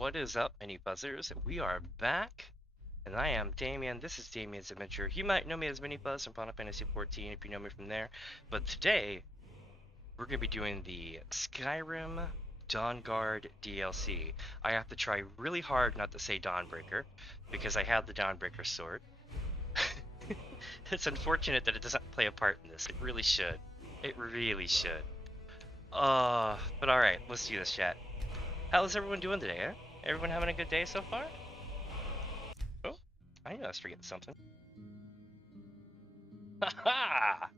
What is up, mini buzzers? We are back, and I am Damien. This is DamiensAdventure. You might know me as Mini Buzz from Final Fantasy XIV if you know me from there. But today, we're going to be doing the Skyrim Dawnguard DLC. I have to try really hard not to say Dawnbreaker, because I have the Dawnbreaker sword. It's unfortunate that it doesn't play a part in this. It really should. It really should. But alright, let's do this, chat. How's everyone doing today, eh? Everyone having a good day so far? Oh, I knew I was forgetting something. Haha!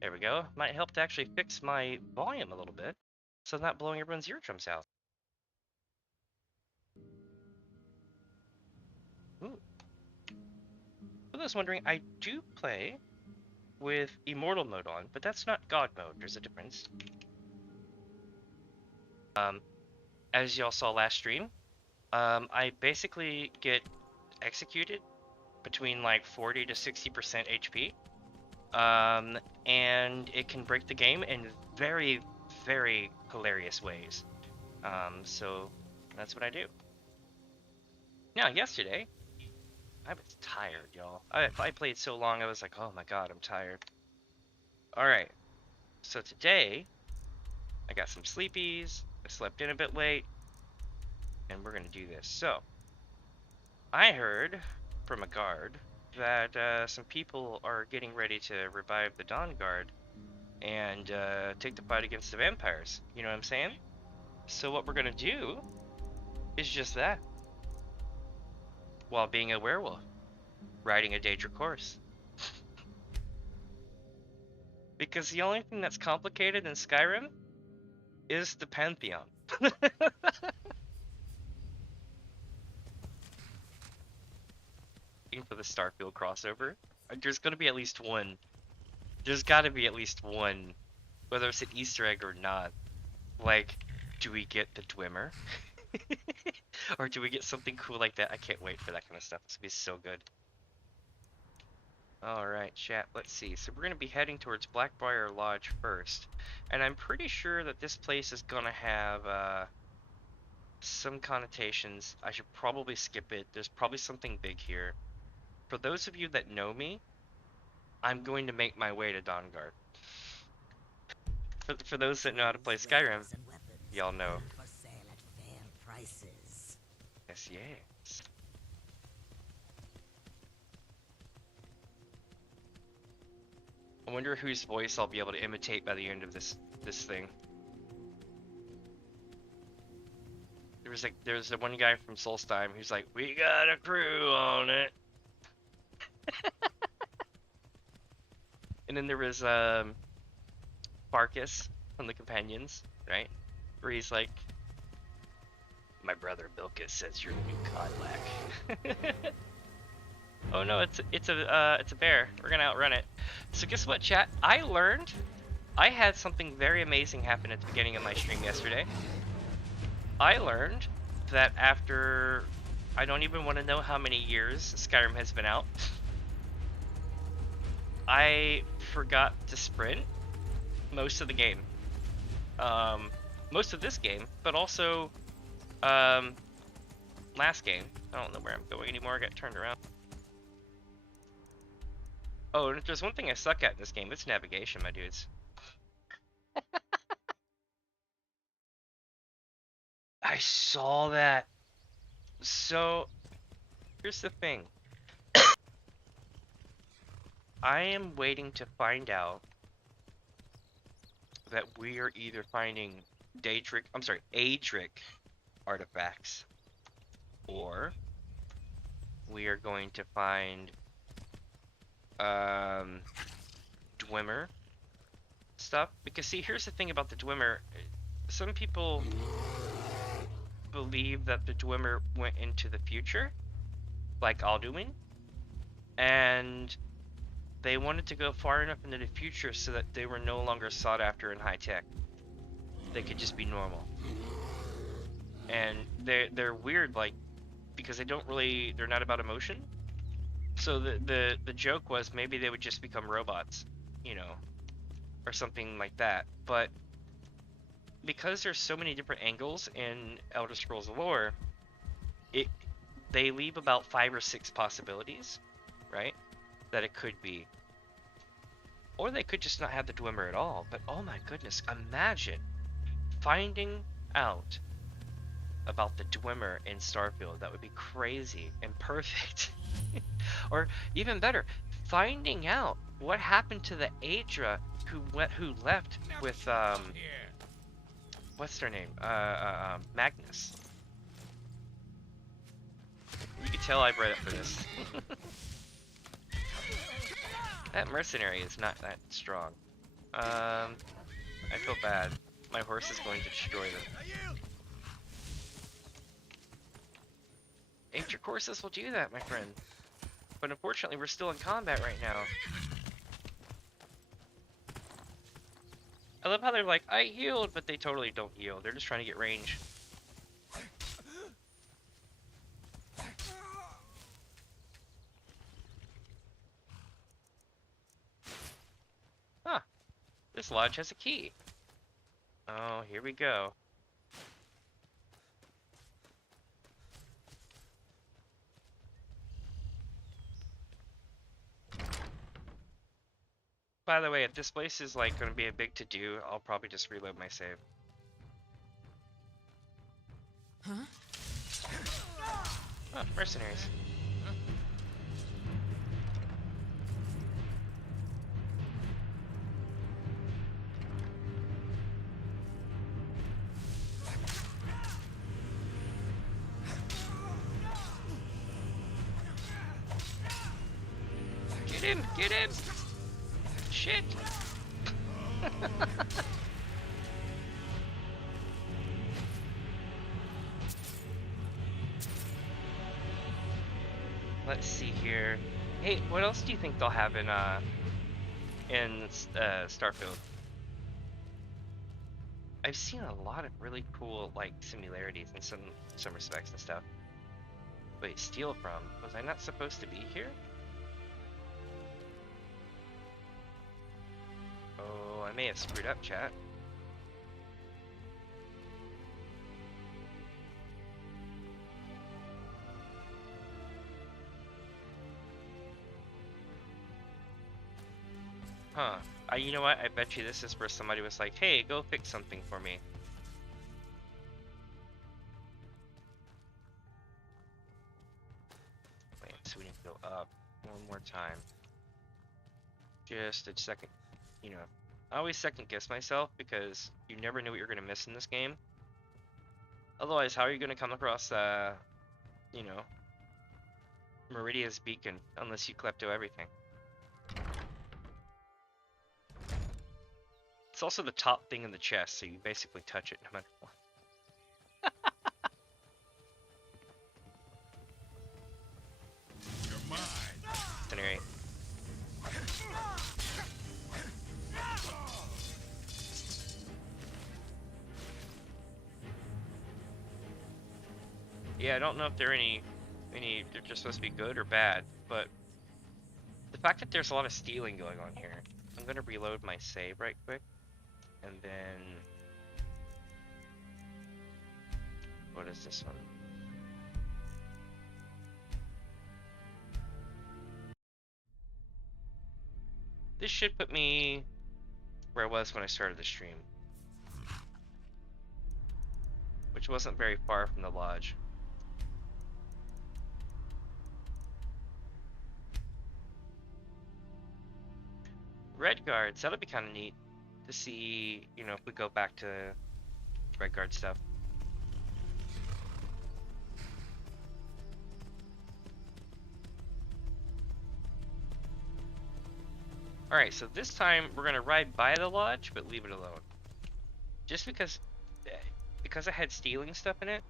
There we go. Might help to actually fix my volume a little bit, so I'm not blowing everyone's eardrums out. Ooh. For those wondering, I do play with Immortal mode on, but that's not God mode. There's a difference. As y'all saw last stream, I basically get executed between like 40 to 60% HP. And it can break the game in very, very hilarious ways. So that's what I do. Now, yesterday, I was tired, y'all. I played so long, I was like, oh my god, I'm tired. Alright, so today, I got some sleepies, I slept in a bit late, and we're gonna do this. So, I heard from a guard that some people are getting ready to revive the Dawnguard and take the fight against the vampires. You know what I'm saying? So what we're gonna do is just that, while being a werewolf, riding a Daedric horse. Because the only thing that's complicated in Skyrim is the Pantheon. For the Starfield crossover, there's gonna be at least one. There's gotta be at least one, whether it's an Easter egg or not. Like, do we get the Dwemer? Or do we get something cool like that? I can't wait for that kind of stuff. This will be so good. Alright, chat, let's see. So we're gonna be heading towards Blackbriar Lodge first. And I'm pretty sure that this place is gonna have some connotations. I should probably skip it. There's probably something big here. For those of you that know me, I'm going to make my way to Dawnguard. For those that know how to play Skyrim, y'all know. Yes, yes. I wonder whose voice I'll be able to imitate by the end of this thing. There's the one guy from Solstheim who's like, "We got a crew on it." And then there was Farkas from the Companions, right? Where he's like, "My brother Bilkis says you're the new Cadillac." Oh no, it's a bear. We're gonna outrun it. So guess what, chat? I had something very amazing happen at the beginning of my stream yesterday. I learned that after, I don't even want to know how many years Skyrim has been out, I forgot to sprint most of the game. Most of this game, but also last game. I don't know where I'm going anymore. I got turned around. Oh, and if there's one thing I suck at in this game, it's navigation, my dudes. I saw that. So, here's the thing. I am waiting to find out that we are either finding Adric artifacts, or we are going to find Dwemer stuff. Because see, here's the thing about the Dwemer. Some people believe that the Dwemer went into the future, like Alduin, and they wanted to go far enough into the future so that they were no longer sought after in high tech. They could just be normal. And they're weird, like, because they're not about emotion. So the joke was maybe they would just become robots, you know, or something like that. But because there's so many different angles in Elder Scrolls lore, it they leave about 5 or 6 possibilities, right? That it could be. Or they could just not have the Dwemer at all. But oh my goodness, imagine finding out about the Dwemer in Starfield. That would be crazy and perfect. Or even better, finding out what happened to the Aedra who left with what's their name? Magnus. You can tell I've read it for this. That mercenary is not that strong. I feel bad. My horse is going to destroy them. Ancient courses will do that, my friend. But unfortunately, we're still in combat right now. I love how they're like, I healed, but they totally don't heal. They're just trying to get range. Huh. This lodge has a key. Oh, here we go. By the way, if this place is like going to be a big to-do, I'll probably just reload my save. Huh? Oh, mercenaries. Get him! Get him! Shit! Let's see here. Hey, what else do you think they'll have in Starfield? I've seen a lot of really cool like similarities in some respects and stuff. Wait, steal from? Was I not supposed to be here? Oh, I may have screwed up, chat. Huh. You know what? I bet you this is where somebody was like, hey, go fix something for me. Wait, so we need to go up one more time. Just a second. You know, I always second guess myself because you never know what you're going to miss in this game. Otherwise, how are you going to come across, you know, Meridia's beacon unless you klepto everything? It's also the top thing in the chest, so you basically touch it no matter what. You're mine. Anyway. Yeah, I don't know if they're they're just supposed to be good or bad, but the fact that there's a lot of stealing going on here. I'm gonna reload my save right quick. And then, what is this one? This should put me where I was when I started the stream, which wasn't very far from the lodge. Red guards, that'll be kind of neat to see, you know, if we go back to red guard stuff. Alright, so this time we're gonna ride by the lodge, but leave it alone. Just because I had stealing stuff in it,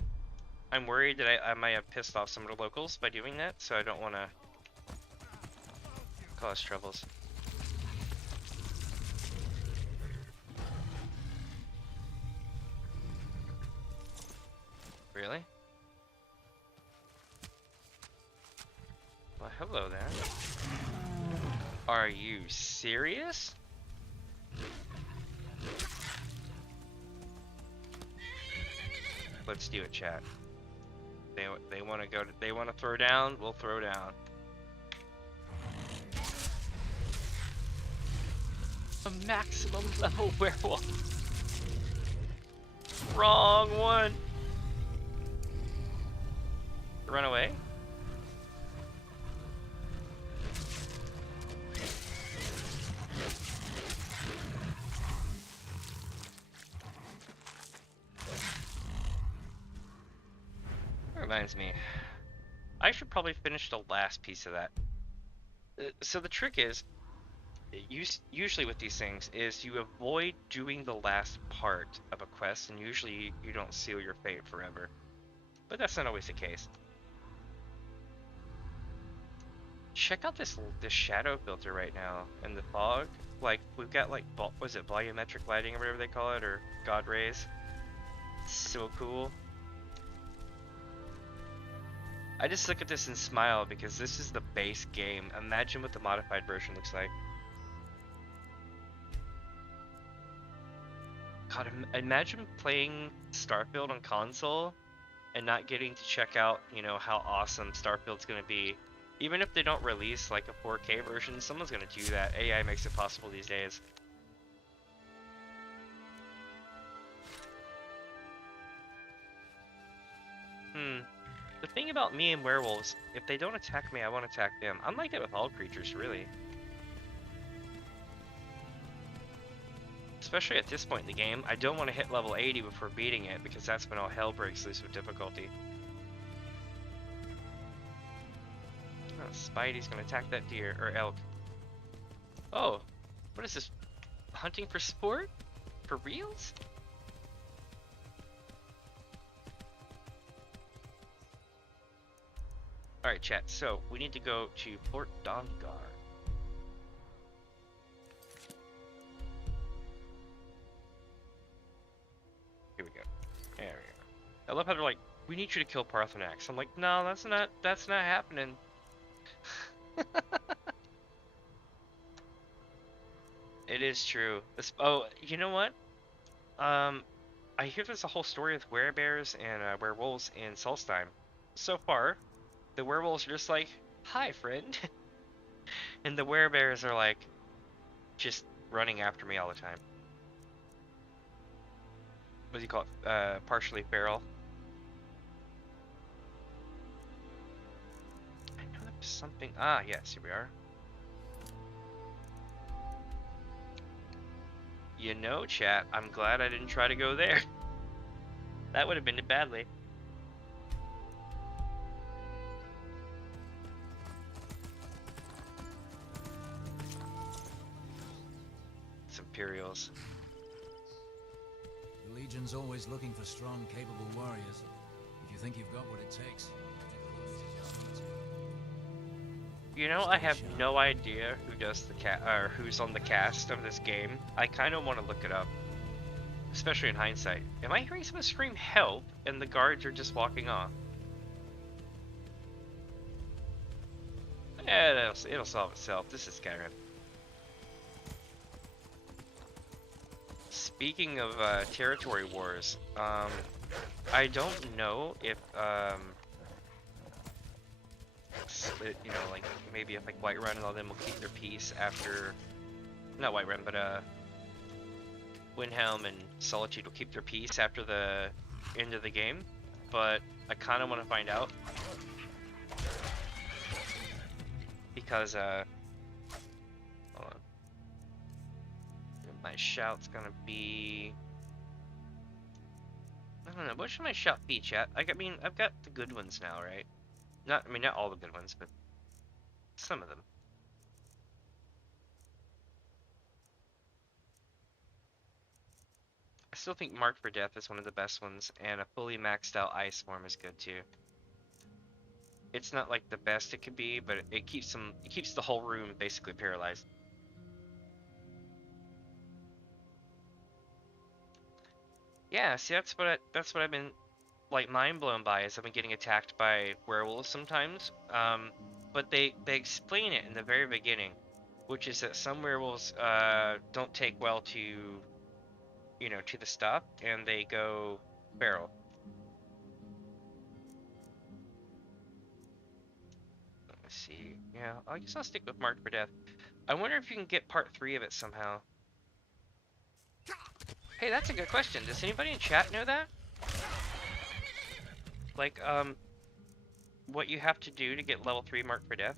I'm worried that I might have pissed off some of the locals by doing that, so I don't want to cause troubles. Really? Well, hello there. Are you serious? Let's do it, chat. They want to go. They want to throw down. We'll throw down. A maximum level werewolf. Wrong one. Run away. That reminds me, I should probably finish the last piece of that. So the trick is, usually with these things, is you avoid doing the last part of a quest, and usually you don't seal your fate forever. But that's not always the case. Check out this shadow filter right now in the fog. Like, we've got like, was it volumetric lighting or whatever they call it, or God rays? It's so cool. I just look at this and smile because this is the base game. Imagine what the modified version looks like. God, imagine playing Starfield on console and not getting to check out, you know, how awesome Starfield's gonna be. Even if they don't release like a 4K version, someone's gonna do that. AI makes it possible these days. The thing about me and werewolves, if they don't attack me, I won't attack them. I'm like that with all creatures, really. Especially at this point in the game, I don't want to hit level 80 before beating it, because that's when all hell breaks loose with difficulty. Oh, Spidey's gonna attack that deer, or elk. Oh, what is this? Hunting for sport? For reals? Alright, chat, so we need to go to Fort Dawnguard. Here we go. There we go. I love how they're like, we need you to kill Parthenax. I'm like, no, that's not happening. It is true. Oh, you know what? I hear there's a whole story with werebears and werewolves in Solstheim. So far, the werewolves are just like, hi, friend. And the werebears are like, just running after me all the time. What do you call it? Partially feral. I know there was something. Ah, yes, here we are. You know, chat, I'm glad I didn't try to go there. That would have been it badly. Imperials. The Legion's always looking for strong, capable warriors. If you think you've got what it takes, you know, I have no idea who does the or who's on the cast of this game. I kind of want to look it up, especially in hindsight. Am I hearing someone scream "help" and the guards are just walking off? Yeah, it'll solve itself. This is Skyrim. Speaking of territory wars, I don't know if you know, like maybe if like Whiterun and all them will keep their peace after, not Whiterun, but Windhelm and Solitude will keep their peace after the end of the game. But I kind of want to find out because hold on. My shout's gonna be, I don't know, what should my shout be, chat? I mean, I've got the good ones now, right? Not all the good ones, but some of them. I still think Marked for Death is one of the best ones, and a fully maxed out Ice Form is good too. It's not like the best it could be, but it keeps the whole room basically paralyzed. Yeah, see, that's what I've been like mind blown by, is I've been getting attacked by werewolves sometimes. But they explain it in the very beginning, which is that some werewolves don't take well to, you know, to the stuff, and they go feral. see. Yeah, I guess I'll stick with Marked for Death. I wonder if you can get part 3 of it somehow. Hey, that's a good question. Does anybody in chat know that? Like, what you have to do to get level 3 Marked for Death?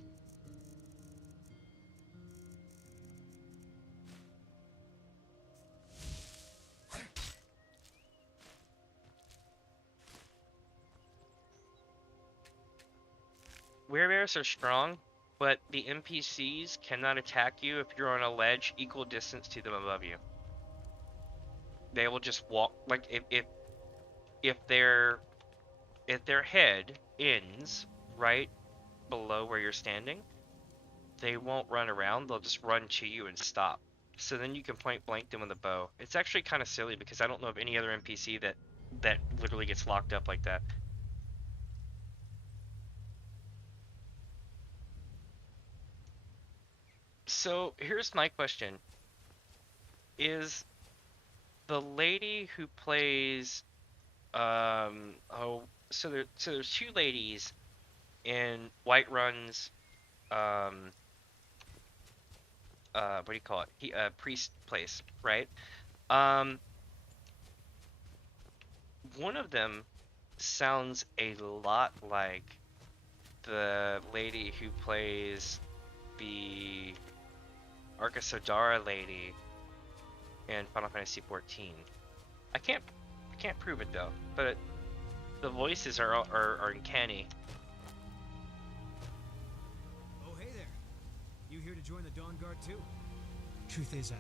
Werebears are strong, but the NPCs cannot attack you if you're on a ledge equal distance to them above you. They will just walk, like if their head ends right below where you're standing, they won't run around, they'll just run to you and stop. So then you can point blank them with a bow. It's actually kind of silly because I don't know of any other NPC that literally gets locked up like that. So here's my question. Is the lady who plays so there's two ladies in Whiterun's what do you call it? Priest place, right? One of them sounds a lot like the lady who plays the Arkasodara lady in Final Fantasy XIV. I can't prove it though, but the voices are uncanny. Oh, hey there. You here to join the Dawnguard too? Truth is,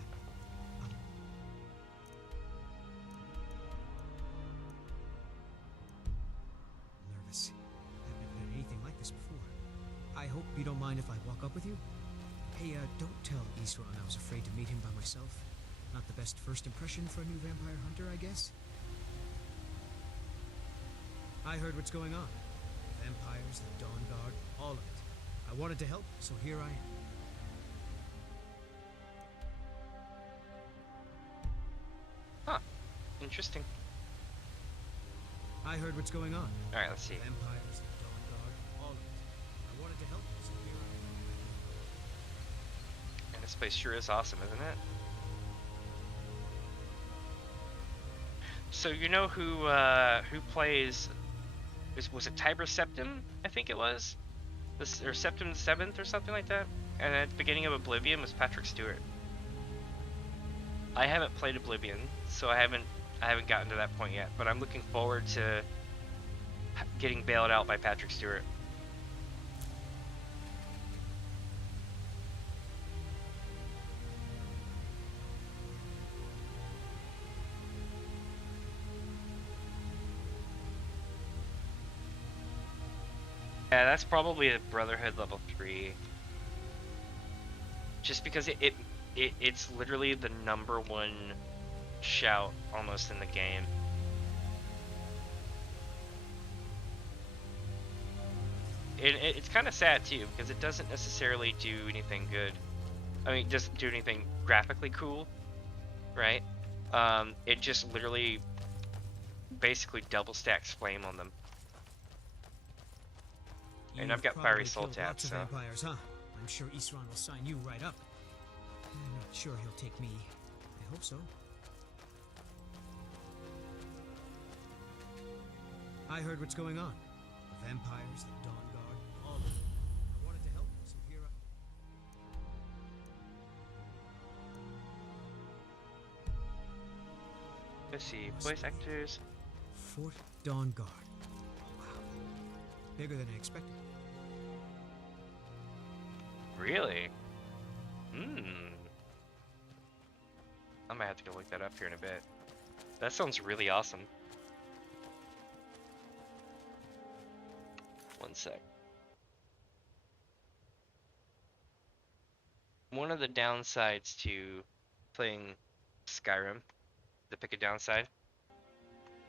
nervous. I've never done anything like this before. I hope you don't mind if I walk up with you? Hey, don't tell Isran I was afraid to meet him by myself. Not the best first impression for a new vampire hunter, I guess. I heard what's going on. Vampires, the Dawnguard, all of it. I wanted to help, so here I am. Huh. Interesting. I heard what's going on. Alright, let's see. Vampires, the Dawnguard, all of it. I wanted to help, so here I am. And this place sure is awesome, isn't it? So you know who plays? Was it Tiber Septim? I think it was, or Septim the Seventh or something like that. And at the beginning of Oblivion was Patrick Stewart. I haven't played Oblivion, so I haven't gotten to that point yet. But I'm looking forward to getting bailed out by Patrick Stewart. Yeah, that's probably a Brotherhood level 3. Just because it's literally the #1 shout almost in the game. It's kind of sad too, because it doesn't necessarily do anything good. I mean, it doesn't do anything graphically cool, right? It just literally basically double stacks flame on them. And I've got Fiery Soul Tap, so... Vampires, huh? I'm sure Isran will sign you right up. I'm not sure he'll take me. I hope so. I heard what's going on. The vampires, the Dawnguard, all of it. I wanted to help, so here I... Let's see, voice actors... Fort Dawnguard. Wow. Bigger than I expected. Really? I might have to go look that up here in a bit. That sounds really awesome. One sec. One of the downsides to playing Skyrim, to pick a downside,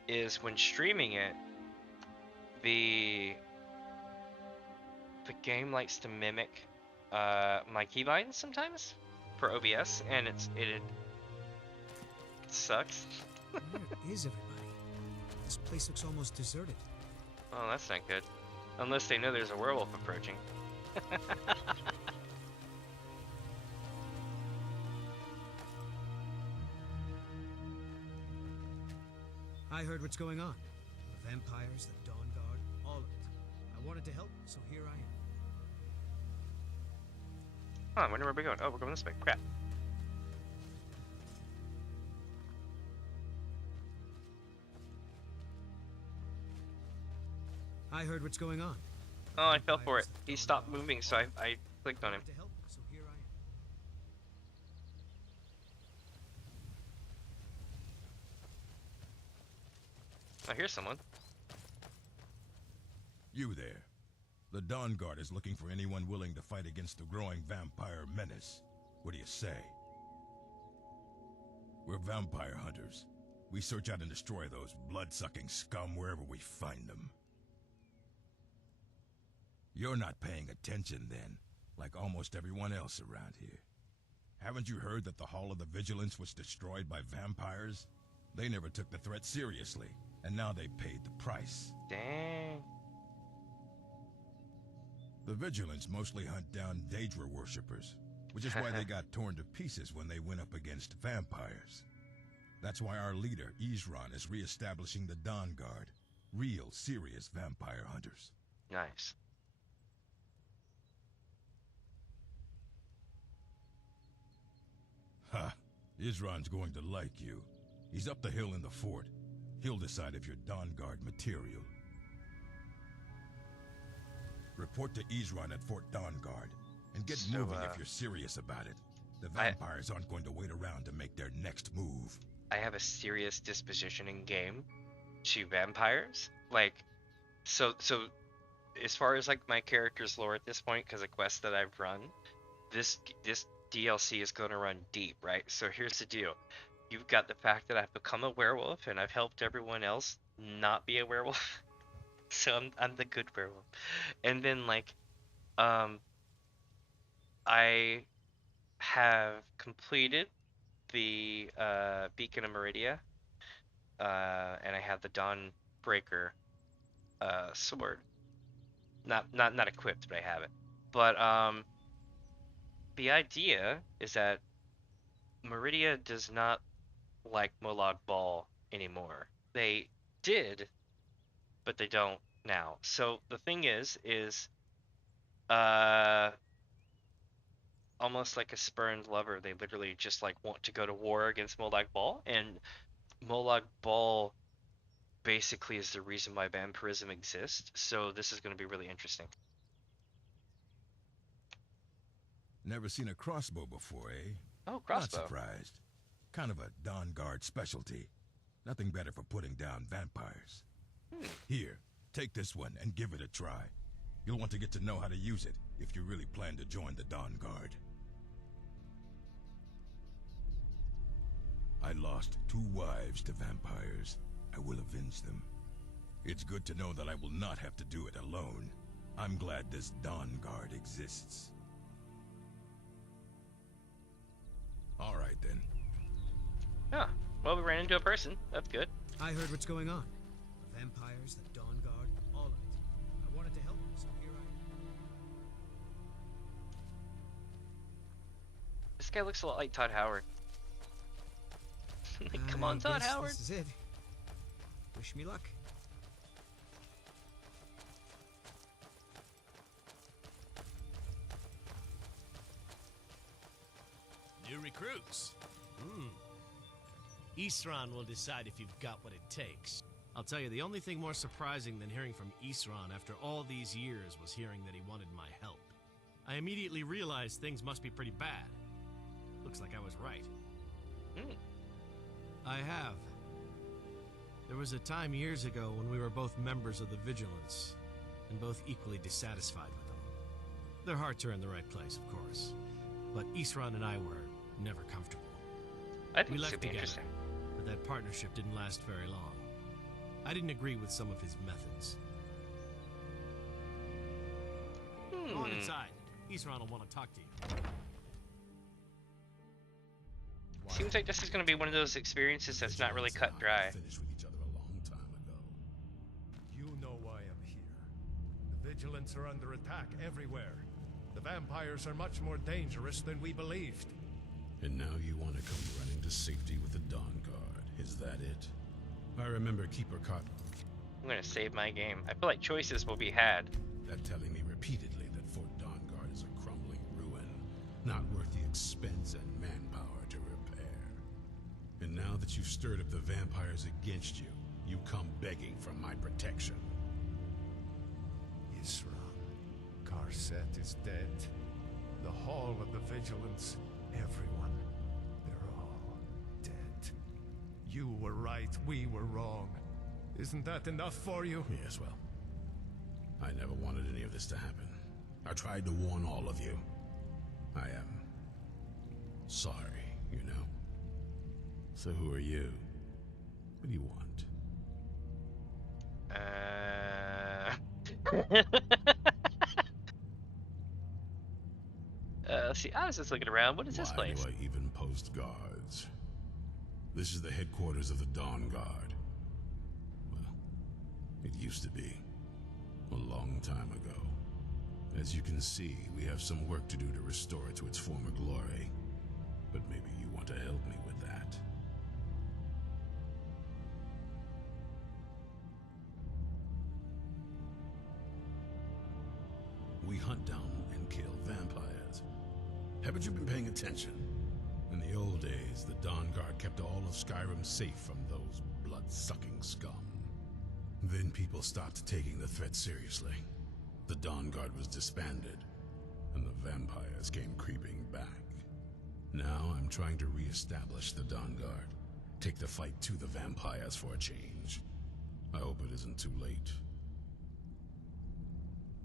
is when streaming it, the game likes to mimic my keybinds sometimes for OBS, and it sucks. Where is everybody? This place looks almost deserted. Oh, that's not good. Unless they know there's a werewolf approaching. I heard what's going on. The vampires, the Dawnguard, all of it. I wanted to help, so here I am. Oh, I wonder where we're going. Oh, we're going this way. Crap. I heard what's going on. Oh, I fell for it. He stopped moving, so I clicked on him. To help, so here I am. Oh, here's someone. You there. The Dawnguard is looking for anyone willing to fight against the growing vampire menace. What do you say? We're vampire hunters. We search out and destroy those blood-sucking scum wherever we find them. You're not paying attention then, like almost everyone else around here. Haven't you heard that the Hall of the Vigilance was destroyed by vampires? They never took the threat seriously, and now they paid the price. Dang. The Vigilance mostly hunt down Daedra worshippers, which is why they got torn to pieces when they went up against vampires. That's why our leader, Isran, is re-establishing the Dawnguard, real, serious vampire hunters. Nice. Ha! Isran's going to like you. He's up the hill in the fort. He'll decide if you're Dawnguard material. Report to Isran at Fort Dawnguard, and get moving if you're serious about it. The vampires aren't going to wait around to make their next move. I have a serious disposition in game to vampires. Like, so as far as like my character's lore at this point, because the quests that I've run, this DLC is going to run deep, right? So here's the deal. You've got the fact that I've become a werewolf and I've helped everyone else not be a werewolf. So I'm the good werewolf. And then like I have completed the Beacon of Meridia, and I have the Dawnbreaker sword. Not equipped, but I have it. But the idea is that Meridia does not like Molag Bal anymore. They did, but they don't now. So the thing is almost like a spurned lover. They literally just like want to go to war against Molag Bal, and Molag Bal basically is the reason why vampirism exists. So this is going to be really interesting. Never seen a crossbow before, eh? Oh, crossbow. Not surprised. Kind of a Dawnguard specialty. Nothing better for putting down vampires. Here, take this one and give it a try. You'll want to get to know how to use it if you really plan to join the Dawnguard. I lost 2 wives to vampires. I will avenge them. It's good to know that I will not have to do it alone. I'm glad this Dawnguard exists. All right, then. Yeah. Well, we ran into a person. That's good. I heard what's going on. The vampires, the Dawnguard, all of it. I wanted to help, so here I am. This guy looks a lot like Todd Howard. Like, come on, Todd Howard. This is it. Wish me luck. New recruits. Isran will decide if you've got what it takes. I'll tell you, the only thing more surprising than hearing from Isran after all these years was hearing that he wanted my help. I immediately realized things must be pretty bad. Looks like I was right. I have. There was a time years ago when we were both members of the Vigilance, and both equally dissatisfied with them. Their hearts are in the right place, of course, but Isran and I were never comfortable. I think We this left could be together, interesting. but that partnership didn't last very long. I didn't agree with some of his methods. Go on inside. Isran will want to talk to you. Seems like this is going to be one of those experiences that's not really cut dry. Finished with each other a long time ago. You know why I'm here. The Vigilance are under attack everywhere. The vampires are much more dangerous than we believed. And now you want to come running to safety with the Dawnguard. Is that it? I remember Keeper caught I'm gonna save my game. I feel like choices will be had. that telling me repeatedly that Fort Dawnguard is a crumbling ruin, not worth the expense and manpower to repair. And now that you've stirred up the vampires against you, you come begging for my protection. Isran, Karset is dead. The Hall of the Vigilance, everyone, they're all dead. You were right, we were wrong. Isn't that enough for you? Yes, well, I never wanted any of this to happen. I tried to warn all of you. I am sorry, you know. So who are you? What do you want? Let's see. I was just looking around. What is this Why place? do I even post guards? This is the headquarters of the Dawnguard. Well, it used to be. A long time ago. As you can see, we have some work to do to restore it to its former glory. But maybe you want to help me with that. We hunt down and kill vampires. Haven't you been paying attention? In the old days, the Dawnguard kept all of Skyrim safe from those blood-sucking scum. Then people stopped taking the threat seriously. The Dawnguard was disbanded, and the vampires came creeping back. Now I'm trying to re-establish the Dawnguard. Take the fight to the vampires for a change. I hope it isn't too late.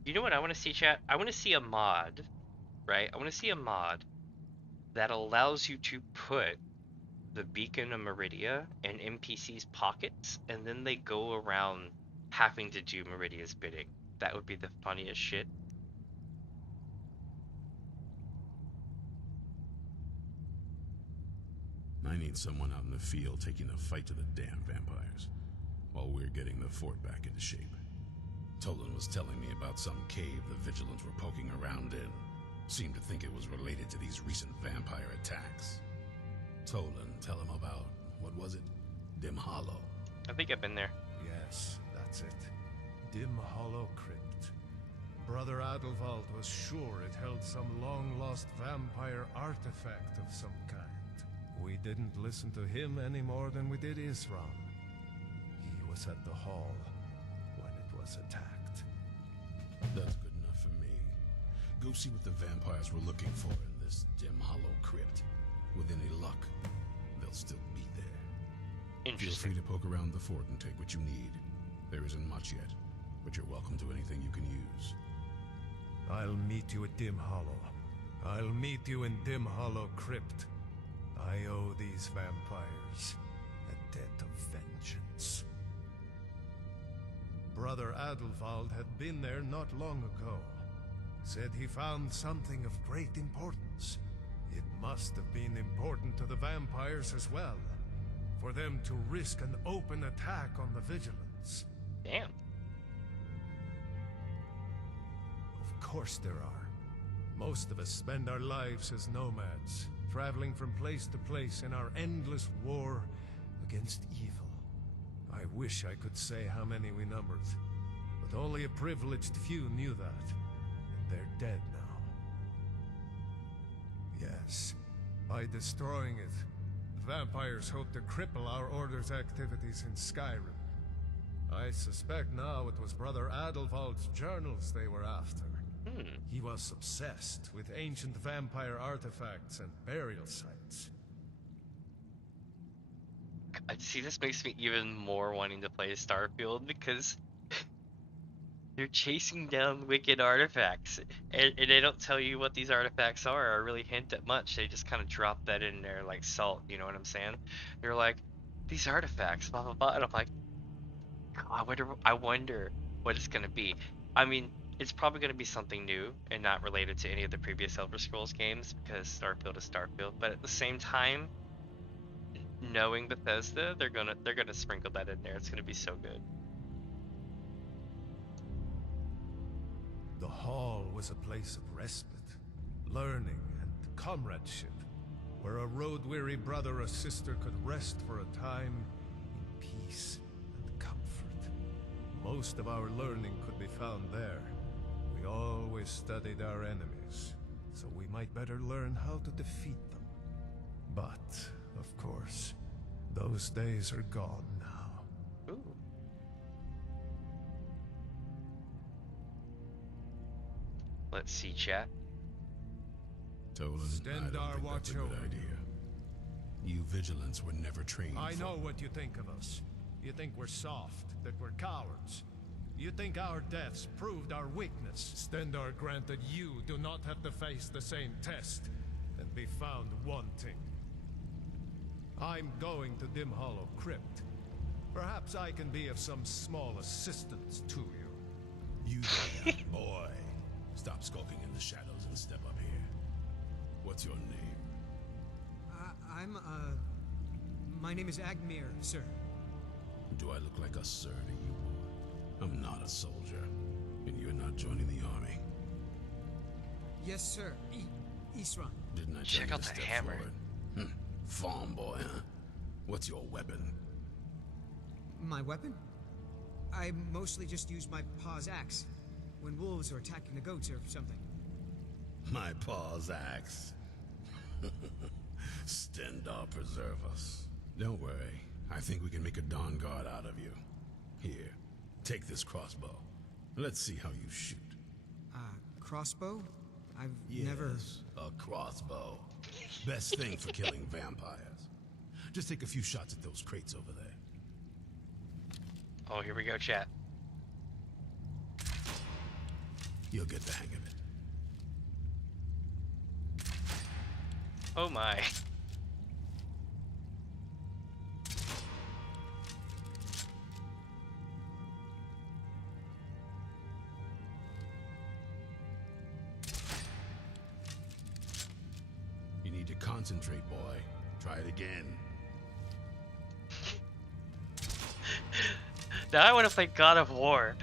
You know what I want to see, chat? I want to see a mod, right? I want to see a mod that allows you to put the beacon of Meridia in NPC's pockets, and then they go around having to do Meridia's bidding. That would be the funniest shit. I need someone out in the field taking the fight to the damn vampires, while we're getting the fort back into shape. Tolan was telling me about some cave the Vigilants were poking around in. Seemed to think it was related to these recent vampire attacks. Tolan, tell him about, what was it? Dim Hollow. I think I've been there. Yes, that's it. Dim Hollow Crypt. Brother Adelwald was sure it held some long-lost vampire artifact of some kind. We didn't listen to him any more than we did Isran. He was at the hall when it was attacked. That's good enough for me. Go see what the vampires were looking for in this Dim Hollow Crypt. With any luck, they'll still be there. Feel Interesting. free to poke around the fort and take what you need. There isn't much yet, but you're welcome to anything you can use. I'll meet you at Dim Hollow. I'll meet you in Dim Hollow Crypt. I owe these vampires a debt of vengeance. Brother Adelwald had been there not long ago. Said he found something of great importance. It must have been important to the vampires as well, for them to risk an open attack on the Vigilance. Damn. Of course there are. Most of us spend our lives as nomads, traveling from place to place in our endless war against evil. I wish I could say how many we numbered, but only a privileged few knew that, and they're dead now. Yes, by destroying it, the vampires hope to cripple our Order's activities in Skyrim. I suspect now it was Brother Adelwald's journals they were after. He was obsessed with ancient vampire artifacts and burial sites. See, this makes me even more wanting to play Starfield because they're chasing down wicked artifacts, and they don't tell you what these artifacts are or really hint at much. They just kind of drop that in there like salt, you know what I'm saying? They're like, these artifacts, blah blah blah, and I'm like, I wonder what it's gonna be. I mean, it's probably gonna be something new and not related to any of the previous Elder Scrolls games because Starfield is Starfield. But at the same time, knowing Bethesda, they're gonna sprinkle that in there. It's gonna be so good. The hall was a place of respite, learning and comradeship, where a road-weary brother or sister could rest for a time in peace and comfort. Most of our learning could be found there. We always studied our enemies, so we might better learn how to defeat them. But, of course, those days are gone now. Ooh. Let's see, chat. Tolan, I Stendarr, don't think watch that's a good over. idea. You vigilants were never trained I for- know what you think of us. You think we're soft, that we're cowards. You think our deaths proved our weakness. Stendarr granted you do not have to face the same test and be found wanting. I'm going to Dim Hollow Crypt. Perhaps I can be of some small assistance to you. You there, boy. Stop skulking in the shadows and step up here. What's your name? My name is Agmir, sir. Do I look like a sir to you, boy? I'm not a soldier, and you're not joining the army. Yes, sir. Isran. Didn't I tell Check you out to the step hammer. forward? Farm boy, huh? What's your weapon? My weapon? I mostly just use my paw's axe when wolves are attacking the goats or something. My paw's axe. Stendarr preserve us. Don't worry. I think we can make a Dawnguard out of you. Here, take this crossbow. Let's see how you shoot. Crossbow? I've Yes, never... a crossbow. Best thing for killing vampires. Just take a few shots at those crates over there. Oh, here we go, chat. You'll get the hang of it. Oh my. You need to concentrate, boy. Try it again. Now I want to play God of War.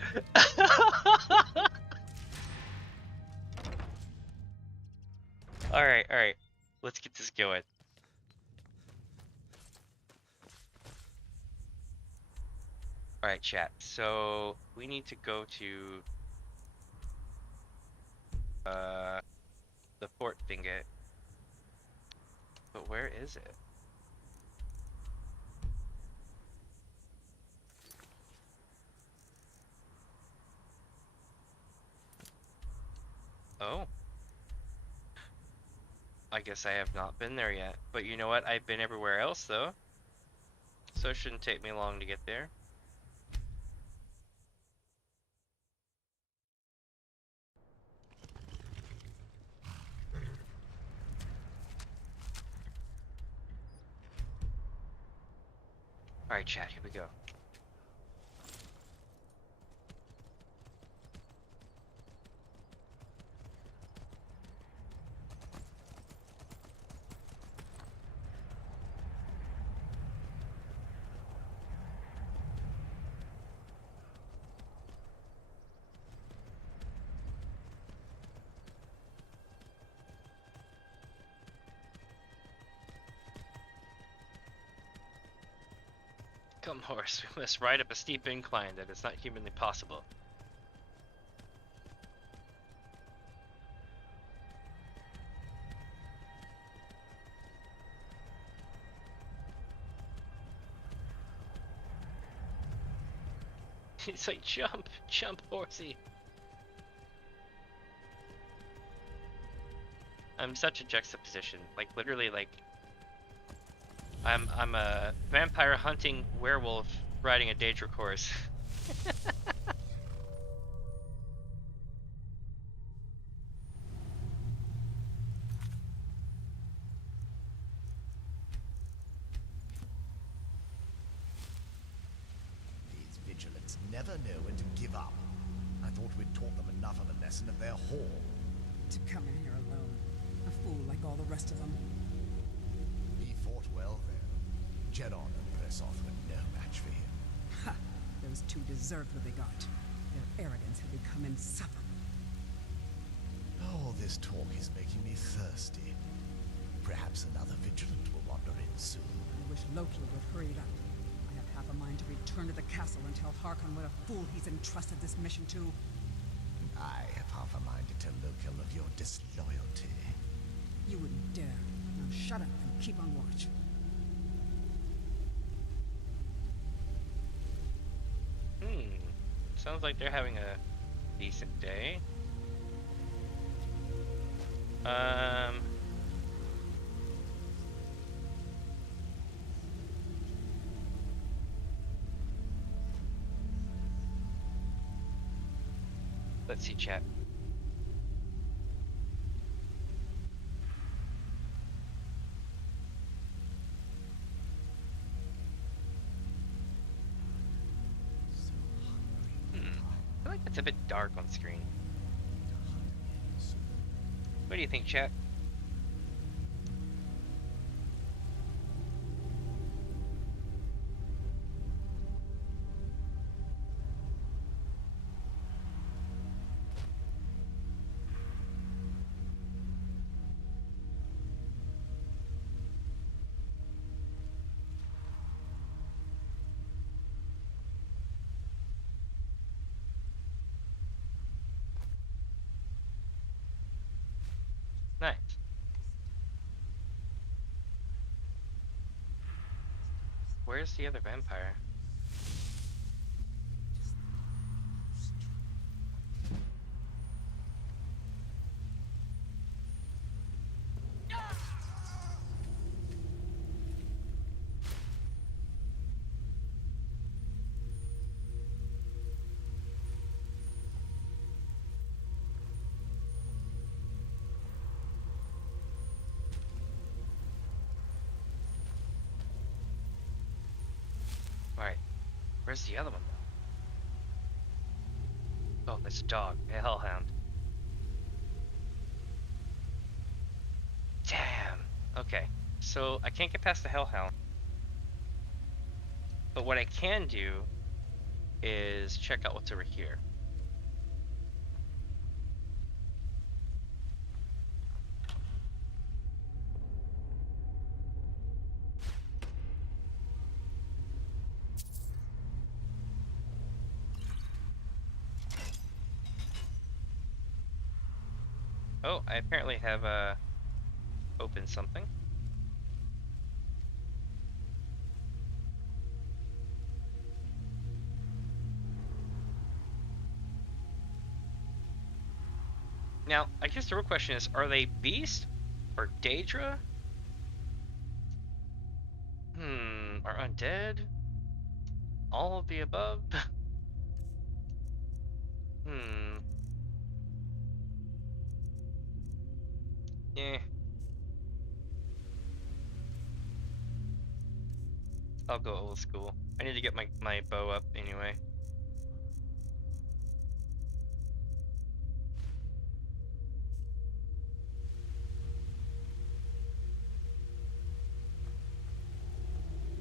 Alright, alright. Let's get this going. Alright, chat. So, we need to go to the fort thingy. But where is it? Oh. I guess I have not been there yet. But you know what? I've been everywhere else though. So it shouldn't take me long to get there. Alright, chat, here we go. Come horse, we must ride up a steep incline that is not humanly possible. It's like jump, jump horsey. I'm such a juxtaposition, like literally like I'm a vampire hunting werewolf riding a Daedric horse. These vigilants never know when to give up. I thought we'd taught them enough of a lesson at their hall. To come in here alone. A fool like all the rest of them. He fought well, though. Jedon and Persoth were no match for him. Ha! Those two deserved what they got. Their arrogance had become insufferable. All this talk is making me thirsty. Perhaps another vigilant will wander in soon. I wish Loki would hurry it up. I have half a mind to return to the castle and tell Harkon what a fool he's entrusted this mission to. I have half a mind to tell Loki of your disloyalty. You wouldn't dare. Now shut up and keep on watch. Sounds like they're having a decent day. Let's see, chat. I feel like it's a bit dark on screen. What do you think, chat? Nice. Where's the other vampire? Alright, where's the other one though? Oh, it's a dog, a hellhound. Damn. Okay, so I can't get past the hellhound. But what I can do is check out what's over here. Oh, I apparently have opened something. Now, I guess the real question is, are they beast or Daedra? Are undead? All of the above? Yeah. I'll go old school. I need to get my bow up anyway.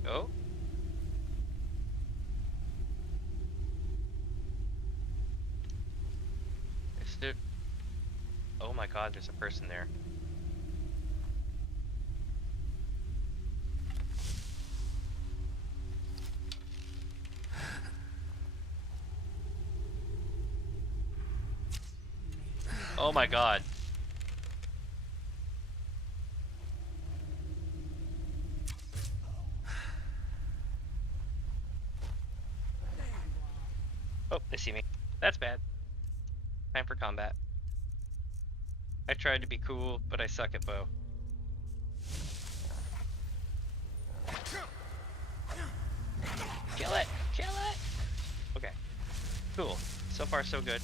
Oh? Is there... Oh my god, there's a person there. Oh my god. Oh, they see me. That's bad. Time for combat. I tried to be cool, but I suck at bow. Kill it! Kill it! Okay. Cool. So far, so good.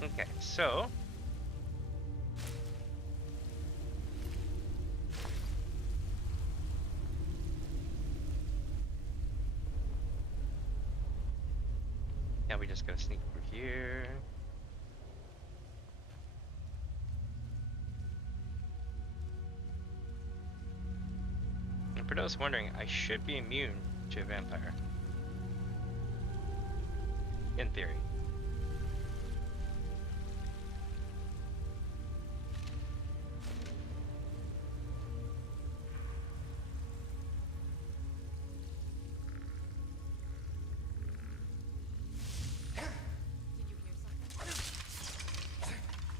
Okay, so now we just gotta sneak over here. what I was wondering. I should be immune to a vampire. In theory.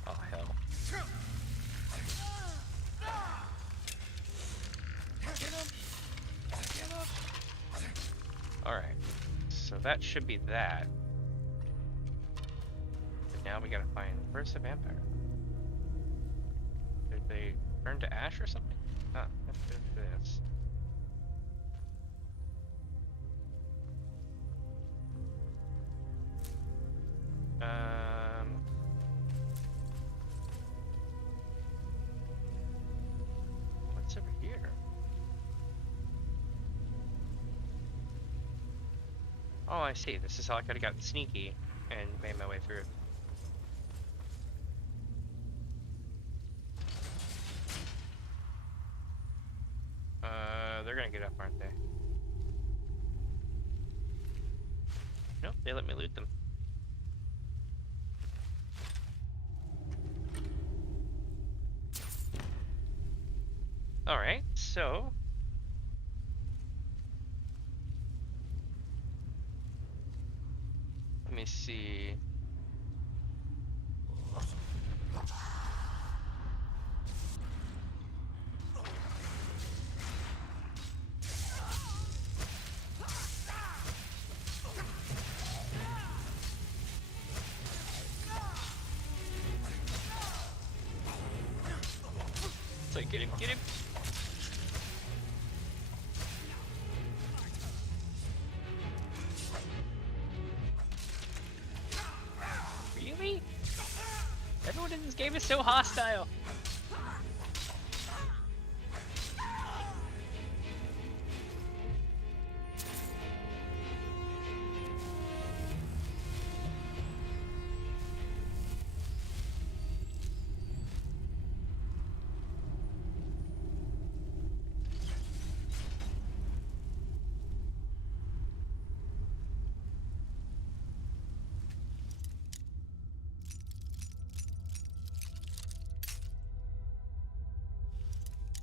Oh, hell. Alright. So that should be that. But now we gotta find, where's the vampire? Did they turn to ash or something? Ah, let's do this. What's over here? Oh, I see. This is how I could have gotten sneaky and made my way through. They're gonna get up, aren't they? Nope, they let me loot them. Alright, so... let me see... It's like, get him, get him! Really? Everyone in this game is so hostile!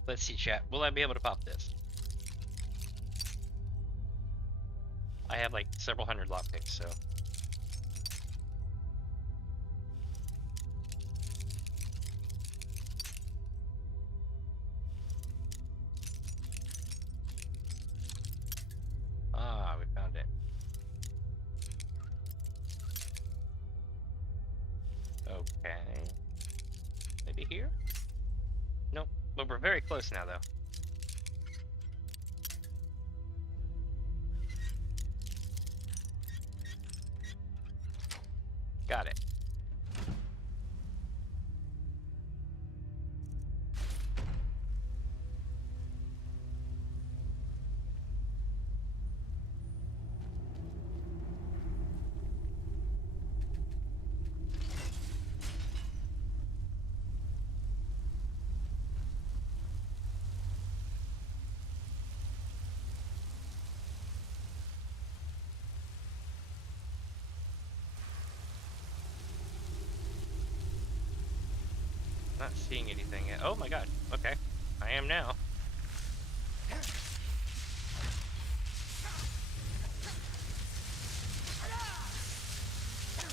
Let's see, chat. Will I be able to pop this? I have like several hundred lockpicks, so. Ah, we found it. Okay. Maybe here? Nope. But we're very close now, though. Got it. Not seeing anything yet. Oh my god. Okay. I am now.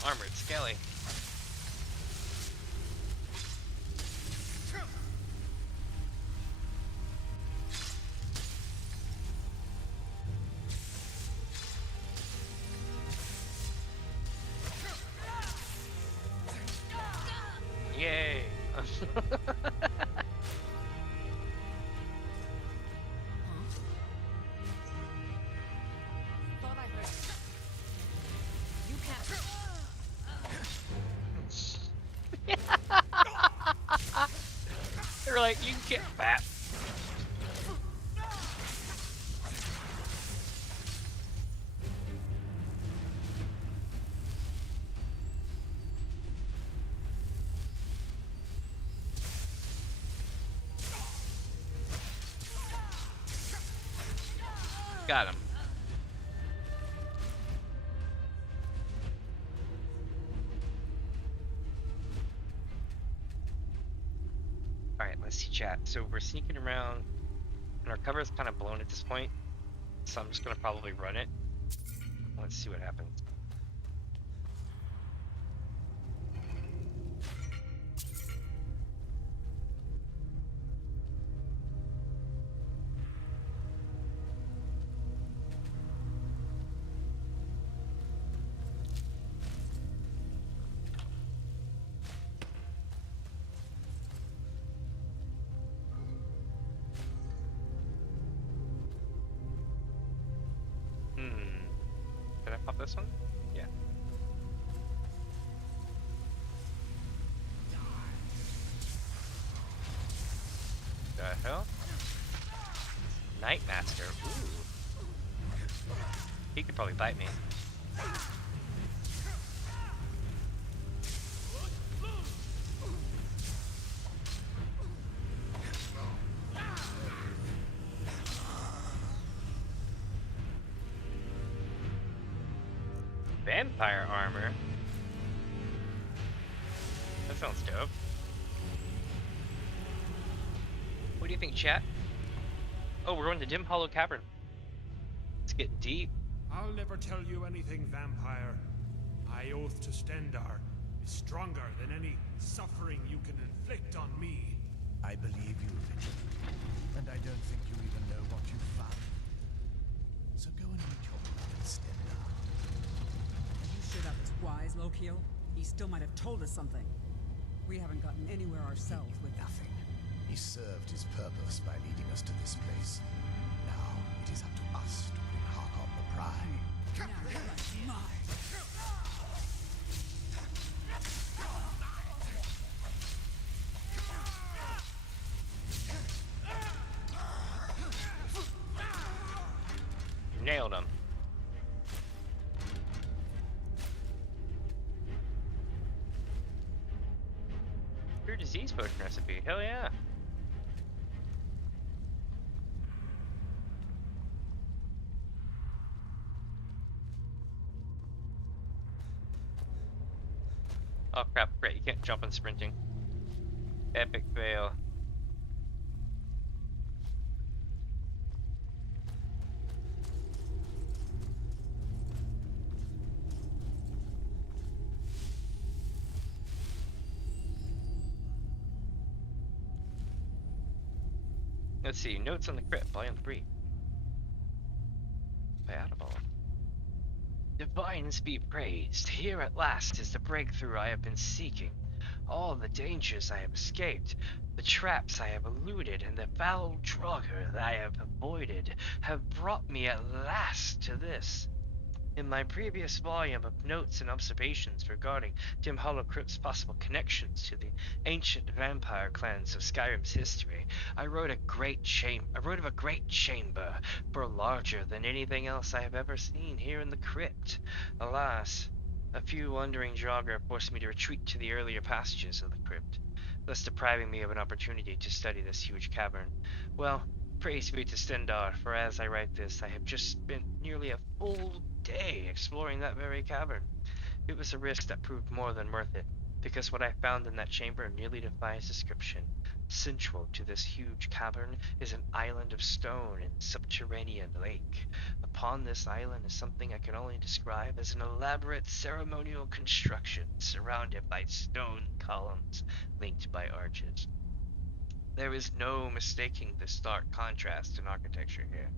Armored Skelly. Yay! Thought I heard. You can't. They're like, you can get fat. Got him. Alright, let's see chat. So we're sneaking around, and our cover is kind of blown at this point, so I'm just going to probably run it. Let's see what happens. Did I pop this one? Yeah. The hell? Nightmaster. Ooh. He could probably bite me. Vampire armor? That sounds dope. What do you think, chat? Oh, we're going to Dim Hollow Cavern. It's getting deep. I'll never tell you anything, vampire. My oath to Stendar is stronger than any suffering you can inflict on me. I believe you, Vigil. And I don't think you even know what you've found. So go and meet your beloved Stendar. Are you sure that was wise, Lokio? He still might have told us something. We haven't gotten anywhere ourselves with Nothing. He served his purpose by leading us to this place. Now it is up to us to bring Harkon the Pride. Now that's mine. Nailed him. Cure disease potion recipe. Hell yeah. Oh crap, great, you can't jump and sprinting. Epic fail. Let's see, Notes on the Crypt, Volume 3. By Audible. Divines be praised. Here at last is the breakthrough I have been seeking. All the dangers I have escaped, the traps I have eluded, and the foul draugr that I have avoided have brought me at last to this. In my previous volume of notes and observations regarding Dim Hollow Crypt's possible connections to the ancient vampire clans of Skyrim's history, I wrote of a great chamber, far larger than anything else I have ever seen here in the crypt. Alas, a few wandering draugr forced me to retreat to the earlier passages of the crypt, thus depriving me of an opportunity to study this huge cavern. Well, praise be to Stendar, for as I write this, I have just spent nearly a full day exploring that very cavern. It was a risk that proved more than worth it, because what I found in that chamber nearly defies description. Central to this huge cavern is an island of stone and subterranean lake. Upon this island is something I can only describe as an elaborate ceremonial construction surrounded by stone columns linked by arches. There is no mistaking the stark contrast in architecture here.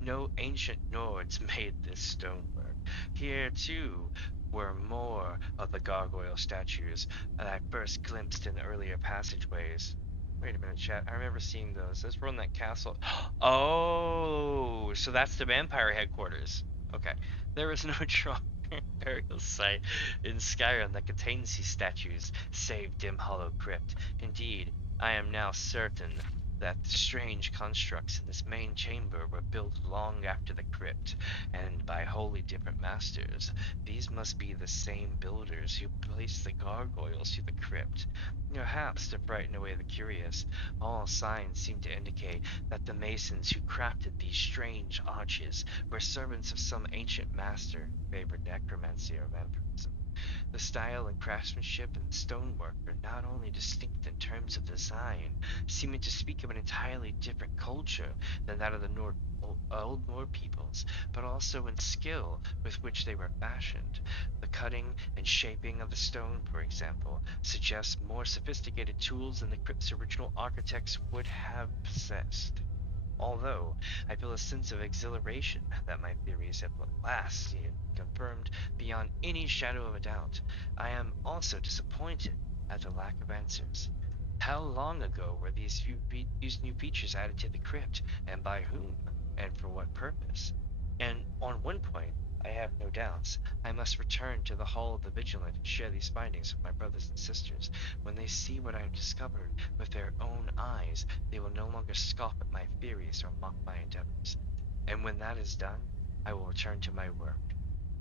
No ancient Nords made this stonework. Here, too, were more of the gargoyle statues that I first glimpsed in the earlier passageways. Wait a minute, chat. I remember seeing those. Those were in that castle. Oh, so that's the vampire headquarters. Okay. There is no stronger burial site in Skyrim that contains these statues, save Dim Hollow Crypt. Indeed, I am now certain that the strange constructs in this main chamber were built long after the crypt, and by wholly different masters. These must be the same builders who placed the gargoyles through the crypt, perhaps to frighten away the curious. All signs seem to indicate that the masons who crafted these strange arches were servants of some ancient master who favored necromancy or vampirism. The style and craftsmanship and stonework are not only distinct in terms of design, seeming to speak of an entirely different culture than that of the Old Nord peoples, but also in skill with which they were fashioned. The cutting and shaping of the stone, for example, suggests more sophisticated tools than the crypt's original architects would have possessed. Although I feel a sense of exhilaration that my theories have at last been confirmed beyond any shadow of a doubt, I am also disappointed at the lack of answers. How long ago were these new features added to the crypt, and by whom, and for what purpose? And on one point, I have no doubts. I must return to the Hall of the Vigilant and share these findings with my brothers and sisters. When they see what I have discovered with their own eyes, they will no longer scoff at my theories or mock my endeavors. And when that is done, I will return to my work.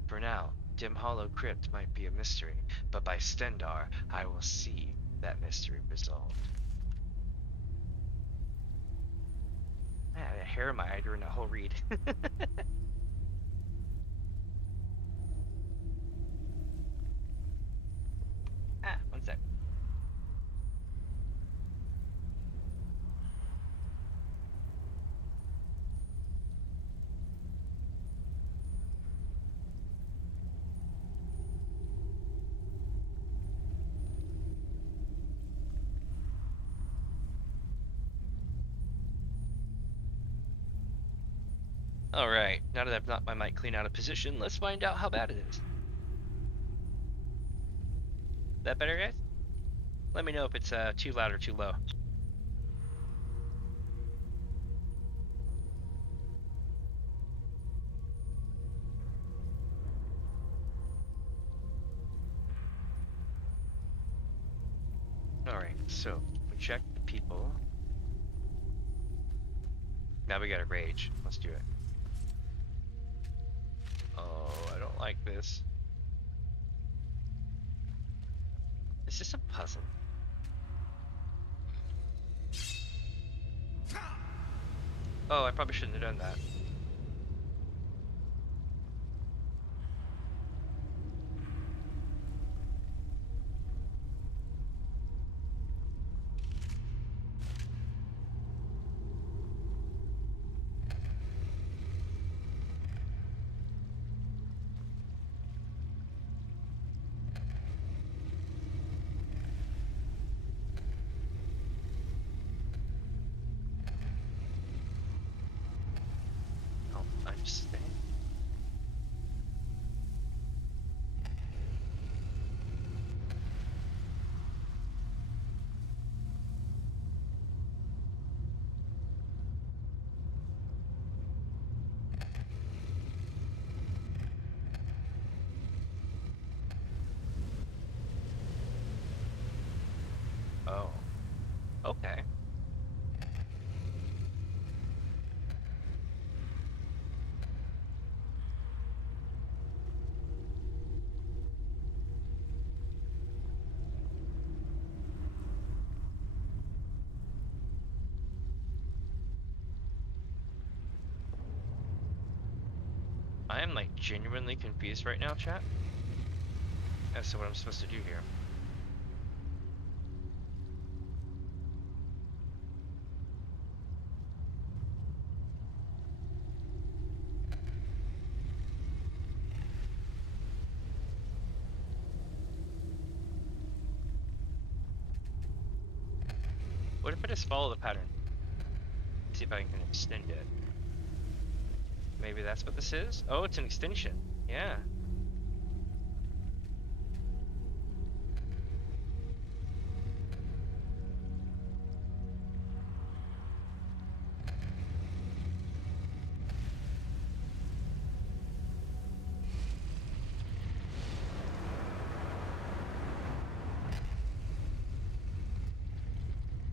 For now, Dim Hollow Crypt might be a mystery, but by Stendar, I will see that mystery resolved. I had a hair in my eye during that whole read. One sec. Alright, now that I've knocked my mic clean out of position, let's find out how bad it is. That better, guys? Let me know if it's too loud or too low. Alright, so we checked the people. Now we gotta rage. Let's do it. Oh, I don't like this. Is this a puzzle? Oh, I probably shouldn't have done that. Oh. Okay. I am like genuinely confused right now, chat, as to what I'm supposed to do here. What if I just follow the pattern? See if I can extend it. Maybe that's what this is? Oh, it's an extension. Yeah.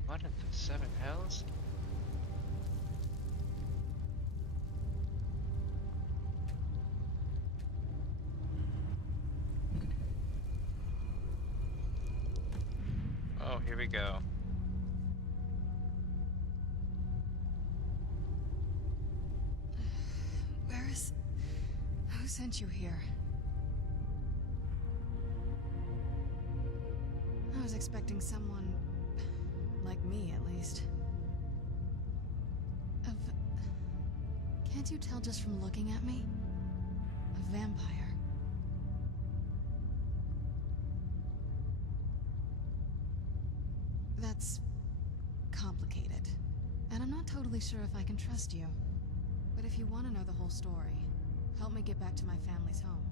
What in the seven hells? go? Where is... Who sent you here? I was expecting someone... like me, at least. Can't you tell just from looking at me? A vampire. That's... complicated. And I'm not totally sure if I can trust you. But if you want to know the whole story, help me get back to my family's home.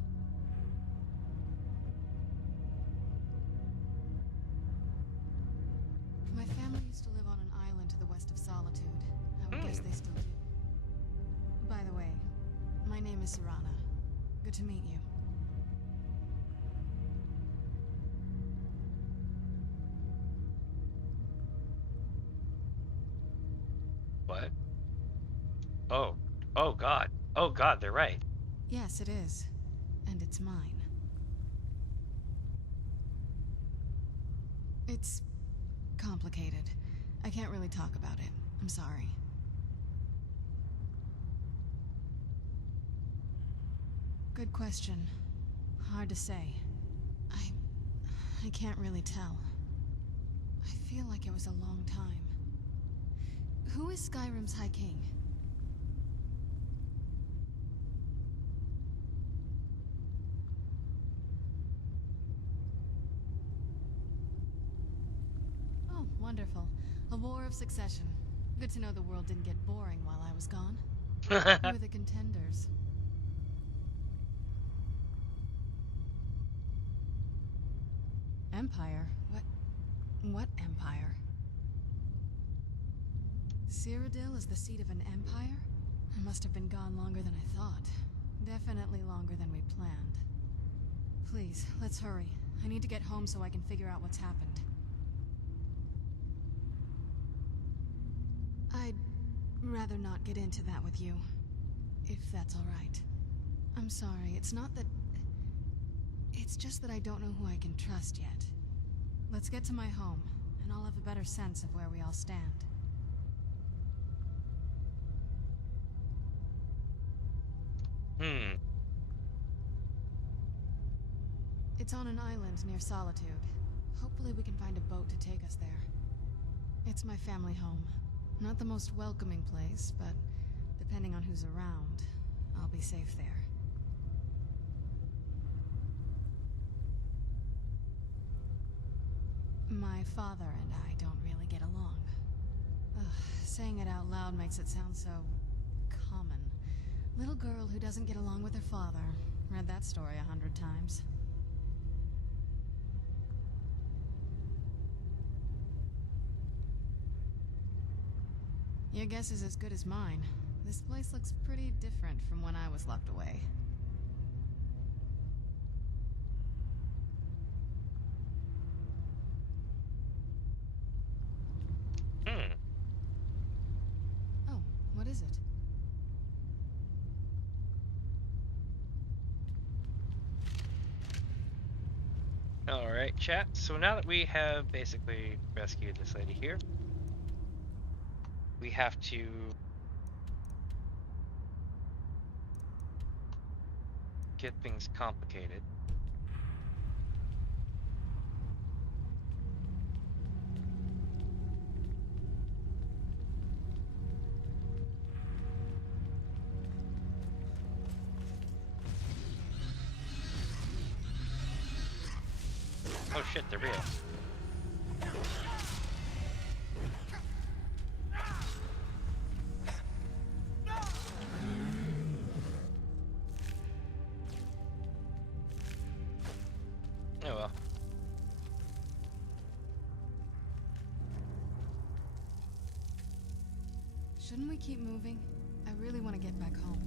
My family used to live on an island to the west of Solitude. I would guess they still do. By the way, my name is Serana. Good to meet you. What? Oh. Oh god. Oh god, they're right. Yes, it is. And it's mine. It's complicated. I can't really talk about it. I'm sorry. Good question. Hard to say. I can't really tell. I feel like it was a long time. Who is Skyrim's High King? Oh, wonderful. A war of succession. Good to know the world didn't get boring while I was gone. Who are the contenders? Empire? What empire? Cyrodiil is the seat of an empire? I must have been gone longer than I thought. Definitely longer than we planned. Please, let's hurry. I need to get home so I can figure out what's happened. I'd rather not get into that with you. If that's alright. I'm sorry, it's not that... It's just that I don't know who I can trust yet. Let's get to my home, and I'll have a better sense of where we all stand. It's on an island near Solitude. Hopefully we can find a boat to take us there. It's my family home. Not the most welcoming place, but depending on who's around, I'll be safe there. My father and I don't really get along. Ugh, saying it out loud makes it sound so... common. Little girl who doesn't get along with her father. Read that story 100 times. Your guess is as good as mine. This place looks pretty different from when I was locked away. Oh, what is it? Alright, chat. So now that we have basically rescued this lady here, we have to get things complicated. Oh shit, they're real. Oh well. Shouldn't we keep moving? I really want to get back home.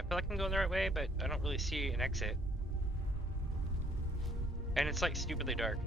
I feel like I'm going the right way, but I don't really see an exit. And it's like stupidly dark.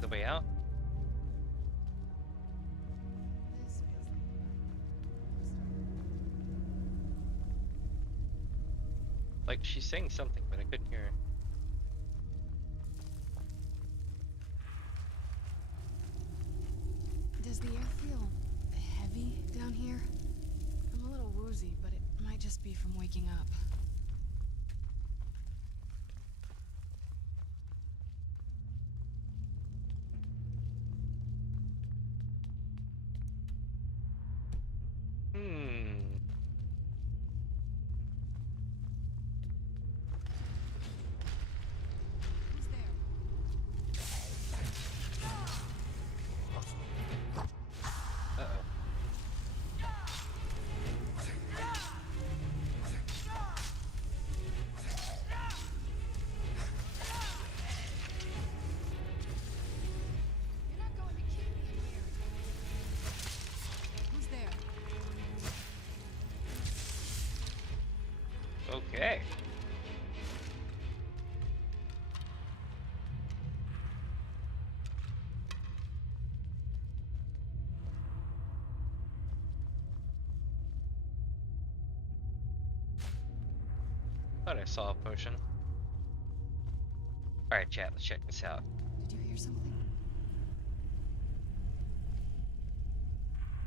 the way out. This feels like Like she's saying something, but I couldn't hear her. Does the air feel heavy down here? I'm a little woozy, but it might just be from waking up. Who's there? Uh-oh. You're not going to keep me in here. Who's there? Okay. Thought I saw a potion. Alright, chat, let's check this out. Did you hear something?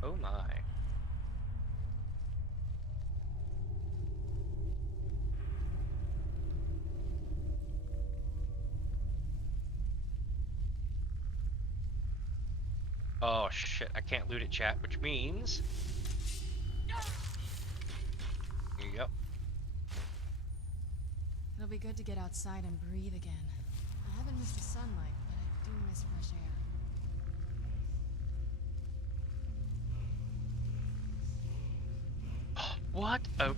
Oh my. Oh shit, I can't loot it, chat, which means... Here you go. It'll be good to get outside and breathe again. I haven't missed the sunlight, but I do miss fresh air. What? Oh,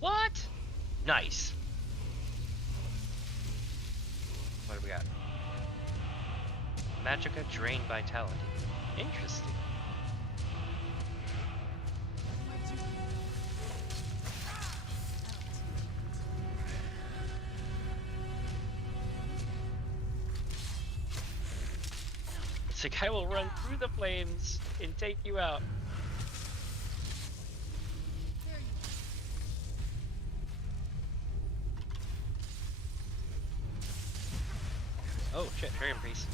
what? Nice. What do we got? Magicka Drain Vitality. Interesting. It's like I will run through the flames and take you out. There you Oh shit, Dragon Priest.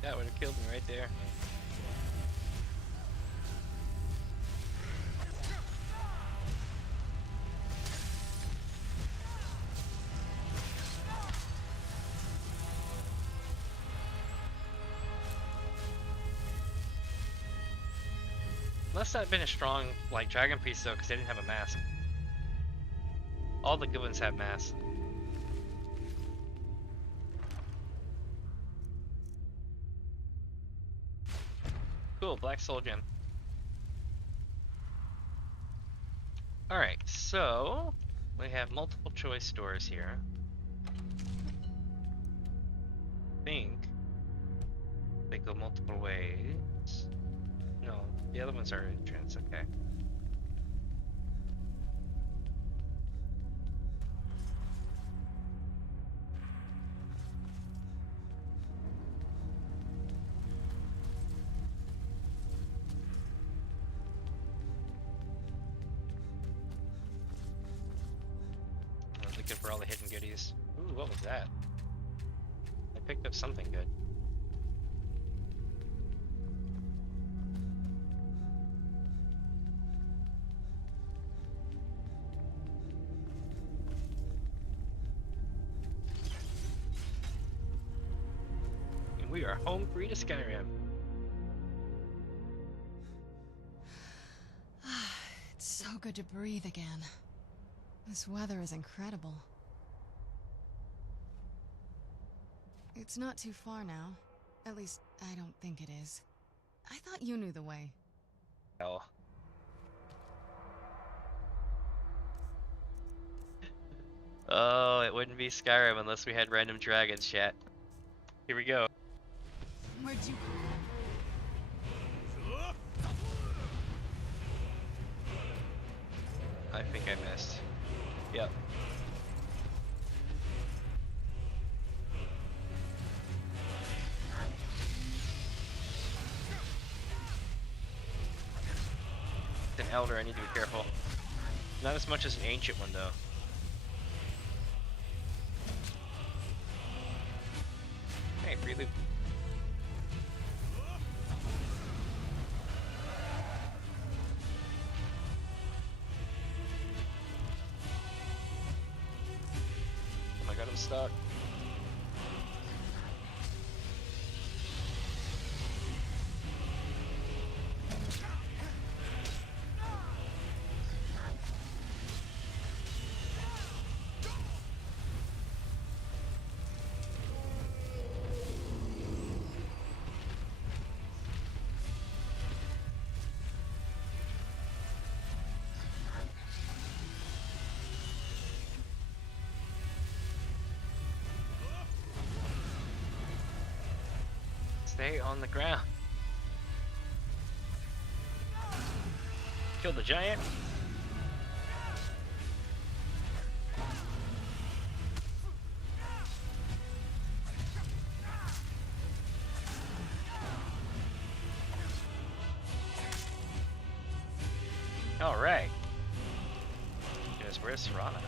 That would have killed me right there. Must not have been a strong, like, Dragon Priest though, because they didn't have a mask. All the good ones have masks. Cool, Black Soul Gem. Alright, so we have multiple choice stores here. I think they go multiple ways. No, the other ones are entrance, okay. Looking for all the hidden goodies. Ooh, what was that? I picked up something good. And we are home free to Skyrim. It's so good to breathe again. This weather is incredible. It's not too far now. At least, I don't think it is. I thought you knew the way. Hell. Oh, it wouldn't be Skyrim unless we had random dragons, chat. Here we go. Where'd you... I think I missed. Yep. It's an elder, I need to be careful. Not as much as an ancient one though. Hey, free loot. Oh my god, I'm stuck. Stay on the ground. Kill the giant. All right. Goodness, where's Serana?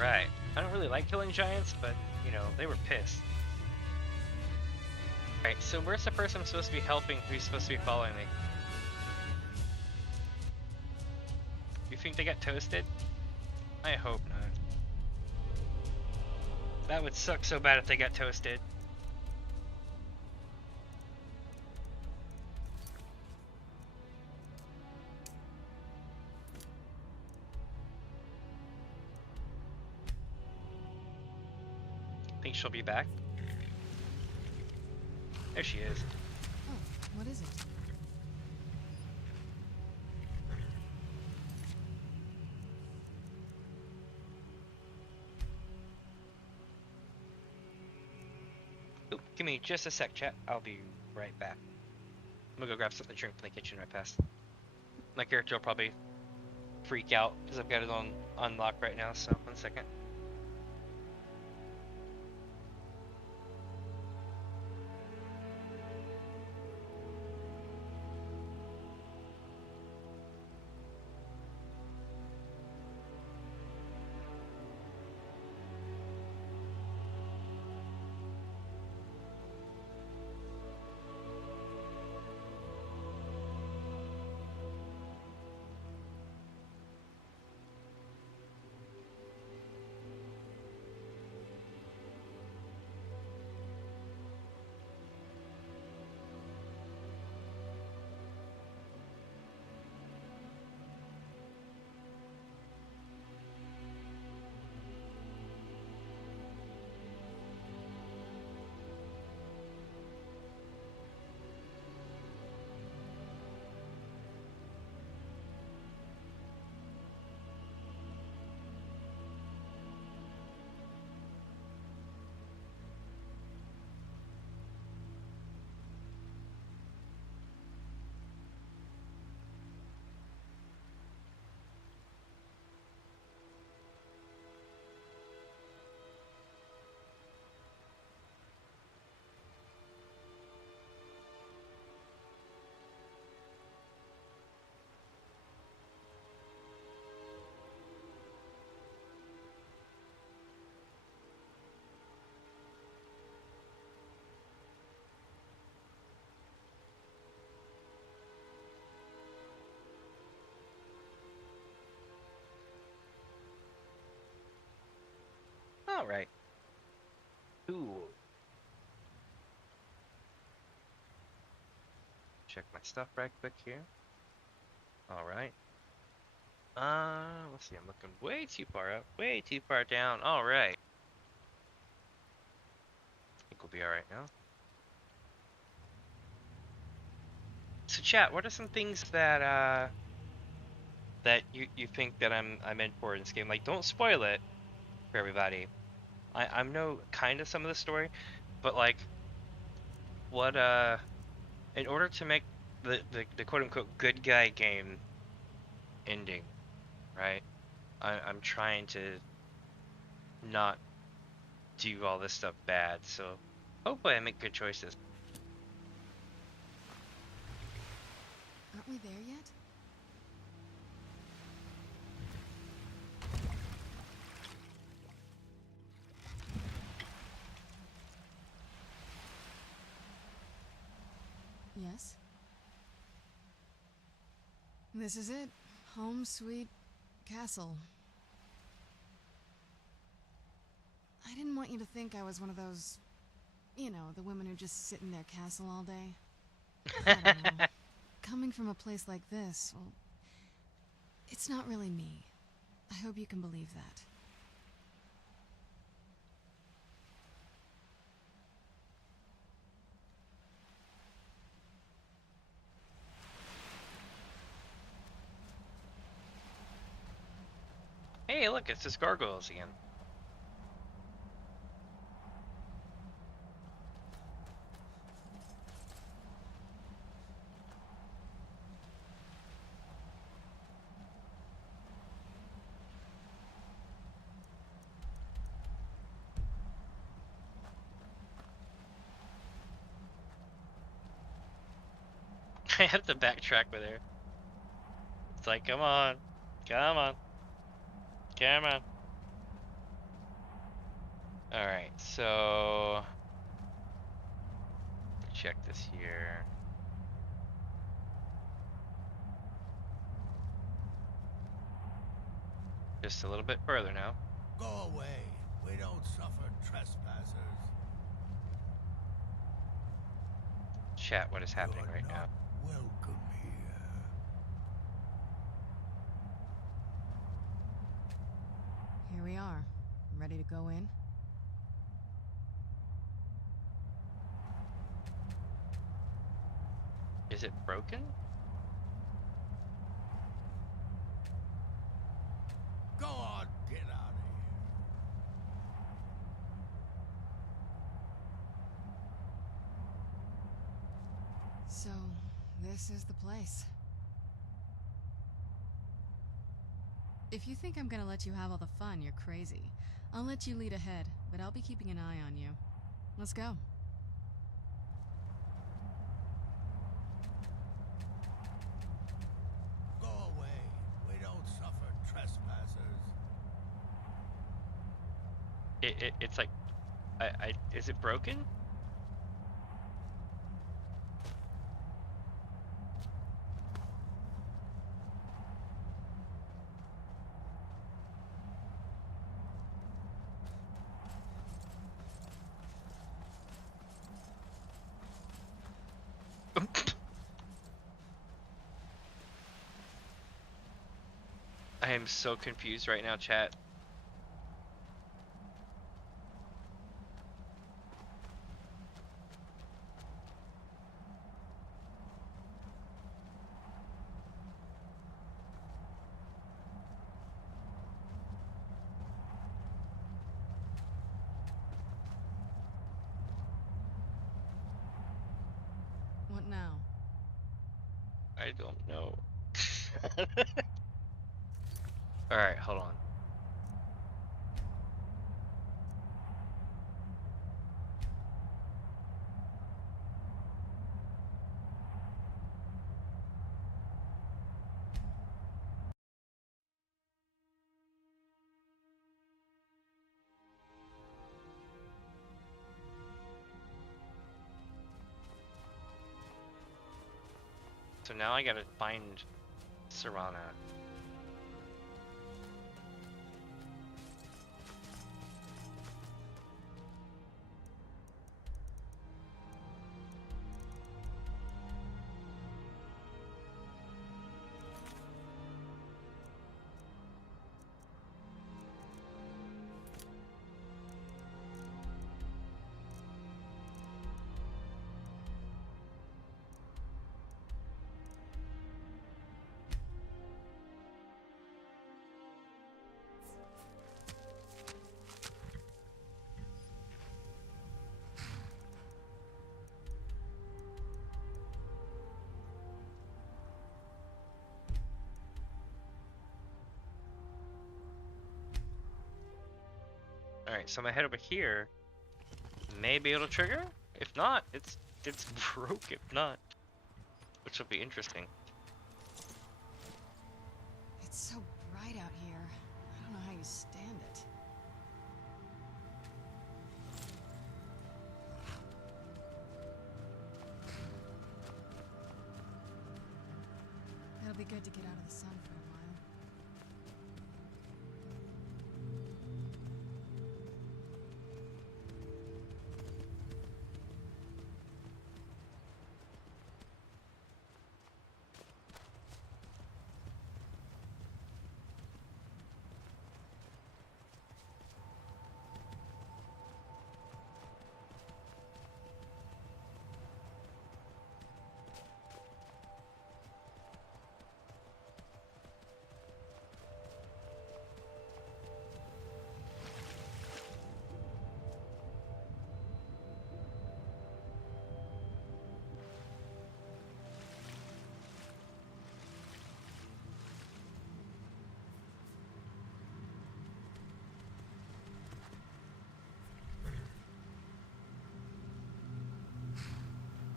Right. I don't really like killing giants, but, you know, they were pissed. Alright, so where's the person I'm supposed to be helping who's supposed to be following me? You think they got toasted? I hope not. That would suck so bad if they got toasted. Think she'll be back? There she is. Oh, what is it? Oop, give me just a sec, chat. I'll be right back. I'm gonna go grab something to drink from the kitchen right past. My character will probably freak out because I've got it on unlock right now, so 1 second. Alright. check my stuff right quick here. Alright. Let's see, I'm looking way too far up, way too far down. Alright. I think we'll be alright now. So chat, what are some things that that you think that I'm in for in this game? Like, don't spoil it for everybody. I know kind of some of the story, but like, what in order to make the quote unquote good guy game ending, right? I'm trying to not do all this stuff bad, so hopefully I make good choices. Aren't we there yet? Yes? This is it. Home sweet castle. I didn't want you to think I was one of those, you know, the women who just sit in their castle all day. I don't know. Coming from a place like this, well, it's not really me. I hope you can believe that. Hey, look, it's just gargoyles again. I have to backtrack with her. It's like, come on, come on, come on. Alright, so check this here. Just a little bit further now. Go away. We don't suffer trespassers. Chat, what is happening You're right now? not welcome here. Here we are. Ready to go in? Is it broken? Go on, get out of here. So, this is the place. If you think I'm gonna let you have all the fun, you're crazy. I'll let you lead ahead, but I'll be keeping an eye on you. Let's go. Go away. We don't suffer trespassers. It's like, is it broken? I am so confused right now, chat. What now? I don't know. Alright, hold on. So now I gotta find Serana. Alright, so I'm gonna head over here. Maybe it'll trigger? If not, it's broke if not. Which will be interesting. It's so bright out here. I don't know how you stand it. It'll be good to get out of the sun for a while.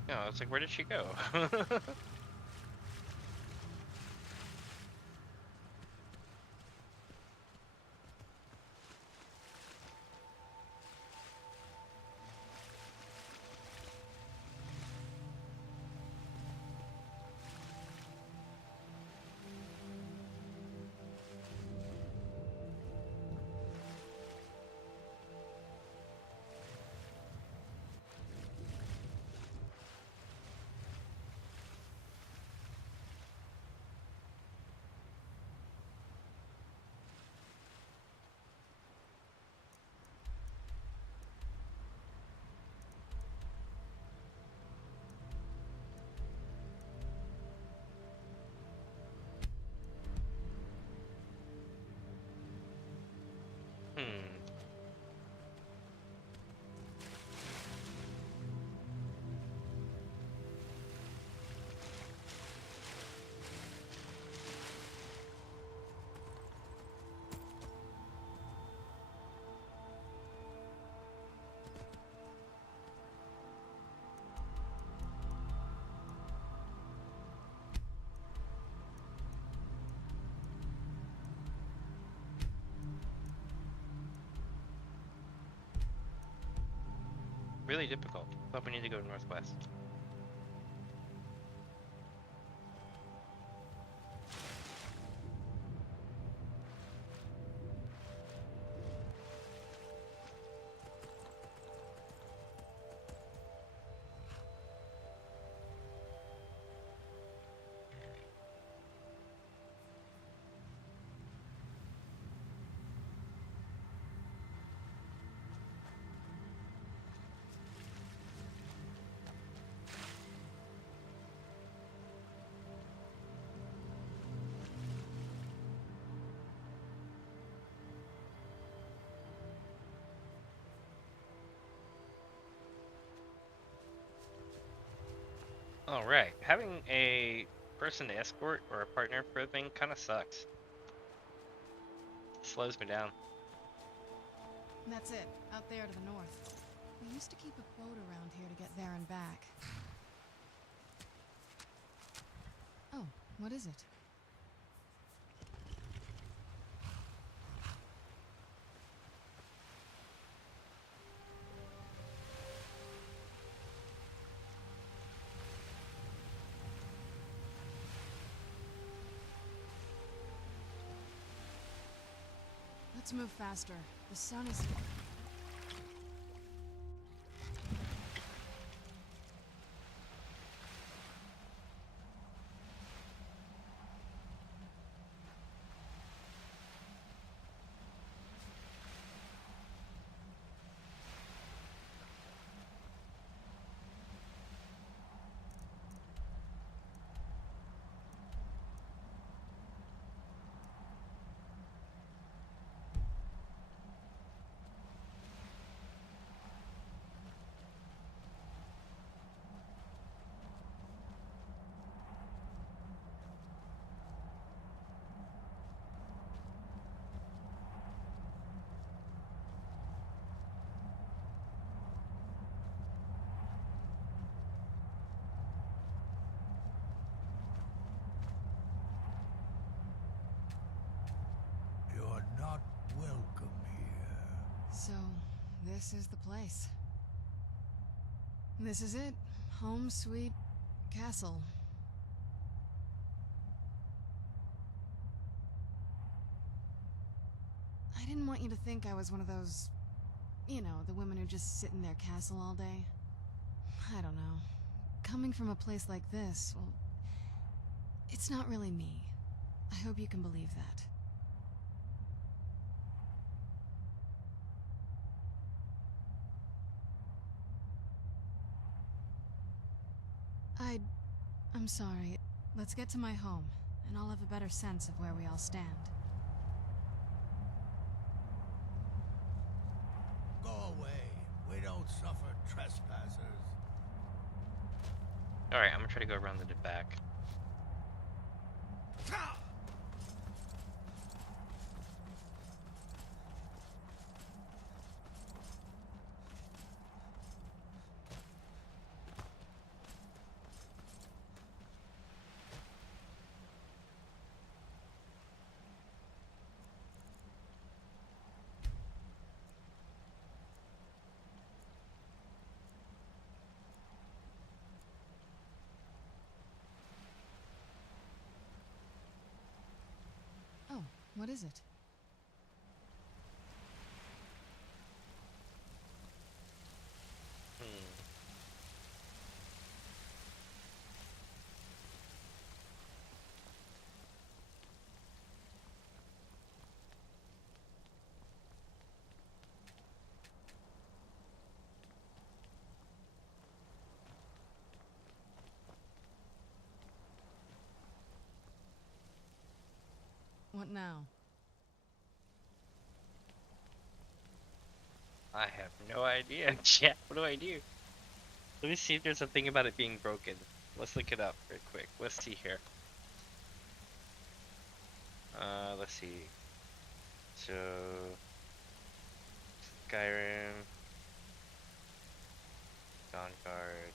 No, it's like, where did she go? Really difficult, but we need to go northwest. Alright, having a person to escort or a partner for a thing kind of sucks. It slows me down. That's it, out there to the north. We used to keep a boat around here to get there and back. Oh, what is it? Let's move faster. The sun is... this is the place. This is it. Home sweet castle. I didn't want you to think I was one of those, you know, the women who just sit in their castle all day. I don't know. Coming from a place like this, well, it's not really me. I hope you can believe that. I'm sorry. Let's get to my home, and I'll have a better sense of where we all stand. Go away. We don't suffer trespassers. Alright, I'm gonna try to go around the back. Oh, what is it? What now? I have no idea. Chat, what do I do? Let me see if there's a thing about it being broken. Let's look it up real quick. Let's see here. Let's see. So, Skyrim, Dawnguard.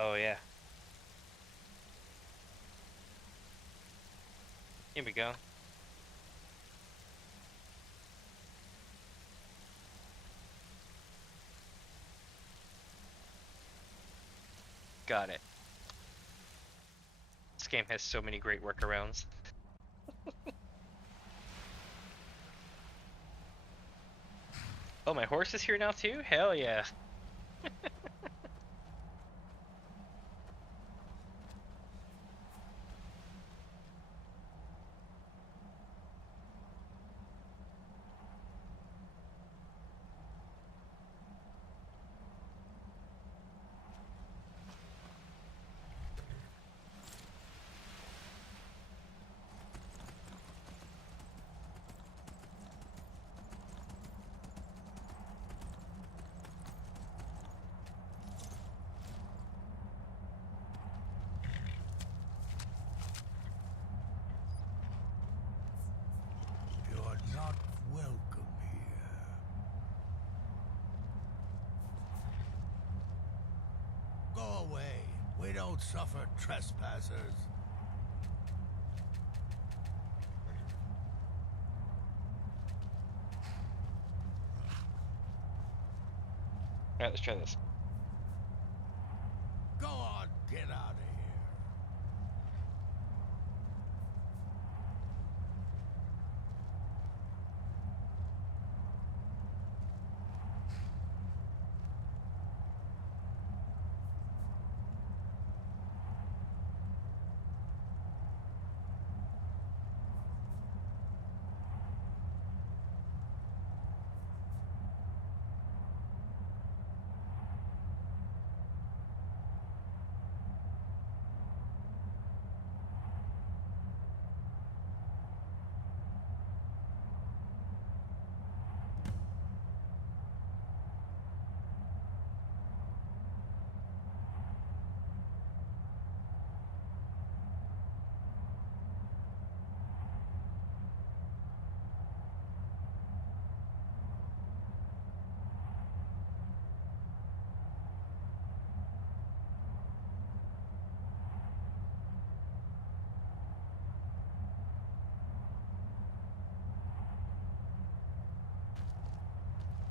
Oh yeah. Here we go. Got it. This game has so many great workarounds. Oh, my horse is here now too? Hell yeah. You're not welcome here. Go away. We don't suffer trespassers. Alright, let's try this. Go on, get out of here.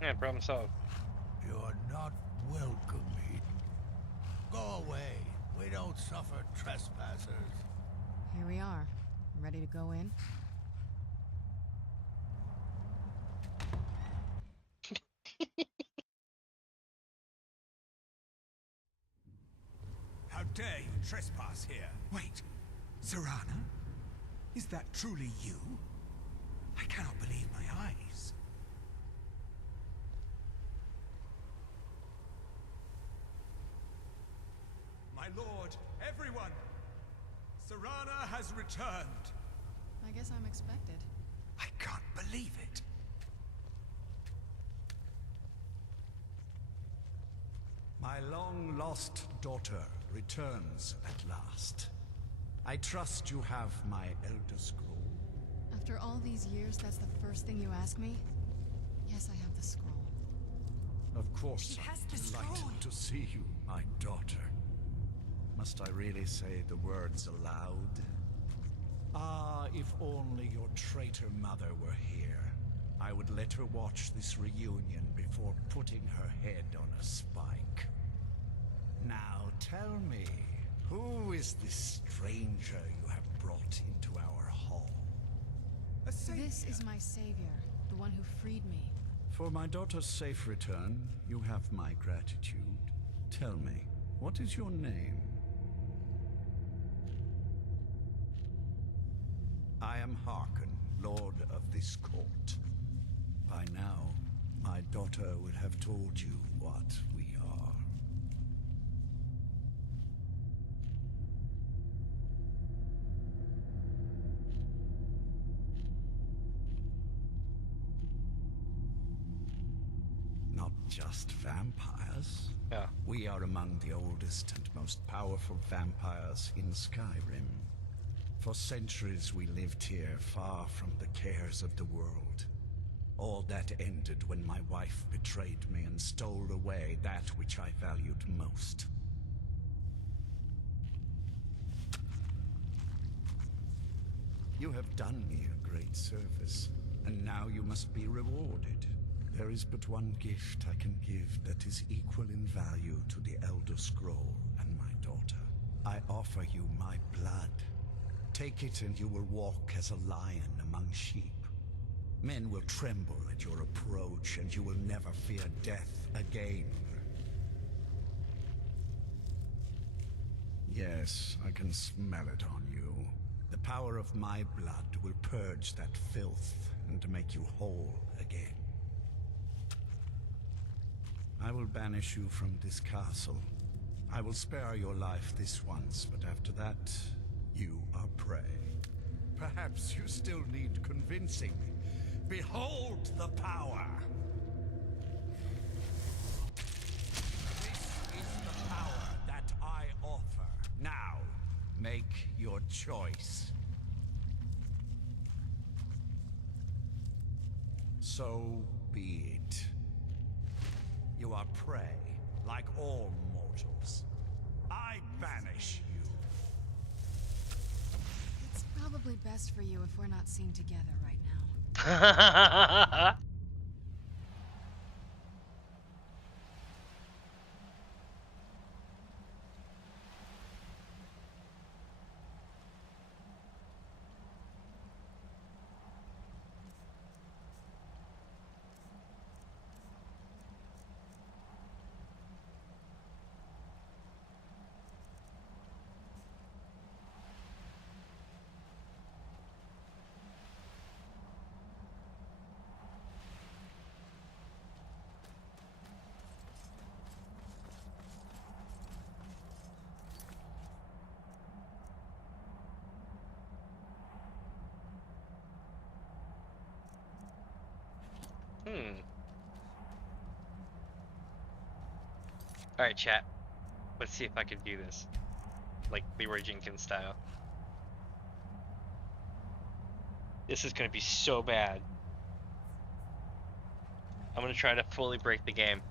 Yeah, problem solved. You're not welcome here. Go away. We don't suffer trespassers. Here we are. Ready to go in? How dare you trespass here? Wait, Serana? Is that truly you? I cannot believe my eyes. My lord, everyone! Serana has returned! I guess I'm expected. I can't believe it. My long-lost daughter returns at last. I trust you have my Elder Scroll. After all these years, that's the first thing you ask me? Yes, I have the scroll. Of course, She has I'm the delighted scroll. to see you, my daughter. Must I really say the words aloud? Ah, if only your traitor mother were here. I would let her watch this reunion before putting her head on a spike. Now tell me, who is this stranger you have brought into our hall? A savior. This is my savior, the one who freed me. For my daughter's safe return, you have my gratitude. Tell me, what is your name? I am Hearken, lord of this court. By now, my daughter would have told you what we are. Not just vampires. Yeah. We are among the oldest and most powerful vampires in Skyrim. For centuries we lived here, far from the cares of the world. All that ended when my wife betrayed me and stole away that which I valued most. You have done me a great service, and now you must be rewarded. There is but one gift I can give that is equal in value to the Elder Scroll and my daughter. I offer you my blood. Take it and you will walk as a lion among sheep. Men will tremble at your approach and you will never fear death again. Yes, I can smell it on you. The power of my blood will purge that filth and make you whole again. I will banish you from this castle. I will spare your life this once, but after that, you are prey. Perhaps you still need convincing. Behold the power! This is the power that I offer. Now, make your choice. So be it. You are prey, like all mortals. I banish you. It's probably best for you if we're not seen together right now. Alright, chat. Let's see if I can do this. Like Leroy Jenkins style. This is gonna be so bad. I'm gonna try to fully break the game.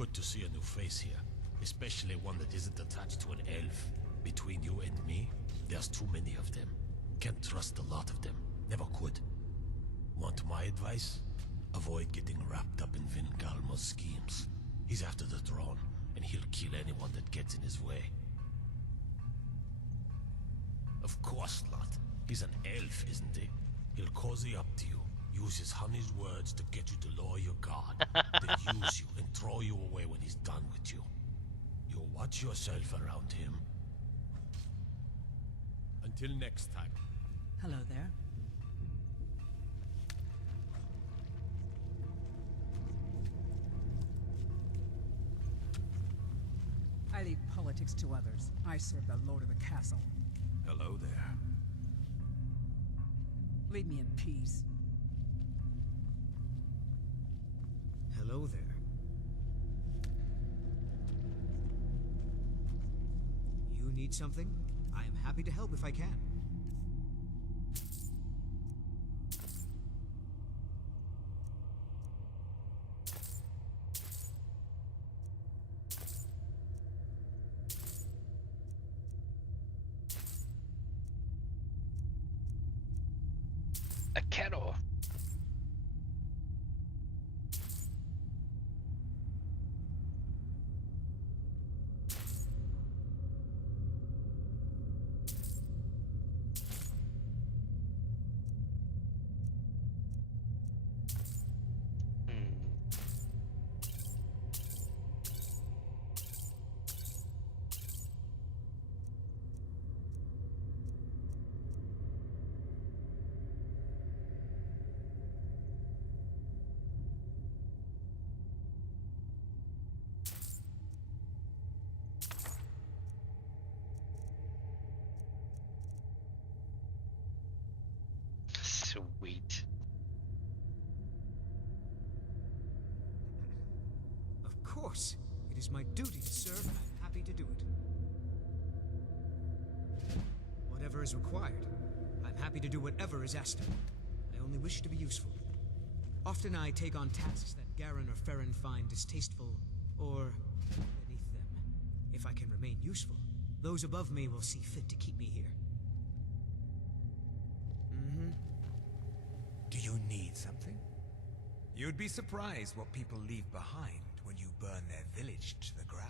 Good to see a new face here, especially one that isn't attached to an elf. Between you and me, there's too many of them. Can't trust a lot of them. Never could. Want my advice? Avoid getting wrapped up in Vingalmo's schemes. He's after the throne, and he'll kill anyone that gets in his way. Of course not. He's an elf, isn't he? He'll cozy up to you, use his honey's words to get you to lower your guard, then use you and throw you away when he's done with you. You watch yourself around him. Until next time. Hello there. I leave politics to others. I serve the lord of the castle. Hello there. Leave me in peace. Hello there. You need something? I am happy to help if I can. A kettle. Sweet. Of course. It is my duty to serve, and I'm happy to do it. Whatever is required, I'm happy to do whatever is asked of me. I only wish to be useful. Often I take on tasks that Garen or Farron find distasteful, or beneath them. If I can remain useful, those above me will see fit to keep me here. Do you need something? You'd be surprised what people leave behind when you burn their village to the ground.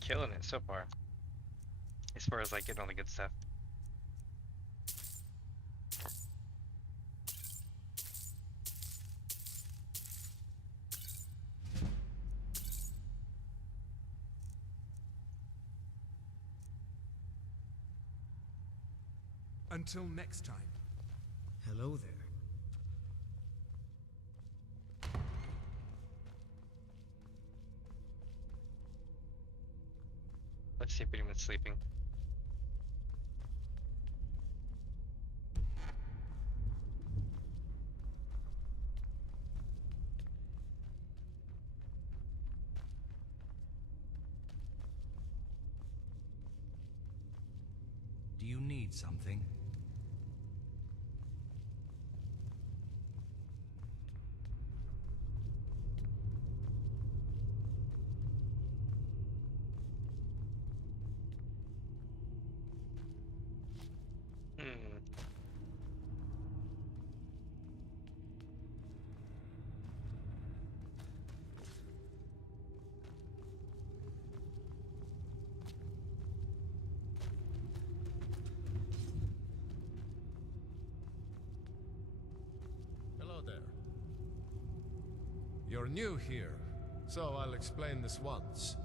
Killing it so far. As far as like getting all the good stuff. Until next time. Hello there. Let's see if anyone's sleeping. Do you need something? You're new here, so I'll explain this once.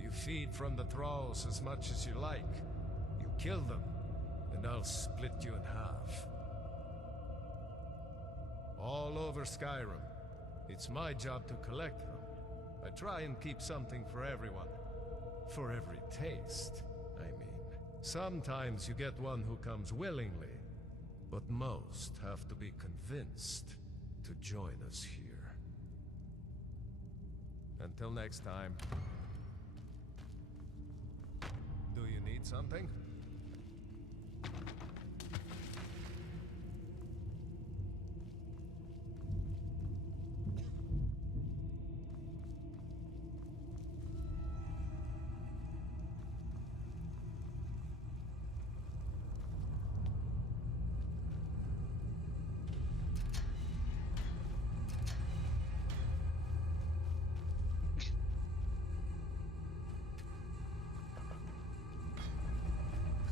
You feed from the thralls as much as you like. You kill them, and I'll split you in half. All over Skyrim. It's my job to collect them. I try and keep something for everyone. For every taste, I mean. Sometimes you get one who comes willingly, but most have to be convinced to join us here. Until next time. Do you need something?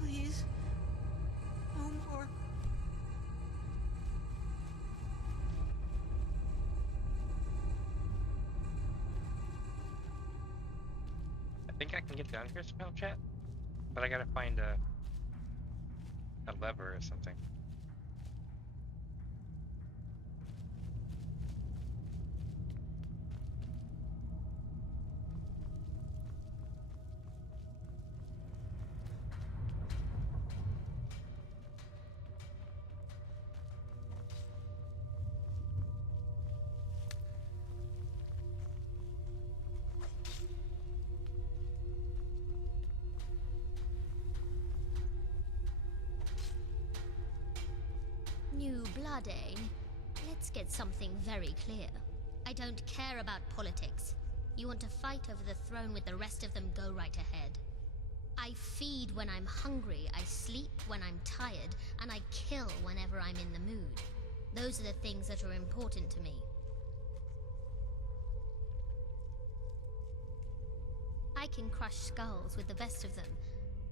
Please. No more. I think I can get down here somehow, chat. But I gotta find a lever or something. New blood, eh? Let's get something very clear. I don't care about politics. You want to fight over the throne with the rest of them, go right ahead. I feed when I'm hungry, I sleep when I'm tired, and I kill whenever I'm in the mood. Those are the things that are important to me. I can crush skulls with the best of them.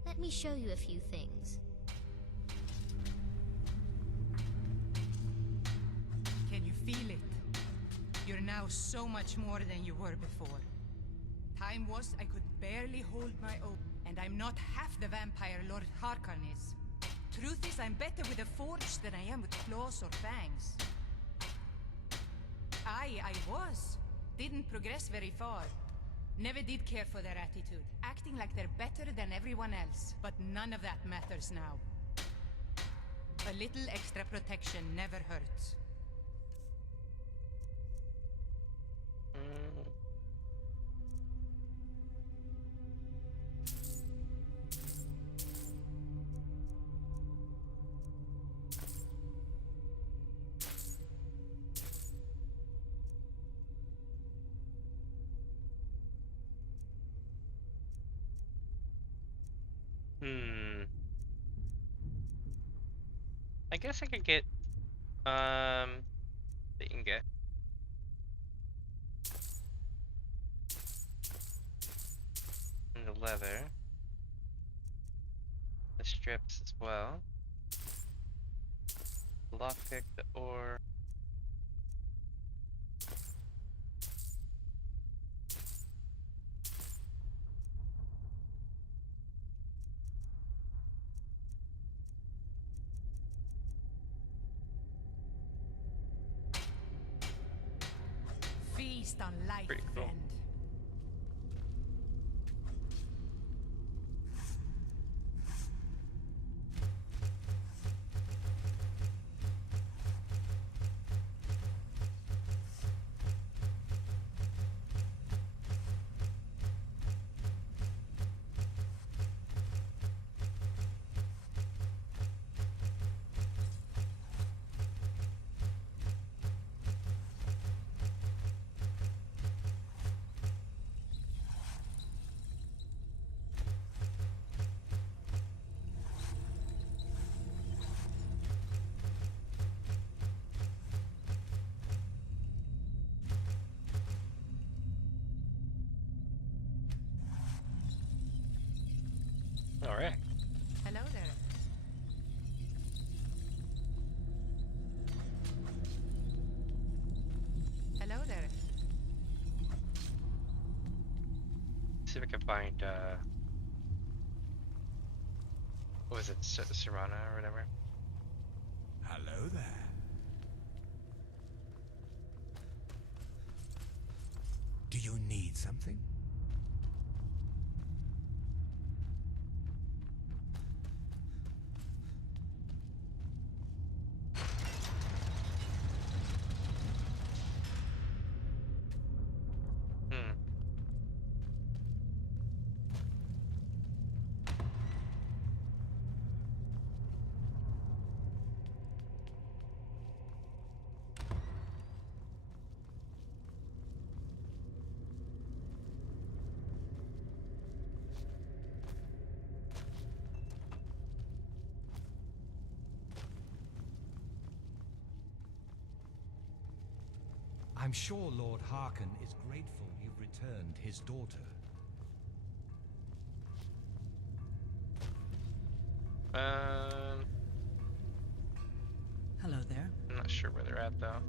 Let me show you a few things. Can you feel it? You're now so much more than you were before. Time was I could barely hold my own, and I'm not half the vampire Lord Harkon is. Truth is, I'm better with a forge than I am with claws or fangs. I was. Didn't progress very far. Never did care for their attitude, acting like they're better than everyone else. But none of that matters now. A little extra protection never hurts. I guess I could get the ingot. And the leather. The strips as well. The lockpick, the ore. Feast on life, Pretty cool. friend. All right. Hello there. Hello there. see if I can find, what was it, Serana or whatever? Hello there. Do you need something? I'm sure Lord Harkon is grateful you've returned his daughter. Hello there. I'm not sure where they're at though.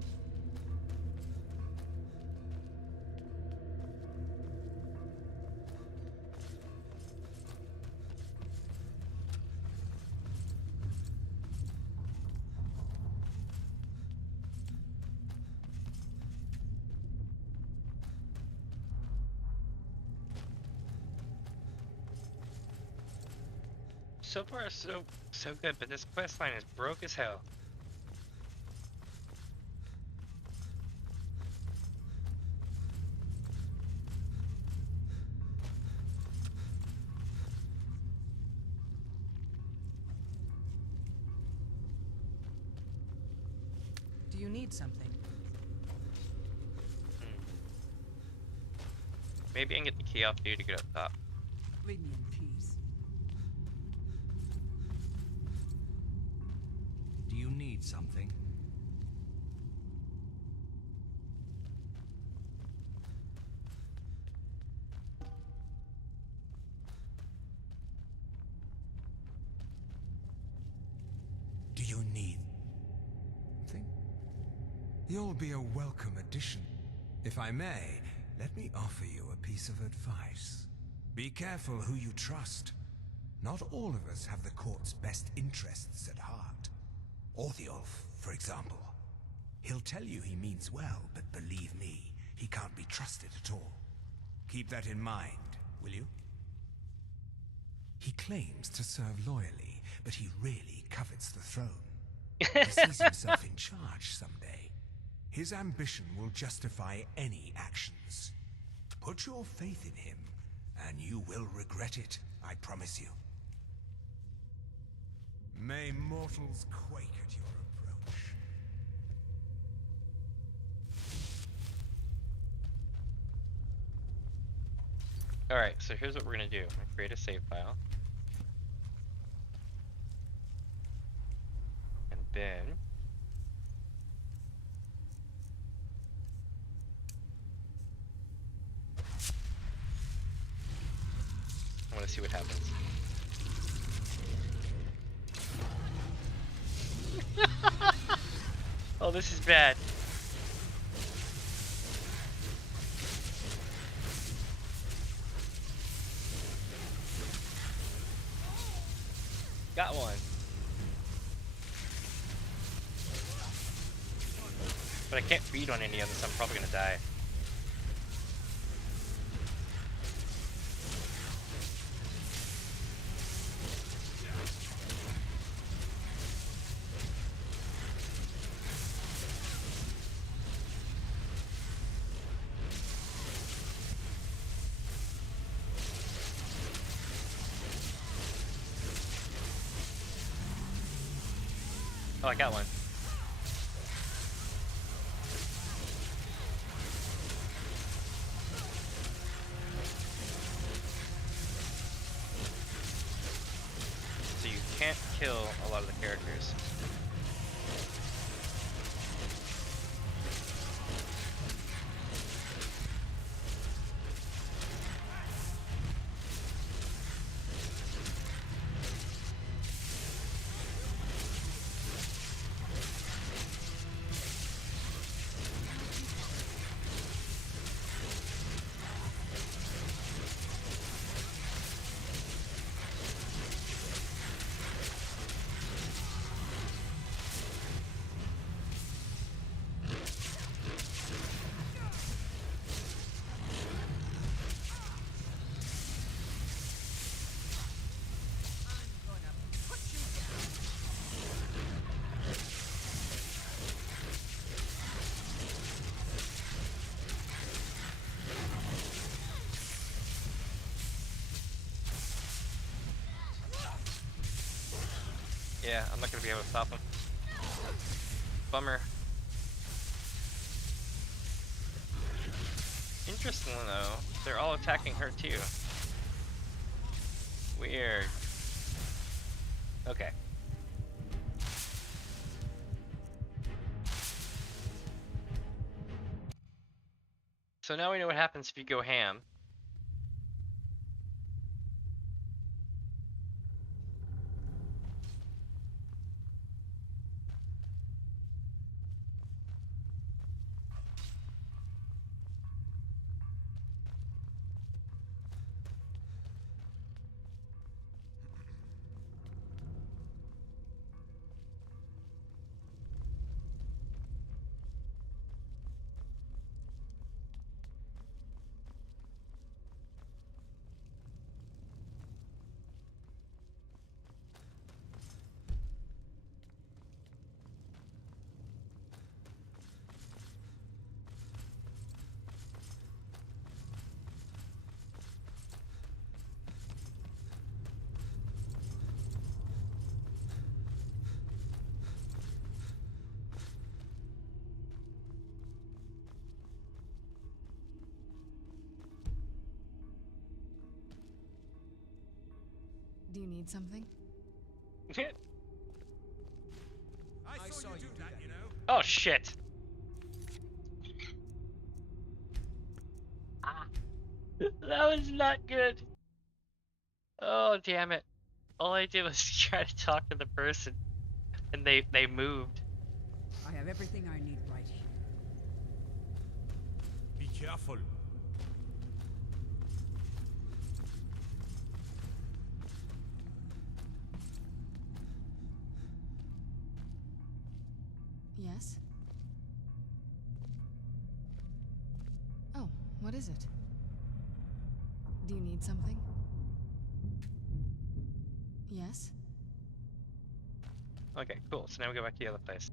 So far, so good, but this quest line is broke as hell. Do you need something? Maybe I can get the key off you to get up top. Leave me in peace. Do you need something? Do you need something? You'll be a welcome addition. If I may, let me offer you a piece of advice. Be careful who you trust. Not all of us have the court's best interests at heart. Orthiolf, for example. He'll tell you he means well, but believe me, he can't be trusted at all. Keep that in mind, will you? He claims to serve loyally, but he really covets the throne. He sees himself in charge someday. His ambition will justify any actions. Put your faith in him, and you will regret it, I promise you. May mortals quake at your approach. Alright, so here's what we're gonna do. I'm gonna create a save file. And then I wanna see what happens. Oh, this is bad. Got one. But I can't feed on any of this, I'm probably gonna die. Oh, I got one. So you can't kill a lot of the characters. Yeah, I'm not gonna be able to stop him. Bummer. Interesting though, they're all attacking her too. Weird. Okay. So now we know what happens if you go ham. Do you need something? I saw you do that, you know. Oh shit. Ah. That was not good. Oh damn it. All I did was try to talk to the person and they moved. I have everything I need right here. Be careful. Yes? Oh, what is it? Do you need something? Yes? Okay, cool. So now we go back to the other place.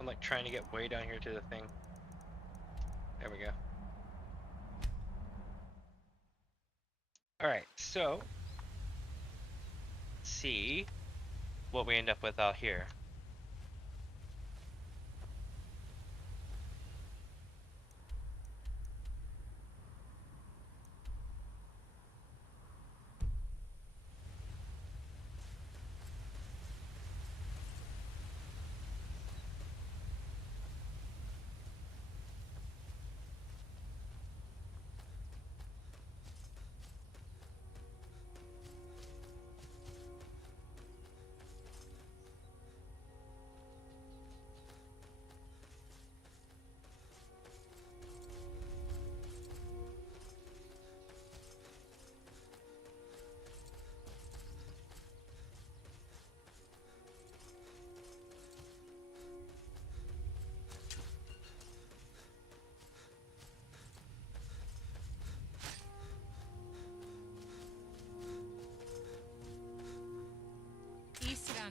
I'm like trying to get way down here to the thing. There we go. Alright, so let's see what we end up with out here.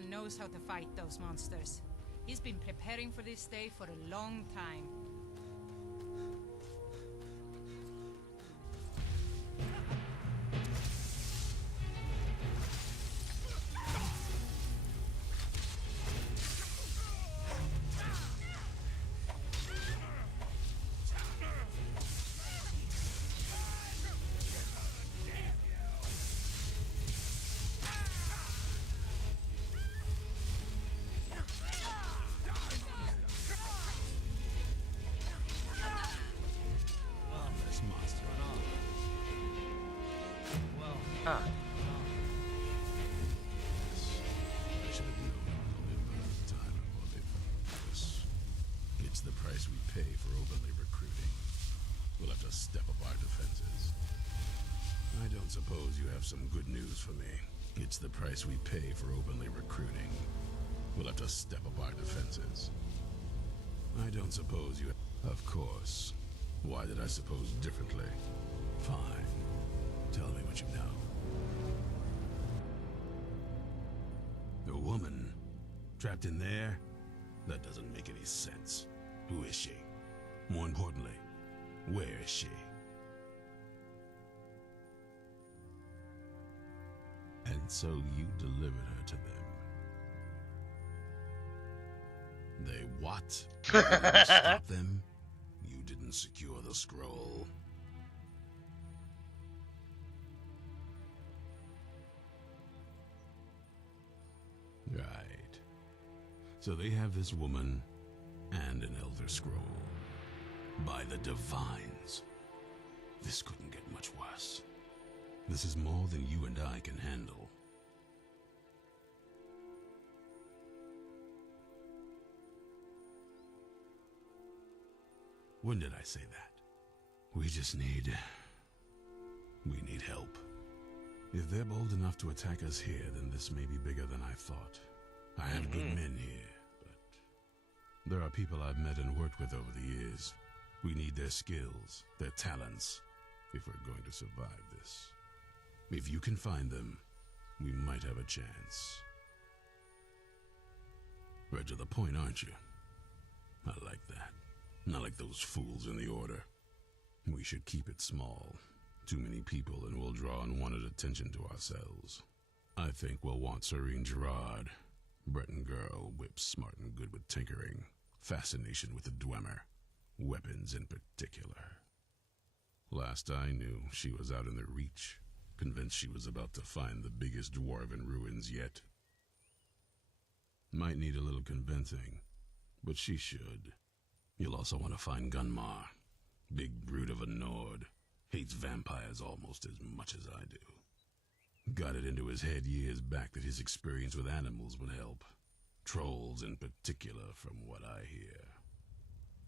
Knows how to fight those monsters. He's been preparing for this day for a long time. Huh. I should have known Oblivion at the time of Oblivion. It's the price we pay for overly recruiting. we'll have to step up our defenses. I don't suppose you have some good news for me. It's the price we pay for openly recruiting. We'll have to step up our defenses. I don't suppose you... Of course. Why did I suppose differently? Fine. Tell me what you know. A woman? Trapped in there? That doesn't make any sense. Who is she? More importantly, where is she? And so you delivered her to them. They what? You didn't stop them? You didn't secure the scroll? Right. So they have this woman and an Elder Scroll. By the Divines. This couldn't get much worse. This is more than you and I can handle. When did I say that? We need help. If they're bold enough to attack us here, then this may be bigger than I thought. I have good men here, but there are people I've met and worked with over the years. We need their skills, their talents, if we're going to survive this. If you can find them, we might have a chance. Right to the point, aren't you? I like that. Not like those fools in the Order. We should keep it small. Too many people and we'll draw unwanted attention to ourselves. I think we'll want Serene Gerard. Breton girl, whips smart and good with tinkering. Fascination with the Dwemer. Weapons in particular. Last I knew, she was out in the Reach, convinced she was about to find the biggest dwarven ruins yet. Might need a little convincing, but she should. You'll also want to find Gunmar. Big brute of a Nord. Hates vampires almost as much as I do. Got it into his head years back that his experience with animals would help. Trolls in particular, from what I hear.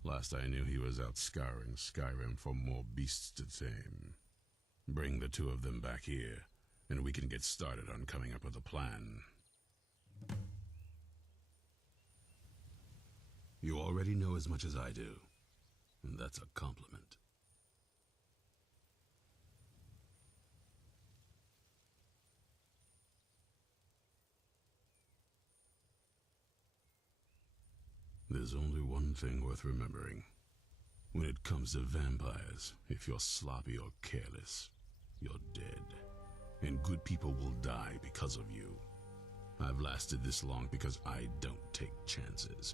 Last I knew, he was out scouring Skyrim for more beasts to tame. Bring the two of them back here, and we can get started on coming up with a plan. You already know as much as I do, and that's a compliment. There's only one thing worth remembering. When it comes to vampires, if you're sloppy or careless, you're dead. And good people will die because of you. I've lasted this long because I don't take chances.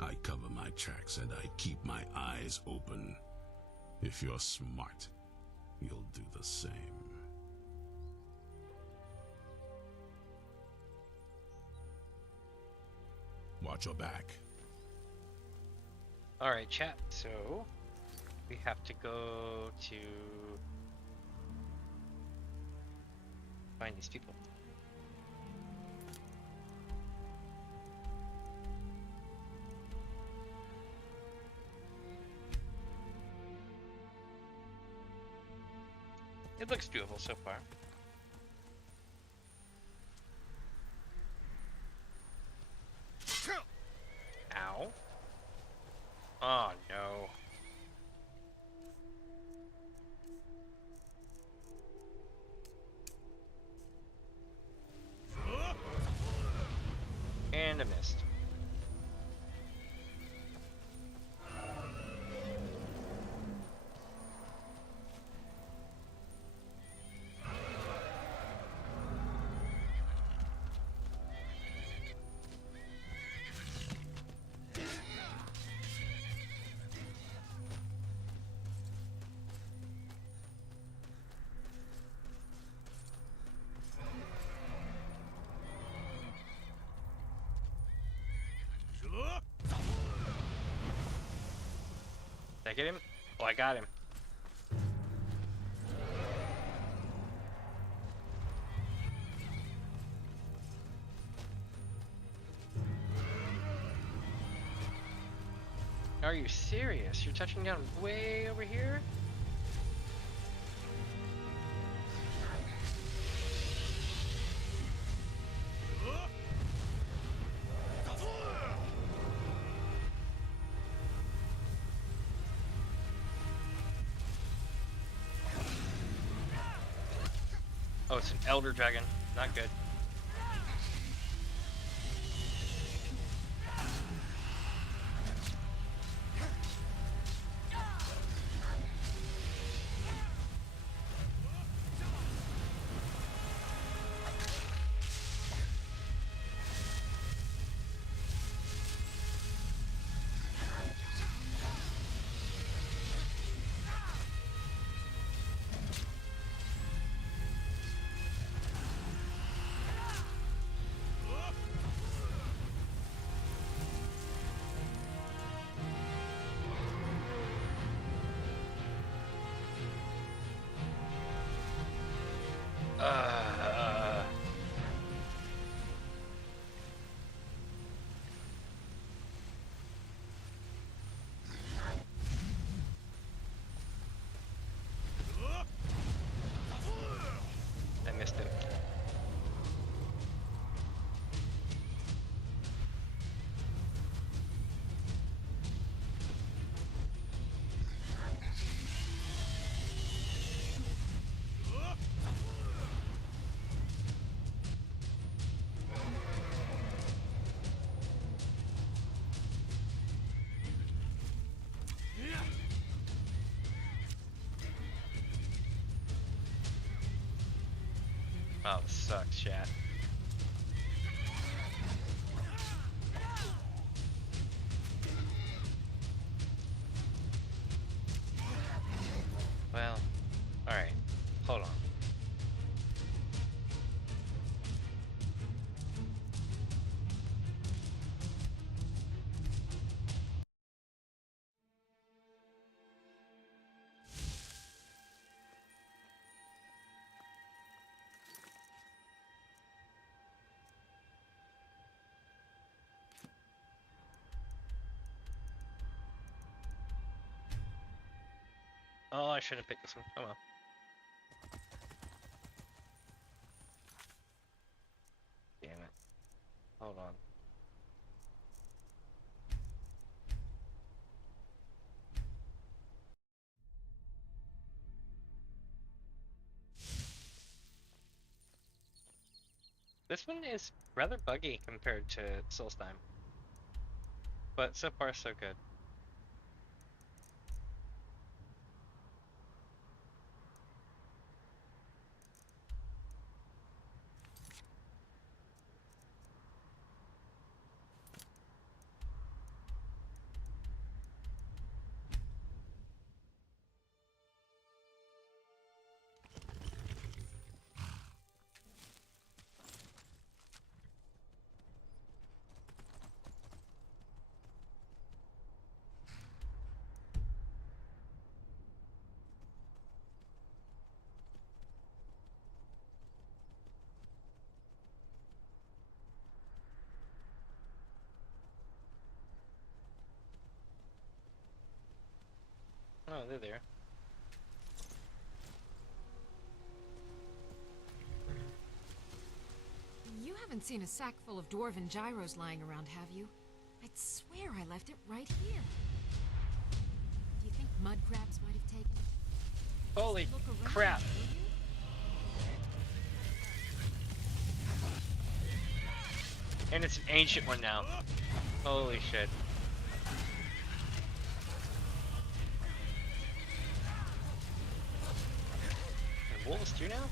I cover my tracks and I keep my eyes open. If you're smart, you'll do the same. Watch your back. Alright, chat, so we have to go to find these people. It looks doable so far. Ow. Oh no. And a missed. Did I get him? Oh, I got him. Are you serious? You're touching down way over here? Oh, it's an elder dragon. Not good. I missed it. Oh, this sucks, chat. Well, alright. Hold on. Oh, I should have picked this one. Oh well. Damn it. Hold on. This one is rather buggy compared to Solstheim. But so far so good. Oh, they're there. You haven't seen a sack full of dwarven gyros lying around, have you? I'd swear I left it right here. Do you think mud crabs might have taken it? Holy crap! And it's an ancient one now. Holy shit. And wolves too now?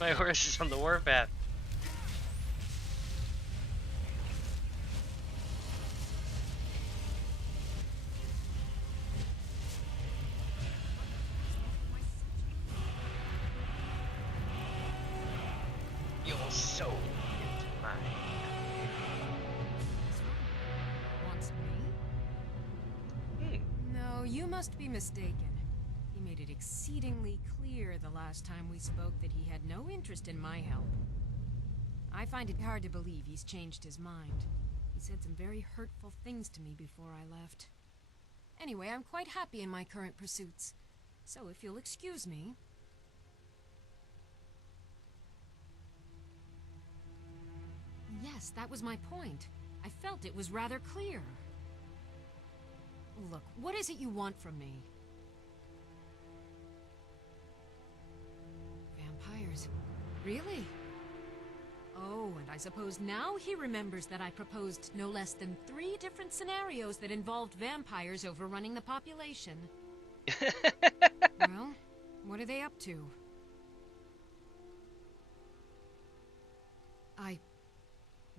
My horse is on the warpath. You're so into mine. Wants me? No, you must be mistaken. He made it exceedingly clear the last time we spoke that he had no interest in my help. I find it hard to believe he's changed his mind. He said some very hurtful things to me before I left. Anyway, I'm quite happy in my current pursuits. So if you'll excuse me... Yes, that was my point. I felt it was rather clear. Look, what is it you want from me? Vampires. Really? Oh, and I suppose now he remembers that I proposed no less than 3 different scenarios that involved vampires overrunning the population. Well, what are they up to?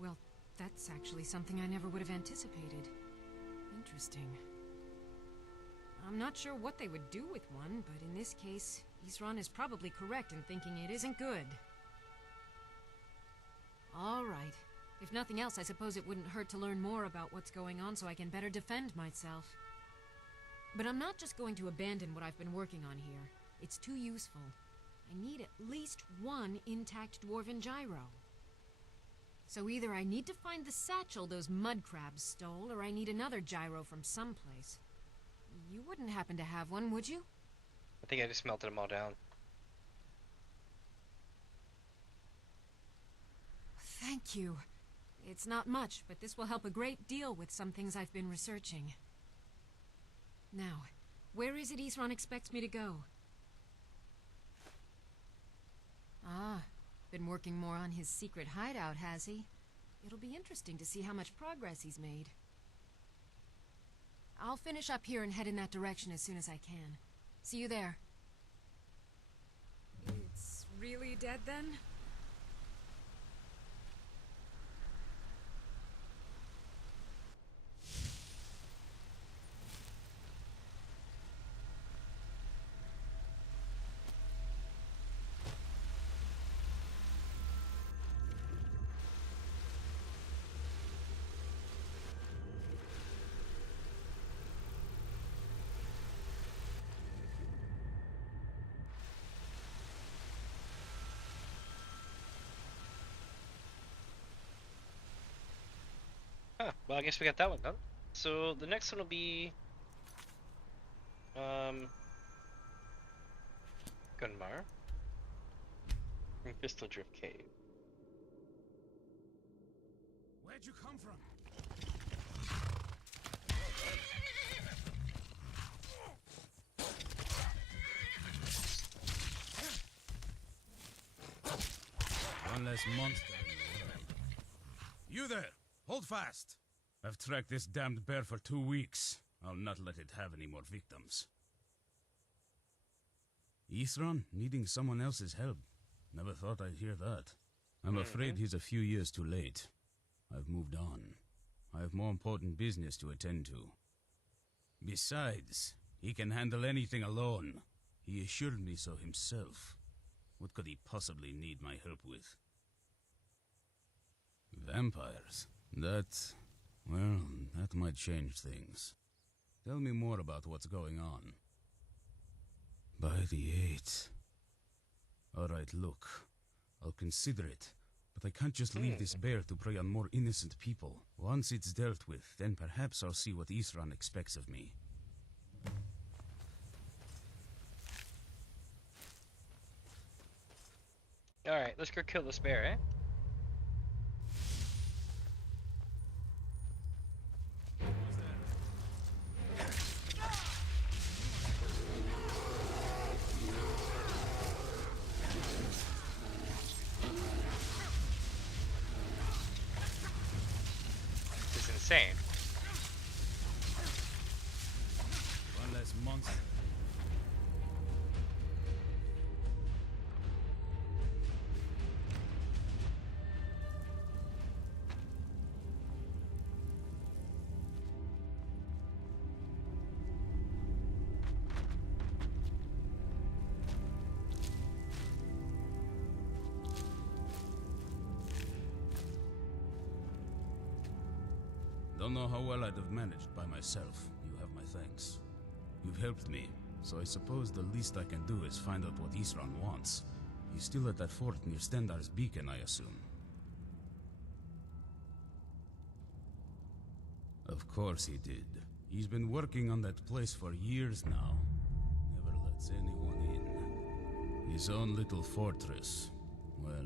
Well, that's actually something I never would have anticipated. Interesting. I'm not sure what they would do with one, but in this case, Isran is probably correct in thinking it isn't good. All right. If nothing else, I suppose it wouldn't hurt to learn more about what's going on so I can better defend myself. But I'm not just going to abandon what I've been working on here. It's too useful. I need at least 1 intact dwarven gyro. So either I need to find the satchel those mud crabs stole, or I need another gyro from someplace. You wouldn't happen to have one, would you? I think I just melted them all down. Thank you. It's not much, but this will help a great deal with some things I've been researching. Now, where is it Isran expects me to go? Ah, been working more on his secret hideout, has he? It'll be interesting to see how much progress he's made. I'll finish up here and head in that direction as soon as I can. See you there. It's really dead then? Huh, well, I guess we got that one done. So the next one will be Gunmar from Pistol Drift Cave. Where'd you come from? One less monster in the world. You there! Hold fast! I've tracked this damned bear for 2 weeks. I'll not let it have any more victims. Isran needing someone else's help. Never thought I'd hear that. I'm afraid he's a few years too late. I've moved on. I have more important business to attend to. Besides, he can handle anything alone. He assured me so himself. What could he possibly need my help with? Vampires? Well, that might change things. Tell me more about what's going on. By the 8th. Alright, look. I'll consider it. But I can't just leave this bear to prey on more innocent people. Once it's dealt with, then perhaps I'll see what Isran expects of me. Alright, let's go kill this bear, eh? This is insane. One less monster. don't know how well I'd have managed by myself. You have my thanks. You've helped me, so I suppose the least I can do is find out what Isran wants. He's still at that fort near Stendar's beacon, I assume. Of course he did. He's been working on that place for years now. Never lets anyone in. His own little fortress. Well,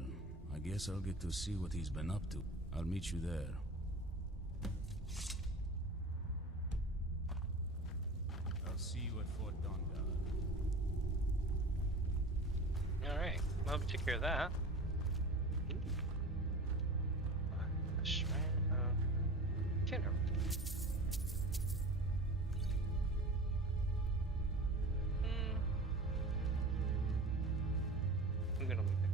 I guess I'll get to see what he's been up to. I'll meet you there. I'll see you at Fort Dawnguard. Alright, well, we took care of that. A shrine of Kinder. I'm gonna leave it.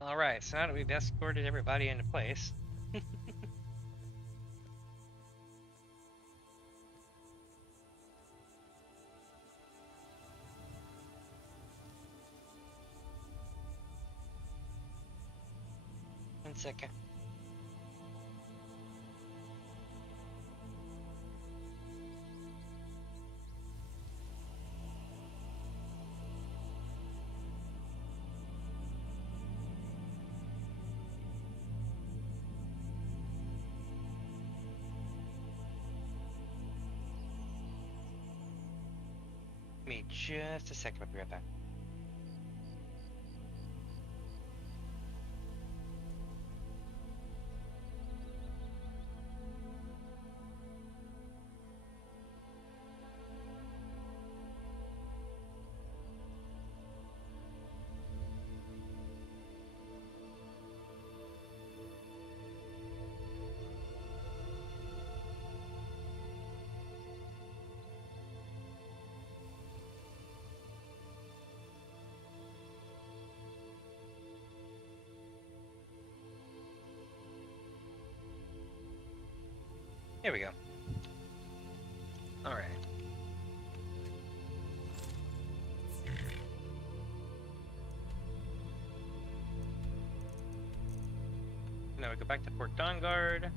Alright, so now that we've escorted everybody into place. 1 second. Give me just a second, I'll be right back. Here we go. All right. Now we go back to Fort Dawnguard. I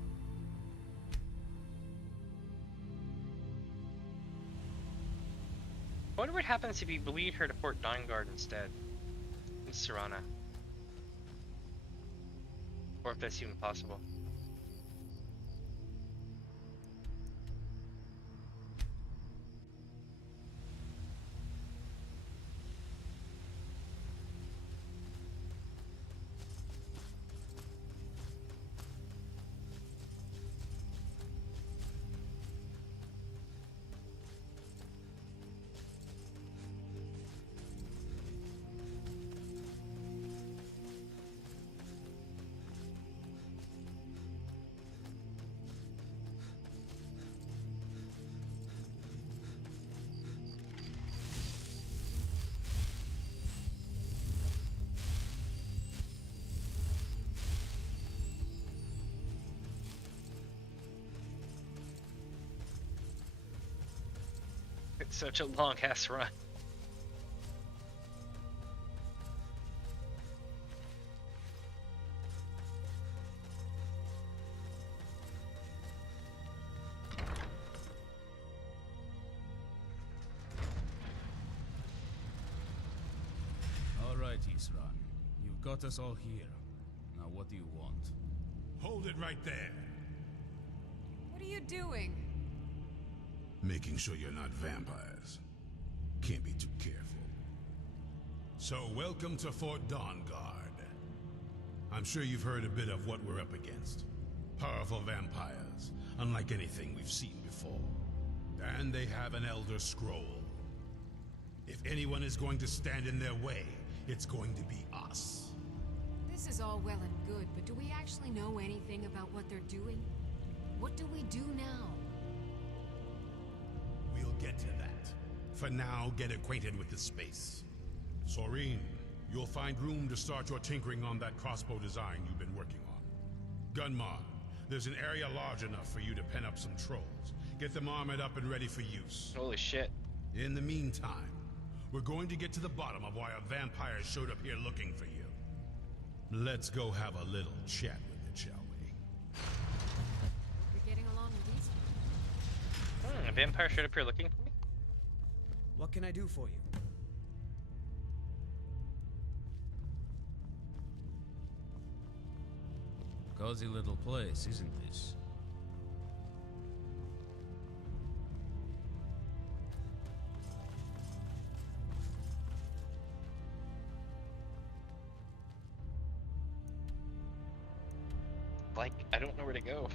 wonder what happens if you lead her to Fort Dawnguard instead, in Serana. Or if that's even possible. It's such a long ass run. All right, Isran. You've got us all here. Now what do you want? Hold it right there. What are you doing? Making sure you're not vampires. Can't be too careful. So, welcome to Fort Dawnguard. I'm sure you've heard a bit of what we're up against. Powerful vampires, unlike anything we've seen before. And they have an Elder Scroll. If anyone is going to stand in their way, it's going to be us. This is all well and good, but do we actually know anything about what they're doing? What do we do now? We'll get to that. For now, get acquainted with the space. Soreen, you'll find room to start your tinkering on that crossbow design you've been working on. Gunmar, there's an area large enough for you to pen up some trolls. Get them armored up and ready for use. Holy shit. In the meantime, we're going to get to the bottom of why our vampires showed up here looking for you. Let's go have a little chat with it, shall we? You're getting along with these. A vampire showed up here looking for me? What can I do for you? Cozy little place, isn't this? Like, I don't know where to go.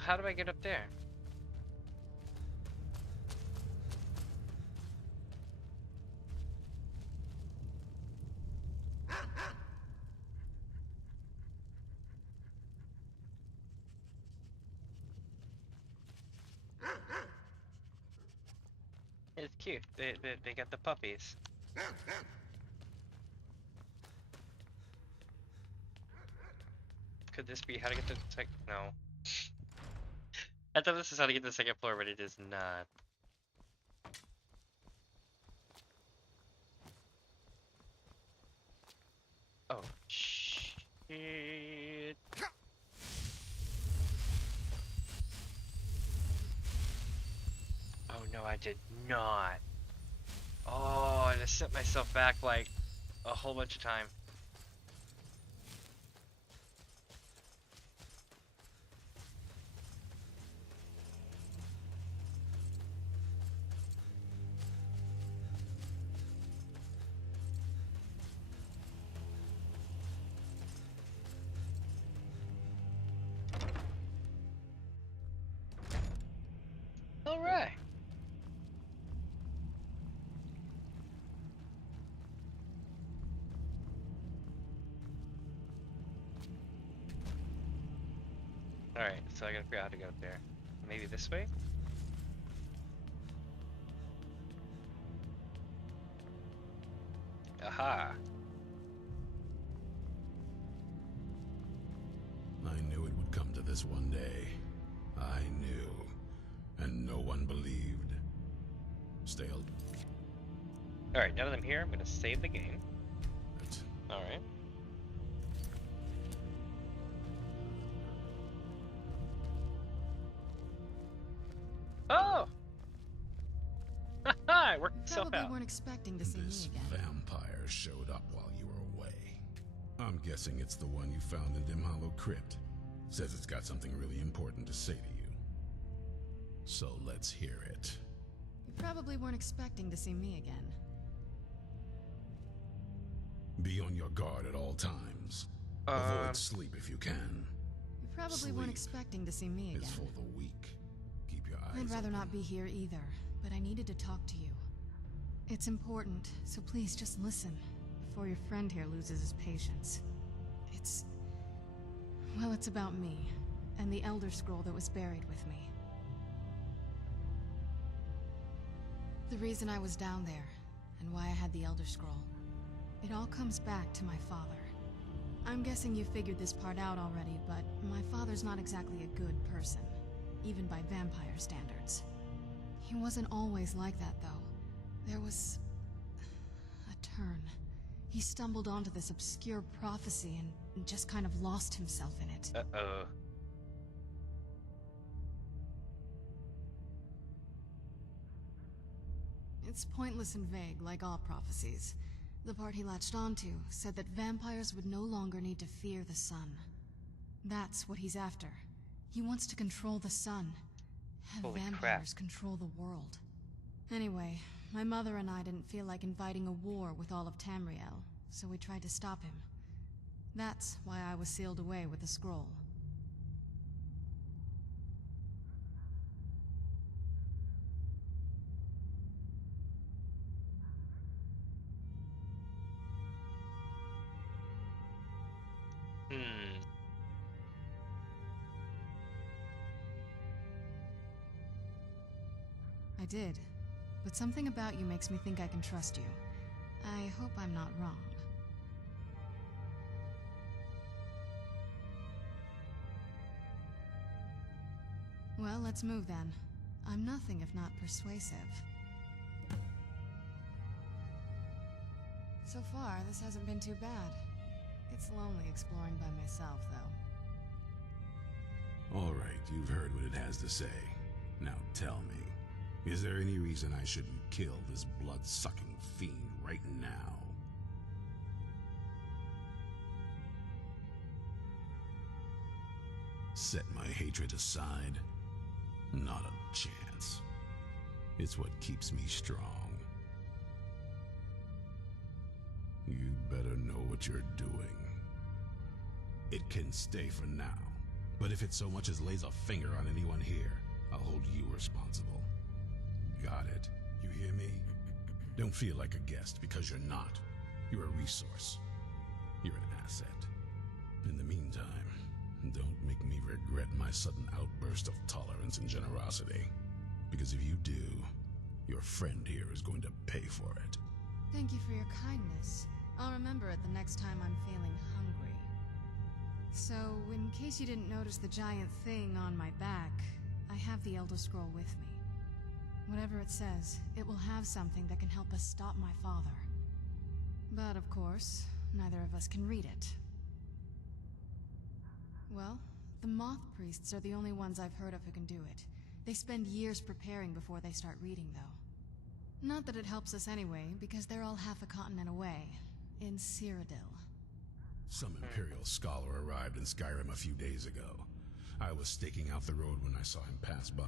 How do I get up there? It's cute. They got the puppies. Could this be how to get to the second? No. I thought this is how to get to the second floor, but it is not. Oh, shit. Oh, no, I did not. Oh, I just set myself back like a whole bunch of time. All right. All right, so I gotta figure out how to get up there. Maybe this way? Aha. I knew it would come to this one day. I knew. And no one believed. Stale. Alright, now that I'm here, I'm gonna save the game. Alright. Oh! Haha, it worked itself Probably out. weren't expecting to see This me again. vampire showed up while you were away. I'm guessing it's the one you found in Dim Hollow Crypt. Says it's got something really important to say to you. So let's hear it. You probably weren't expecting to see me again. Be on your guard at all times. Avoid sleep if you can. You probably Sleep weren't expecting to see me again. It's for the weak. Keep your eyes I'd rather open. not be here either, but I needed to talk to you. It's important, so please just listen, before your friend here loses his patience. Well, it's about me, and the Elder Scroll that was buried with me. The reason I was down there, and why I had the Elder Scroll. It all comes back to my father. I'm guessing you figured this part out already, but my father's not exactly a good person, even by vampire standards. He wasn't always like that, though. There was a turn. He stumbled onto this obscure prophecy and just kind of lost himself in it. Uh-oh. It's pointless and vague, like all prophecies. The part he latched onto said that vampires would no longer need to fear the sun. That's what he's after. He wants to control the sun. Have Holy vampires control the world. Anyway, my mother and I didn't feel like inviting a war with all of Tamriel, so we tried to stop him. That's why I was sealed away with the scroll. I did, but something about you makes me think I can trust you. I hope I'm not wrong. Well, let's move then. I'm nothing if not persuasive. So far, this hasn't been too bad. It's lonely exploring by myself, though. All right, you've heard what it has to say. Now tell me, is there any reason I shouldn't kill this blood-sucking fiend right now? Set my hatred aside? Not a chance. It's what keeps me strong. You better know what you're doing. It can stay for now, but if it so much as lays a finger on anyone here, I'll hold you responsible. Got it? You hear me? Don't feel like a guest, because you're not. You're a resource. You're an asset. In the meantime, don't make me regret my sudden outburst of tolerance and generosity. Because if you do, your friend here is going to pay for it. Thank you for your kindness. I'll remember it the next time I'm feeling hungry. So, in case you didn't notice the giant thing on my back, I have the Elder Scroll with me. Whatever it says, it will have something that can help us stop my father. But of course, neither of us can read it. Well, the Moth Priests are the only ones I've heard of who can do it. They spend years preparing before they start reading, though. Not that it helps us anyway, because they're all half a continent away, in Cyrodiil. Some Imperial scholar arrived in Skyrim a few days ago. I was staking out the road when I saw him pass by.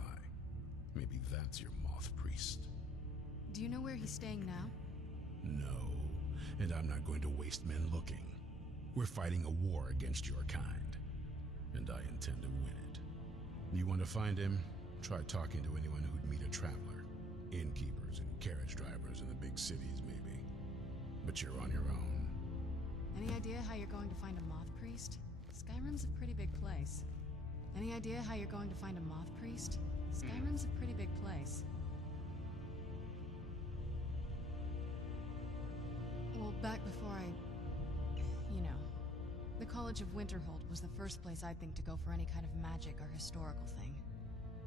Maybe that's your Moth Priest. Do you know where he's staying now? No, and I'm not going to waste men looking. We're fighting a war against your kind, and I intend to win it. You want to find him? Try talking to anyone who'd meet a traveler. Innkeepers and carriage drivers in the big cities, maybe. But you're on your own. Any idea how you're going to find a Moth Priest? Skyrim's a pretty big place. Any idea how you're going to find a Moth Priest? Skyrim's a pretty big place. Well, back before you know, the College of Winterhold was the first place I'd think to go for any kind of magic or historical thing.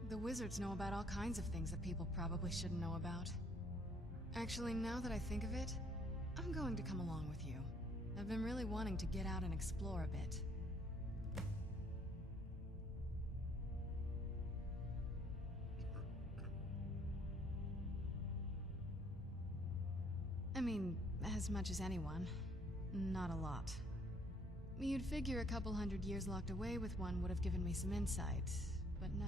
The wizards know about all kinds of things that people probably shouldn't know about. Actually, now that I think of it, I'm going to come along with you. I've been really wanting to get out and explore a bit. I mean, as much as anyone. Not a lot. You'd figure a couple hundred years locked away with one would have given me some insight, but no.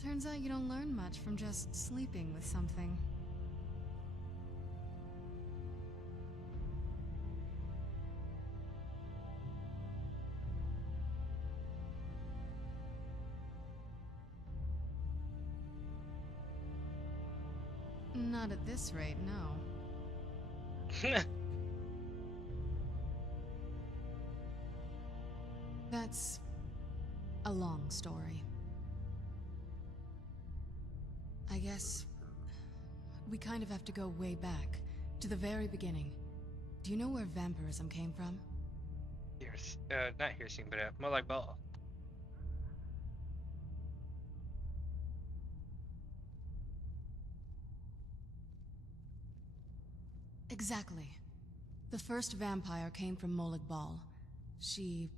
Turns out you don't learn much from just sleeping with something. Not at this rate, no. That's a long story. I guess we kind of have to go way back, to the very beginning. Do you know where vampirism came from? Not Hearsing, but Molag Bal. Exactly. The first vampire came from Molag Bal. She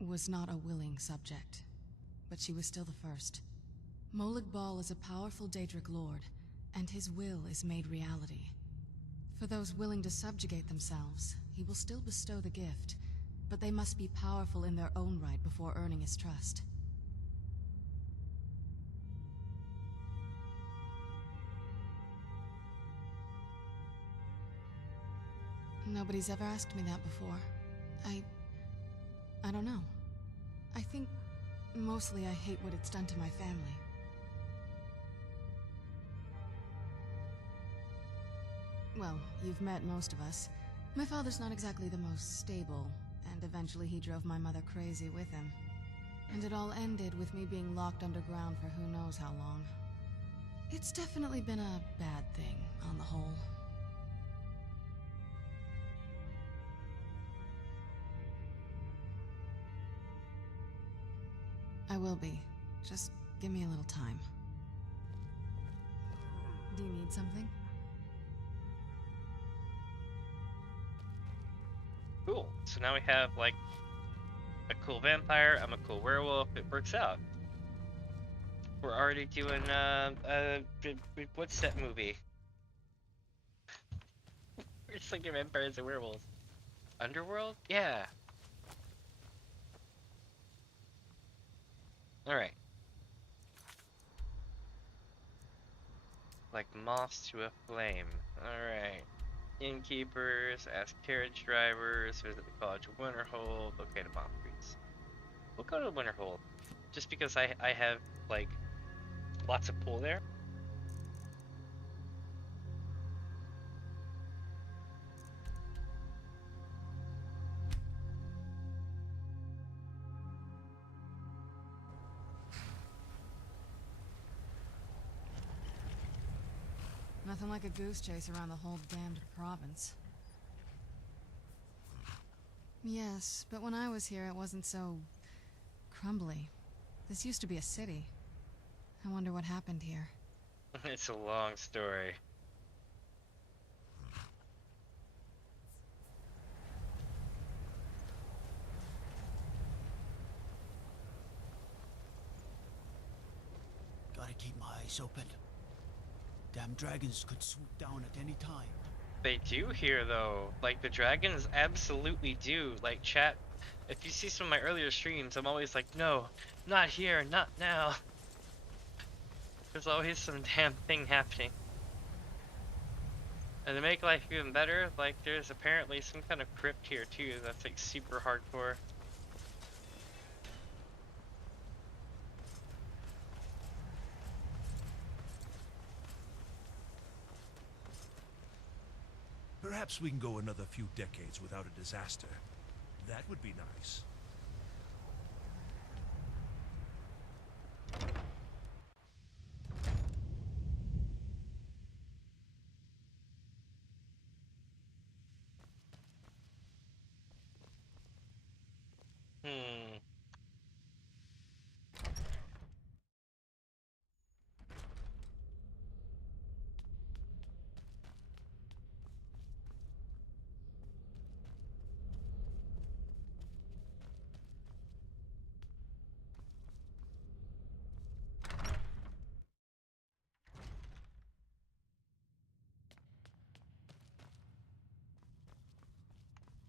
was not a willing subject, but she was still the first. Molag Bal is a powerful Daedric lord, and his will is made reality. For those willing to subjugate themselves, he will still bestow the gift, but they must be powerful in their own right before earning his trust. Nobody's ever asked me that before. I don't know. I think mostly I hate what it's done to my family. Well, you've met most of us. My father's not exactly the most stable, and eventually he drove my mother crazy with him. And it all ended with me being locked underground for who knows how long. It's definitely been a bad thing, on the whole. I will be. Just give me a little time. Do you need something? Cool. So now we have like a cool vampire. I'm a cool werewolf. It works out. We're already doing what's that movie? It's like vampires and werewolves. Underworld? Yeah. Alright. Like moths to a flame. Alright. Innkeepers, ask carriage drivers, visit the College of Winterhold, locate a moth priest. We'll go to Winterhold. Just because I have, like, lots of pull there. Nothing like a goose chase around the whole damned province. Yes, but when I was here it wasn't so crumbly. This used to be a city. I wonder what happened here. It's a long story. Gotta keep my eyes open. Damn dragons could swoop down at any time. They do here though. Like the dragons absolutely do. Like chat, if you see some of my earlier streams, I'm always like, no, not here, not now. There's always some damn thing happening. And to make life even better, like there's apparently some kind of crypt here too that's like super hardcore. Perhaps we can go another few decades without a disaster. That would be nice.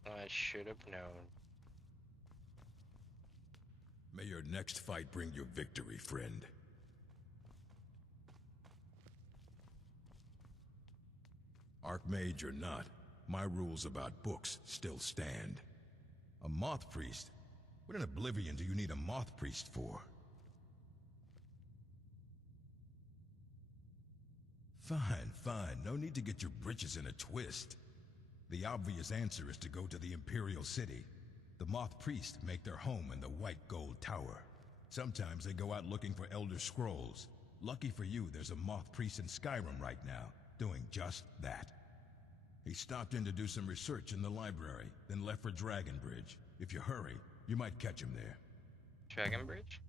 I should have known. May your next fight bring you victory, friend. Archmage or not, my rules about books still stand. A moth priest? What in Oblivion do you need a moth priest for? Fine, fine. No need to get your britches in a twist. The obvious answer is to go to the Imperial City. The Moth Priests make their home in the White Gold Tower. Sometimes they go out looking for Elder Scrolls. Lucky for you, there's a Moth Priest in Skyrim right now, doing just that. He stopped in to do some research in the library, then left for Dragonbridge. If you hurry, you might catch him there. Dragonbridge?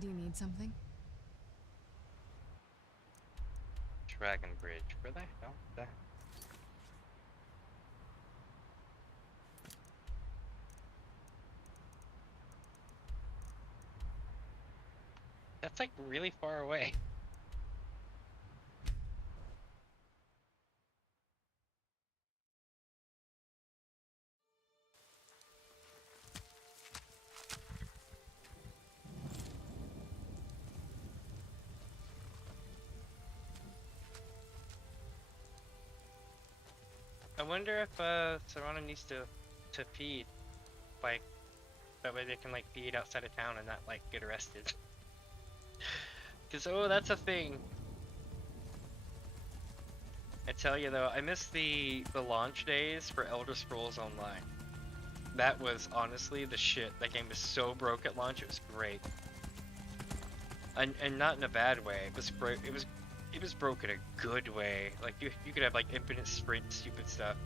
Do you need something? Dragonbridge. Where the hell is that? That's like really far away. I wonder if Serrano needs to feed, like that way they can like feed outside of town and not like get arrested. Cause oh, that's a thing. I tell you though, I miss the launch days for Elder Scrolls Online. That was honestly the shit. That game was so broke at launch, it was great. and not in a bad way. It was broke in a good way. Like you could have like infinite sprint, stupid stuff.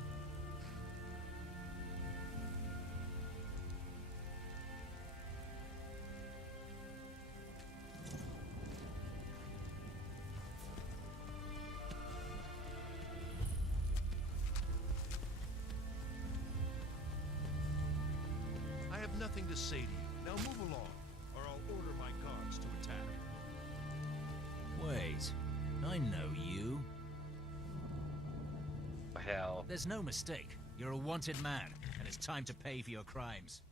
I have nothing to say to you. Now move along, or I'll order my guards to attack. Wait, I know you. Hell. There's no mistake. You're a wanted man, and it's time to pay for your crimes.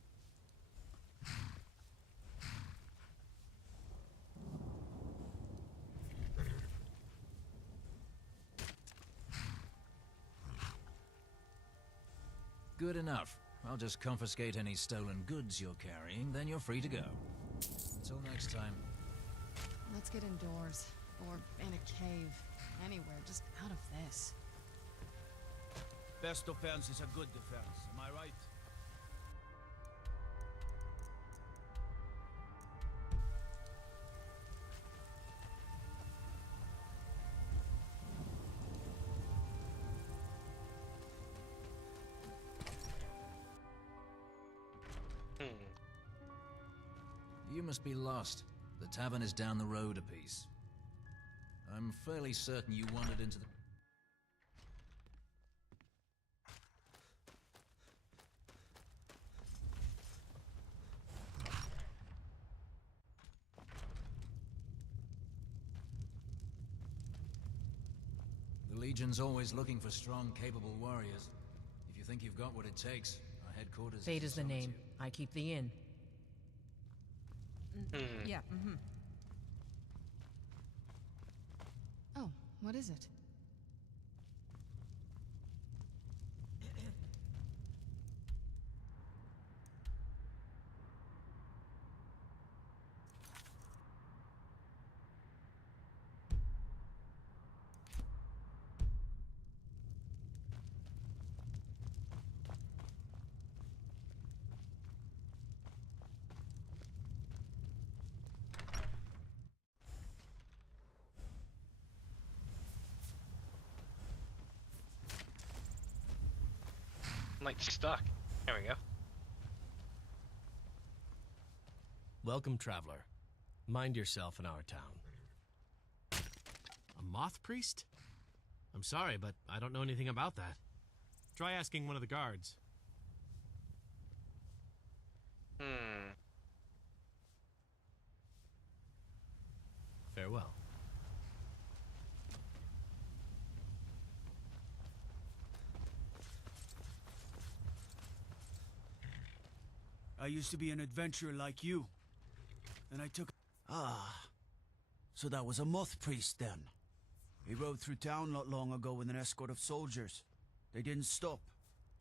Good enough. I'll just confiscate any stolen goods you're carrying, then you're free to go. Until next time. Let's get indoors. Or in a cave. Anywhere, just out of this. Best defense is a good defense, am I right? You must be lost. The tavern is down the road a piece. I'm fairly certain you wandered into the... The Legion's always looking for strong, capable warriors. If you think you've got what it takes, our headquarters... Fate is the name. I keep the inn. Yeah, Oh, what is it? I'm like stuck. There we go. Welcome, traveler. Mind yourself in our town. A moth priest? I'm sorry, but I don't know anything about that. Try asking one of the guards. Farewell. I used to be an adventurer like you. Then I took... Ah. So that was a moth priest then. He rode through town not long ago with an escort of soldiers. They didn't stop.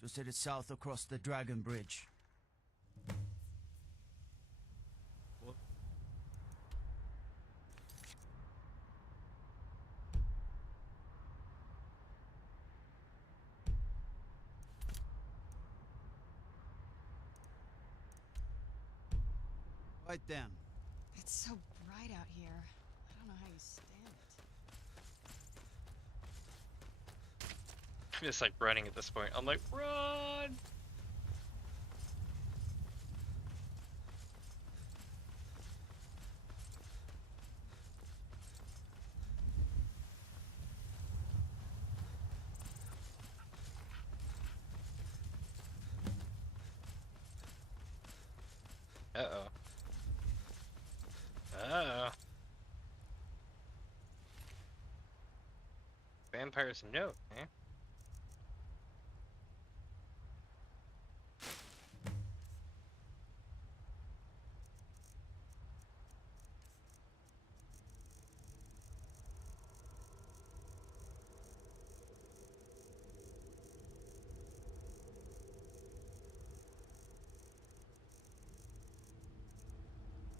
Just headed south across the Dragon Bridge. Right then. It's so bright out here. I don't know how you stand it. I'm just like running at this point. I'm like, run! Uh-oh. Uh-oh. Vampire's note, eh?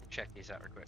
Check these out real quick.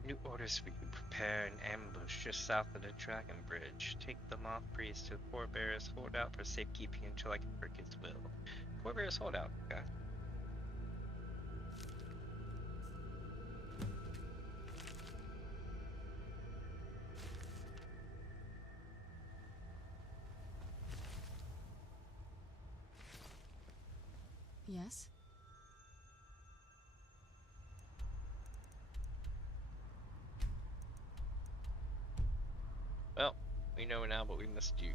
have new orders for you. Prepare an ambush just south of the Dragon Bridge. Take the Moth Priest to the Forebear's Holdout for safekeeping until I can break his will. Forebear's Holdout, okay. Yes? Well, we know now what we must do.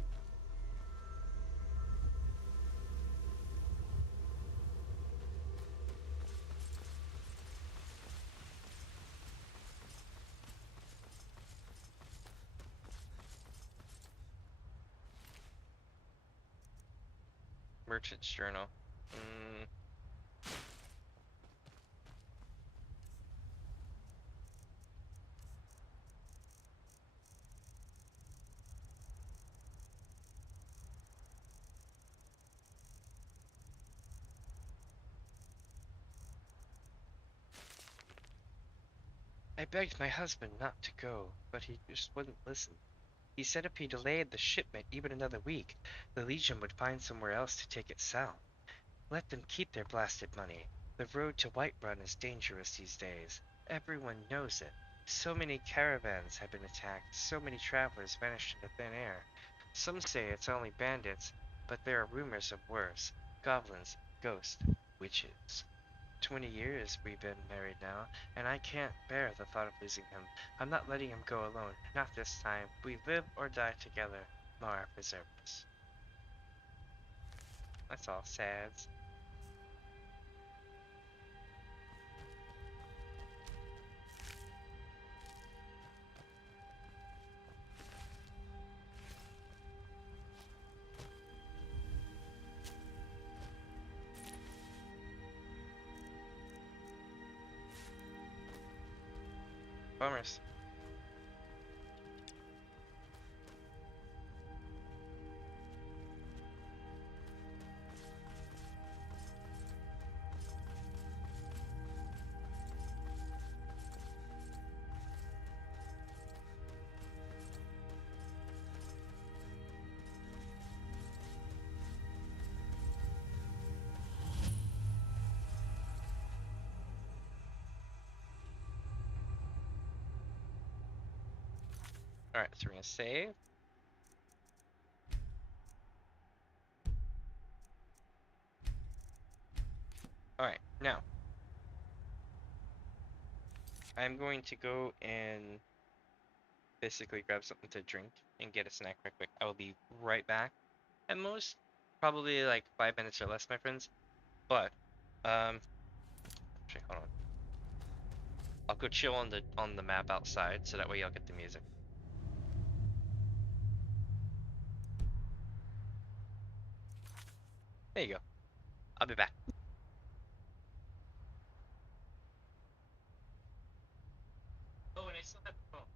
Merchant's Journal. I begged my husband not to go, but he just wouldn't listen. He said if he delayed the shipment even another week, the Legion would find somewhere else to take it south. Let them keep their blasted money. The road to Whiterun is dangerous these days. Everyone knows it. So many caravans have been attacked, so many travelers vanished into thin air. Some say it's only bandits, but there are rumors of worse. Goblins, ghosts, witches. 20 years we've been married now, and I can't bear the thought of losing him. I'm not letting him go alone. Not this time. We live or die together. Mara preserve us. That's all sad. Bummers. Alright, so we're gonna save. Alright, now I'm going to go and basically grab something to drink and get a snack real quick. I will be right back. At most, probably like 5 minutes or less, my friends. But actually, hold on. I'll go chill on the map outside, so that way I'll get the music. There you go. I'll be back. Oh, and I still have the phone.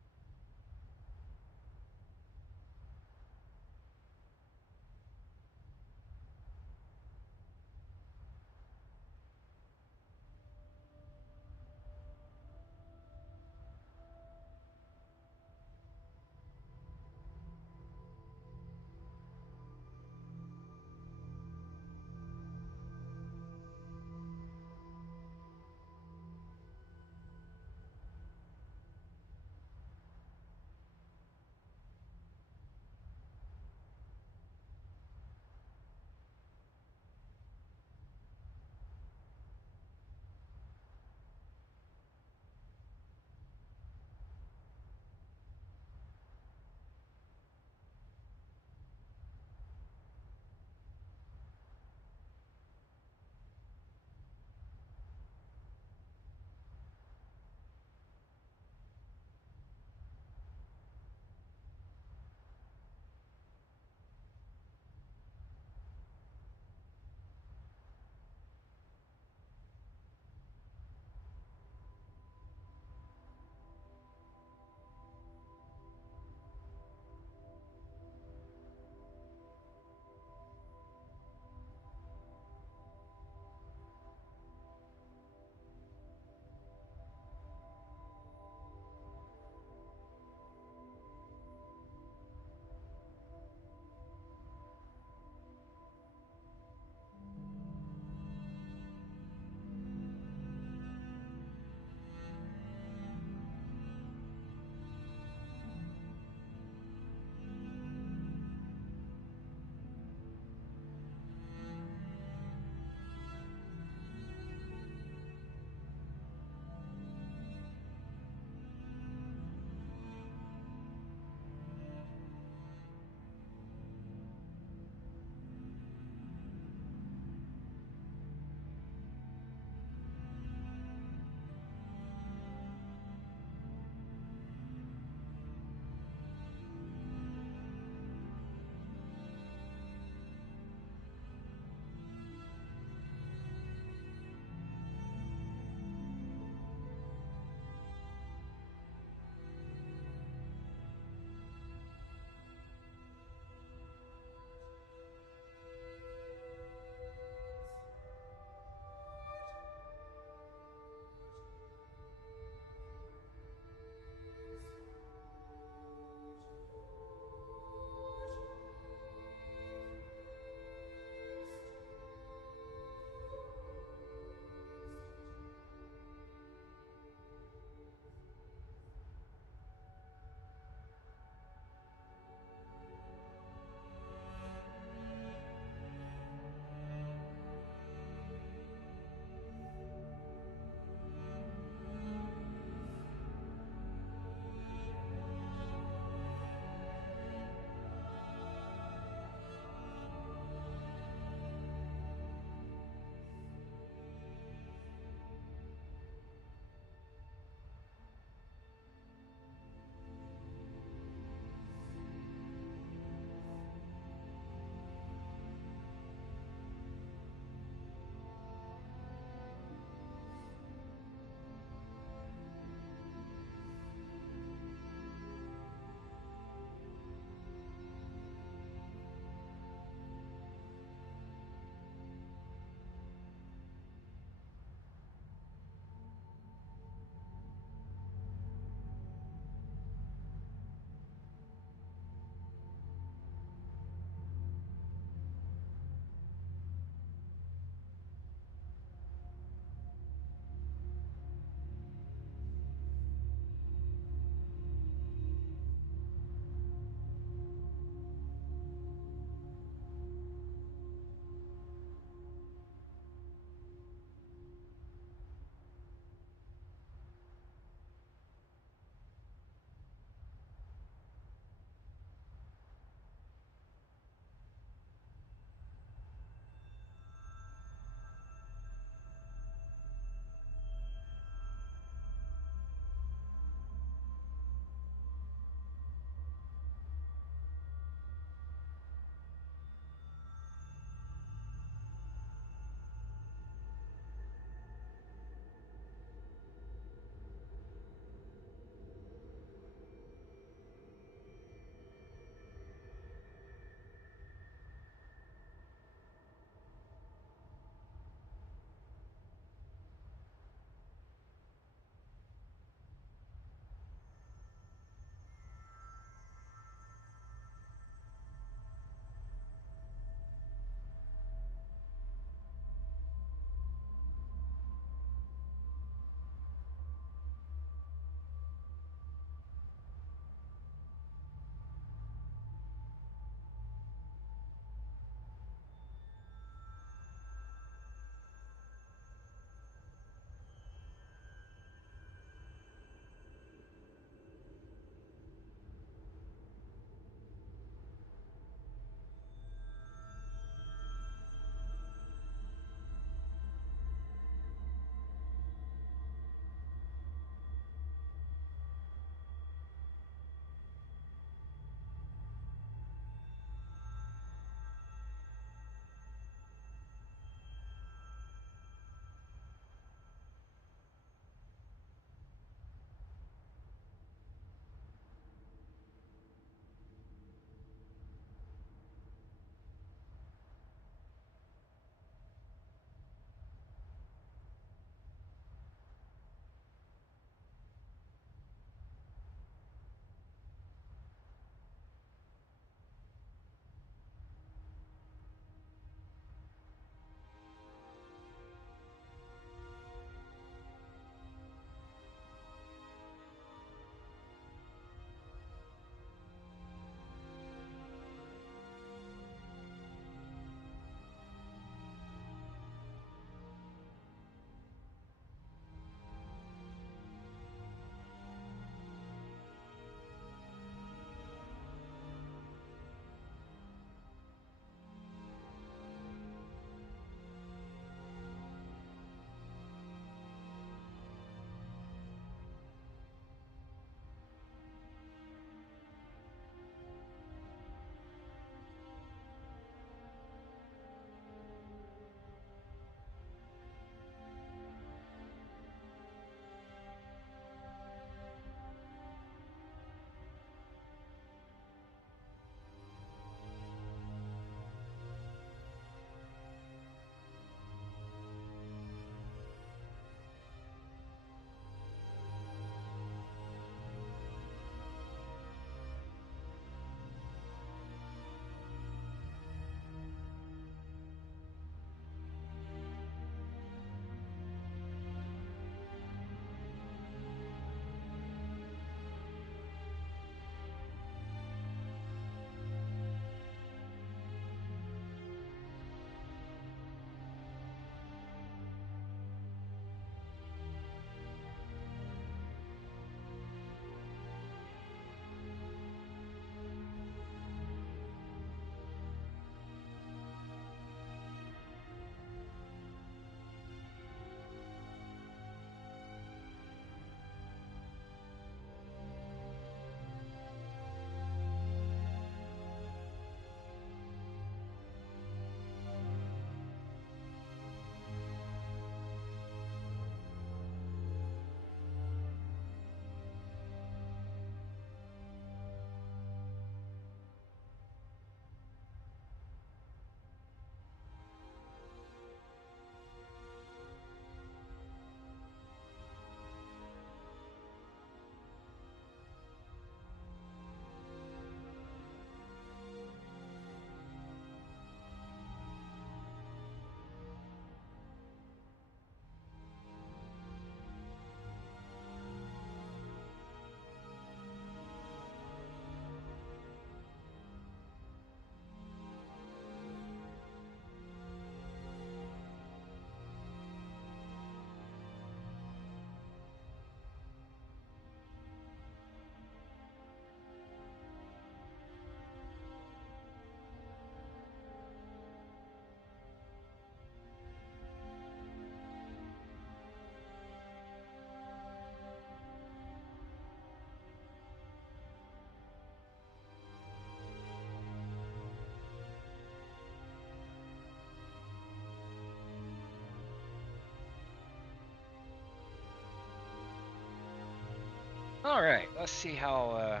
Alright, let's see how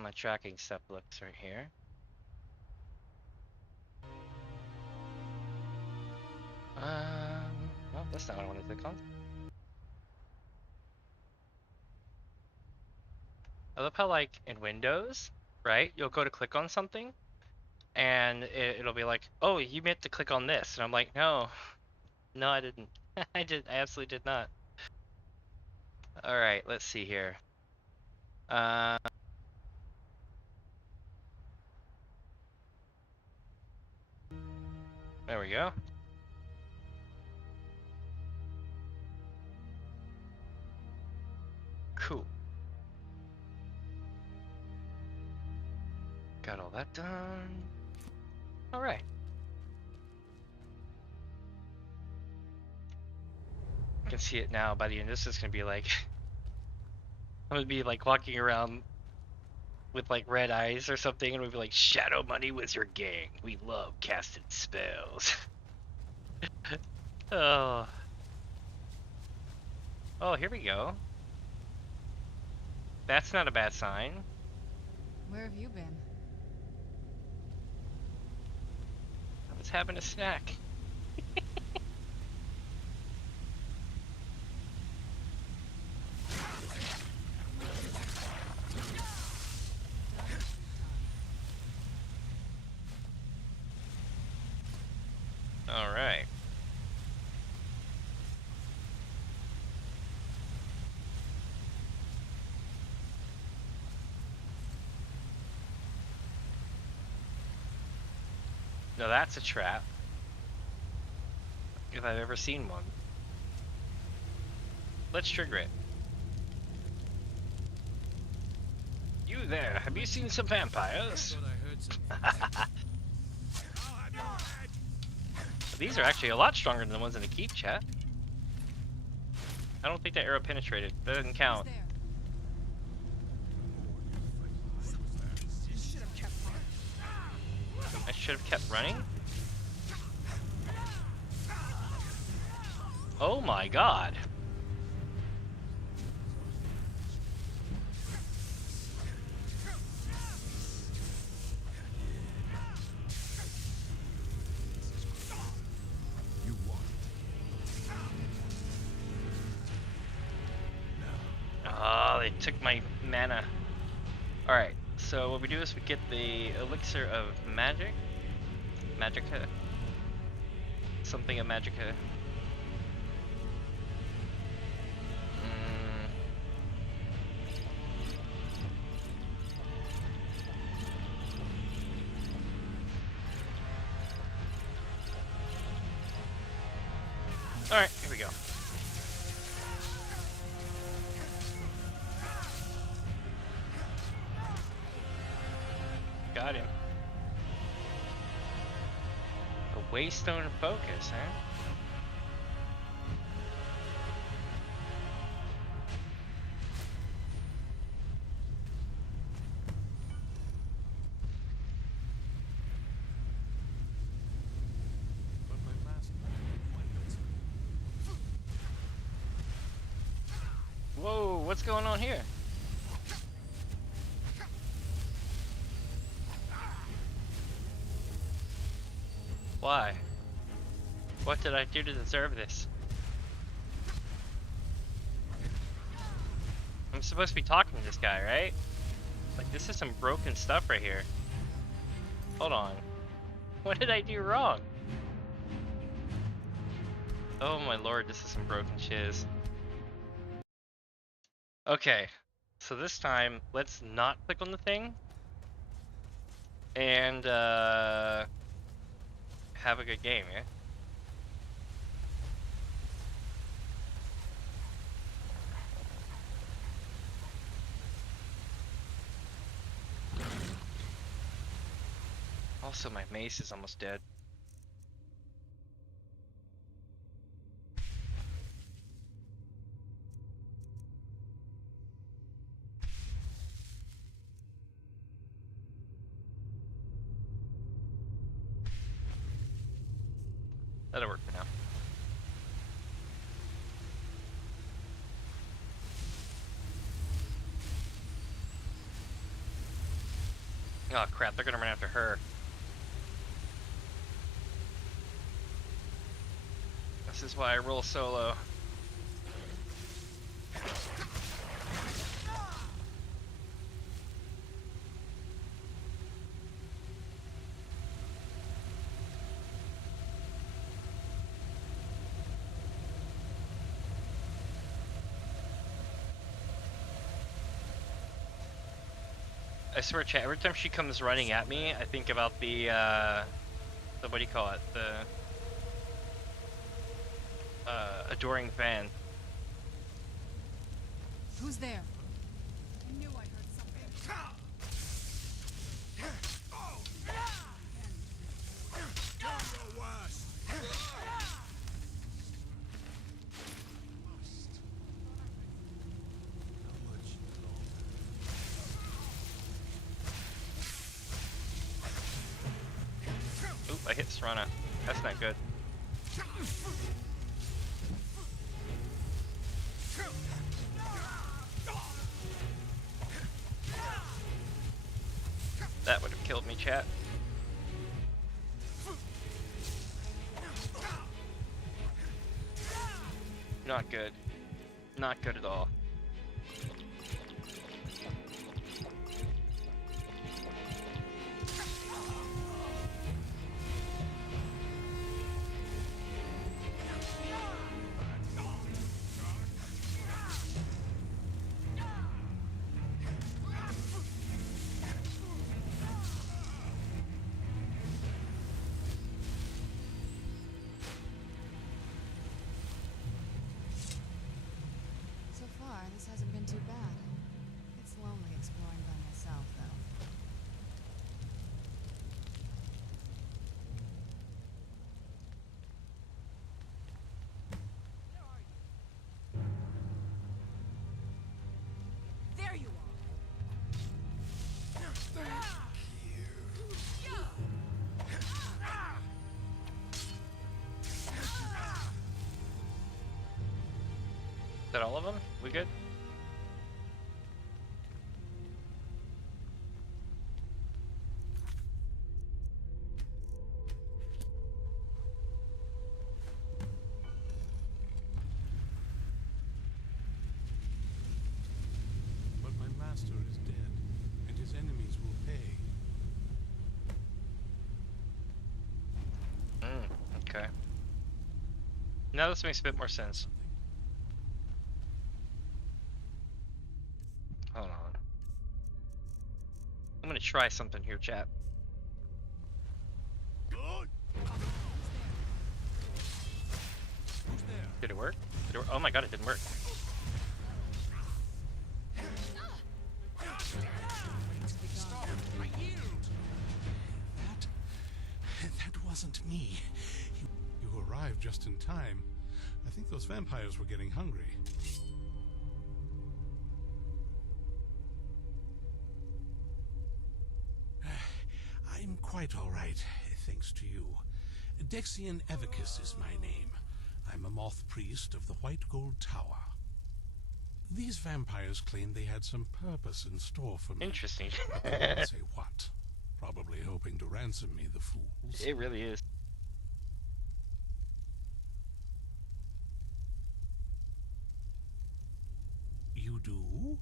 my tracking stuff looks right here. Well, that's not what I want to click on. I love how, like, in Windows, right, you'll go to click on something, and it'll be like, oh, you meant to click on this, and I'm like, no, I didn't. I absolutely did not. Alright, let's see here. There we go. Cool. Got all that done. Alright. I can see it now. By the end, this is gonna be like I'm gonna be like walking around with like red eyes or something, and we'll be like, Shadow Money Wizard Gang. We love casting spells. Oh, here we go. That's not a bad sign. Where have you been? I was having a snack. All right. Now that's a trap, if I've ever seen one. Let's trigger it. You there, have you seen some vampires? These are actually a lot stronger than the ones in the keep, chat. I don't think that arrow penetrated. That doesn't count. I should have kept running. Oh my god. Oh, they took my mana. Alright, so what we do is we get the elixir of magic. Magica. Something of magica. Alright, here we go. Got him. A Waystone focus, huh? Whoa, what's going on here? Why? What did I do to deserve this? I'm supposed to be talking to this guy, right? Like, this is some broken stuff right here. Hold on. What did I do wrong? Oh my lord, this is some broken shiz. Okay, so this time, let's not click on the thing. And, have a good game, yeah? Also, my mace is almost dead. That'll work for now. Oh crap, they're gonna run after her. This is why I roll solo. I swear, chat, every time she comes running at me, I think about the what do you call it? The adoring fan. Who's there? I knew I heard something. Oop, I hit Serana. That's not good. That would have killed me, chat. Not good. Not good at all. So far, this hasn't been too bad. It's lonely exploring by myself, though. There you are. Is that all of them? We good? But my master is dead, and his enemies will pay. Okay. Now this makes a bit more sense. Hold on. I'm gonna try something here, chat. Did it work? Did it work? Oh my god, it didn't work. That wasn't me. You arrived just in time. I think those vampires were getting hungry. I'm quite all right, thanks to you. Dexian Evicus is my name. I'm a moth priest of the White Gold Tower. These vampires claimed they had some purpose in store for me. Interesting. I won't say what. Probably hoping to ransom me, the fools. It really is. You do?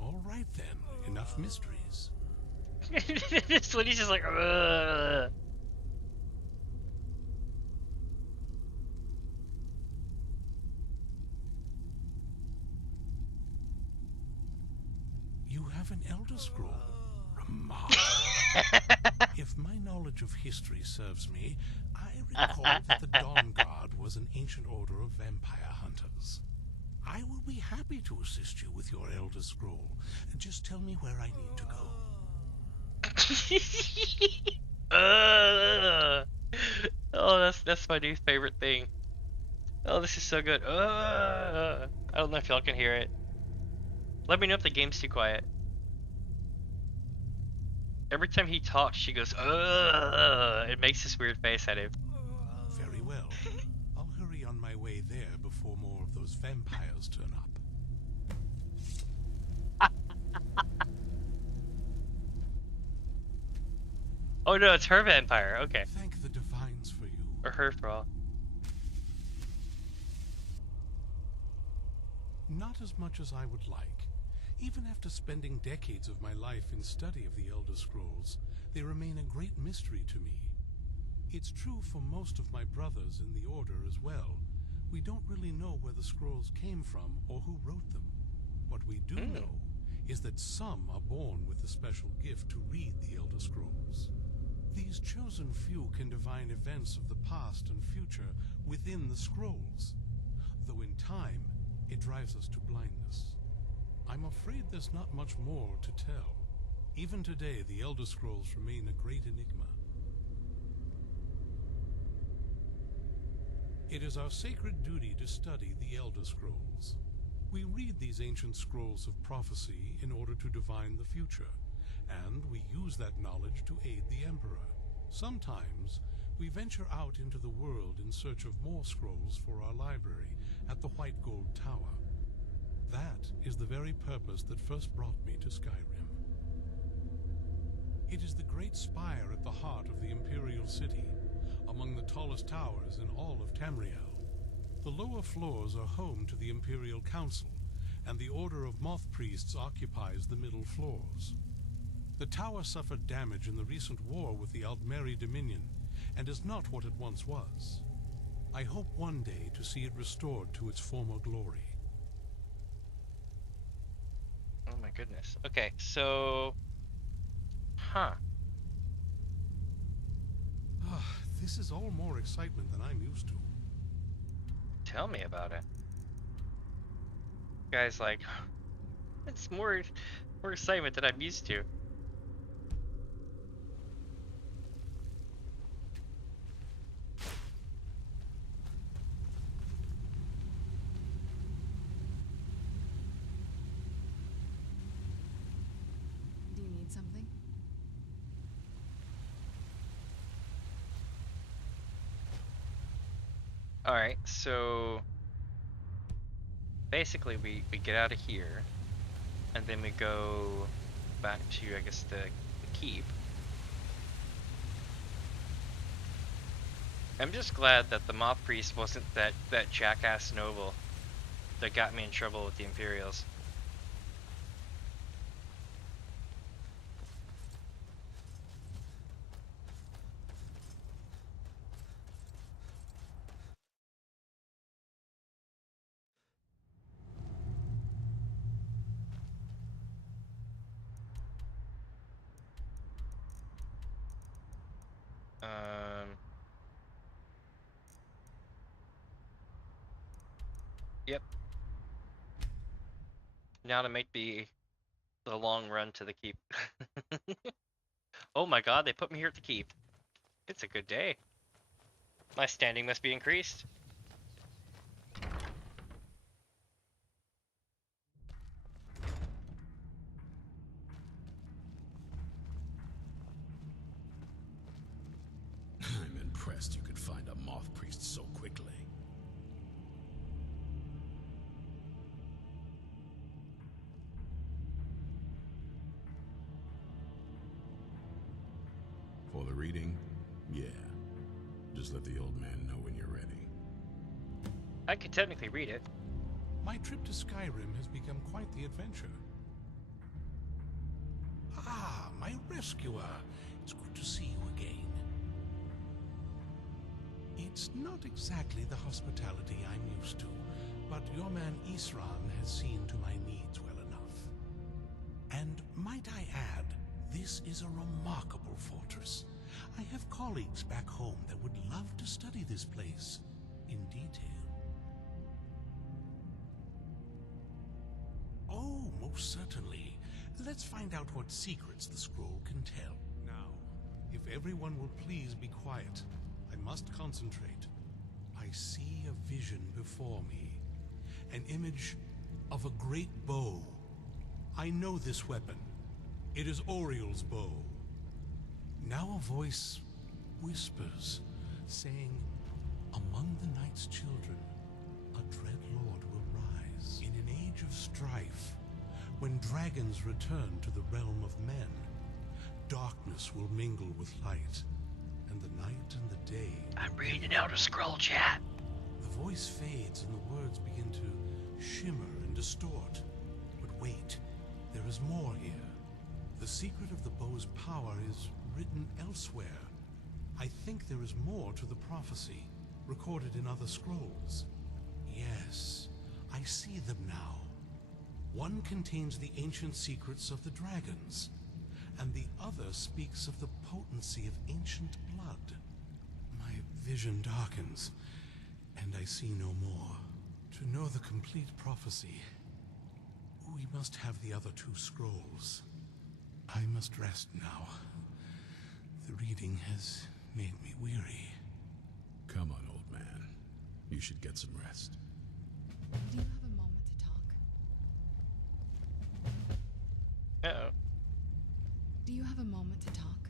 All right then. Enough mysteries. This lady's just like, ugh. You have an Elder Scroll. Remarkable. If my knowledge of history serves me, I recall that the Dawnguard was an ancient order of vampire hunters. I will be happy to assist you with your Elder Scroll. Just tell me where I need to go. Oh, that's my new favorite thing. Oh, this is so good. I don't know if y'all can hear it. Let me know if the game's too quiet. Every time he talks, she goes, it makes this weird face at him. Very well. I'll hurry on my way there before more of those vampires turn up. Oh no, it's her vampire. Okay. Thank the divines for you. Or her for all. Not as much as I would like. Even after spending decades of my life in study of the Elder Scrolls, they remain a great mystery to me. It's true for most of my brothers in the Order as well. We don't really know where the scrolls came from or who wrote them. What we do know is that some are born with a special gift to read the Elder Scrolls. These chosen few can divine events of the past and future within the scrolls, though in time it drives us to blindness. I'm afraid there's not much more to tell. Even today, the Elder Scrolls remain a great enigma. It is our sacred duty to study the Elder Scrolls. We read these ancient scrolls of prophecy in order to divine the future, and we use that knowledge to aid the Emperor. Sometimes, we venture out into the world in search of more scrolls for our library at the White Gold Tower. That is the very purpose that first brought me to Skyrim. It is the great spire at the heart of the Imperial City, among the tallest towers in all of Tamriel. The lower floors are home to the Imperial Council, and the Order of Moth Priests occupies the middle floors. The tower suffered damage in the recent war with the Aldmeri Dominion, and is not what it once was. I hope one day to see it restored to its former glory. Oh my goodness. Okay, so... Huh. This is all more excitement than I'm used to. Tell me about it. Guys, like... It's more excitement than I'm used to. Do you need something? Alright, so... Basically, we get out of here, and then we go back to, I guess, the keep. I'm just glad that the Moth Priest wasn't that jackass noble that got me in trouble with the Imperials. Yep. Now to make the long run to the keep. Oh my god, they put me here at the keep. It's a good day. My standing must be increased. I'm impressed you could find a Moth Priest so quickly. For the reading? Yeah. Just let the old man know when you're ready. I could technically read it. My trip to Skyrim has become quite the adventure. Ah, my rescuer. It's good to see you again. It's not exactly the hospitality I'm used to, but your man Isran has seen to my needs well enough. And might I add, this is a remarkable fortress. I have colleagues back home that would love to study this place in detail. Oh, most certainly. Let's find out what secrets the scroll can tell. Now, if everyone will please be quiet, I must concentrate. I see a vision before me. An image of a great bow. I know this weapon. It is Oriel's bow. Now a voice whispers, saying, among the night's children, a dread lord will rise. In an age of strife, when dragons return to the realm of men, darkness will mingle with light, and the night and the day... I'm reading an Elder Scroll chat. The voice fades and the words begin to shimmer and distort. But wait, there is more here. The secret of the bow's power is written elsewhere. I think there is more to the prophecy, recorded in other scrolls. Yes, I see them now. One contains the ancient secrets of the dragons, and the other speaks of the potency of ancient blood. My vision darkens, and I see no more. To know the complete prophecy, we must have the other two scrolls. I must rest now. The reading has made me weary. Come on, old man. You should get some rest. Do you have a moment to talk? Uh-oh. Do you have a moment to talk?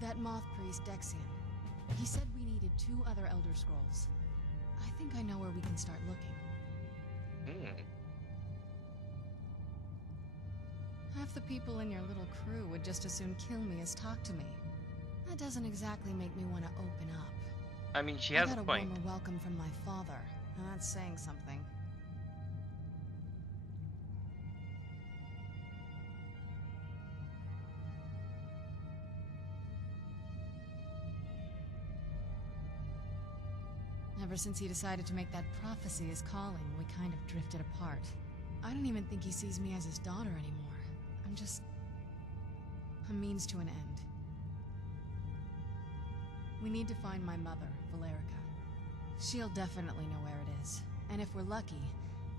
That moth priest, Dexian, he said we needed 2 other Elder Scrolls. I think I know where we can start looking. Half the people in your little crew would just as soon kill me as talk to me. That doesn't exactly make me want to open up. I mean, she has I a got a point. warmer welcome from my father, and that's saying something. Ever since he decided to make that prophecy his calling, we kind of drifted apart. I don't even think he sees me as his daughter anymore. I'm just a means to an end. We need to find my mother, Valerica. She'll definitely know where it is. And if we're lucky,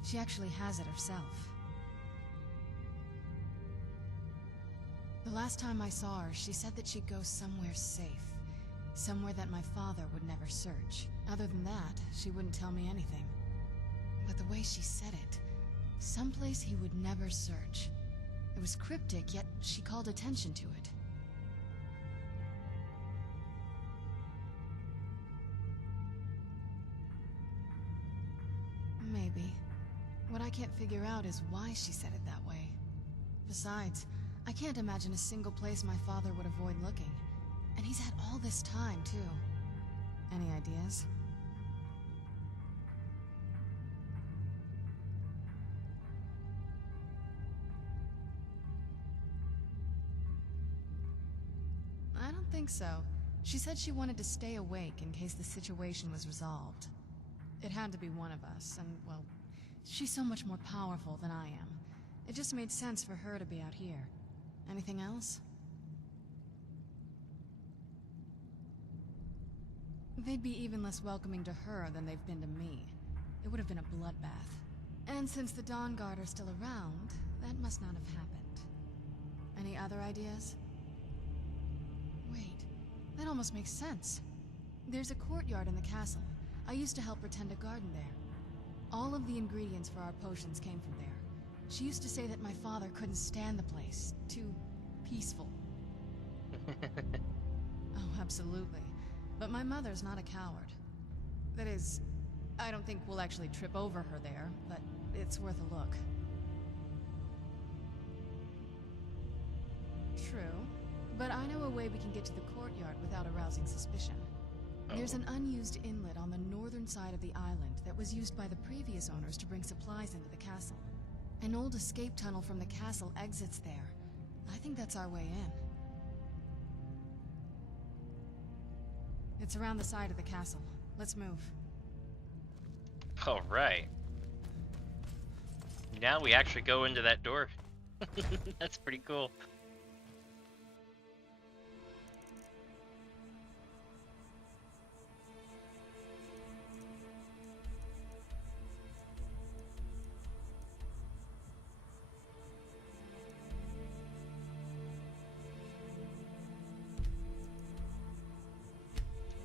she actually has it herself. The last time I saw her, she said that she'd go somewhere safe. Somewhere that my father would never search. Other than that, she wouldn't tell me anything. But the way she said it, someplace he would never search. It was cryptic, yet she called attention to it. Maybe. What I can't figure out is why she said it that way. Besides, I can't imagine a single place my father would avoid looking. And he's had all this time, too. Any ideas? I don't think so. She said she wanted to stay awake in case the situation was resolved. It had to be one of us, and, well, she's so much more powerful than I am. It just made sense for her to be out here. Anything else? They'd be even less welcoming to her than they've been to me. It would have been a bloodbath. And since the Dawnguard are still around, that must not have happened. Any other ideas? Wait, that almost makes sense. There's a courtyard in the castle. I used to help her tend a garden there. All of the ingredients for our potions came from there. She used to say that my father couldn't stand the place. Too peaceful. Oh, absolutely. But my mother's not a coward. That is, I don't think we'll actually trip over her there, but it's worth a look. True, but I know a way we can get to the courtyard without arousing suspicion. There's an unused inlet on the northern side of the island that was used by the previous owners to bring supplies into the castle. An old escape tunnel from the castle exits there. I think that's our way in. It's around the side of the castle. Let's move. All right. Now we actually go into that door. That's pretty cool.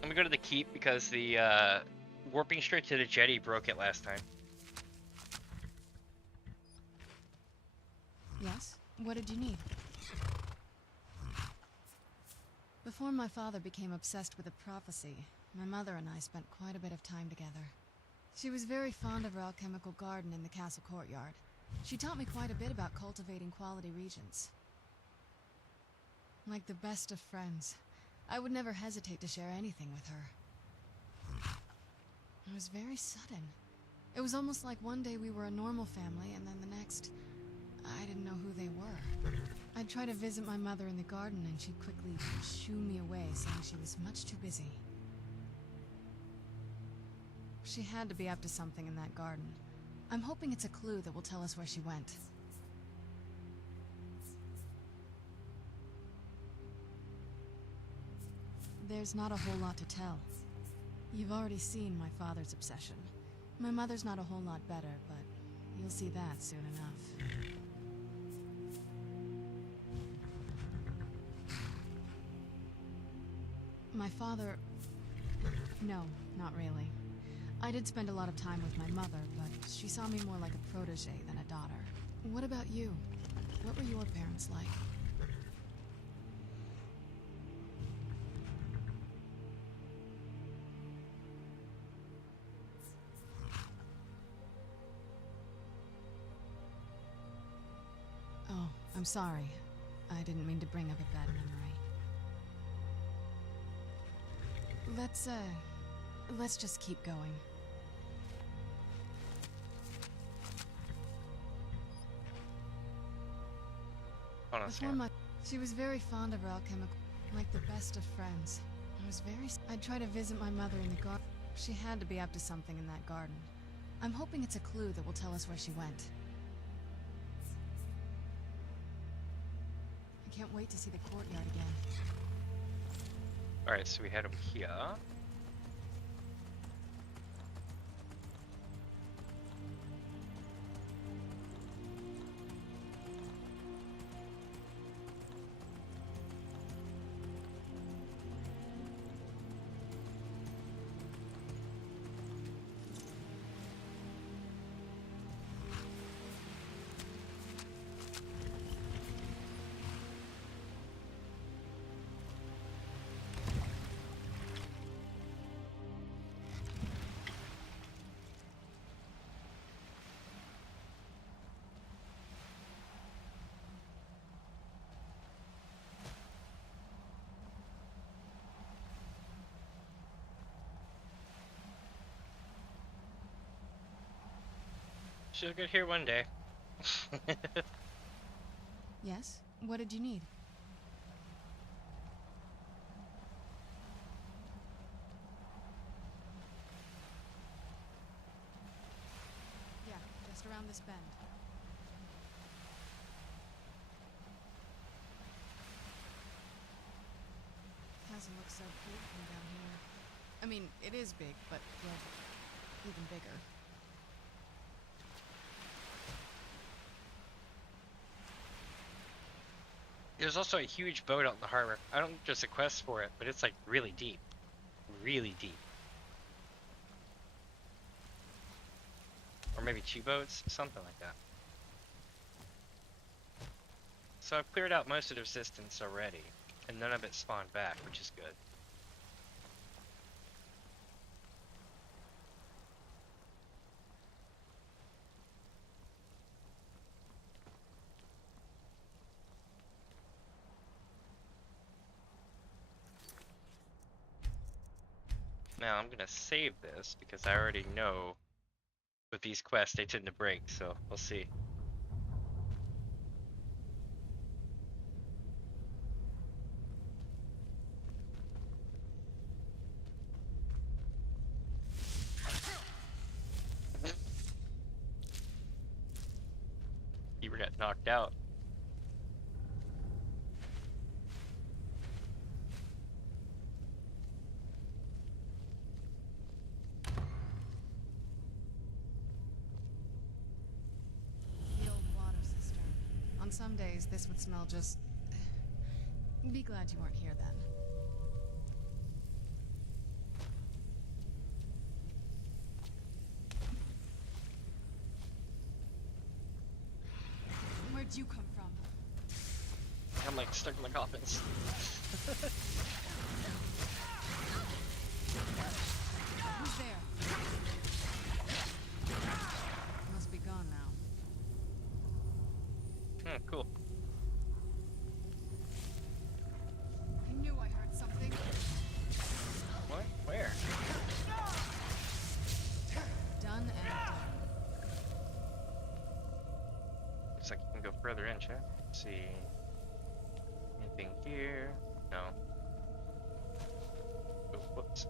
I'm gonna go to the keep because the warping straight to the jetty broke it last time. Yes? What did you need? Before my father became obsessed with the prophecy, my mother and I spent quite a bit of time together. She was very fond of her alchemical garden in the castle courtyard. She taught me quite a bit about cultivating quality regions. Like the best of friends. I would never hesitate to share anything with her. It was very sudden. It was almost like one day we were a normal family, and then the next, I didn't know who they were. I'd try to visit my mother in the garden, and she'd quickly shoo me away, saying she was much too busy. She had to be up to something in that garden. I'm hoping it's a clue that will tell us where she went. There's not a whole lot to tell. You've already seen my father's obsession. My mother's not a whole lot better, but you'll see that soon enough. My father... No, not really. I did spend a lot of time with my mother, but she saw me more like a protege than a daughter. What about you? What were your parents like? Oh, I'm sorry. I didn't mean to bring up a bad memory. Let's just keep going. Hold on a second. She was very fond of her alchemical, like the best of friends. I'd try to visit my mother in the garden. She had to be up to something in that garden. I'm hoping it's a clue that will tell us where she went. I can't wait to see the courtyard again. Alright, so we head over here. She'll get here one day. Yes? What did you need? Yeah, just around this bend. Doesn't look so big from down here. I mean, it is big, but, well, even bigger. There's also a huge boat out in the harbor. I don't just a quest for it, but it's like really deep. Really deep. Or maybe 2 boats, something like that. So I've cleared out most of the resistance already, and none of it spawned back, which is good. Now I'm gonna save this because I already know with these quests they tend to break, so we'll see. You got knocked out. On some days, this would smell just... Be glad you weren't here then. Where'd you come from? I'm like stuck in the coffins. Who's there? Must be gone now. Cool. looks like you can go further in, chat. Let's see. Anything here? No. Oh, whoops.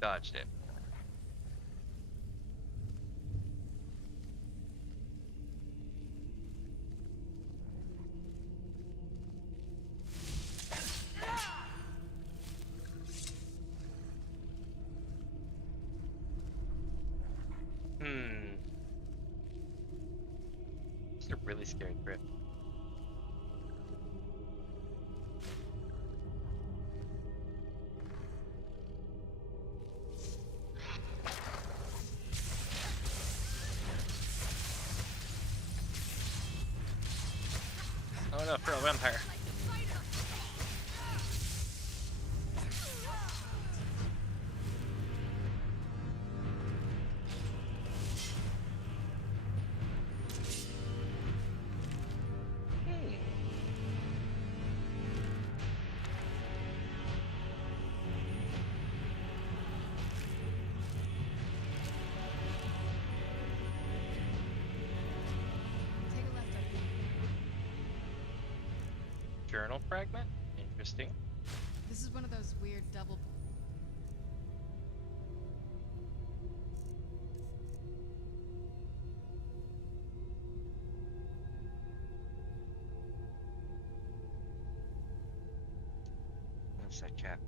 Dodged it. It's a really scary crypt. Oh no, for a vampire. Journal fragment? Interesting. This is one of those weird double... What's that, chat?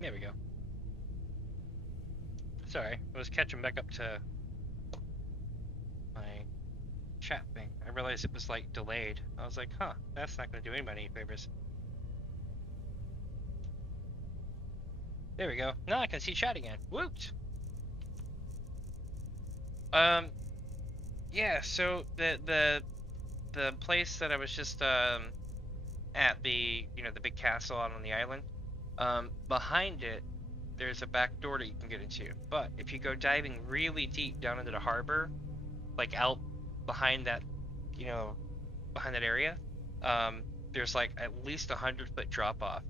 There we go. Sorry, I was catching back up to my chat thing. I realized it was like delayed. I was like, huh, that's not going to do anybody any favors. There we go. Now I can see chat again. Woot! Yeah, so the place that I was just at, the the big castle out on the island, behind it there's a back door that you can get into. But if you go diving really deep down into the harbor, like out behind that, behind that area, there's like at least 100-foot drop off.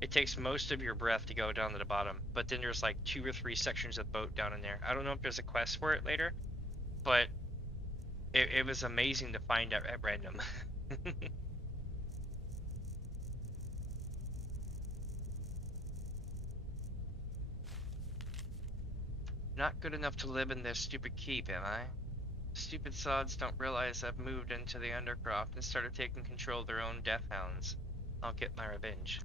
It takes most of your breath to go down to the bottom, but then there's like 2 or 3 sections of boat down in there. I don't know if there's a quest for it later, but it was amazing to find out at random. Not good enough to live in this stupid keep, am I? Stupid sods don't realize I've moved into the Undercroft and started taking control of their own death hounds. I'll get my revenge.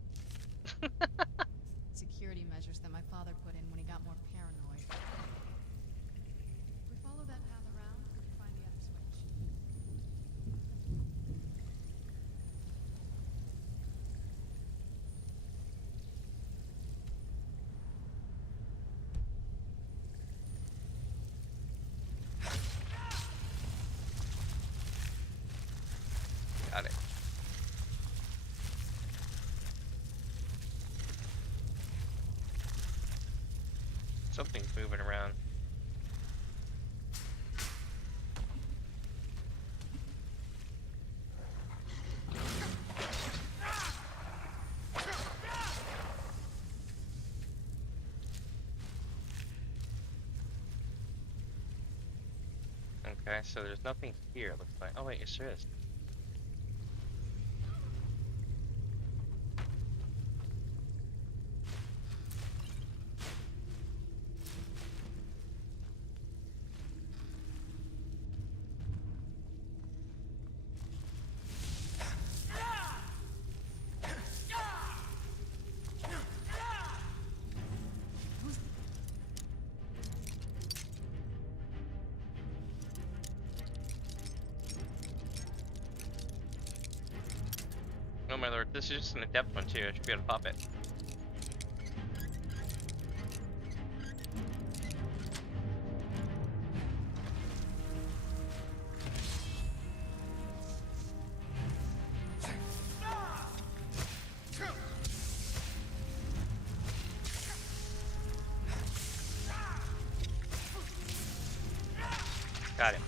security measures that my father put in when he got more paranoid. If we follow that path around, we can find the other switch. Got it. Something's moving around. Okay, so there's nothing here, it looks like. Oh wait, yes there is. Oh my lord, this is just an adept one too. I should be able to pop it. Got him.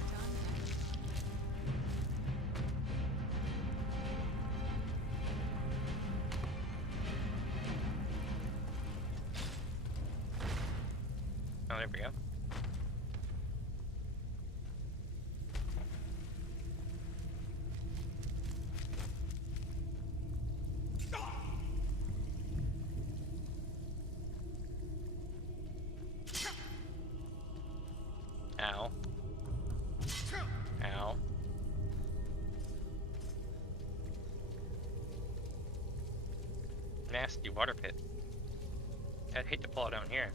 Oh, there we go. Ow. Ow. Nasty water pit. I'd hate to fall down here.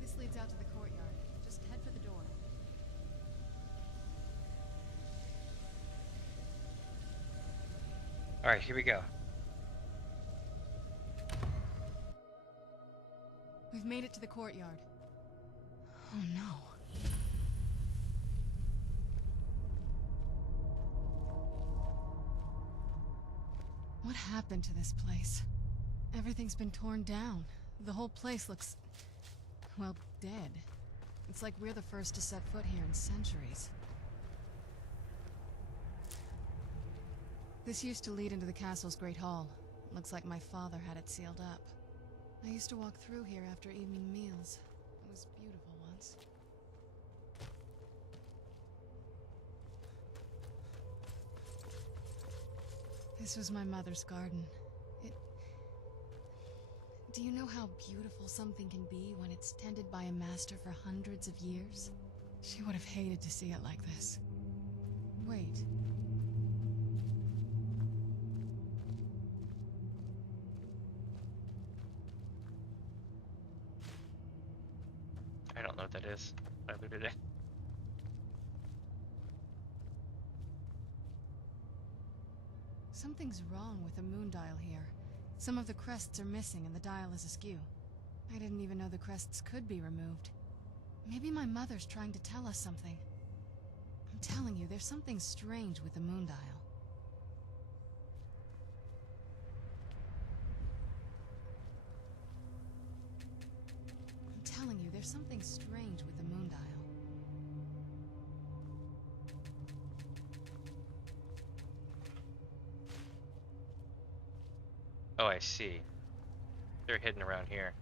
This leads out to the courtyard. Just head for the door. Alright, here we go. We've made it to the courtyard. Oh no. What happened to this place? Everything's been torn down. The whole place looks, well, dead. It's like we're the first to set foot here in centuries. This used to lead into the castle's great hall. Looks like my father had it sealed up. I used to walk through here after evening meals. It was beautiful once. This was my mother's garden. Do you know how beautiful something can be when it's tended by a master for hundreds of years? She would have hated to see it like this. Wait. I don't know what that is. I looted it. Something's wrong with the moon dial here. Some of the crests are missing and the dial is askew. I didn't even know the crests could be removed. Maybe my mother's trying to tell us something. I'm telling you, there's something strange with the moon dial. I'm telling you, there's something strange with the moon dial. Oh, I see. They're hidden around here.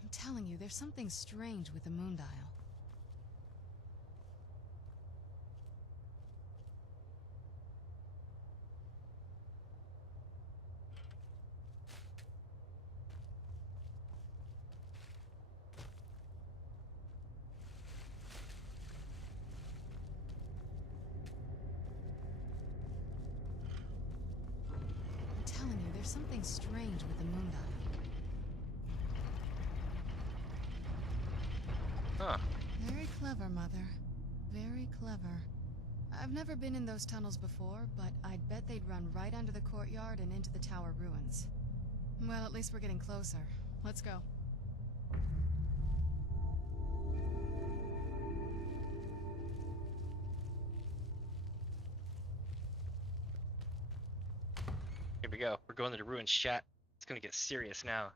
I'm telling you, there's something strange with the moon dial. There's something strange with the moon dial. Huh. Very clever, Mother. Very clever. I've never been in those tunnels before, but I'd bet they'd run right under the courtyard and into the tower ruins. Well, at least we're getting closer. Let's go. Here we go. We're going to the ruins, chat. It's gonna get serious now.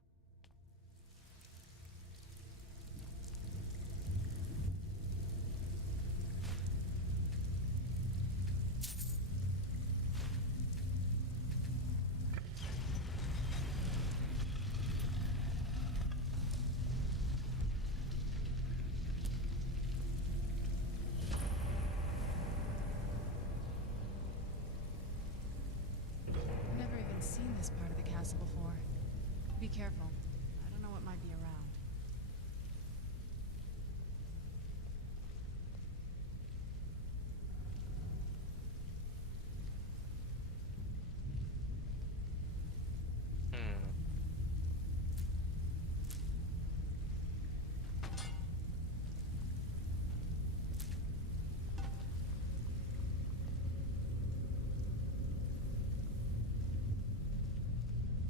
this before. Be careful. I don't know what might be around.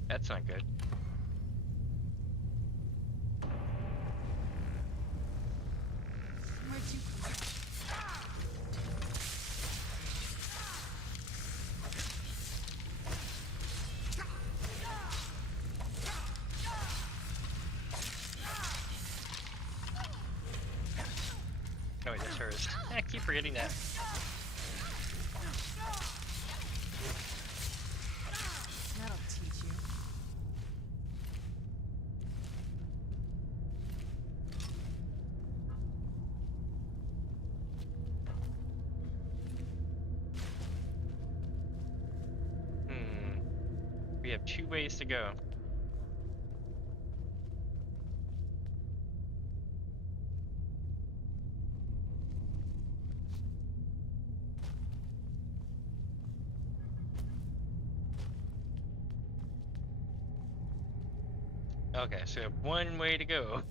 That's not good. Where'd you come from? Oh wait, that's hers. I keep forgetting that. That'll teach you. We have 2 ways to go. Okay, so we have 1 way to go.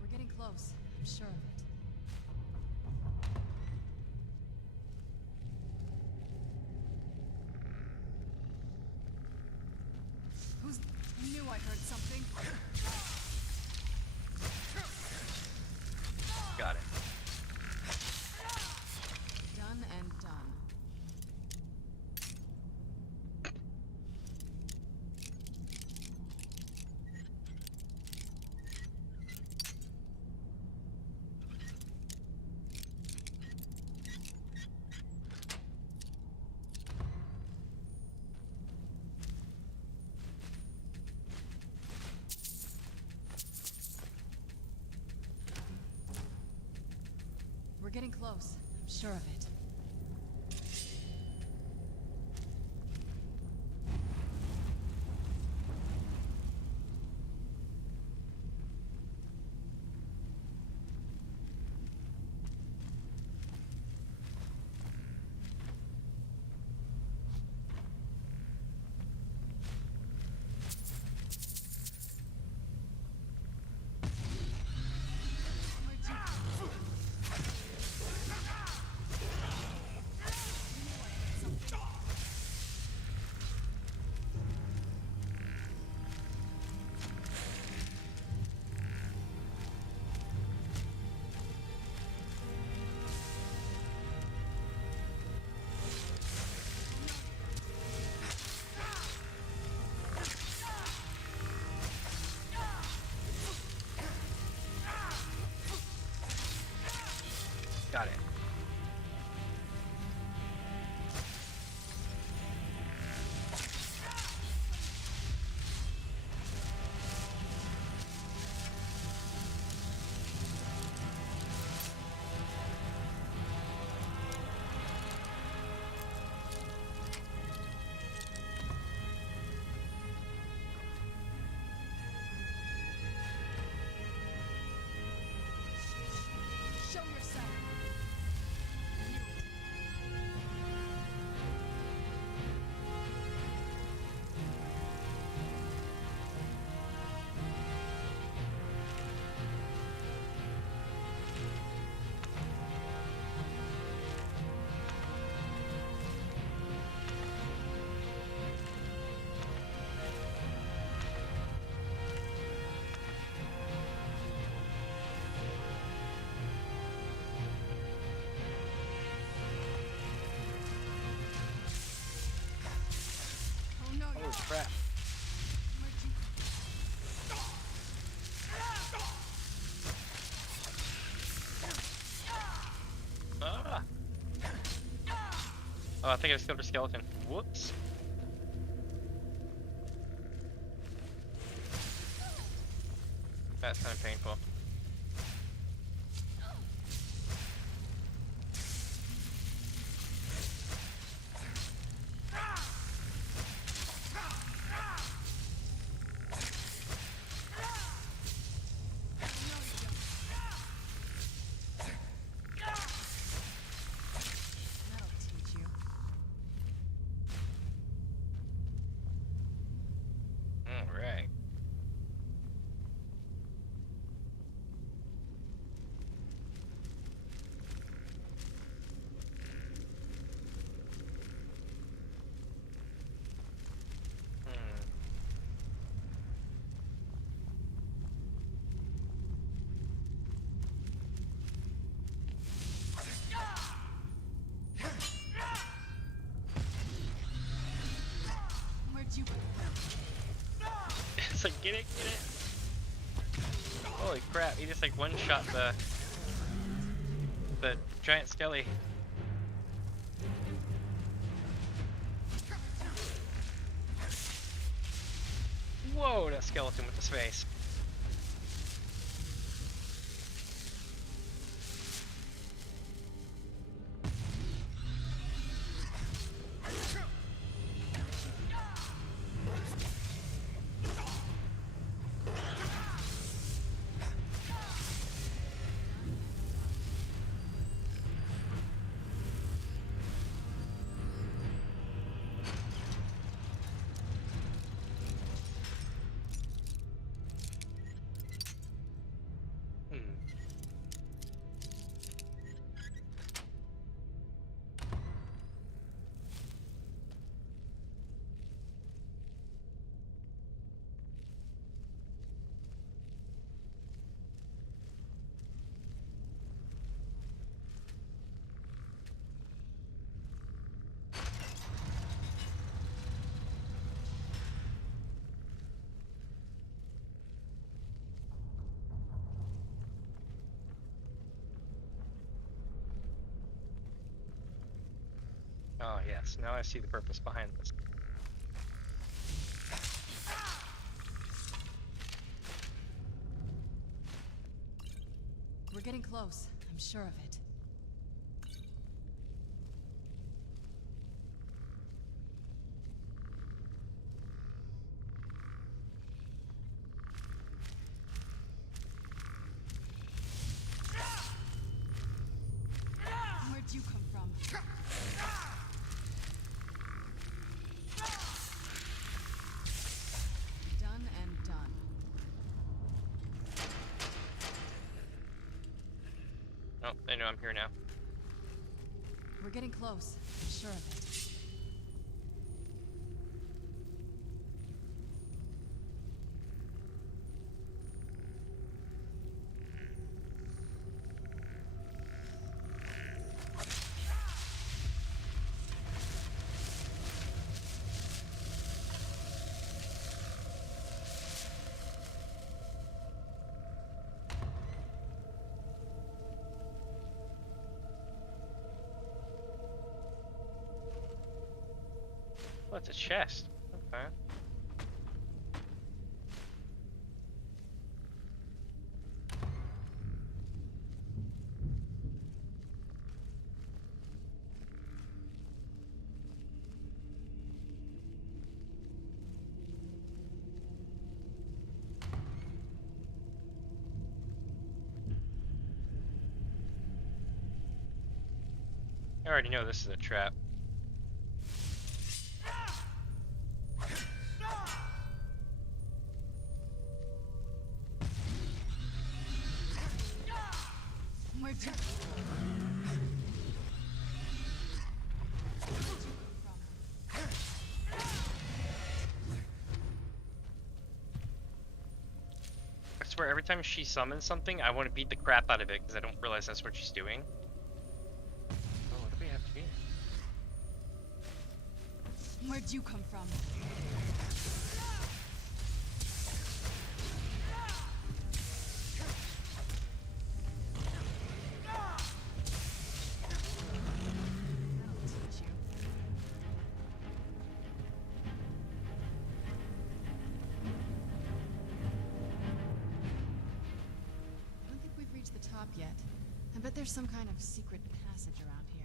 We're getting close. I'm sure of it. Who's... I knew I heard something. Got it. Done and done. We're getting close. I'm sure of it. crap. Ah. Oh, I think I just killed a skeleton. Whoops. That's kind of painful. Alright. It's like, get it, get it. Holy crap, he just like one-shot the giant skelly. Whoa, that skeleton with his face. Oh yes, now I see the purpose behind this. We're getting close, I'm sure of it. Where'd you come from? Done and done. Oh, they know I'm here now. We're getting close, I'm sure of it. Oh, it's a chest. Okay. I already know this is a trap. Where'd you... I swear, every time she summons something, I want to beat the crap out of it because I don't realize that's what she's doing. Oh, what do we have to do? Where'd you come from? I bet there's some kind of secret passage around here.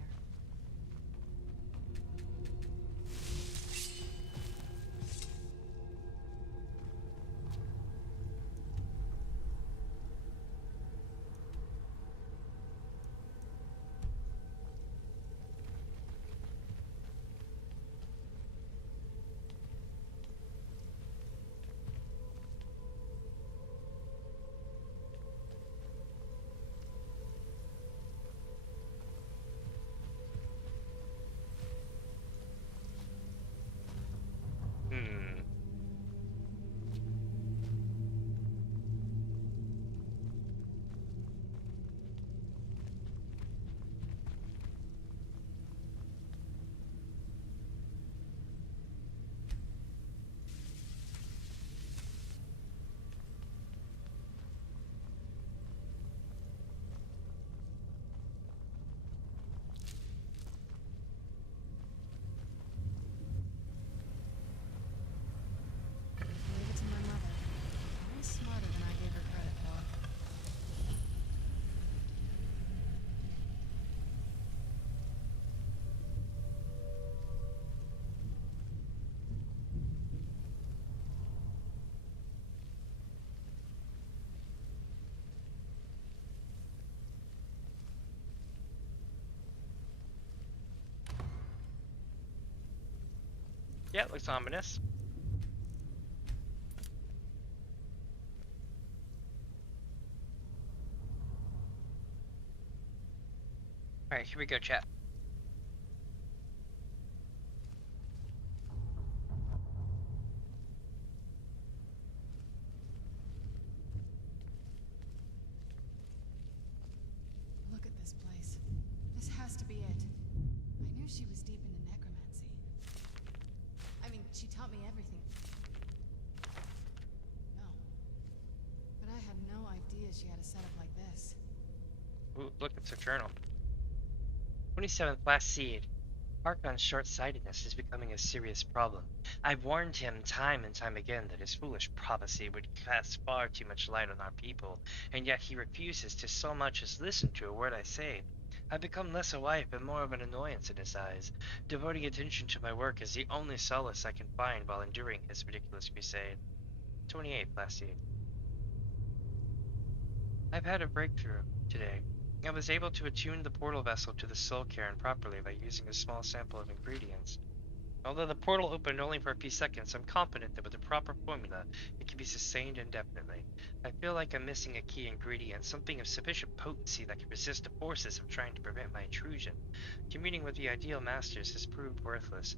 Yeah, looks ominous. Alright, here we go, chat. Look at this place. This has to be it. I knew she was deep into necromancy. I mean, she taught me everything. No. But I had no idea she had a setup like this. Ooh, look, it's a journal. 27th last seed. Harkon's short-sightedness is becoming a serious problem. I've warned him time and time again that his foolish prophecy would cast far too much light on our people, and yet he refuses to so much as listen to a word I say. I've become less a wife and more of an annoyance in his eyes. Devoting attention to my work is the only solace I can find while enduring his ridiculous crusade. 28th last seed. I've had a breakthrough today. I was able to attune the portal vessel to the soul cairn properly by using a small sample of ingredients. Although the portal opened only for a few seconds, I'm confident that with the proper formula, it can be sustained indefinitely. I feel like I'm missing a key ingredient, something of sufficient potency that can resist the forces of trying to prevent my intrusion. Communing with the ideal masters has proved worthless.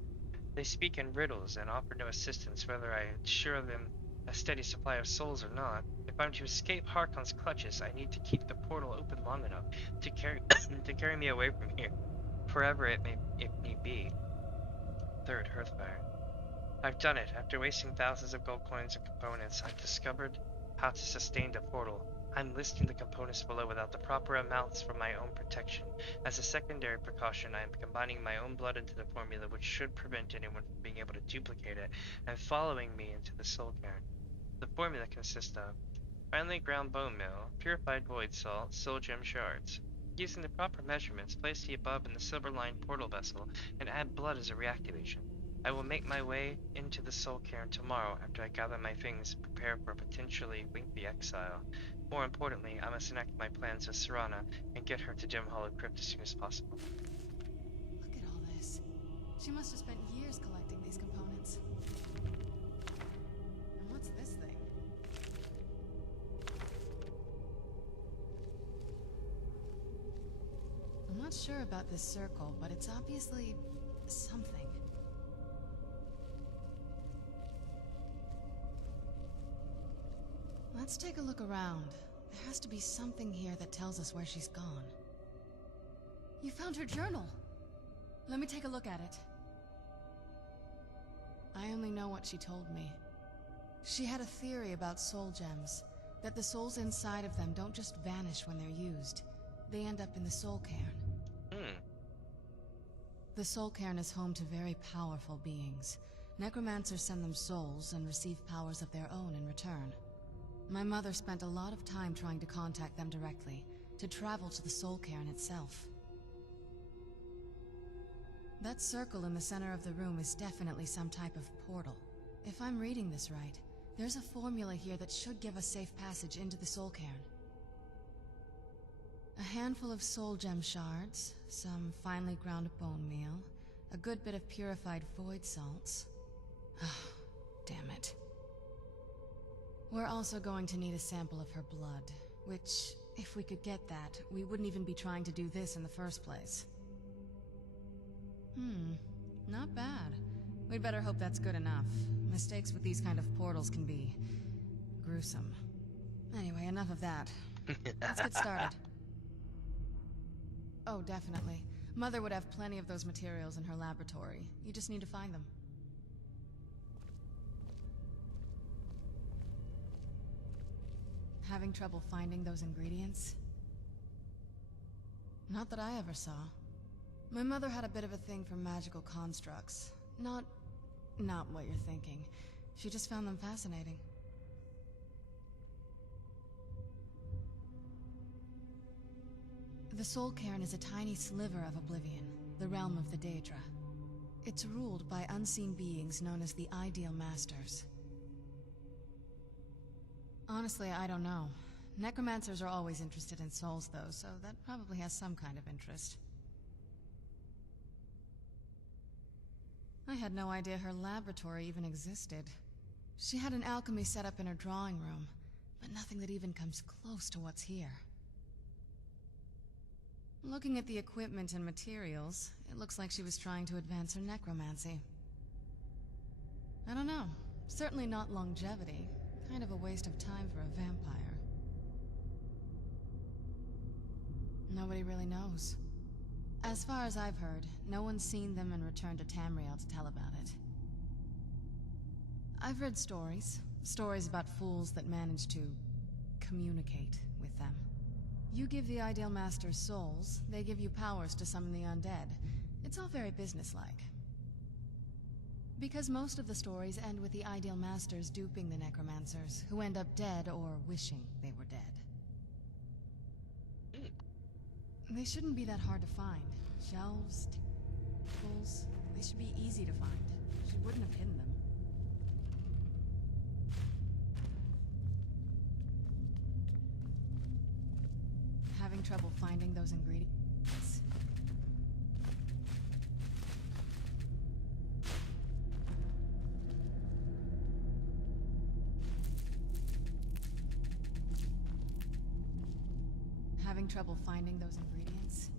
They speak in riddles and offer no assistance whether I ensure them a steady supply of souls or not. If I'm to escape Harkon's clutches, I need to keep the portal open long enough to carry to carry me away from here, forever if need be. 3rd Hearthfire. I've done it. After wasting thousands of gold coins and components, I've discovered how to sustain the portal. I'm listing the components below without the proper amounts for my own protection. As a secondary precaution, I am combining my own blood into the formula, which should prevent anyone from being able to duplicate it and following me into the soul cairn. The formula consists of finely ground bone meal, purified void salt, soul gem shards. Using the proper measurements, place the above in the silver-lined portal vessel and add blood as a reactivation. I will make my way into the soul cairn tomorrow after I gather my things and prepare for a potentially lengthy exile. More importantly, I must enact my plans with Serana and get her to Dim Hollow Crypt as soon as possible. Look at all this. She must have spent years collecting these components. And what's this thing? I'm not sure about this circle, but it's obviously something. Let's take a look around. There has to be something here that tells us where she's gone. You found her journal! Let me take a look at it. I only know what she told me. She had a theory about soul gems, that the souls inside of them don't just vanish when they're used. They end up in the soul cairn. The soul cairn is home to very powerful beings. Necromancers send them souls and receive powers of their own in return. My mother spent a lot of time trying to contact them directly, to travel to the Soul Cairn itself. That circle in the center of the room is definitely some type of portal. If I'm reading this right, there's a formula here that should give us safe passage into the Soul Cairn. A handful of soul gem shards, some finely ground bone meal, a good bit of purified void salts. Damn it. We're also going to need a sample of her blood, which, if we could get that, we wouldn't even be trying to do this in the first place. Not bad. We'd better hope that's good enough. Mistakes with these kind of portals can be gruesome. Anyway, enough of that. Let's get started. Oh, definitely. Mother would have plenty of those materials in her laboratory. You just need to find them. Having trouble finding those ingredients? Not that I ever saw. My mother had a bit of a thing for magical constructs. Not what you're thinking. She just found them fascinating. The Soul Cairn is a tiny sliver of Oblivion, the realm of the Daedra. It's ruled by unseen beings known as the Ideal Masters. Honestly, I don't know. Necromancers are always interested in souls, though, so that probably has some kind of interest. I had no idea her laboratory even existed. She had an alchemy set up in her drawing room, but nothing that even comes close to what's here. Looking at the equipment and materials, it looks like she was trying to advance her necromancy. I don't know. Certainly not longevity. Kind of a waste of time for a vampire. Nobody really knows. As far as I've heard, no one's seen them and returned to Tamriel to tell about it. I've read stories. Stories about fools that manage to communicate with them. You give the Ideal Masters souls, they give you powers to summon the undead. It's all very businesslike. Because most of the stories end with the Ideal Masters duping the necromancers, who end up dead or wishing they were dead. They shouldn't be that hard to find. Shelves, tables, they should be easy to find. She wouldn't have hidden them. Having trouble finding those ingredients? Having trouble finding those ingredients?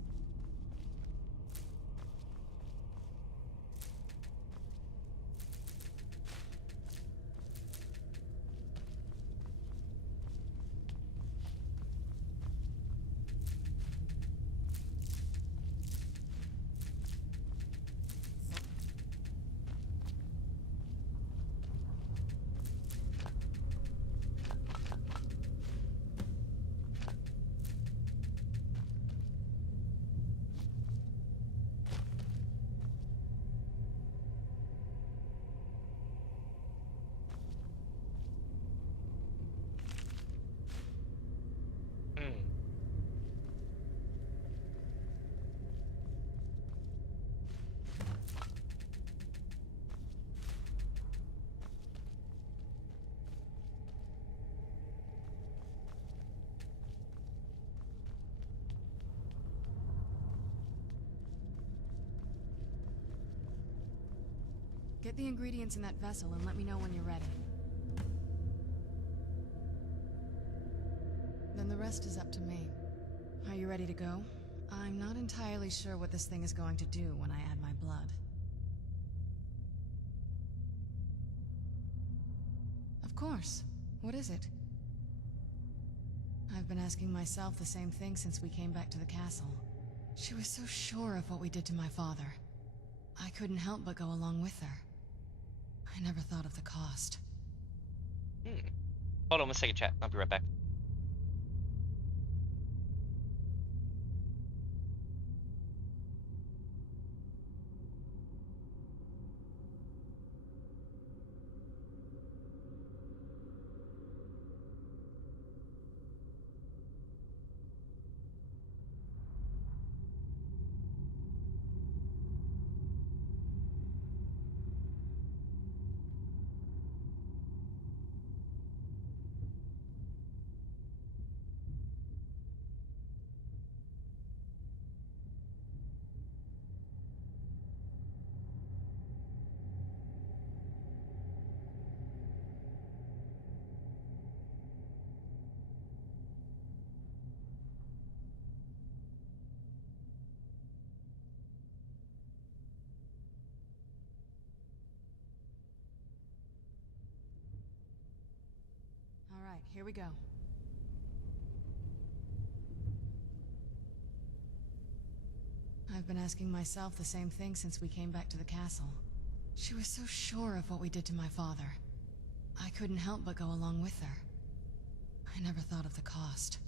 Get the ingredients in that vessel and let me know when you're ready. Then the rest is up to me. Are you ready to go? I'm not entirely sure what this thing is going to do when I add my blood. Of course. What is it? I've been asking myself the same thing since we came back to the castle. She was so sure of what we did to my father. I couldn't help but go along with her. I never thought of the cost. Hold on one second, chat. I'll be right back. Alright, here we go. I've been asking myself the same thing since we came back to the castle. She was so sure of what we did to my father. I couldn't help but go along with her. I never thought of the cost.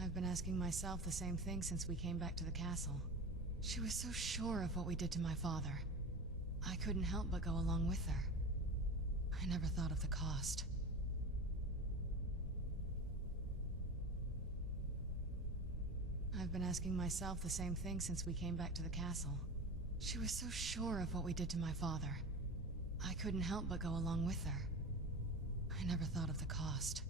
I've been asking myself the same thing since we came back to the castle. She was so sure of what we did to my father. I couldn't help but go along with her. I never thought of the cost. I've been asking myself the same thing since we came back to the castle. She was so sure of what we did to my father. I couldn't help but go along with her. I never thought of the cost.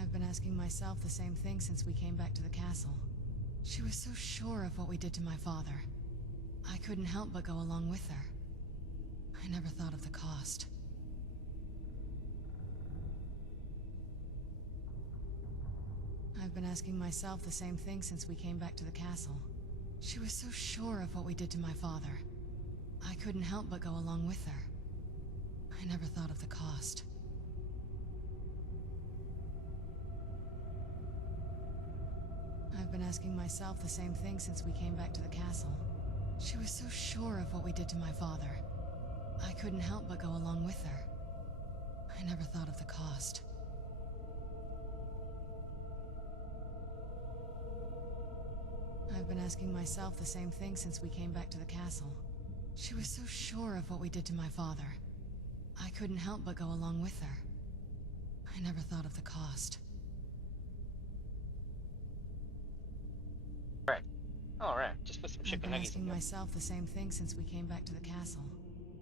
I've been asking myself the same thing since we came back to the castle. She was so sure of what we did to my father. I couldn't help but go along with her. I never thought of the cost. I've been asking myself the same thing since we came back to the castle. She was so sure of what we did to my father. I couldn't help but go along with her. I never thought of the cost. I've been asking myself the same thing since we came back to the castle. She was so sure of what we did to my father. I couldn't help but go along with her. I never thought of the cost. I've been asking myself the same thing since we came back to the castle. She was so sure of what we did to my father. I couldn't help but go along with her. I never thought of the cost. Alright, just put some chicken I've been nuggets in asking there. myself the same thing since we came back to the castle.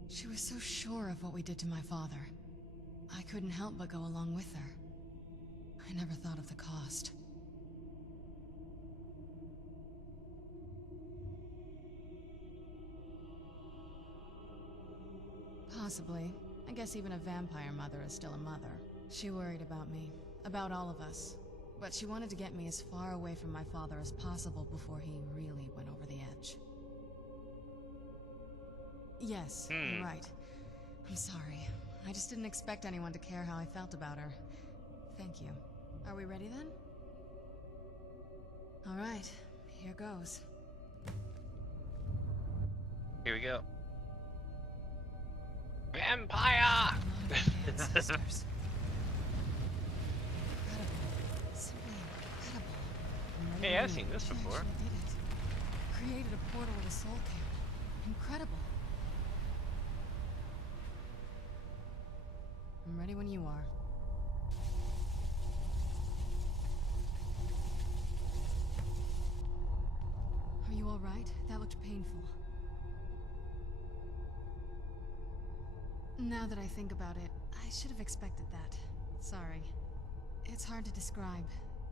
She was so sure of what we did to my father. I couldn't help but go along with her. I never thought of the cost. Possibly. I guess even a vampire mother is still a mother. She worried about me, about all of us. But she wanted to get me as far away from my father as possible before he really went over the edge. Yes, you're right. I'm sorry. I just didn't expect anyone to care how I felt about her. Thank you. Are we ready then? Alright, here goes. Here we go. Vampire! Sisters. Simply incredible. I'm Hey, ready I've to seen this she before. actually did it. Created a portal with a soul cairn. Incredible. I'm ready when you are. Are you alright? That looked painful. Now that I think about it, I should have expected that. Sorry. It's hard to describe.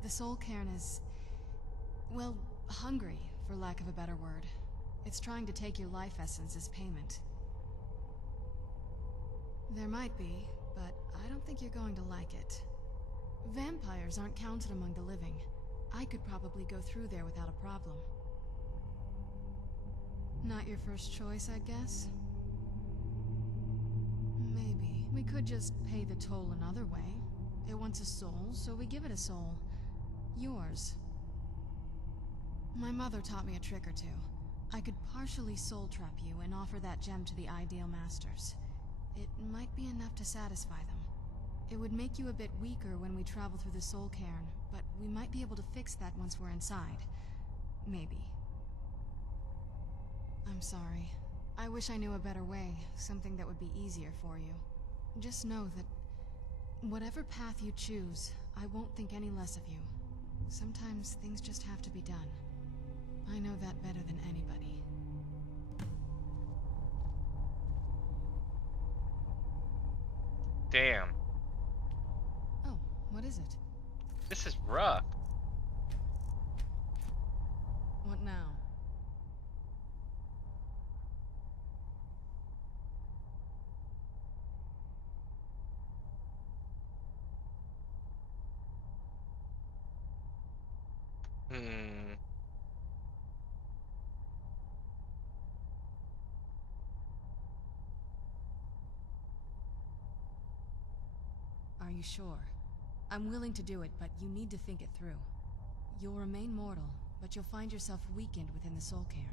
The soul cairn is... well, hungry, for lack of a better word. It's trying to take your life essence as payment. There might be, but I don't think you're going to like it. Vampires aren't counted among the living. I could probably go through there without a problem. Not your first choice, I guess? Maybe. We could just pay the toll another way. It wants a soul, so we give it a soul. Yours. My mother taught me a trick or two. I could partially soul trap you and offer that gem to the ideal masters. It might be enough to satisfy them. It would make you a bit weaker when we travel through the soul cairn, but we might be able to fix that once we're inside. Maybe. I'm sorry. I wish I knew a better way, something that would be easier for you. Just know that whatever path you choose, I won't think any less of you. Sometimes things just have to be done. I know that better than anybody. Damn. Oh, what is it? This is rough. What now? Hmm. you sure? I'm willing to do it, but you need to think it through. You'll remain mortal, but you'll find yourself weakened within the soul cairn.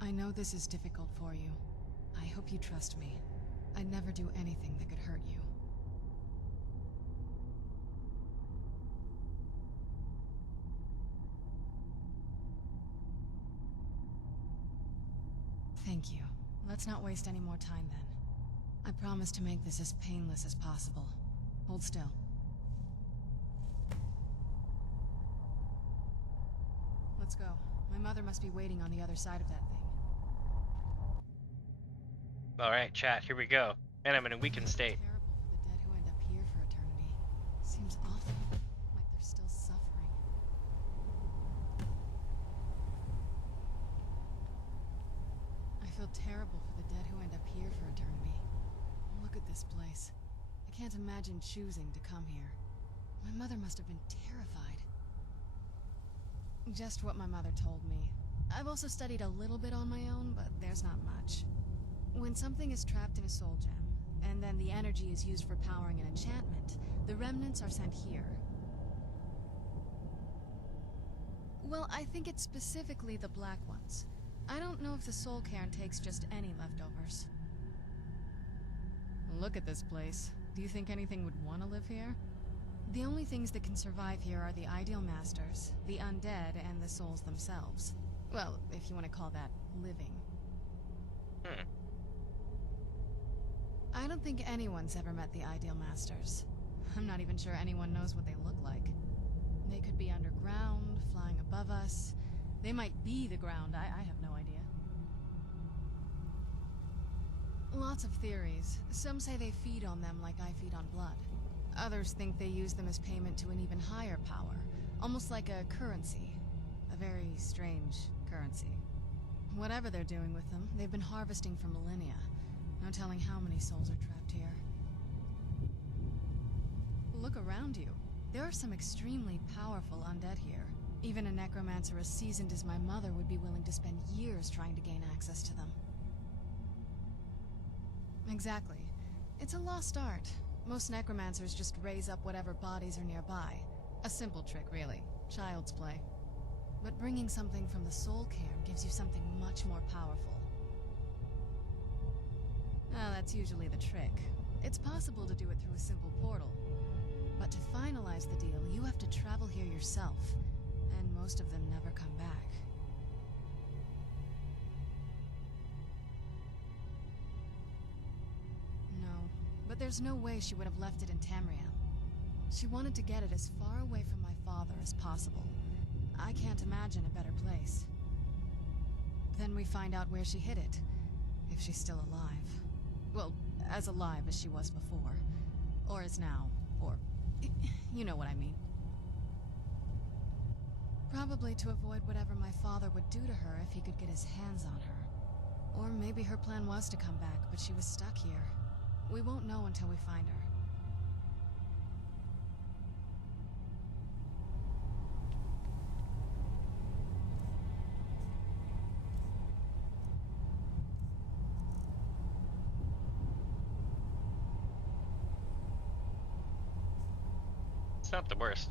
I know this is difficult for you. I hope you trust me. I'd never do anything that could hurt you. Thank you. Let's not waste any more time then. I promise to make this as painless as possible. Hold still. Let's go. My mother must be waiting on the other side of that thing. Alright, chat, here we go. And I'm in a weakened state. Terrible for the dead who end up here for eternity. Seems awful. Like they're still suffering. I feel terrible for the dead who end up here for eternity. Look at this place. I can't imagine choosing to come here. My mother must have been terrified. Just what my mother told me. I've also studied a little bit on my own, but there's not much. When something is trapped in a soul gem, and then the energy is used for powering an enchantment, the remnants are sent here. Well, I think it's specifically the black ones. I don't know if the soul cairn takes just any leftovers. Look at this place. Do you think anything would want to live here? The only things that can survive here are the ideal masters, the undead, and the souls themselves. Well, if you want to call that living. I don't think anyone's ever met the ideal masters. I'm not even sure anyone knows what they look like. They could be underground, flying above us. They might be the ground, I have no idea. Lots of theories. Some say they feed on them like I feed on blood. Others think they use them as payment to an even higher power, almost like a currency. A very strange currency. Whatever they're doing with them, they've been harvesting for millennia. No telling how many souls are trapped here. Look around you. There are some extremely powerful undead here. Even a necromancer as seasoned as my mother would be willing to spend years trying to gain access to them. Exactly. It's a lost art. Most necromancers just raise up whatever bodies are nearby. A simple trick, really. Child's play. But bringing something from the soul cairn gives you something much more powerful. Well, that's usually the trick. It's possible to do it through a simple portal. But to finalize the deal, you have to travel here yourself. And most of them never come back. No, but there's no way she would have left it in Tamriel. She wanted to get it as far away from my father as possible. I can't imagine a better place. Then we find out where she hid it. If she's still alive. Well, as alive as she was before. Or is now. Or... you know what I mean. Probably to avoid whatever my father would do to her if he could get his hands on her. Or maybe her plan was to come back, but she was stuck here. We won't know until we find her. It's not the worst.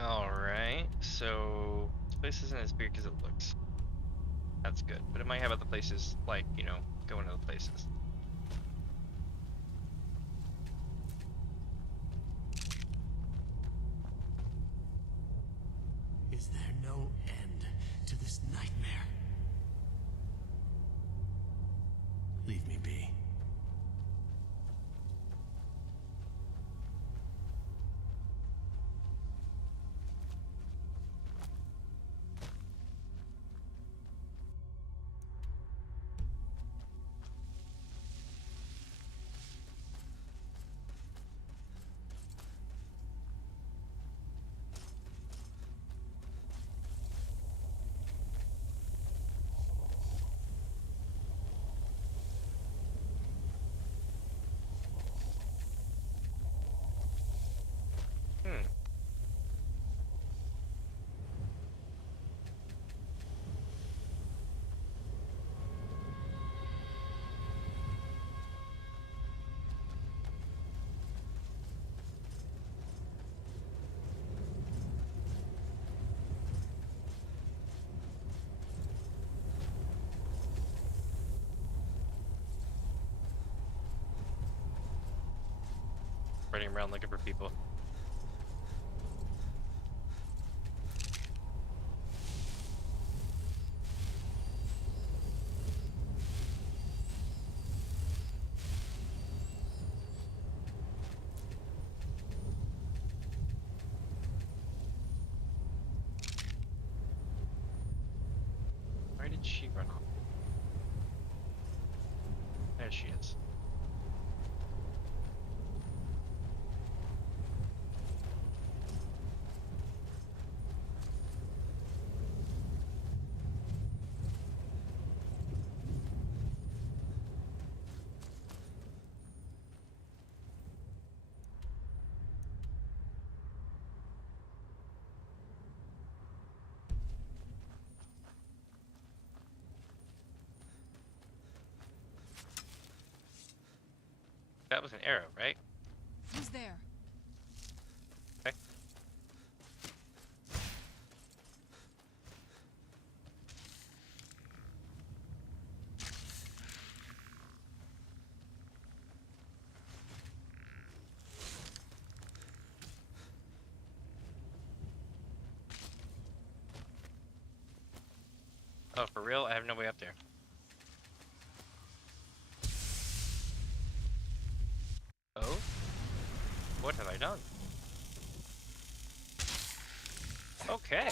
Alright, so this place isn't as big as it looks. That's good, but it might have other places, like, you know, going to other places. Is there no end to this nightmare? Leave me be. running around looking for people. Where did she run off? There she is. That was an arrow, right? Who's there? Okay. Oh, for real? I have no way up there. Oh? What have I done? Okay.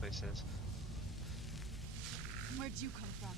Places. Where'd you come from?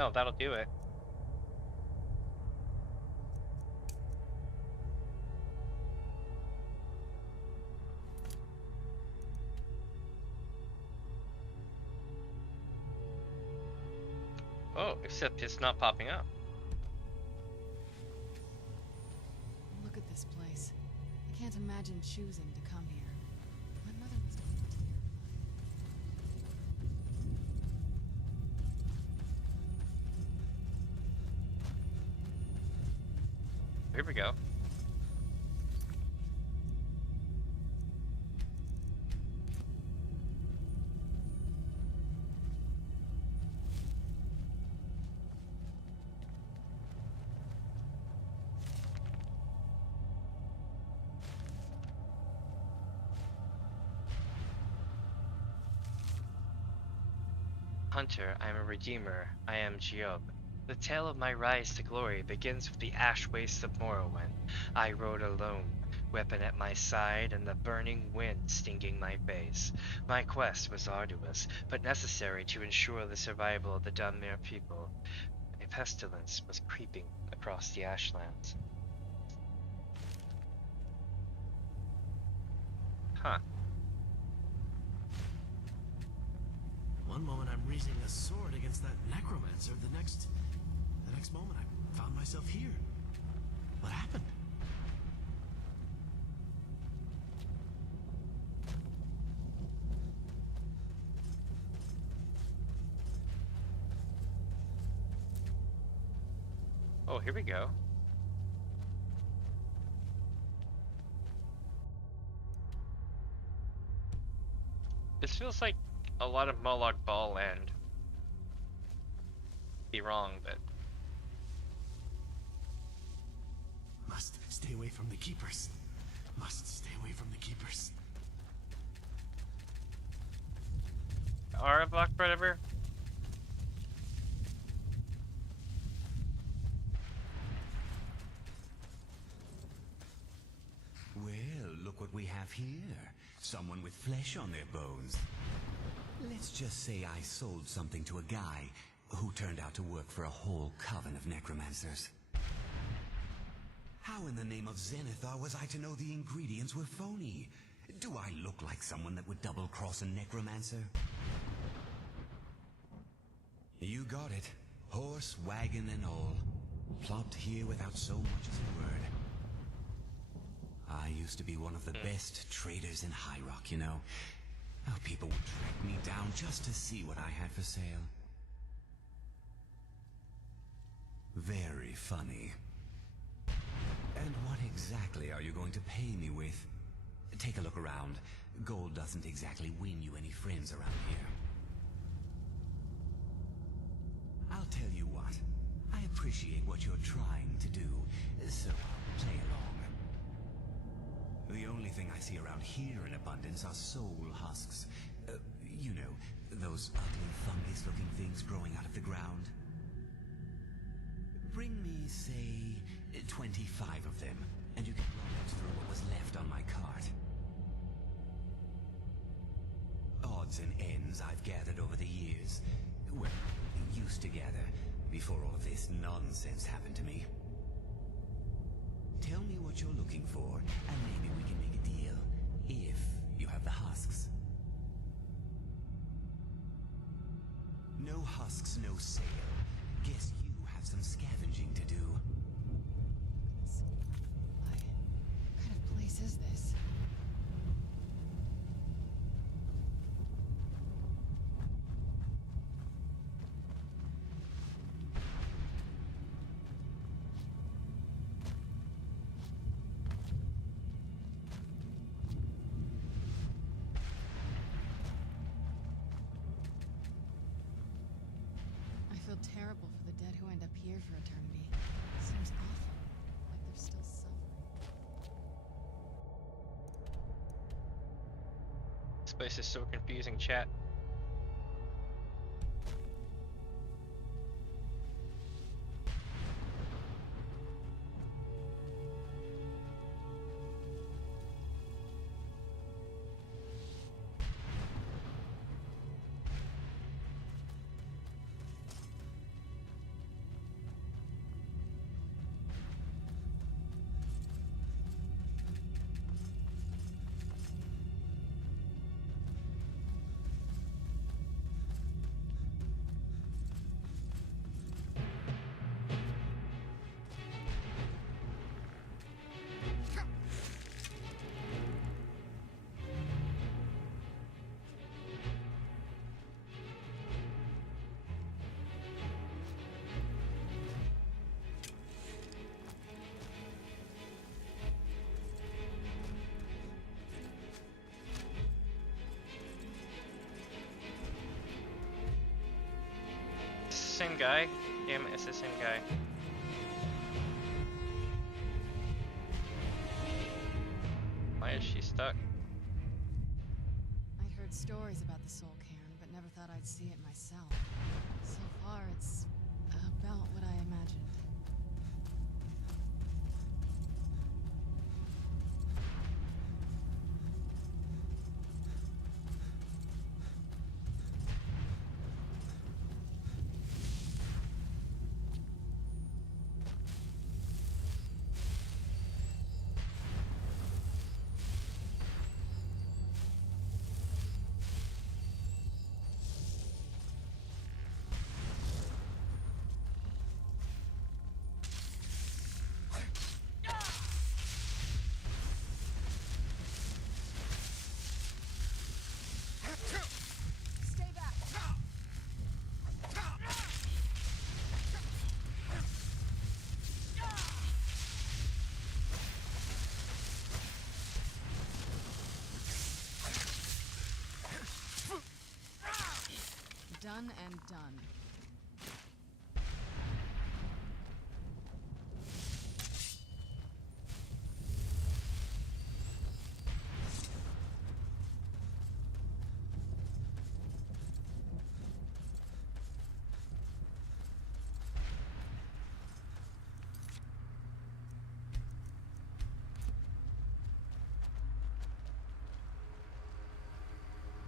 Oh, that'll do it. Oh, except it's not popping up. Look at this place. I can't imagine choosing to come here. My mother must have been terrified. Here we go. Hunter, I am a redeemer. I am Giob. The tale of my rise to glory begins with the ash wastes of Morrowind. I rode alone, weapon at my side and the burning wind stinging my face. My quest was arduous, but necessary to ensure the survival of the Damien people. A pestilence was creeping across the ashlands. Huh. One moment I'm raising a sword against that necromancer, the next moment I found myself here. What happened? Oh, here we go. This feels like a lot of Molag Bal land. Be wrong, but Must stay away from the keepers. Must stay away from the keepers. are a black predator? Well, look what we have here. Someone with flesh on their bones. Let's just say I sold something to a guy who turned out to work for a whole coven of necromancers. How in the name of Zenithar was I to know the ingredients were phony? Do I look like someone that would double-cross a necromancer? You got it. Horse, wagon, and all. Plopped here without so much as a word. I used to be one of the best traders in High Rock, you know. How people would track me down just to see what I had for sale. Very funny. And what exactly are you going to pay me with? Take a look around. Gold doesn't exactly win you any friends around here. I'll tell you what. I appreciate what you're trying to do, so I'll play along. The only thing I see around here in abundance are soul husks. You know, those ugly fungus-looking things growing out of the ground. Bring me, say, 25 of them, and you can rummage through what was left on my cart. Odds and ends I've gathered over the years. Well, used to gather, before all of this nonsense happened to me. Tell me what you're looking for, and maybe we can make a deal, if you have the husks. No husks, no sale. Guess you have some scavenging to do. What kind of place is this? I feel terrible for the dead who end up here for eternity. Seems awful, like they're still suffering. This place is so confusing, chat. Same guy? Damn it, it's the same guy. Why is she stuck? I'd heard stories about the Soul Cairn, but never thought I'd see it myself. So far, it's about what I imagined. One and done.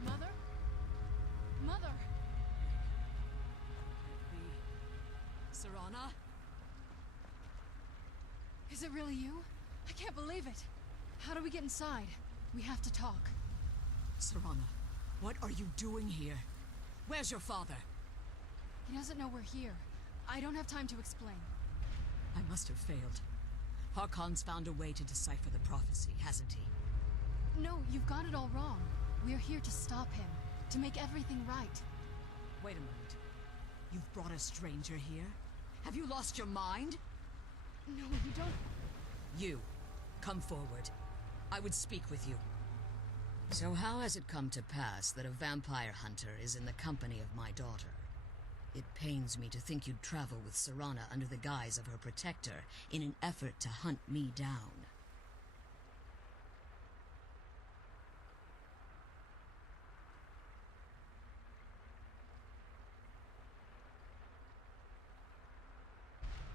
Mother? Mother! Serana? Is it really you? I can't believe it. How do we get inside? We have to talk. Serana, what are you doing here? Where's your father? He doesn't know we're here. I don't have time to explain. I must have failed. Harkon's found a way to decipher the prophecy, hasn't he? No, you've got it all wrong. We're here to stop him, to make everything right. Wait a moment. You've brought a stranger here? Have you lost your mind? No, you don't... You, come forward. I would speak with you. So how has it come to pass that a vampire hunter is in the company of my daughter? It pains me to think you'd travel with Serana under the guise of her protector in an effort to hunt me down.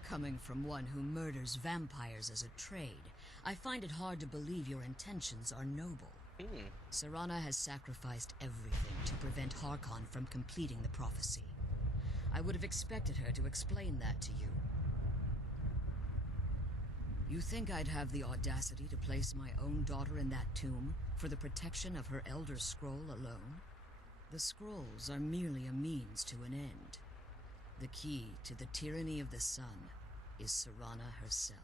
Coming from one who murders vampires as a trade, I find it hard to believe your intentions are noble. Serana has sacrificed everything to prevent Harkon from completing the prophecy. I would have expected her to explain that to you. You think I'd have the audacity to place my own daughter in that tomb for the protection of her Elder Scroll alone? The scrolls are merely a means to an end. The key to the tyranny of the sun is Serana herself.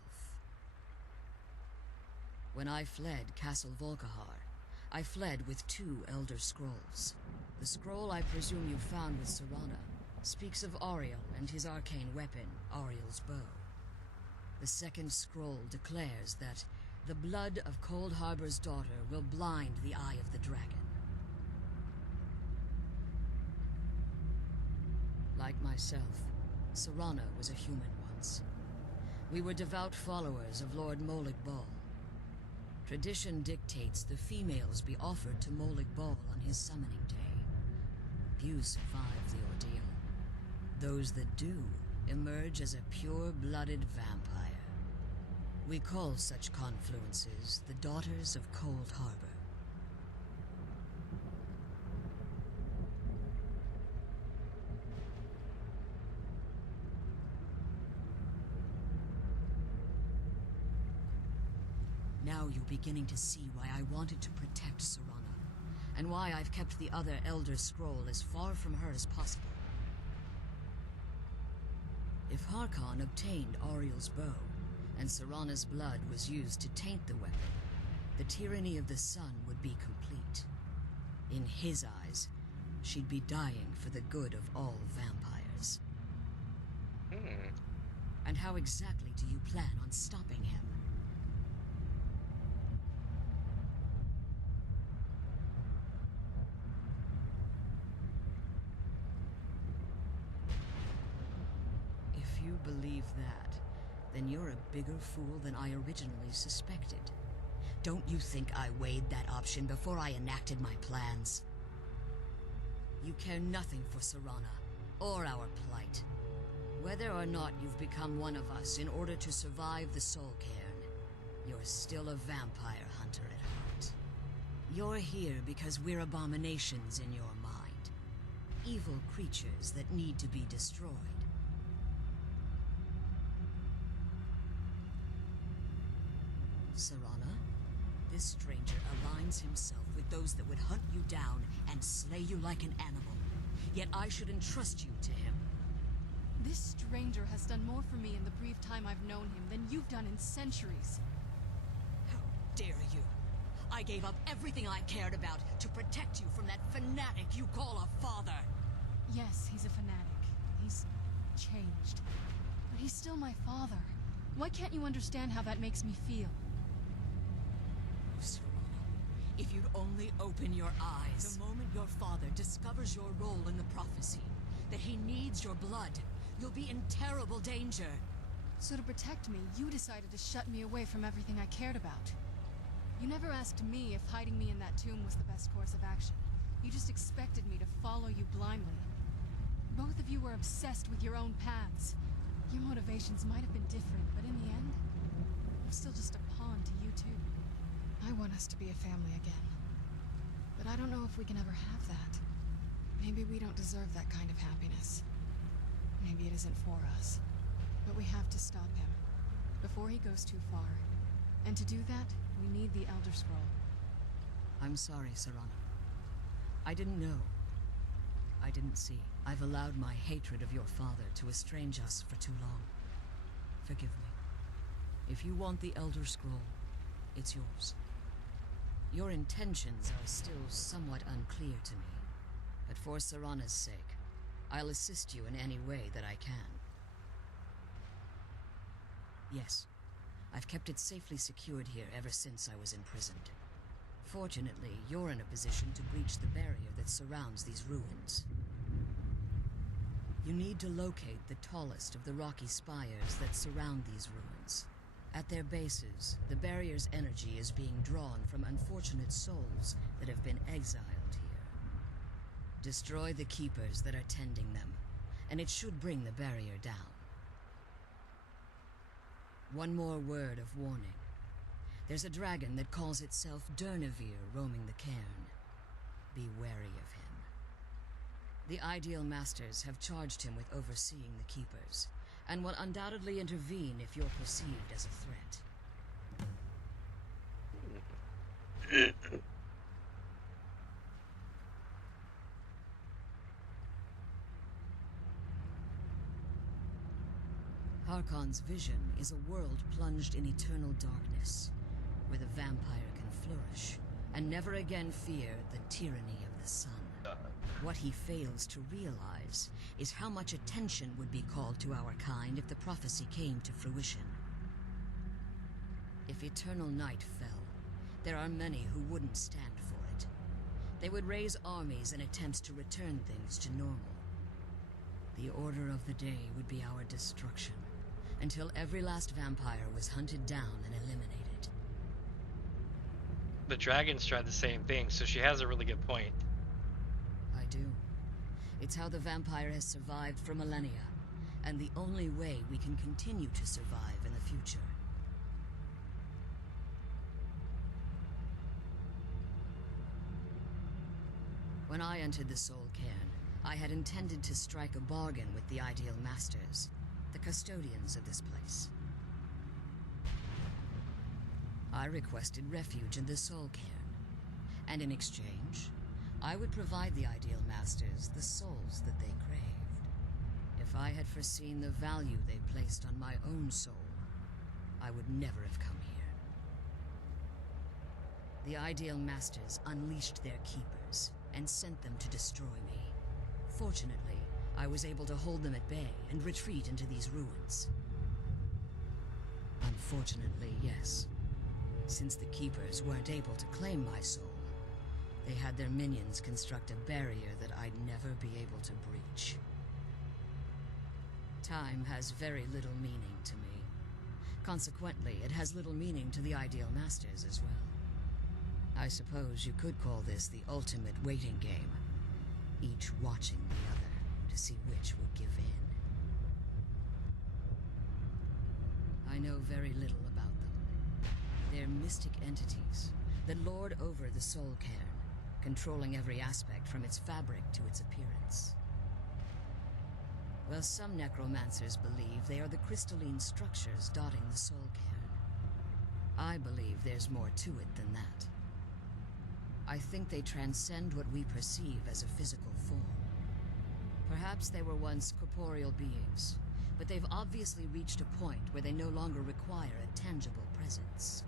When I fled Castle Volkihar, I fled with 2 Elder Scrolls. The scroll I presume you found with Serana speaks of Auriel and his arcane weapon, Auriel's bow. The second scroll declares that the blood of Cold Harbor's daughter will blind the eye of the dragon. Like myself, Serana was a human once. We were devout followers of Lord Molag Bal. Tradition dictates the females be offered to Molag Bal on his summoning day. Few survive the ordeal. Those that do emerge as a pure-blooded vampire. We call such confluences the Daughters of Cold Harbor. Now you're beginning to see why I wanted to protect Serana, and why I've kept the other Elder Scroll as far from her as possible. If Harkon obtained Auriel's bow, and Serana's blood was used to taint the weapon, the tyranny of the sun would be complete. In his eyes, she'd be dying for the good of all vampires. And how exactly do you plan on stopping him? If you believe that, then you're a bigger fool than I originally suspected. Don't you think I weighed that option before I enacted my plans? You care nothing for Serana, or our plight. Whether or not you've become one of us in order to survive the Soul Cairn, you're still a vampire hunter at heart. You're here because we're abominations in your mind. Evil creatures that need to be destroyed. Serana, this stranger aligns himself with those that would hunt you down and slay you like an animal. Yet I should entrust you to him. This stranger has done more for me in the brief time I've known him than you've done in centuries. How dare you? I gave up everything I cared about to protect you from that fanatic you call a father. Yes, he's a fanatic. He's changed. But he's still my father. Why can't you understand how that makes me feel? Serana, if you'd only open your eyes. The moment your father discovers your role in the prophecy, that he needs your blood. You'll be in terrible danger. So to protect me, you decided to shut me away from everything I cared about. You never asked me if hiding me in that tomb was the best course of action. You just expected me to follow you blindly. Both of you were obsessed with your own paths. Your motivations might have been different, but in the end, I'm still just a pawn to you two. I want us to be a family again. But I don't know if we can ever have that. Maybe we don't deserve that kind of happiness. Maybe it isn't for us. But we have to stop him, before he goes too far. And to do that, we need the Elder Scroll. I'm sorry, Serana. I didn't know. I didn't see. I've allowed my hatred of your father to estrange us for too long. Forgive me. If you want the Elder Scroll, it's yours. Your intentions are still somewhat unclear to me, but for Serana's sake, I'll assist you in any way that I can. Yes, I've kept it safely secured here ever since I was imprisoned. Fortunately, you're in a position to breach the barrier that surrounds these ruins. You need to locate the tallest of the rocky spires that surround these ruins. At their bases, the barrier's energy is being drawn from unfortunate souls that have been exiled here. Destroy the keepers that are tending them, and it should bring the barrier down. One more word of warning. There's a dragon that calls itself Durnevere roaming the cairn. Be wary of him. The Ideal Masters have charged him with overseeing the Keepers, and will undoubtedly intervene if you're perceived as a threat. Harkon's vision is a world plunged in eternal darkness, where the vampire can flourish, and never again fear the tyranny of the sun. What he fails to realize is how much attention would be called to our kind if the prophecy came to fruition. If eternal night fell, there are many who wouldn't stand for it. They would raise armies in attempts to return things to normal. The order of the day would be our destruction, until every last vampire was hunted down and eliminated. The dragons tried the same thing, so she has a really good point. I do. It's how the vampire has survived for millennia, and the only way we can continue to survive in the future. When I entered the Soul Cairn, I had intended to strike a bargain with the Ideal Masters, the custodians of this place. I requested refuge in the Soul Cairn, and in exchange, I would provide the Ideal Masters the souls that they craved. If I had foreseen the value they placed on my own soul, I would never have come here. The Ideal Masters unleashed their keepers and sent them to destroy me. Fortunately, I was able to hold them at bay and retreat into these ruins. Unfortunately, yes. Since the Keepers weren't able to claim my soul, they had their minions construct a barrier that I'd never be able to breach. Time has very little meaning to me. Consequently, it has little meaning to the Ideal Masters as well. I suppose you could call this the ultimate waiting game, each watching the other to see which would give in. I know very little about them. They're mystic entities that lord over the Soul Cairn, controlling every aspect from its fabric to its appearance. Well, some necromancers believe they are the crystalline structures dotting the Soul Cairn. I believe there's more to it than that. I think they transcend what we perceive as a physical form. Perhaps they were once corporeal beings, but they've obviously reached a point where they no longer require a tangible presence.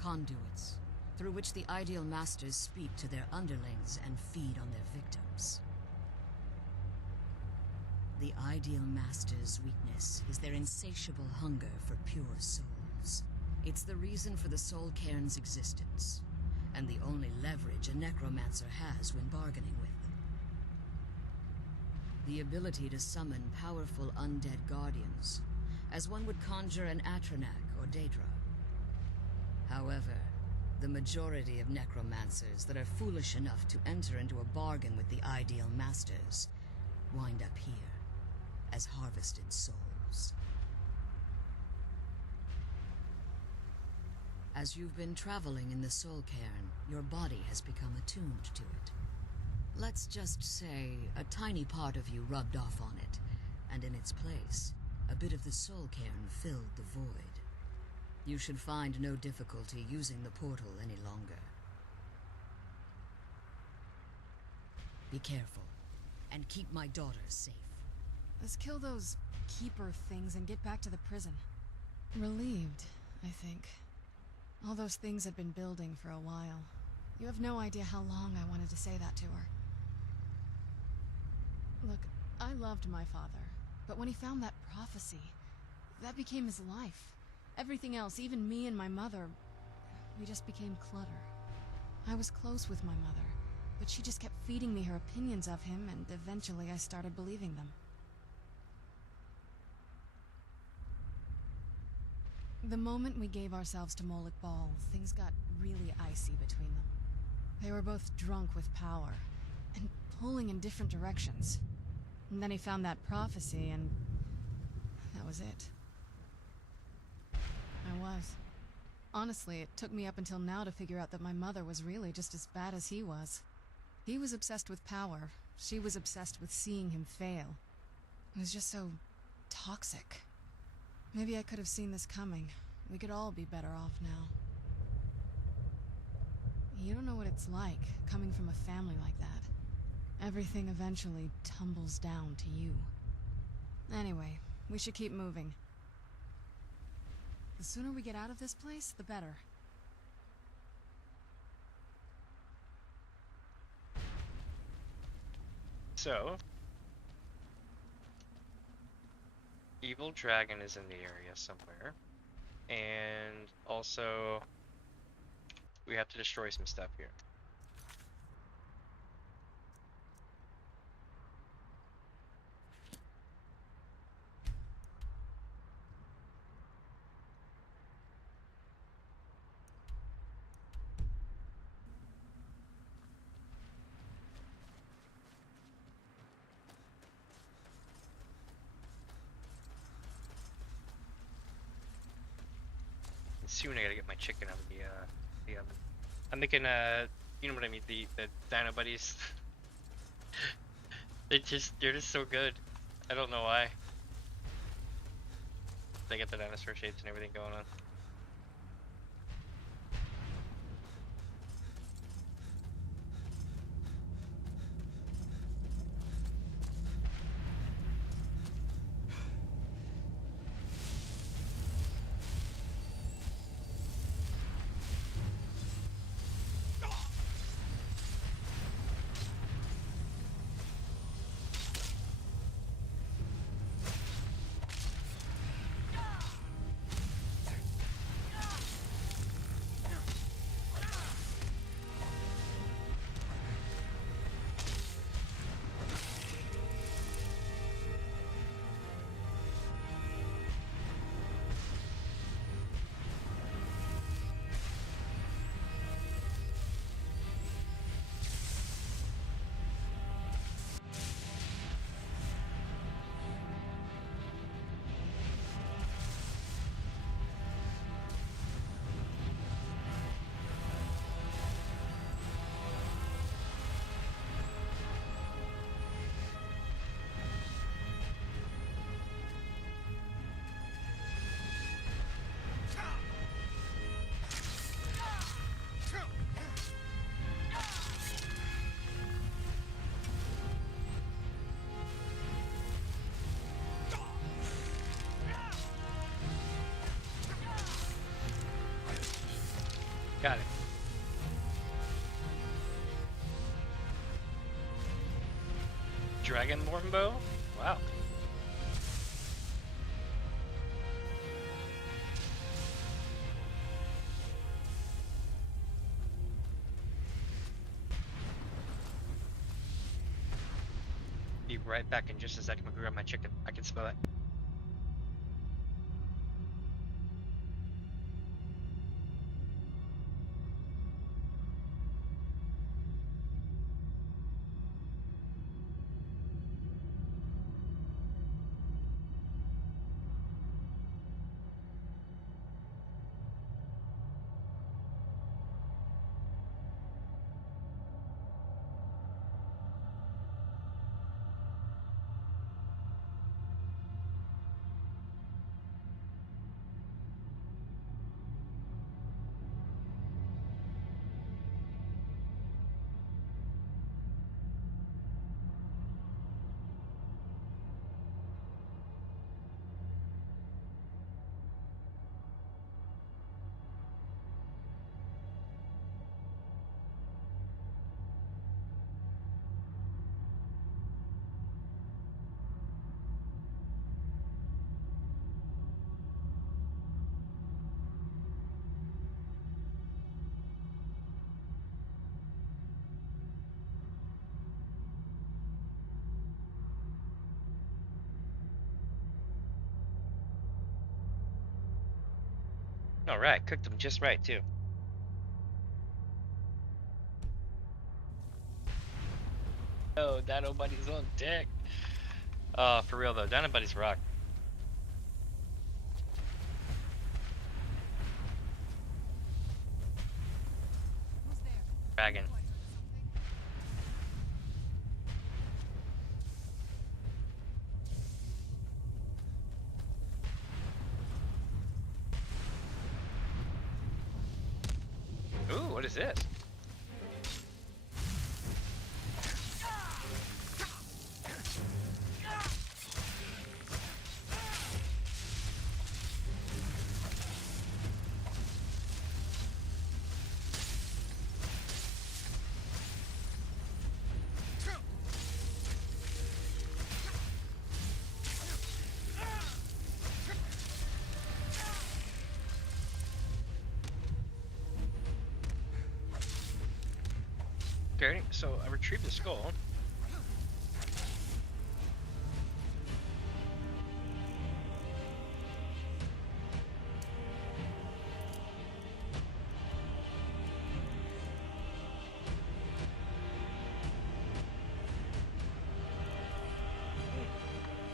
Conduits, through which the Ideal Masters speak to their underlings and feed on their victims. The Ideal Masters' weakness is their insatiable hunger for pure souls. It's the reason for the Soul Cairn's existence, and the only leverage a necromancer has when bargaining with them. the ability to summon powerful undead guardians, as one would conjure an Atronak or Daedra. However, the majority of necromancers that are foolish enough to enter into a bargain with the ideal masters wind up here as harvested souls. As you've been traveling in the Soul Cairn, your body has become attuned to it. Let's just say a tiny part of you rubbed off on it, and in its place, a bit of the Soul Cairn filled the void. You should find no difficulty using the portal any longer. Be careful, and keep my daughter safe. Let's kill those keeper things and get back to the prison. Relieved, I think. All those things had been building for a while. You have no idea how long I wanted to say that to her. Look, I loved my father, but when he found that prophecy, that became his life. Everything else, even me and my mother, we just became clutter. I was close with my mother, but she just kept feeding me her opinions of him, and eventually I started believing them. The moment we gave ourselves to Molag Bal, things got really icy between them. They were both drunk with power, and pulling in different directions. And then he found that prophecy, and that was it. I was. Honestly, it took me up until now to figure out that my mother was really just as bad as he was. He was obsessed with power. She was obsessed with seeing him fail. It was just so toxic. Maybe I could have seen this coming. We could all be better off now. You don't know what it's like, coming from a family like that. Everything eventually tumbles down to you. Anyway, we should keep moving. The sooner we get out of this place, the better. So, Evil Dragon is in the area somewhere. And also, we have to destroy some stuff here. Soon I gotta get my chicken out of the oven. I'm making you know what I mean, the Dino Buddies. they're just so good. I don't know why. They get the dinosaur shapes and everything going on. Got it. Dragonborn bow? Wow. The right back in just a second. I'm gonna grab my chicken. I can smell it. All right, cooked them just right too. Oh, Dino Buddy's on deck. For real though, Dino Buddy's rock. Dragon. Ooh, what is this? Okay, so I retrieved the skull.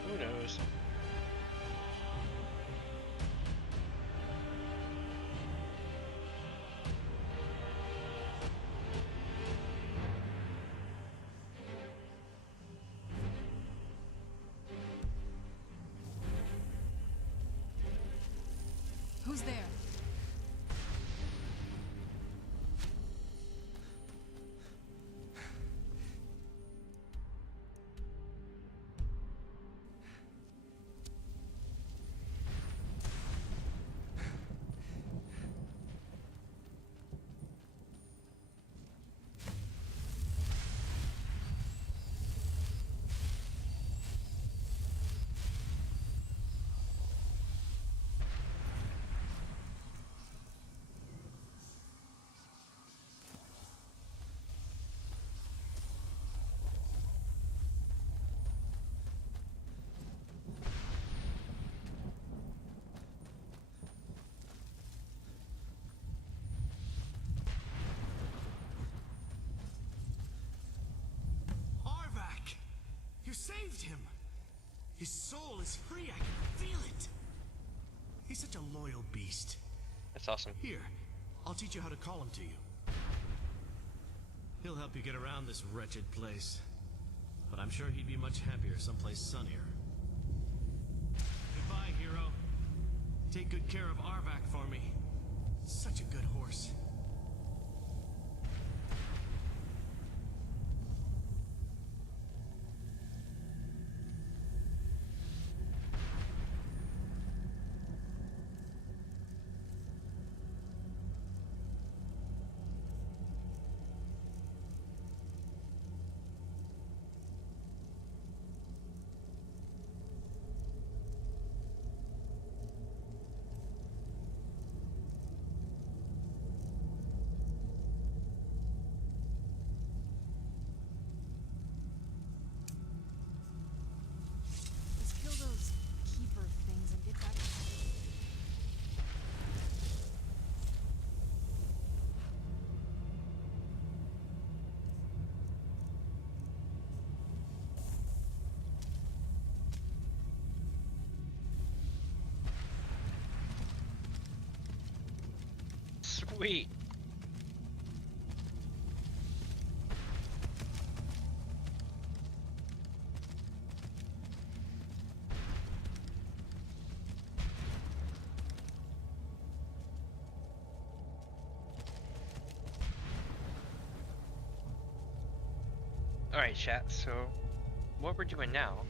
Who knows? Who's there? You saved him! His soul is free, I can feel it! He's such a loyal beast. That's awesome. Here, I'll teach you how to call him to you. He'll help you get around this wretched place. But I'm sure he'd be much happier someplace sunnier. Goodbye, hero. Take good care of Arvak for me. Such a good horse. Sweet. Alright, chat, so what we're doing now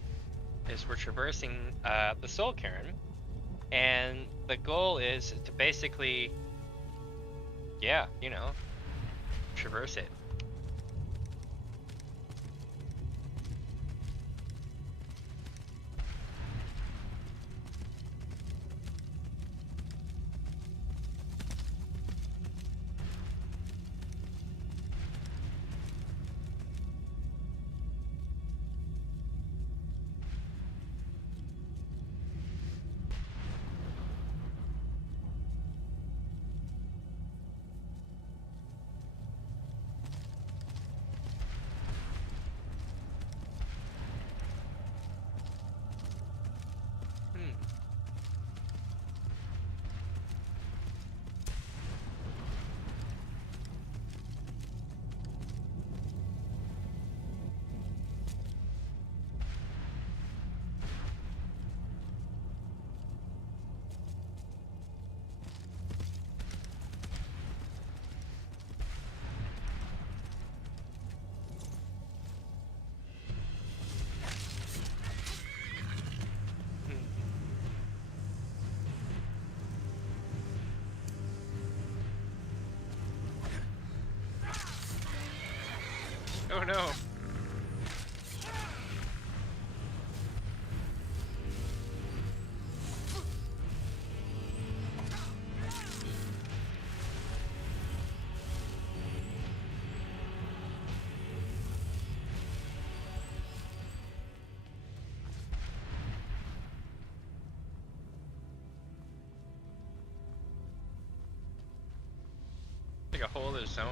is we're traversing the Soul Cairn, and the goal is to basically, yeah, you know, traverse it. Oh no. Like a whole other zone.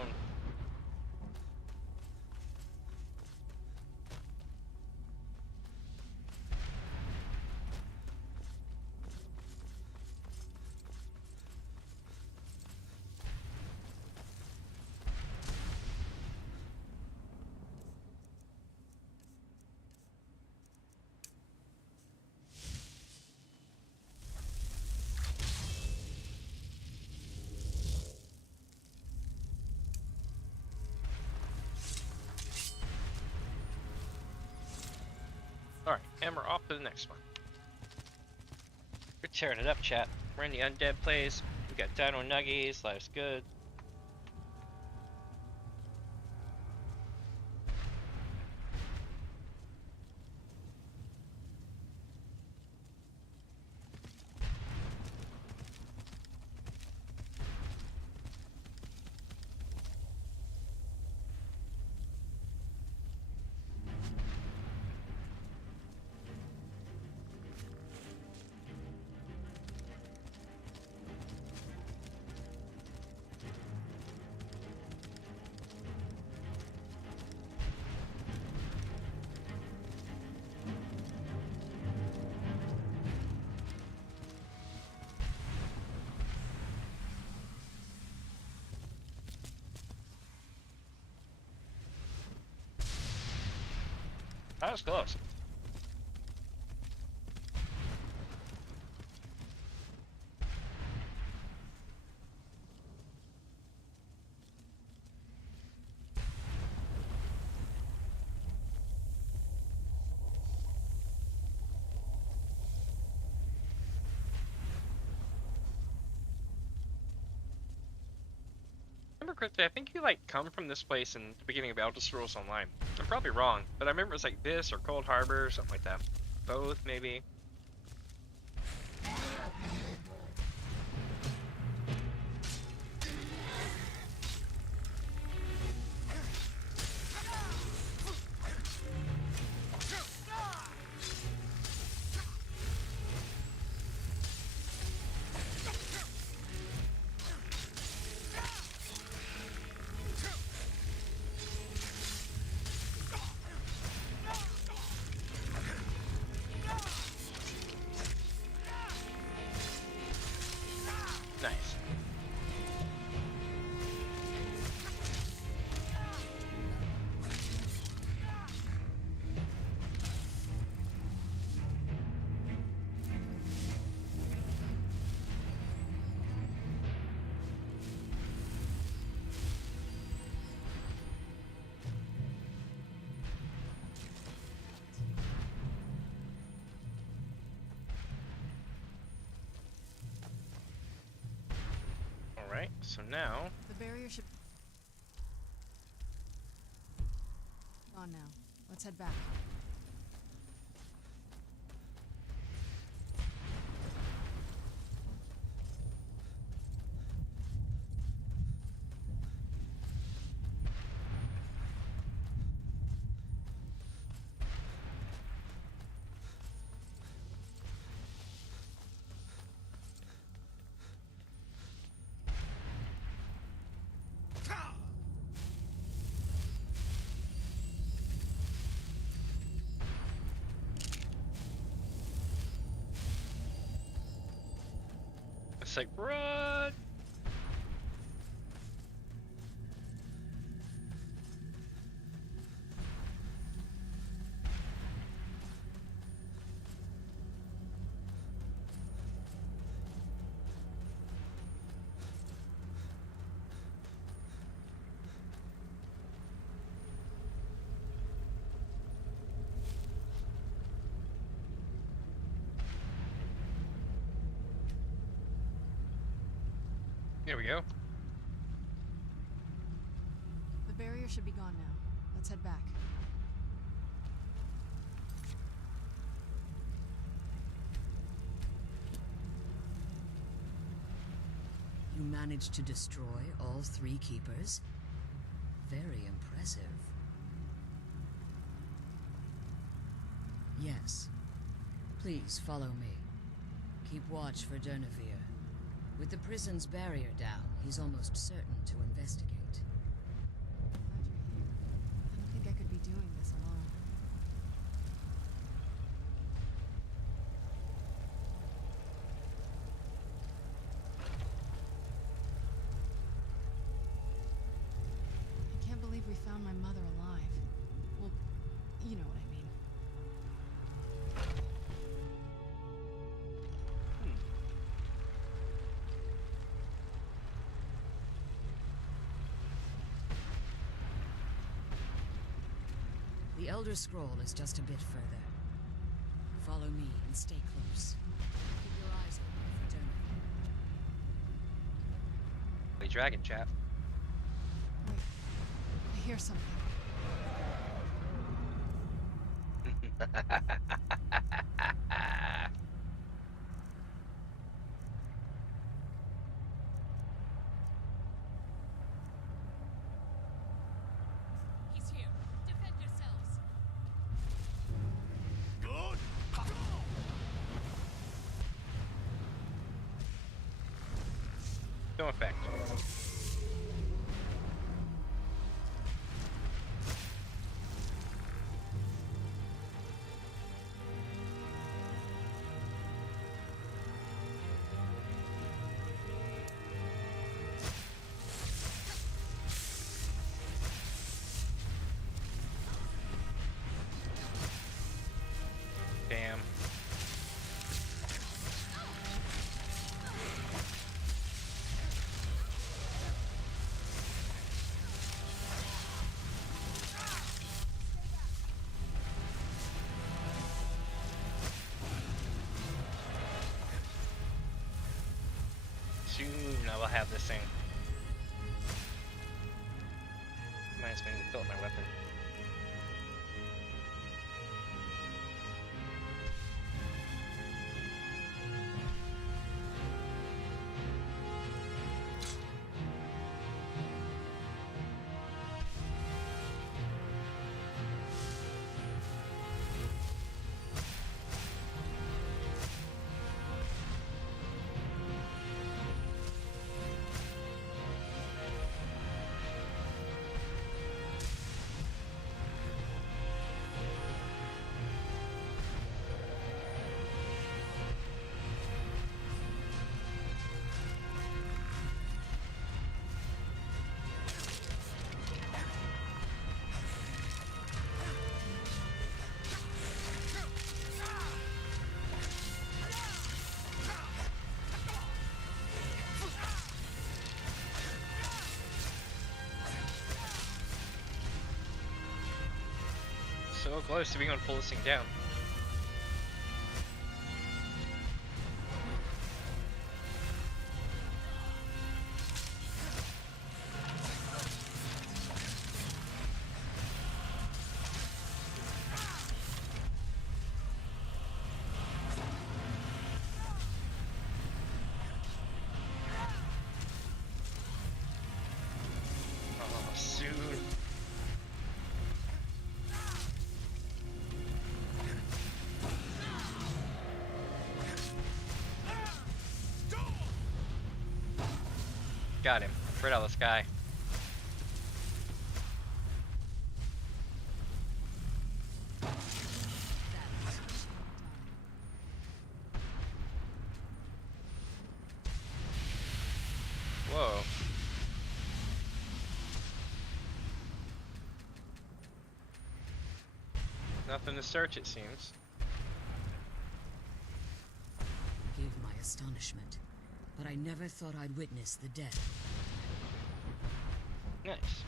Alright, and we're off to the next one. We're tearing it up, chat. We're in the undead place. We got dino nuggies, life's good. That was close. Remember correctly, I think you like come from this place in the beginning of Elder Scrolls Online. I'm probably wrong, but I remember it was like this or Cold Harbor or something like that. Both, maybe. So now, The barrier should... On now. Let's head back. it's like, run! There we go. The barrier should be gone now. Let's head back. You managed to destroy all 3 keepers? Very impressive. Yes. Please follow me. Keep watch for Durnevere. With the prison's barrier down, he's almost certain to investigate. I don't think I could be doing this alone. I can't believe we found my mother alive. Well, you know what I mean. The Elder Scroll is just a bit further. Follow me and stay close. Keep your eyes open for Durnevere. Hey, dragon chap. Wait, I hear something. He's here. Defend yourselves. No effect. Damn. Soon I will have this thing. Reminds me to fill up my weapon. So close to being able to pull this thing down. Got him. Right out of the sky. Whoa. Nothing to search, it seems. Forgive my astonishment, but I never thought I'd witness the death. Nice.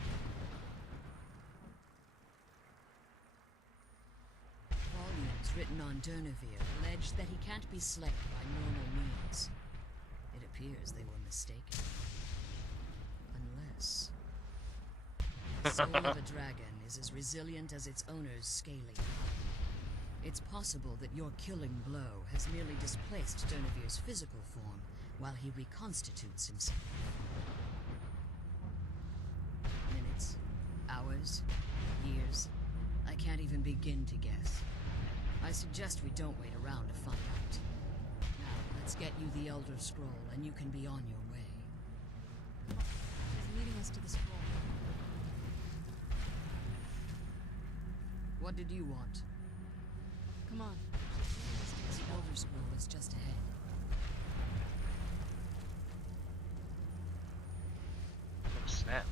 Volumes written on Durnevere allege that he can't be slain by normal means. It appears they were mistaken. Unless... The soul of a dragon is as resilient as its owner's scaly. It's possible that your killing blow has merely displaced Durnevere's physical form while he reconstitutes himself. Minutes, hours, years, I can't even begin to guess. I suggest we don't wait around to find out. Now, let's get you the Elder Scroll and you can be on your way. He's leading us to the scroll. What did you want? Come on. The Elder Scroll is just ahead. Oh, snap.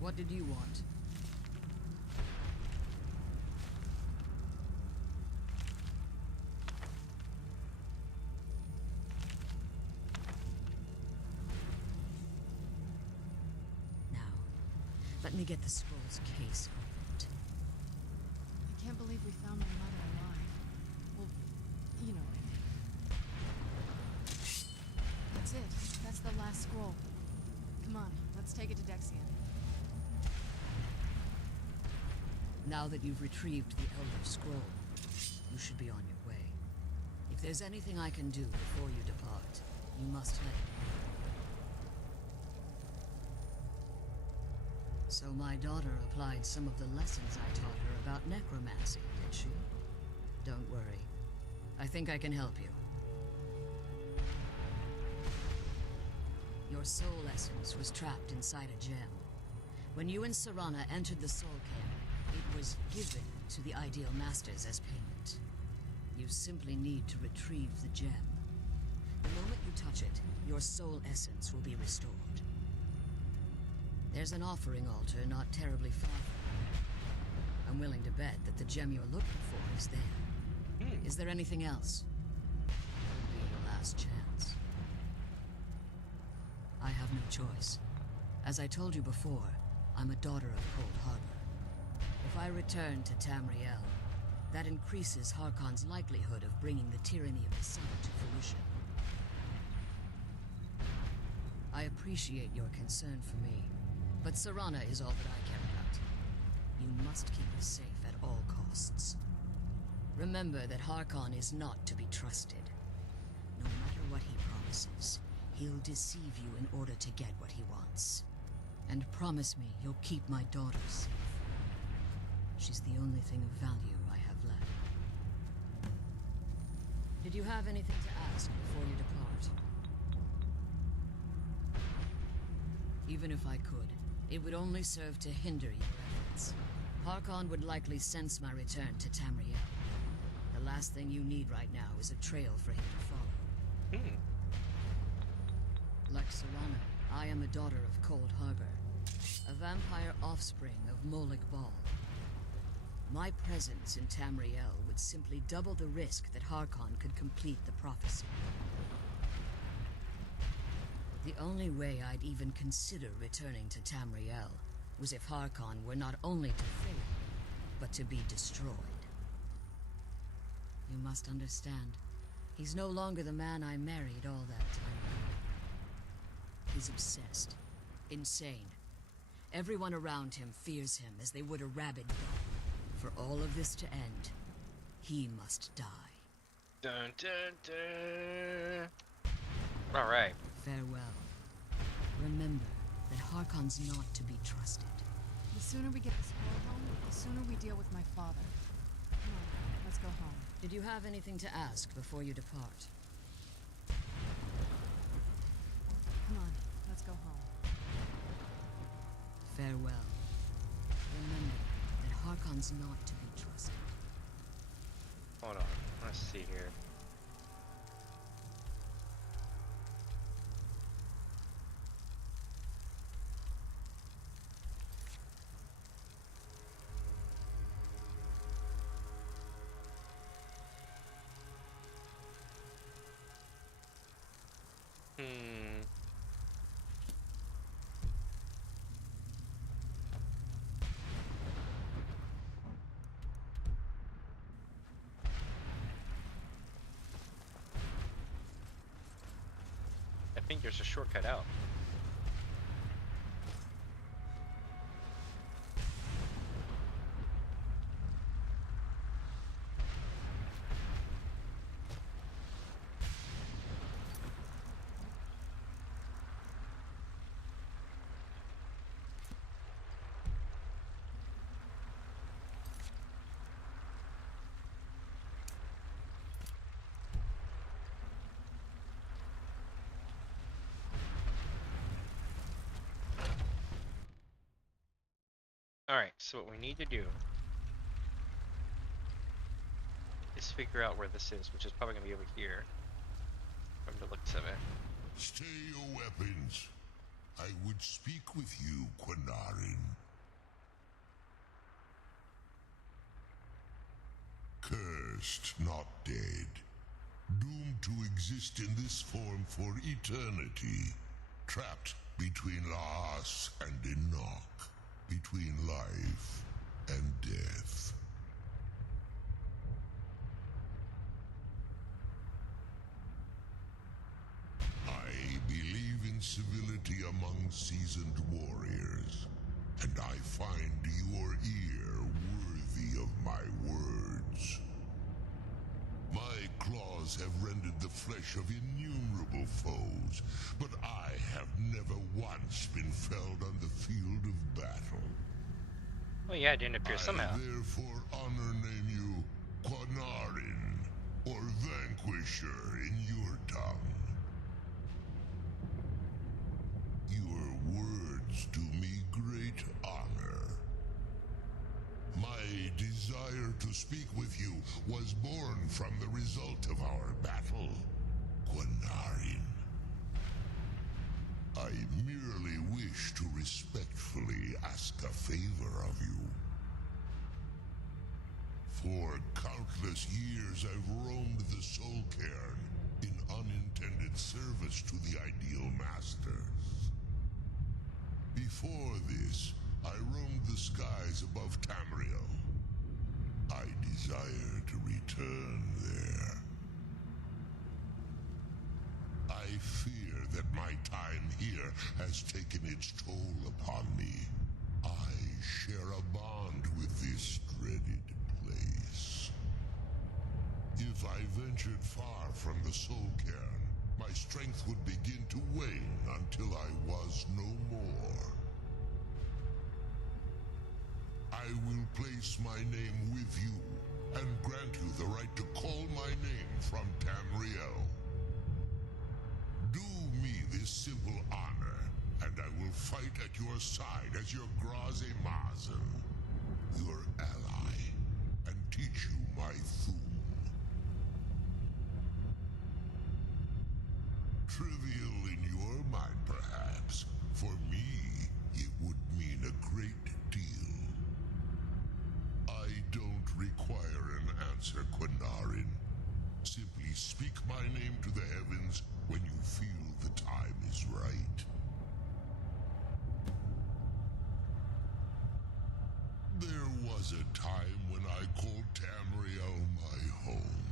What did you want? Let me get the scroll's case opened. I can't believe we found my mother alive. Well, you know what I mean. That's it. That's the last scroll. Come on, let's take it to Dexian. Now that you've retrieved the Elder Scroll, you should be on your way. If there's anything I can do before you depart, you must let me know. So my daughter applied some of the lessons I taught her about necromancy, did she? Don't worry. I think I can help you. Your soul essence was trapped inside a gem. When you and Serana entered the soul camp, it was given to the Ideal Masters as payment. You simply need to retrieve the gem. The moment you touch it, your soul essence will be restored. There's an offering altar not terribly far from here. I'm willing to bet that the gem you're looking for is there. Is there anything else? Could be your last chance. I have no choice. As I told you before, I'm a daughter of Cold Harbor. If I return to Tamriel, that increases Harkon's likelihood of bringing the tyranny of the sun to fruition. I appreciate your concern for me, but Serana is all that I care about. You must keep her safe at all costs. Remember that Harkon is not to be trusted. No matter what he promises, he'll deceive you in order to get what he wants. And promise me you'll keep my daughter safe. She's the only thing of value I have left. Did you have anything to ask before you depart? Even if I could, it would only serve to hinder your efforts. Harkon would likely sense my return to Tamriel. The last thing you need right now is a trail for him to follow. Like Serana, I am a daughter of Cold Harbor, a vampire offspring of Molag Bal. My presence in Tamriel would simply double the risk that Harkon could complete the prophecy. The only way I'd even consider returning to Tamriel was if Harkon were not only to fail, but to be destroyed. You must understand, he's no longer the man I married all that time ago. He's obsessed, insane. Everyone around him fears him as they would a rabid dog. For all of this to end, he must die. Dun dun dun. All right. Farewell. Remember that Harkon's not to be trusted. sooner we get this war home, the sooner we deal with my father. Come on, let's go home. Did you have anything to ask before you depart? Come on, let's go home. Farewell. Remember that Harkon's not to be trusted. Hold on. Let's see here. I think there's a shortcut out. Alright, so what we need to do is figure out where this is, which is probably going to be over here, from the looks of it. Stay your weapons. I would speak with you, Quinarin. Cursed, not dead. Doomed to exist in this form for eternity. Trapped between Laas and Enoch. Between life and death. I believe in civility among seasoned warriors, and I find your ear worthy of my words. My claws have rended the flesh of innumerable foes, but I have never once been felled on the field of battle. Well, yeah, it didn't appear somehow. I therefore honor name you Quinarin, or Vanquisher in your tongue. Your words do me great honor. My desire to speak with you was born from the result of our battle, Quinarin. I merely wish to respectfully ask a favor of you. For countless years I've roamed the Soul Cairn in unintended service to the Ideal Masters. Before this, I roamed the skies above Tamriel. I desire to return there. I fear that my time here has taken its toll upon me. I share a bond with this dreaded place. If I ventured far from the Soul Cairn, my strength would begin to wane until I was no more. I will place my name with you and grant you the right to call my name from Tamriel. Do me this simple honor, and I will fight at your side as your Graze Mazen, your ally, and teach you my Thum. Trivial in your mind, perhaps. For me, it would mean a great deal. I don't require an answer, Quinarin. Simply speak my name to the heavens when you feel the time is right. There was a time when I called Tamriel my home,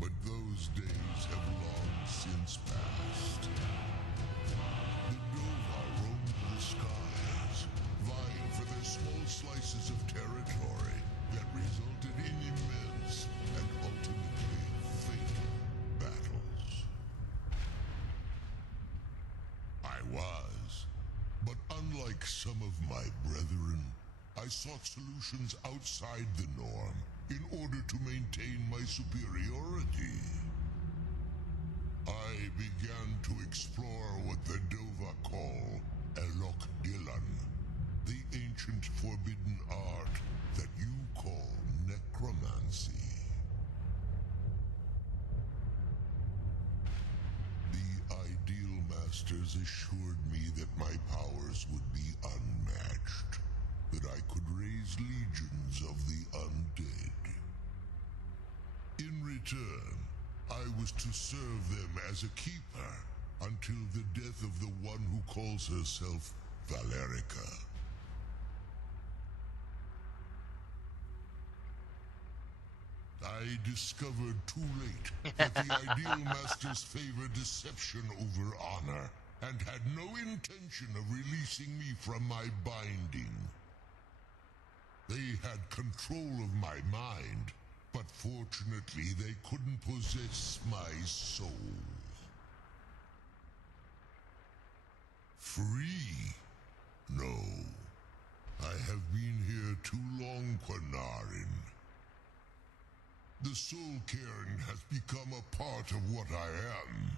but those days have long since passed. The Dovah roamed the skies, vying for their small slices of territory that resulted in immense and ultimately fatal battles. I was, but unlike some of my brethren, I sought solutions outside the norm in order to maintain my superiority. I began to explore what the Dovah call Elok-Dylan, the ancient forbidden art that you call necromancy. The Ideal Masters assured me that my powers would be unmatched, that I could raise legions of the undead. In return, I was to serve them as a keeper until the death of the one who calls herself Valerica. I discovered too late that the Ideal Masters favor deception over honor, and had no intention of releasing me from my binding. They had control of my mind, but fortunately they couldn't possess my soul. Free? No. I have been here too long, Quanarin. The Soul Cairn has become a part of what I am.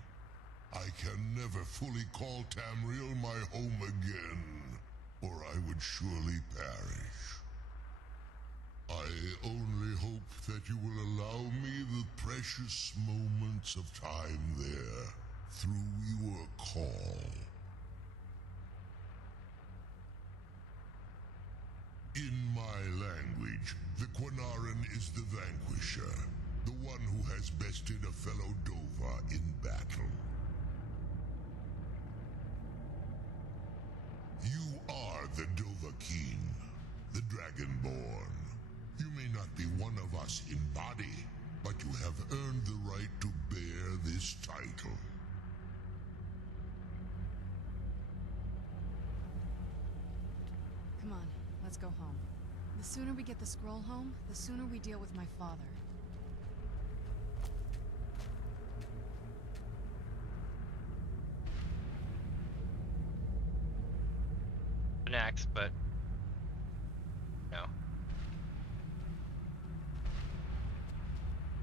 I can never fully call Tamriel my home again, or I would surely perish. I only hope that you will allow me the precious moments of time there, through your call. In my language, the Quanarin is the vanquisher, the one who has bested a fellow Dovah in battle. You are the Dovah-kun, the Dragonborn. You may not be one of us in body, but you have earned the right to bear this title. Come on, let's go home. The sooner we get the scroll home, the sooner we deal with my father. An axe, but no.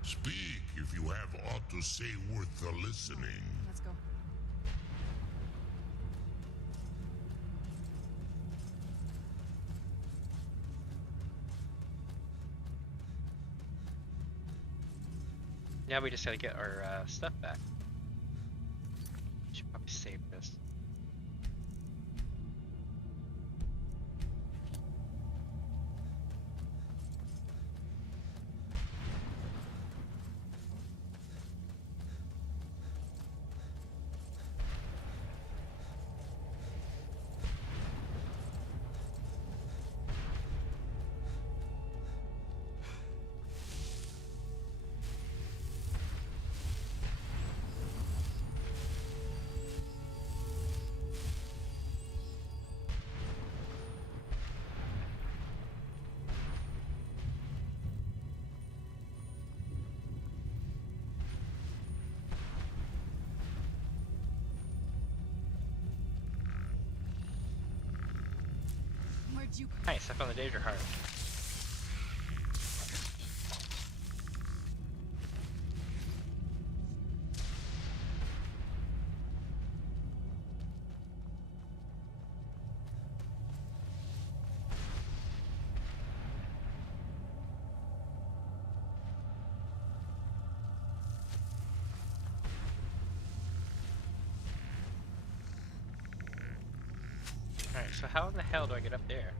Speak if you have aught to say worth the listening. Let's go. Now we just gotta get our stuff back. Should probably save this. Nice, I found the Daedra heart. Alright, so how in the hell do I get up there?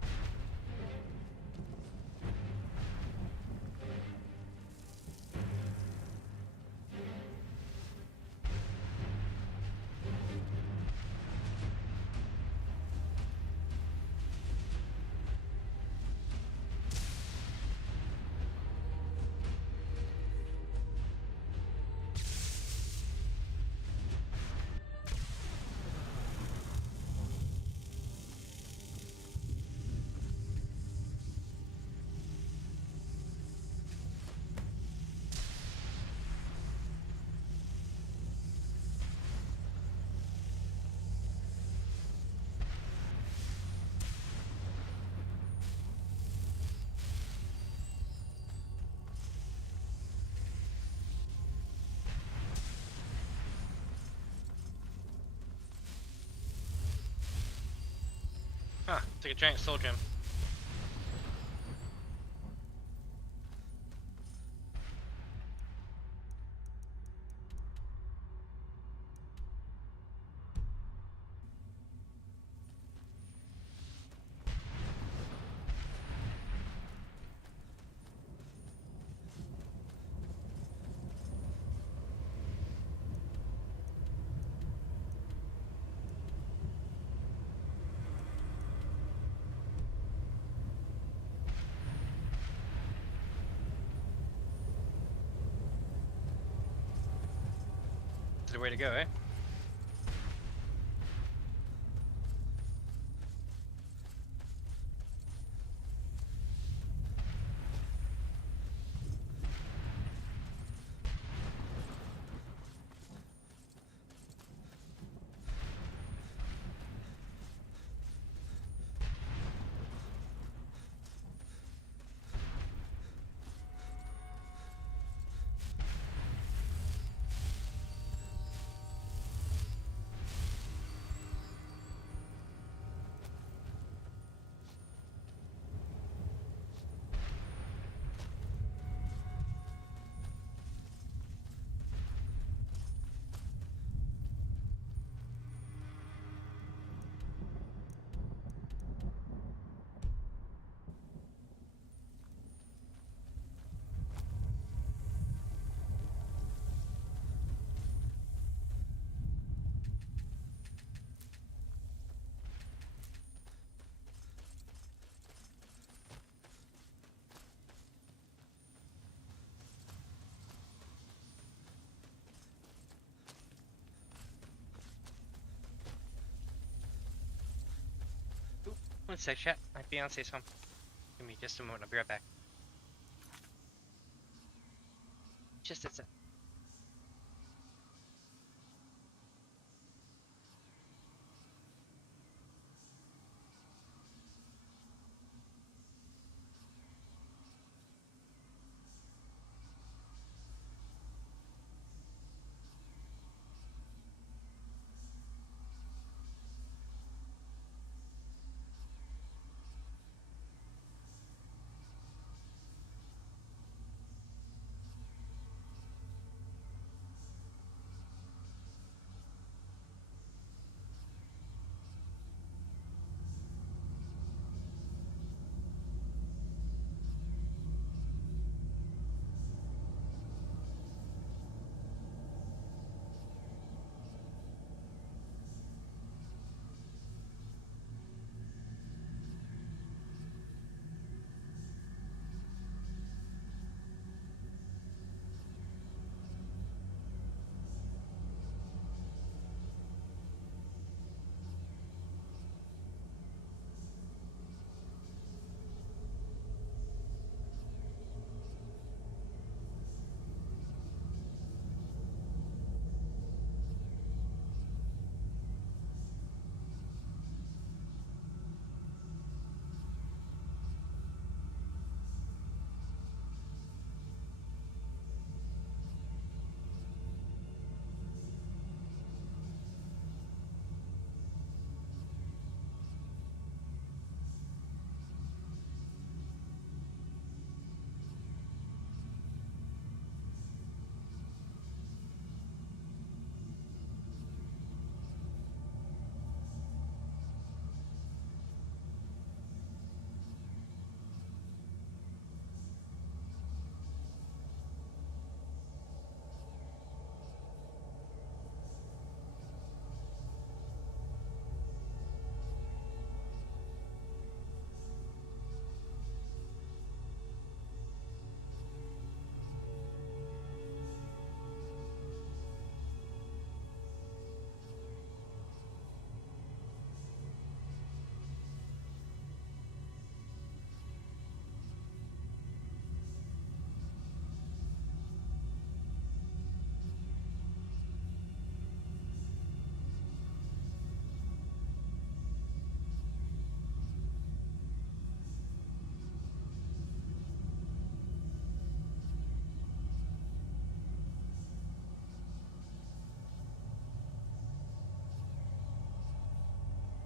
Huh, it's like a giant soul gem. The way to go, eh? One sec, chat. My fiance's home. Give me just a moment. I'll be right back. Just a sec.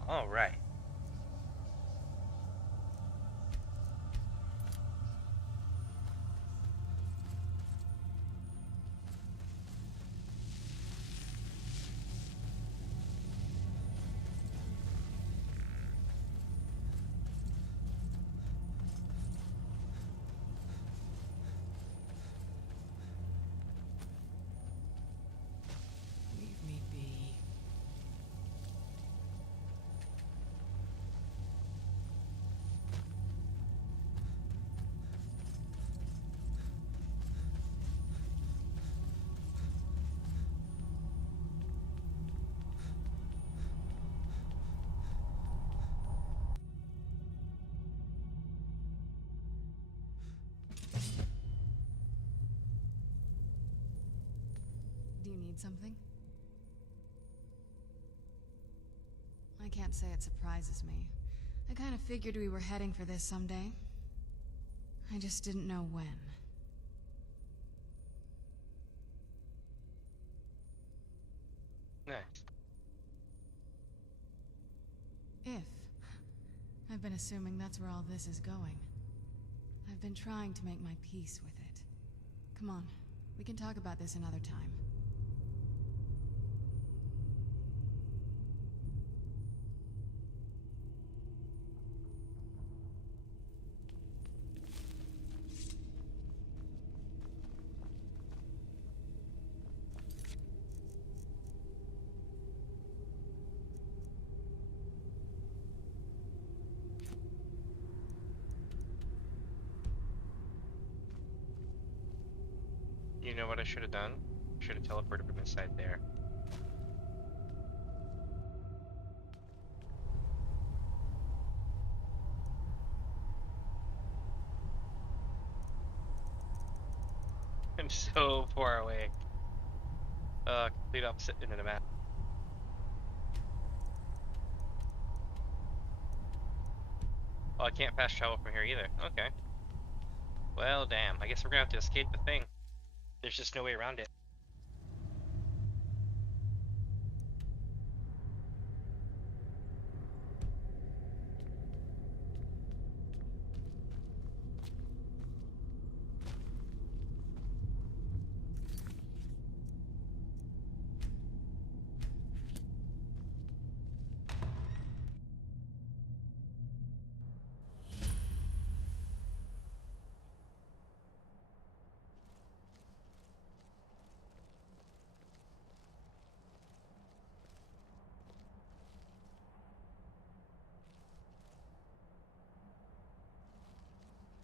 All right. you need something? I can't say it surprises me. I kind of figured we were heading for this someday. I just didn't know when. Nice. If. I've been assuming that's where all this is going. I've been trying to make my peace with it. Come on, we can talk about this another time. You know what I should have done? Should have teleported from inside there. I'm so far away. Complete opposite end of the map. Oh, I can't fast travel from here either. Okay. Well, damn. I guess we're gonna have to escape the thing. There's just no way around it.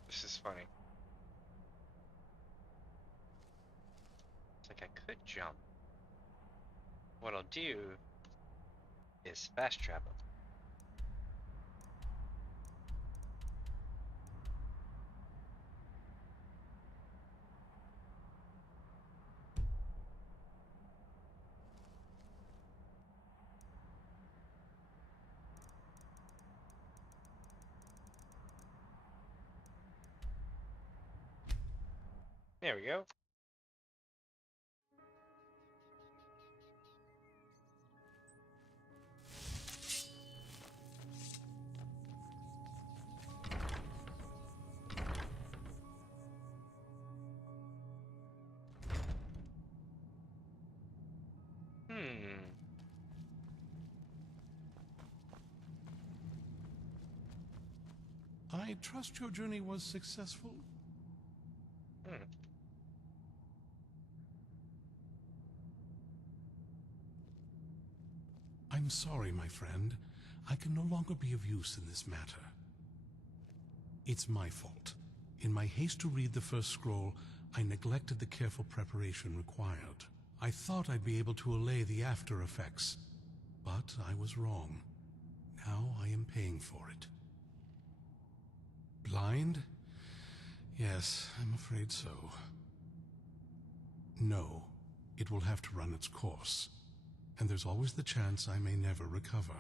This is funny. It's like I could jump. What I'll do is fast travel. There we go. I trust your journey was successful? I'm sorry, my friend. I can no longer be of use in this matter. It's my fault. In my haste to read the first scroll, I neglected the careful preparation required. I thought I'd be able to allay the after effects, but I was wrong. Now I am paying for it. Blind? Yes, I'm afraid so. No, it will have to run its course. And there's always the chance I may never recover.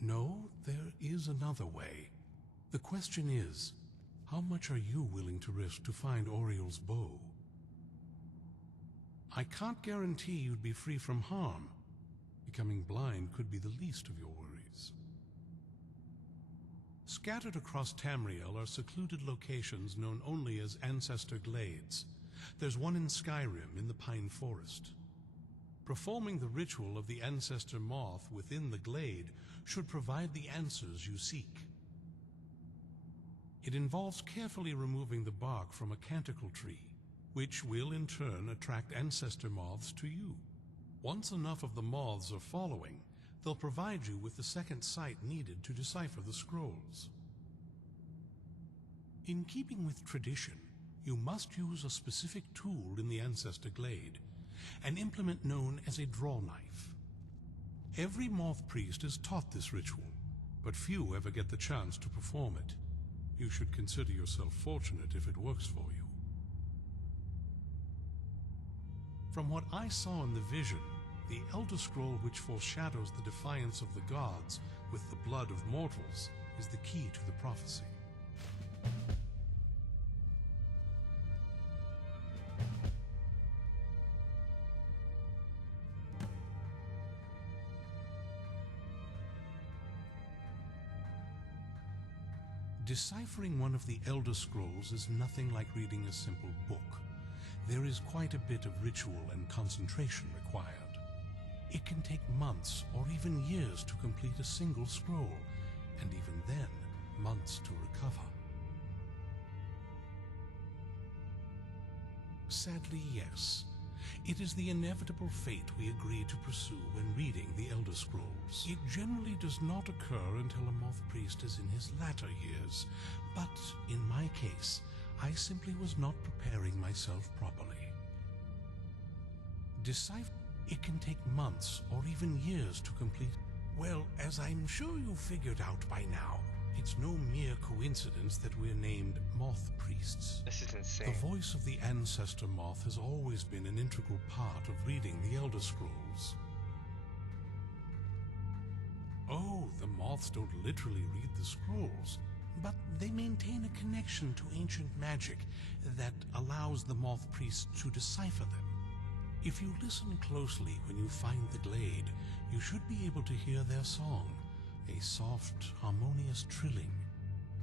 No, there is another way. The question is, how much are you willing to risk to find Oriel's bow? I can't guarantee you'd be free from harm. Becoming blind could be the least of your worries. Scattered across Tamriel are secluded locations known only as Ancestor Glades. There's one in Skyrim in the Pine Forest. Performing the ritual of the Ancestor Moth within the glade should provide the answers you seek. It involves carefully removing the bark from a canticle tree, which will in turn attract ancestor moths to you. Once enough of the moths are following, they'll provide you with the second sight needed to decipher the scrolls. In keeping with tradition, you must use a specific tool in the Ancestor Glade, an implement known as a draw knife. Every moth priest is taught this ritual, but few ever get the chance to perform it. You should consider yourself fortunate if it works for you. From what I saw in the vision, the Elder Scroll which foreshadows the defiance of the gods with the blood of mortals is the key to the prophecy. Deciphering one of the Elder Scrolls is nothing like reading a simple book. There is quite a bit of ritual and concentration required. It can take months or even years to complete a single scroll, and even then, months to recover. Sadly, yes. It is the inevitable fate we agree to pursue when reading the Elder Scrolls. It generally does not occur until a moth priest is in his latter years, but in my case, I simply was not preparing myself properly. It can take months or even years to complete. Well, as I'm sure you figured out by now, it's no mere coincidence that we're named Moth Priests. This is insane. The voice of the Ancestor Moth has always been an integral part of reading the Elder Scrolls. Oh, the moths don't literally read the scrolls, but they maintain a connection to ancient magic that allows the Moth Priests to decipher them. If you listen closely when you find the glade, you should be able to hear their song, a soft, harmonious trilling.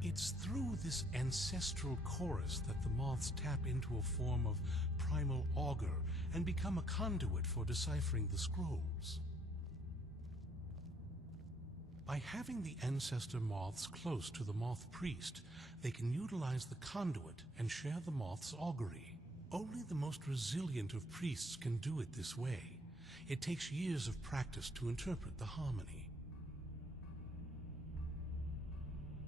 It's through this ancestral chorus that the moths tap into a form of primal augur and become a conduit for deciphering the scrolls. By having the ancestor moths close to the moth priest, they can utilize the conduit and share the moth's augury. Only the most resilient of priests can do it this way. It takes years of practice to interpret the harmony.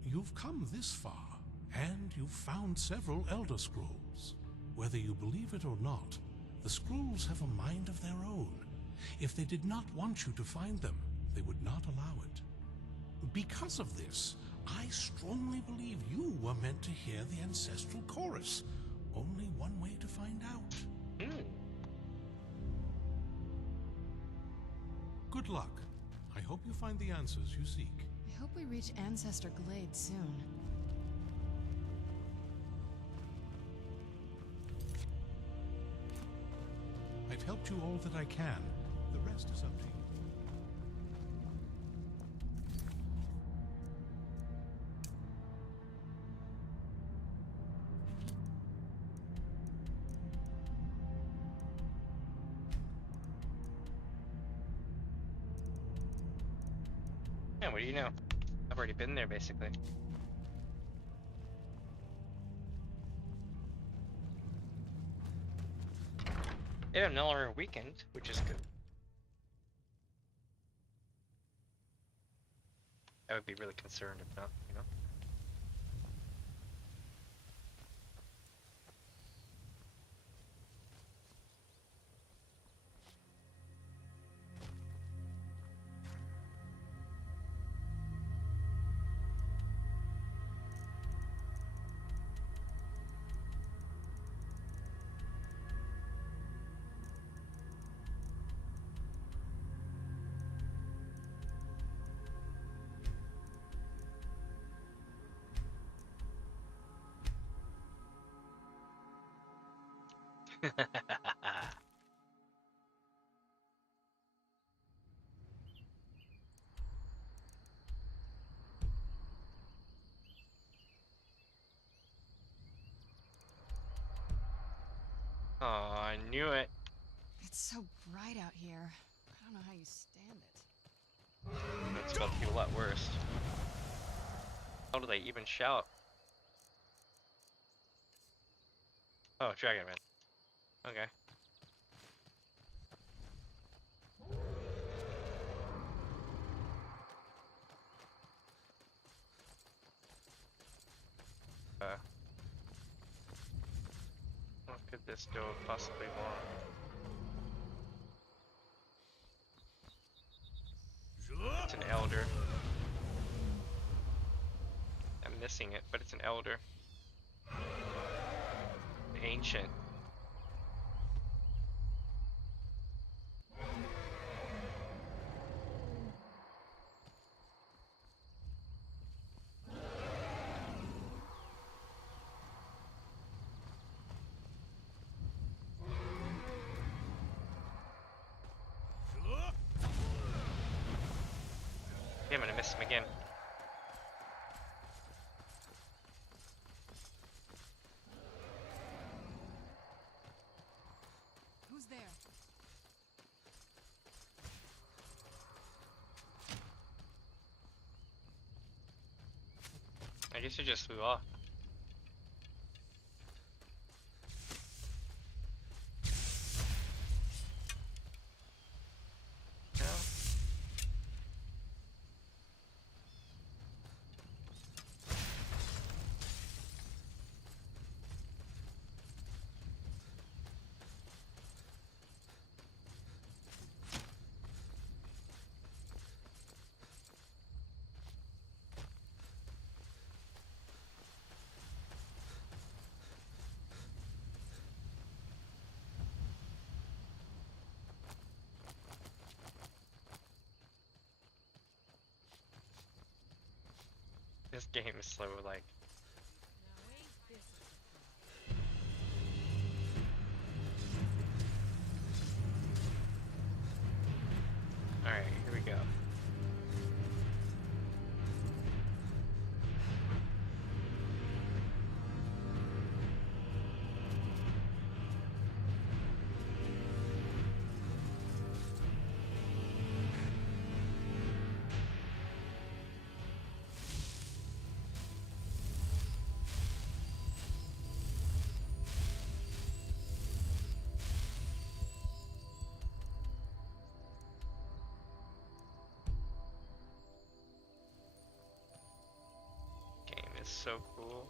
You've come this far, and you've found several Elder Scrolls. Whether you believe it or not, the scrolls have a mind of their own. If they did not want you to find them, they would not allow it. Because of this, I strongly believe you were meant to hear the ancestral chorus. Only one way to find out. Good luck. I hope you find the answers you seek. I hope we reach Ancestor Glade soon. I've helped you all that I can. The rest is up to you. Yeah, what do you know? I've already been there, basically. They have an hour weekend, which is good. I would be really concerned if not, you know? Oh, I knew it. It's so bright out here. I don't know how you stand it. It's about to be a lot worse. How do they even shout? Oh, Dragon Man. Okay. What could this door possibly want? It's an elder. I'm missing it, but it's an elder. Ancient. gonna miss him again. Who's there? I guess he just flew off. No. This game is so like. Alright, here we go. Is so cool.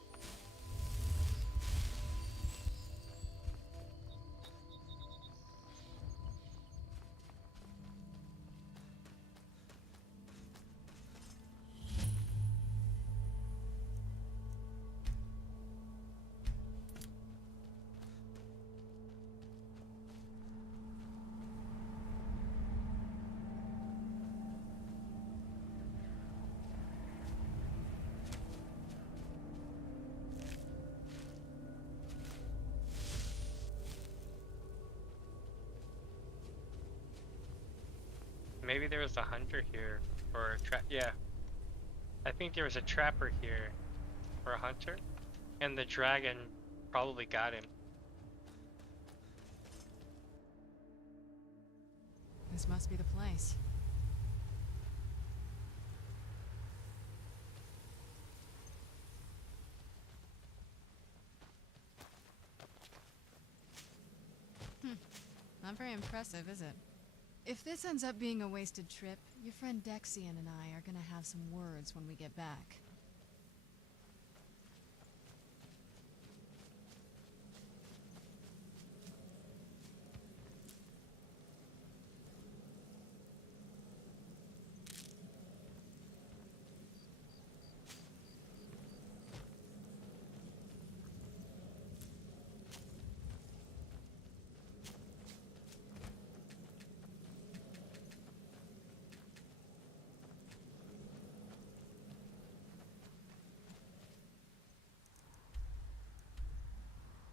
Maybe there was a hunter here, or a yeah. I think there was a trapper here, or a hunter, and the dragon probably got him. This must be the place. Not very impressive, is it? If this ends up being a wasted trip, your friend Dexian and I are gonna have some words when we get back.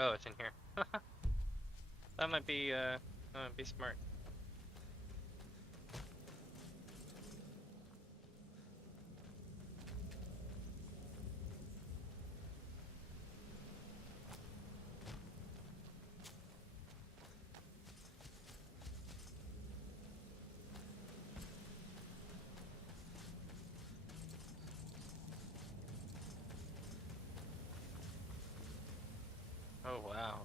Oh, it's in here. That might be smart. Oh wow.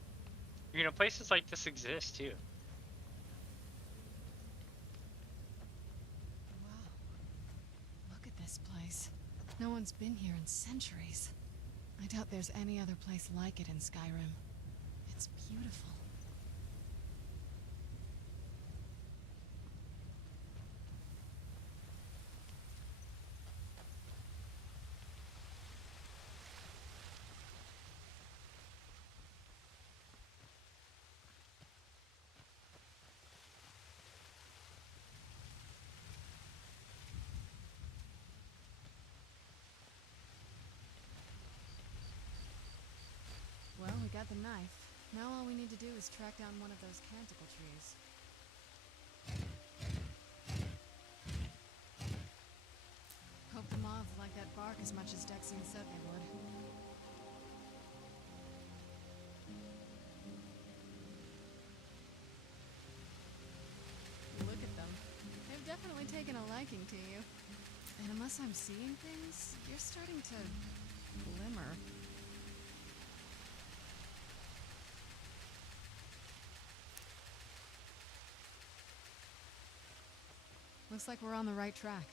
You know, places like this exist too. Wow. Look at this place. No one's been here in centuries. I doubt there's any other place like it in Skyrim. It's beautiful. Well, we got the knife. Now all we need to do is track down one of those canticle trees. that bark as much as Dexine said they would. Look at them. They've definitely taken a liking to you. And unless I'm seeing things, you're starting to glimmer. Looks like we're on the right track.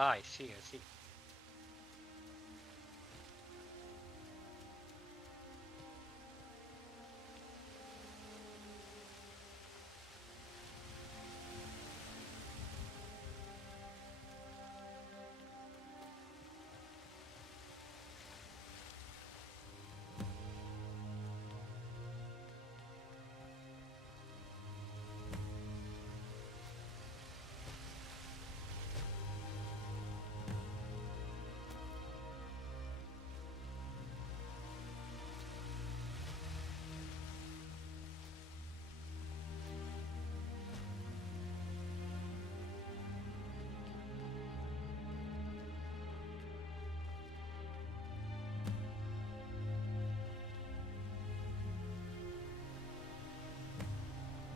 Ah, I see, I see.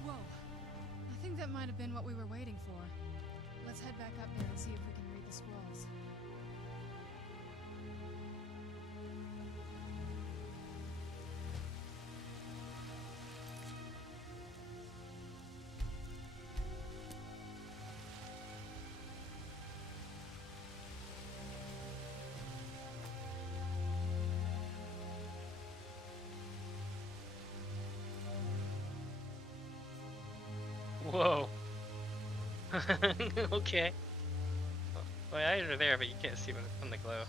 Whoa. I think that might have been what we were waiting for. Let's head back up there and see if we can read the scrolls. Whoa. Okay. Well, my eyes are there, but you can't see them from the glow.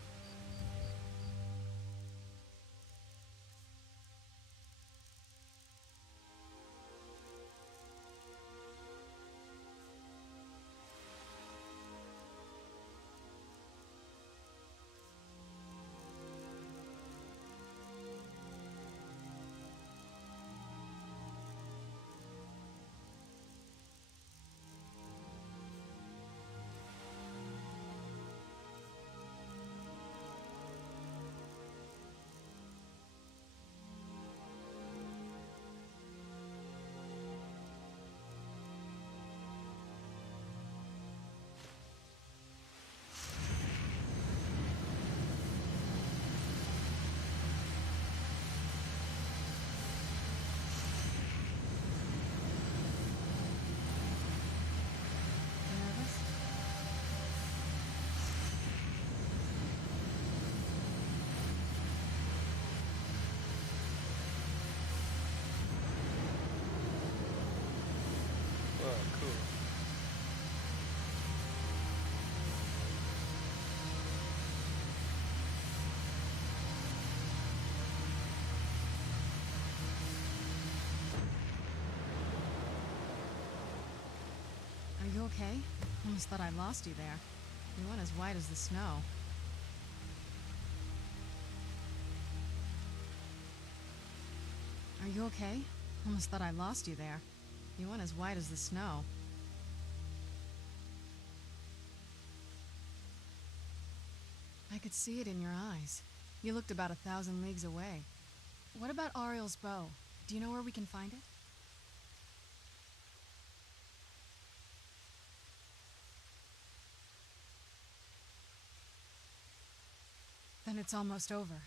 you okay? Almost thought I lost you there. You went as white as the snow. Are you okay? Almost thought I lost you there. You went as white as the snow. I could see it in your eyes. You looked about 1,000 leagues away. What about Ariel's bow? Do you know where we can find it? Then it's almost over.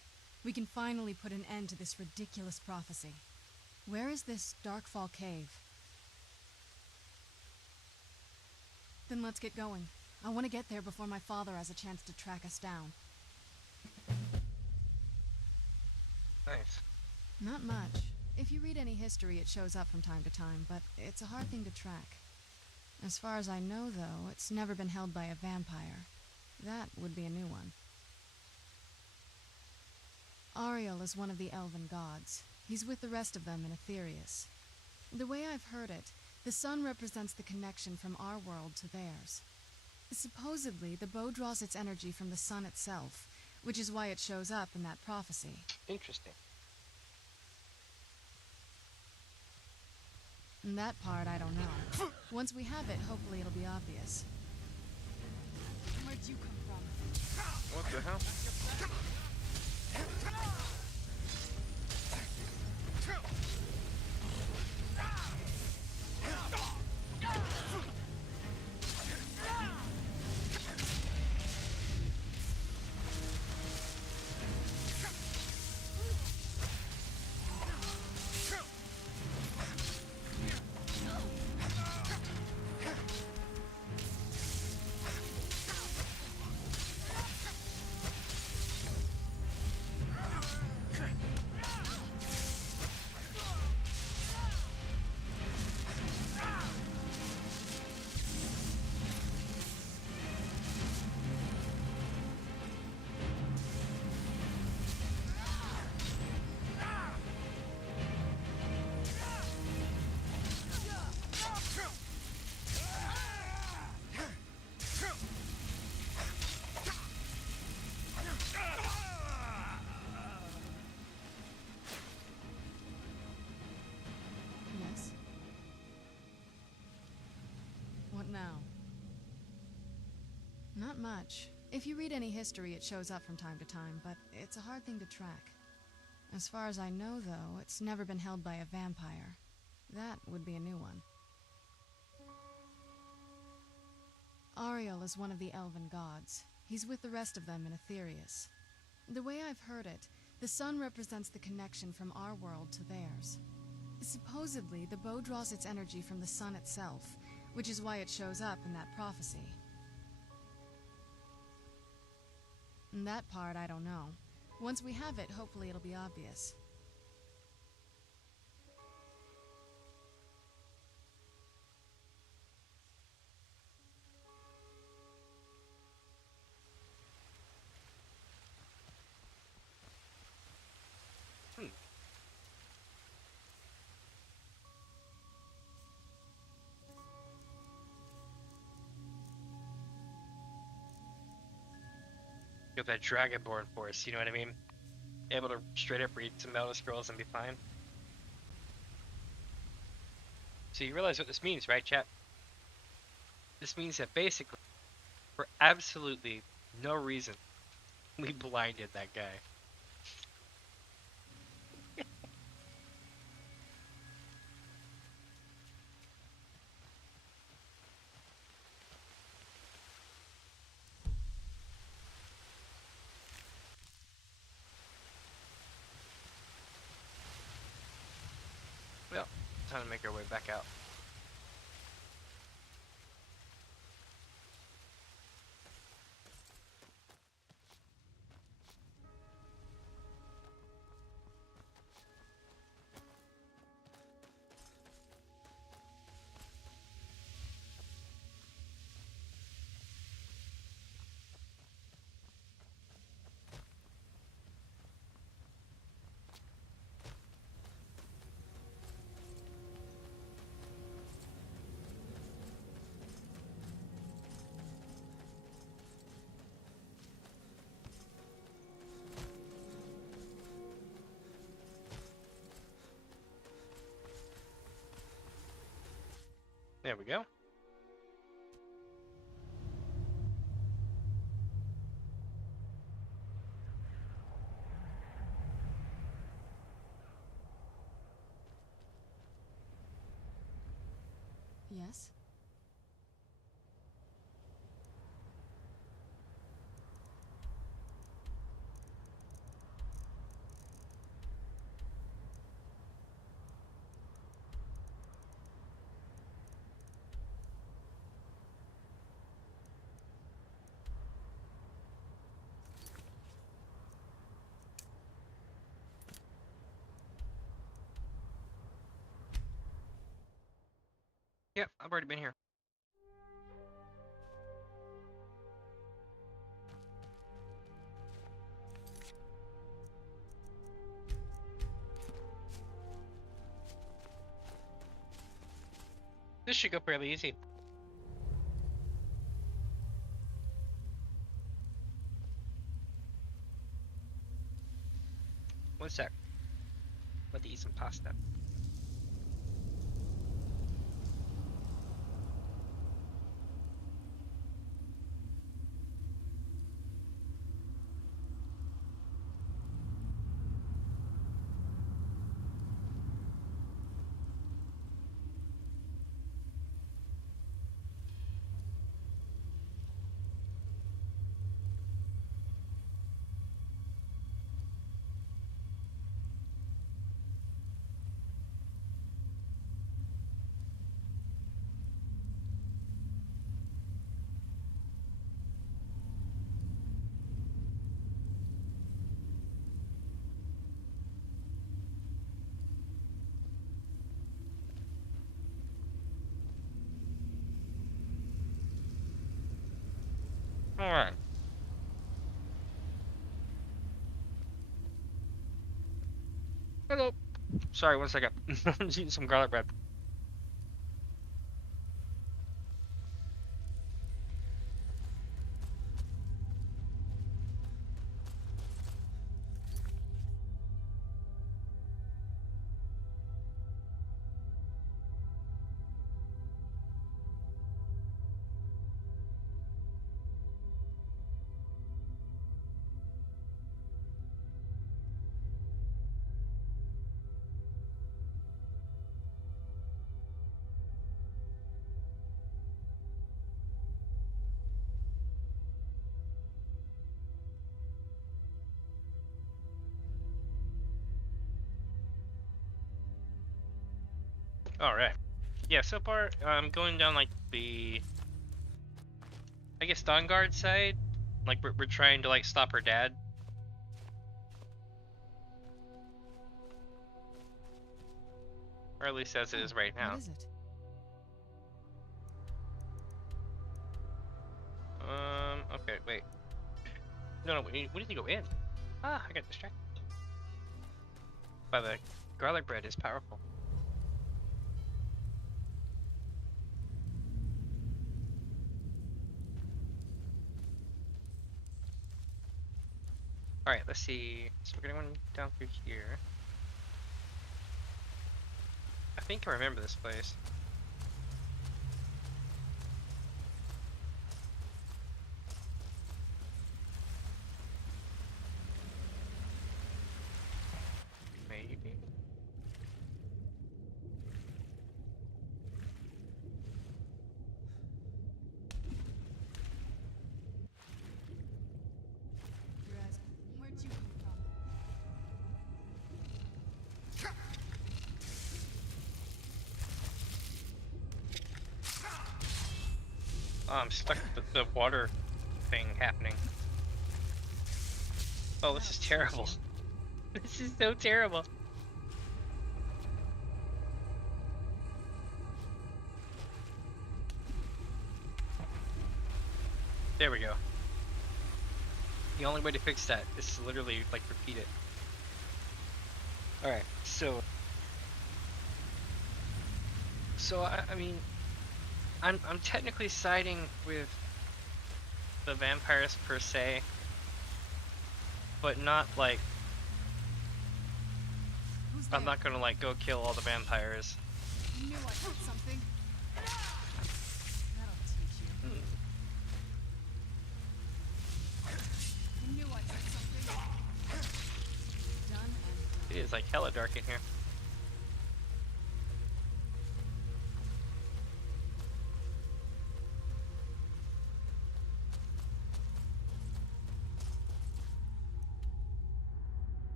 We can finally put an end to this ridiculous prophecy. Where is this Darkfall cave? Then let's get going. I want to get there before my father has a chance to track us down. Nice. Not much. If you read any history, it shows up from time to time, but it's a hard thing to track. As far as I know, though, it's never been held by a vampire. That would be a new one. Ariel is one of the elven gods. He's with the rest of them in Aetherius. The way I've heard it, the sun represents the connection from our world to theirs. Supposedly, the bow draws its energy from the sun itself, which is why it shows up in that prophecy. Interesting. And that part, I don't know. Once we have it, hopefully it'll be obvious. Where'd you come from? What the hell? Yes? What now? Not much. If you read any history, it shows up from time to time, but it's a hard thing to track. As far as I know, though, it's never been held by a vampire. That would be a new one. Ariel is one of the elven gods. He's with the rest of them in Aetherius. The way I've heard it, the sun represents the connection from our world to theirs. Supposedly, the bow draws its energy from the sun itself, which is why it shows up in that prophecy. And that part, I don't know. Once we have it, hopefully it'll be obvious. Got that Dragonborn force, you know what I mean? Able to straight up read some Elder Scrolls and be fine. So you realize what this means, right, chat? This means that basically, for absolutely no reason, we blinded that guy. Well, time to make our way back out. There we go. Yes? Yep, I've already been here. This should go fairly easy. One sec. Let me eat some pasta. Alright. Hello. Sorry, one second. I'm eating some garlic bread. Alright. Yeah, so far I'm going down like the, I guess, Dawnguard side. Like we're trying to like stop her dad. Or at least as it is right now. What is it? Okay, wait. No, we need to go in. Ah, I got distracted. By the garlic bread is powerful. Alright, let's see. So we're gonna go down through here. I think I remember this place. Maybe. Where'd you come from? Oh, I'm stuck with the water thing happening. Oh, this is terrible. This is so terrible. There we go. The only way to fix that is to literally, like, repeat it. Alright, so I mean, I'm technically siding with the vampires per se, but not like I'm not gonna like go kill all the vampires. You knew I heard something. is like hella dark in here.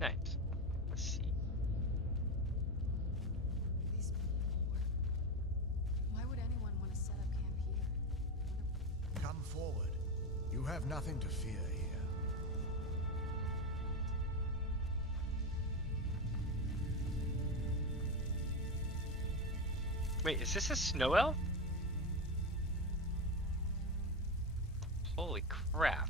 Nice. Let's see. These people. Why would anyone want to set up camp here? Come forward. You have nothing to fear here. Wait, is this a snow elf? Holy crap.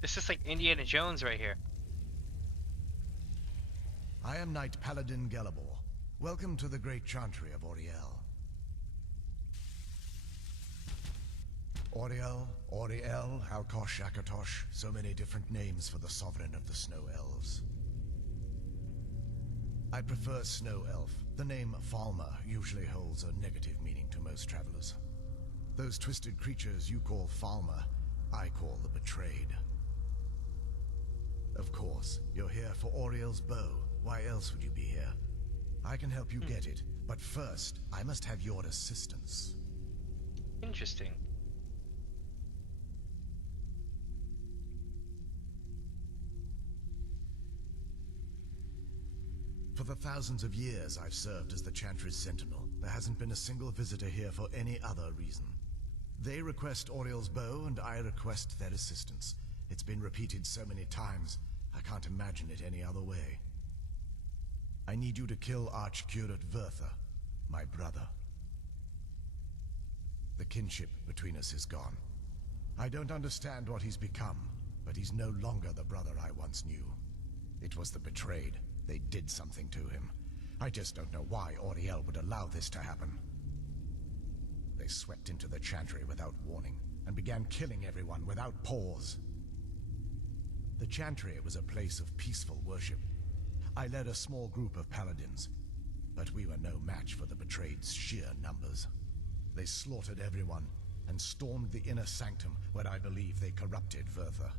This is like Indiana Jones right here. I am Knight Paladin Gelabor. Welcome to the Great Chantry of Auriel. Auriel, Halkosh, Akatosh, so many different names for the sovereign of the Snow Elves. I prefer Snow Elf. The name Falmer usually holds a negative meaning to most travelers. Those twisted creatures you call Falmer, I call the Betrayed. Of course, you're here for Auriel's bow. Why else would you be here? I can help you get it, but first, I must have your assistance. Interesting. For the thousands of years I've served as the Chantry's sentinel, there hasn't been a single visitor here for any other reason. They request Auriel's bow, and I request their assistance. It's been repeated so many times, I can't imagine it any other way. I need you to kill Archcurate Vertha, my brother. The kinship between us is gone. I don't understand what he's become, but he's no longer the brother I once knew. It was the Betrayed. They did something to him. I just don't know why Auriel would allow this to happen. They swept into the Chantry without warning, and began killing everyone without pause. The Chantry was a place of peaceful worship. I led a small group of paladins, but we were no match for the Betrayed's sheer numbers. They slaughtered everyone, and stormed the inner sanctum where I believe they corrupted Vertha.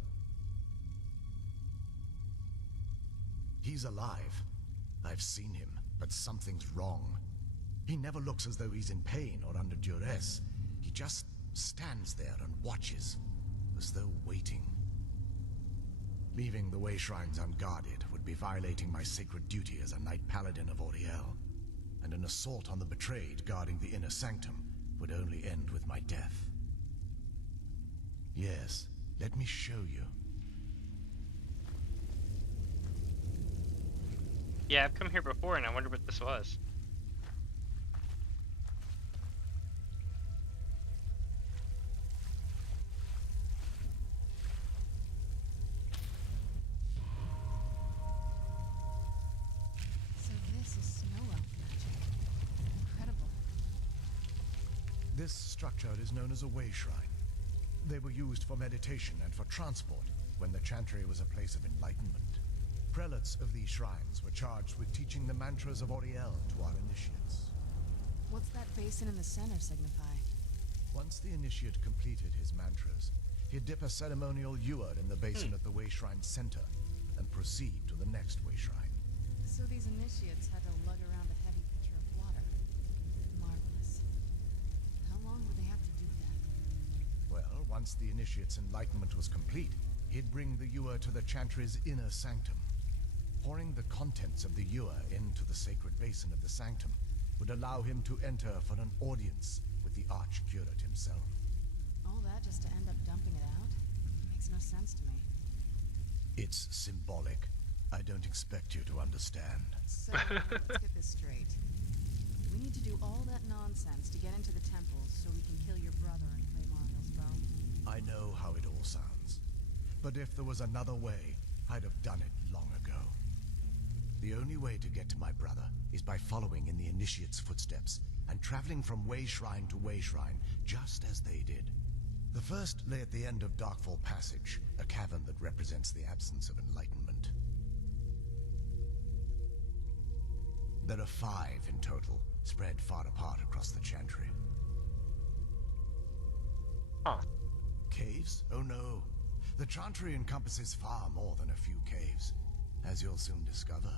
He's alive. I've seen him, but something's wrong. He never looks as though he's in pain or under duress. He just stands there and watches, as though waiting. Leaving the way shrines unguarded would be violating my sacred duty as a Knight Paladin of Auriel, and an assault on the Betrayed guarding the inner sanctum would only end with my death. Yes, let me show you. Yeah, I've come here before and I wonder what this was. So this is snow elf magic. Incredible. This structure is known as a way shrine. They were used for meditation and for transport when the Chantry was a place of enlightenment. Prelates of these shrines were charged with teaching the mantras of Auriel to our initiates. What's that basin in the center signify? Once the initiate completed his mantras, he'd dip a ceremonial ewer in the basin at the way shrine center and proceed to the next way shrine. So these initiates had to lug around a heavy pitcher of water. Marvelous. How long would they have to do that? Well, once the initiate's enlightenment was complete, he'd bring the ewer to the Chantry's inner sanctum. Pouring the contents of the ewer into the sacred basin of the sanctum would allow him to enter for an audience with the Archcurate himself. All that just to end up dumping it out? Makes no sense to me. It's symbolic. I don't expect you to understand. So, let's get this straight. We need to do all that nonsense to get into the temples so we can kill your brother and claim Auriel's bow. I know how it all sounds. But if there was another way, I'd have done it long ago. The only way to get to my brother is by following in the initiate's footsteps and traveling from way shrine to way shrine, just as they did. The first lay at the end of Darkfall Passage, a cavern that represents the absence of enlightenment. There are 5 in total, spread far apart across the Chantry. Caves? Oh no. The Chantry encompasses far more than a few caves, as you'll soon discover.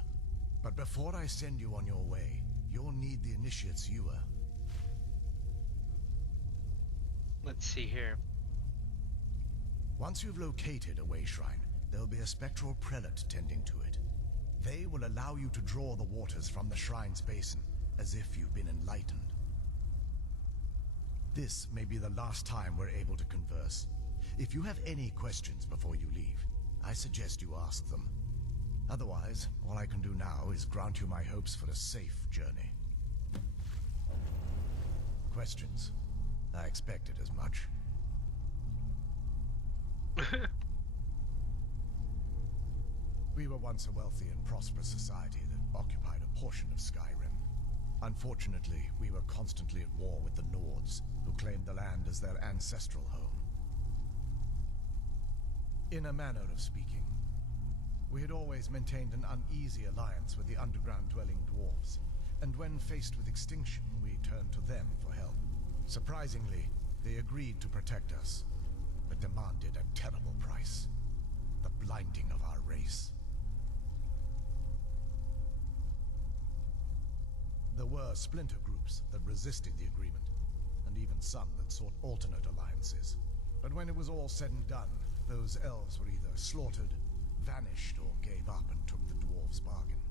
But before I send you on your way, you'll need the Initiate's Ewer. Let's see here. Once you've located a way shrine, there'll be a spectral prelate tending to it. They will allow you to draw the waters from the shrine's basin, as if you've been enlightened. This may be the last time we're able to converse. If you have any questions before you leave, I suggest you ask them. Otherwise, all I can do now is grant you my hopes for a safe journey. Questions? I expected as much. We were once a wealthy and prosperous society that occupied a portion of Skyrim. Unfortunately, we were constantly at war with the Nords, who claimed the land as their ancestral home. In a manner of speaking, we had always maintained an uneasy alliance with the underground-dwelling dwarves, and when faced with extinction, we turned to them for help. Surprisingly, they agreed to protect us, but demanded a terrible price: the blinding of our race. There were splinter groups that resisted the agreement, and even some that sought alternate alliances. But when it was all said and done, those elves were either slaughtered, vanished, or gave up and took the dwarves' bargain.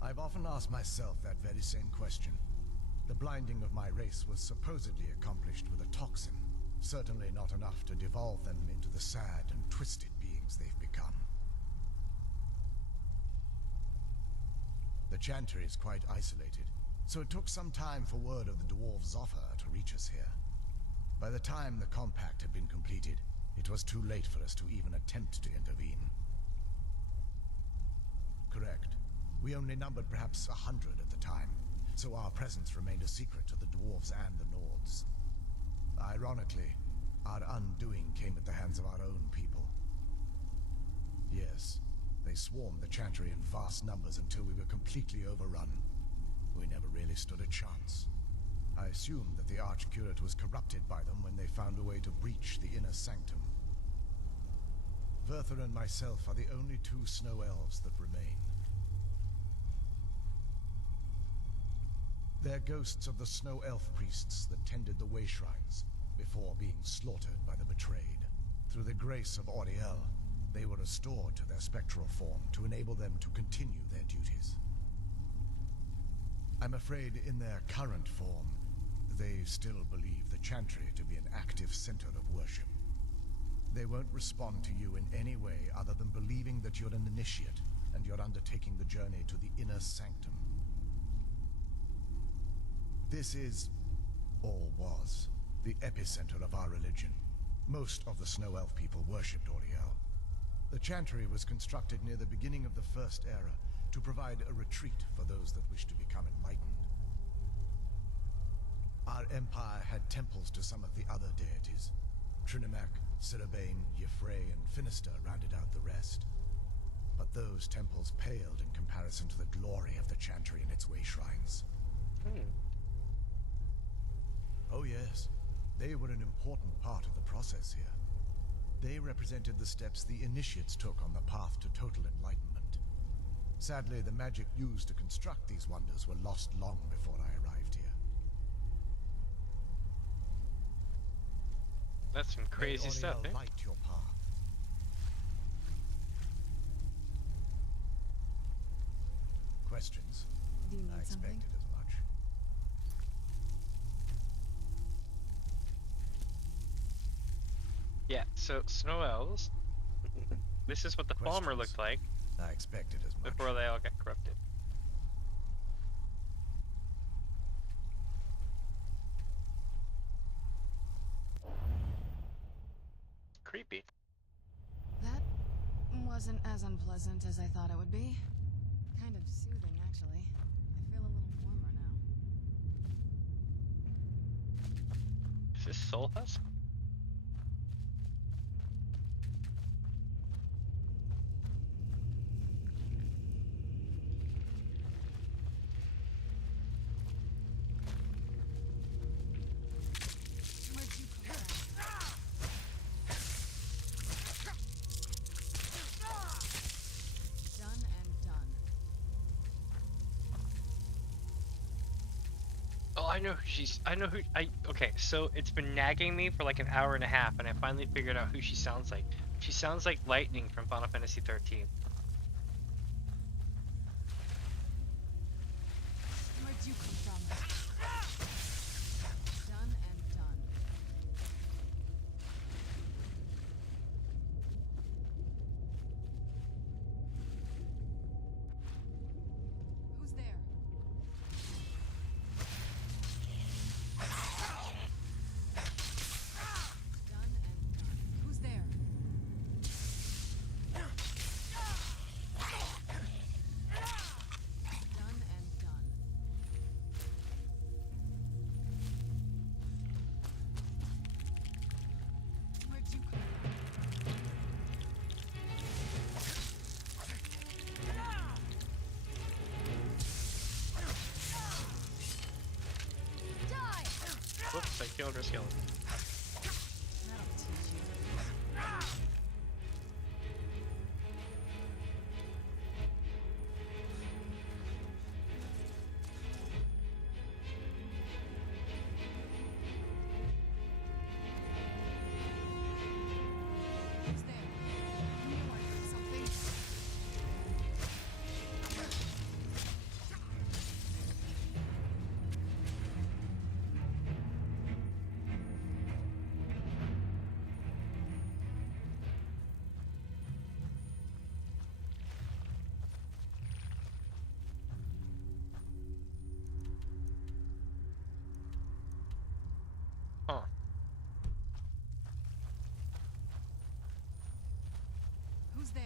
I've often asked myself that very same question. The blinding of my race was supposedly accomplished with a toxin, certainly not enough to devolve them into the sad and twisted beings they've become. The Chantry is quite isolated, so it took some time for word of the dwarves' offer to reach us here. By the time the compact had been completed, it was too late for us to even attempt to intervene. Correct. We only numbered perhaps 100 at the time, so our presence remained a secret to the dwarves and the Nords. Ironically, our undoing came at the hands of our own people. Yes, they swarmed the Chantry in vast numbers until we were completely overrun. We never really stood a chance. I assumed that the Archcurate was corrupted by them when they found a way to breach the inner sanctum. Verther and myself are the only 2 snow elves that remain. They're ghosts of the snow elf priests that tended the way shrines before being slaughtered by the betrayed. Through the grace of Auriel, they were restored to their spectral form to enable them to continue their duties. I'm afraid in their current form, they still believe the Chantry to be an active center of worship. They won't respond to you in any way other than believing that you're an initiate and you're undertaking the journey to the inner sanctum. This is, or was, the epicenter of our religion. Most of the Snow Elf people worshipped Auriel. The Chantry was constructed near the beginning of the First Era to provide a retreat for those that wish to become enlightened. Our empire had temples to some of the other deities. Trinimac, Ciribane, Yffrey, and Finister rounded out the rest. But those temples paled in comparison to the glory of the Chantry and its way shrines. Oh yes, they were an important part of the process here. They represented the steps the initiates took on the path to total enlightenment. Sadly, the magic used to construct these wonders were lost long before I arrived here. That's some crazy stuff, eh? Light your path. Questions? Do you need I expected something? as much. Yeah, so Snow Elves. This is what the Falmer looked like. I expected as much. Before they all got corrupted. Creepy. That wasn't as unpleasant as I thought it would be. kind of soothing, actually. I feel a little warmer now. Is this Soul Husk? Okay, so it's been nagging me for like an hour and a half, and I finally figured out who she sounds like. She sounds like Lightning from Final Fantasy 13. Where'd you come from? Done and done. Who's there? Who's there? Done and done. Where'd you come from? Die! Whoops, I killed her skeleton. Who's there? You want to do something? Huh. Who's there?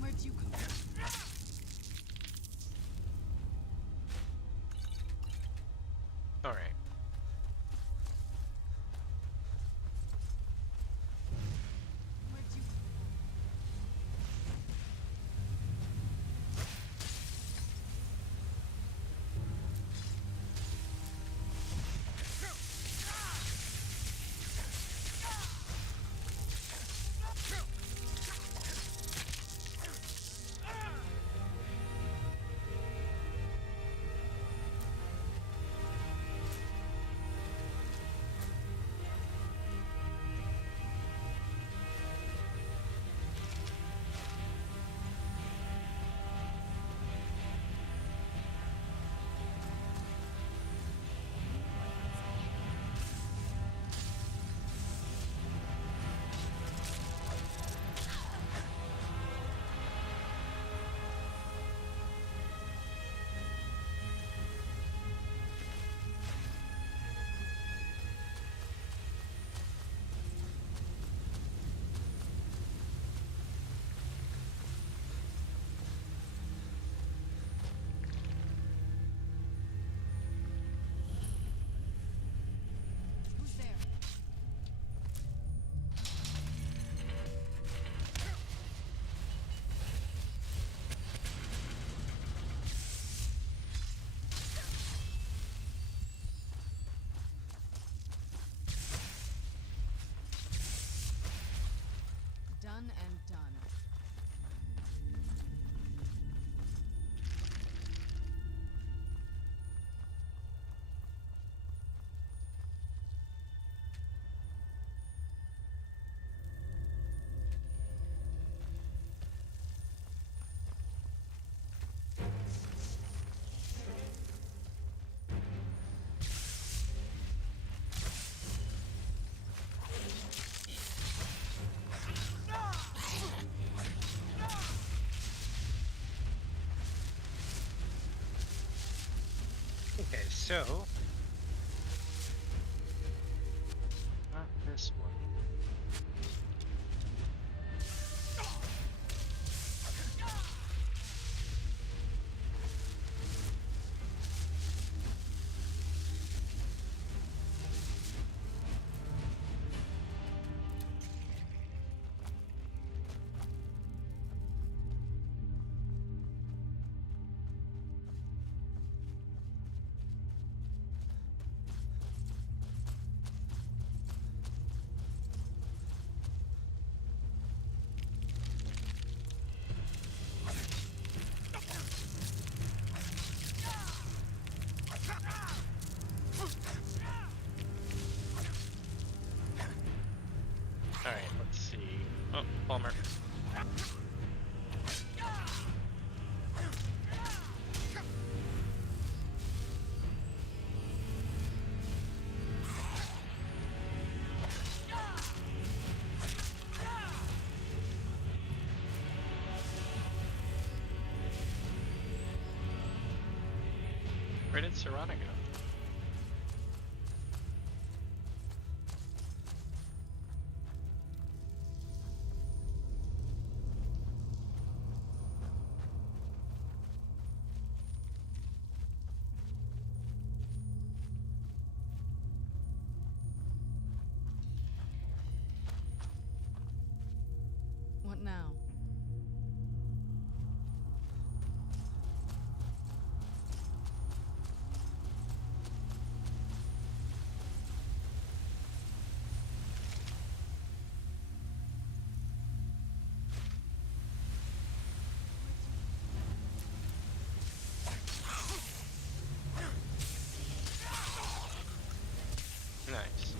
Where'd you come from? All right. Where'd you come Who's there? Done and done. So, not this one. Alright, let's see. Oh, Palmer. Where did Serana go? What now? Nice.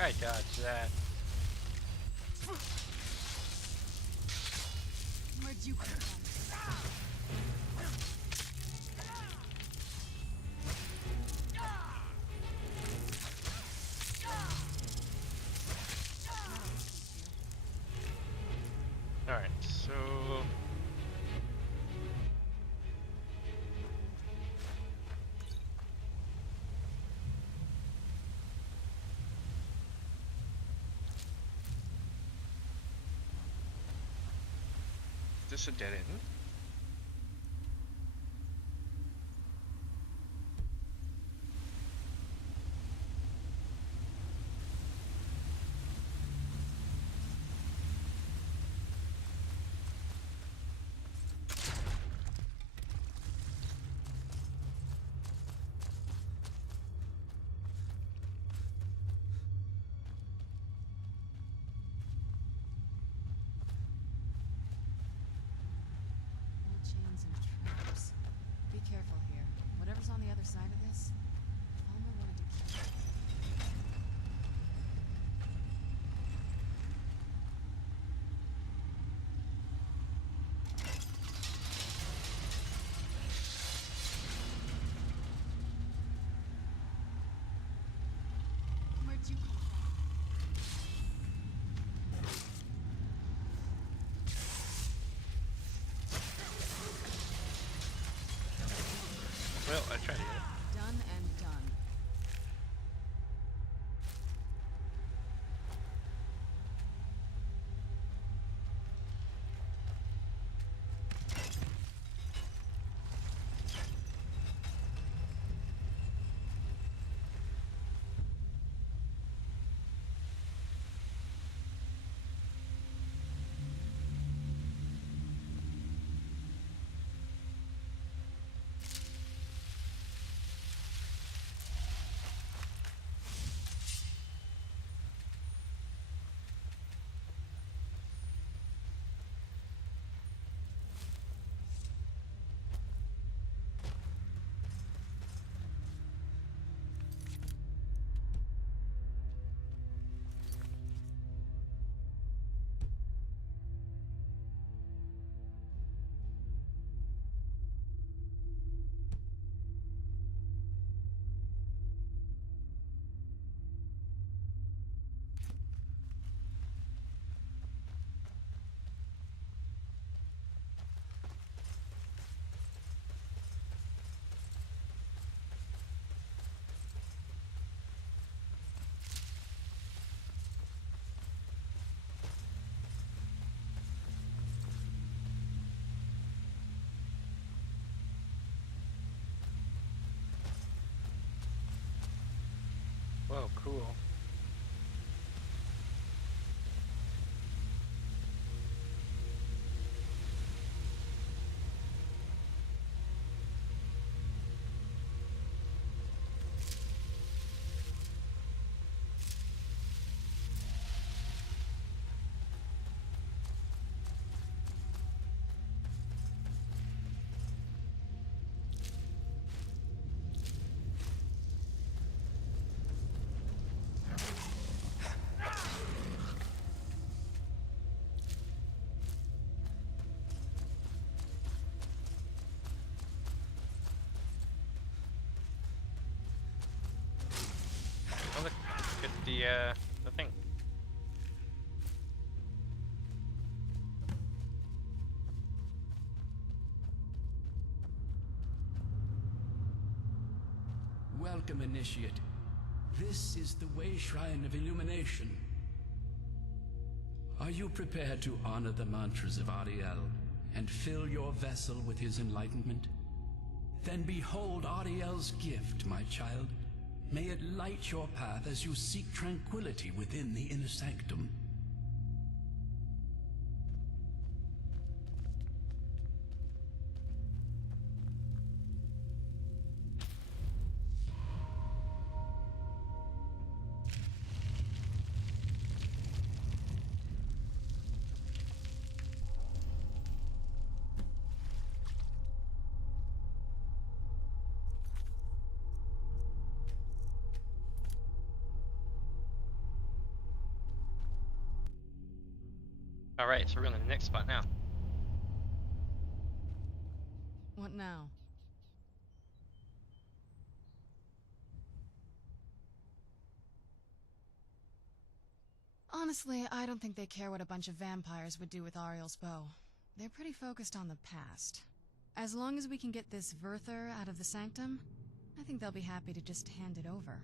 I dodged that. Where'd you come from? Alright, so... Is this a dead end? Old chains and traps. Be careful here. Whatever's on the other side of this, Palmer wanted to keep it. Where'd you come from? Well, I tried to get it. Done and done. Whoa, cool. Oh look, get the thing. Welcome, Initiate. This is the Way Shrine of Illumination. Are you prepared to honor the mantras of Ariel and fill your vessel with his enlightenment? Then behold Ariel's gift, my child. May it light your path as you seek tranquility within the inner sanctum. Alright, so we're in the next spot now. What now? Honestly, I don't think they care what a bunch of vampires would do with Ariel's bow. They're pretty focused on the past. As long as we can get this Verther out of the sanctum, I think they'll be happy to just hand it over.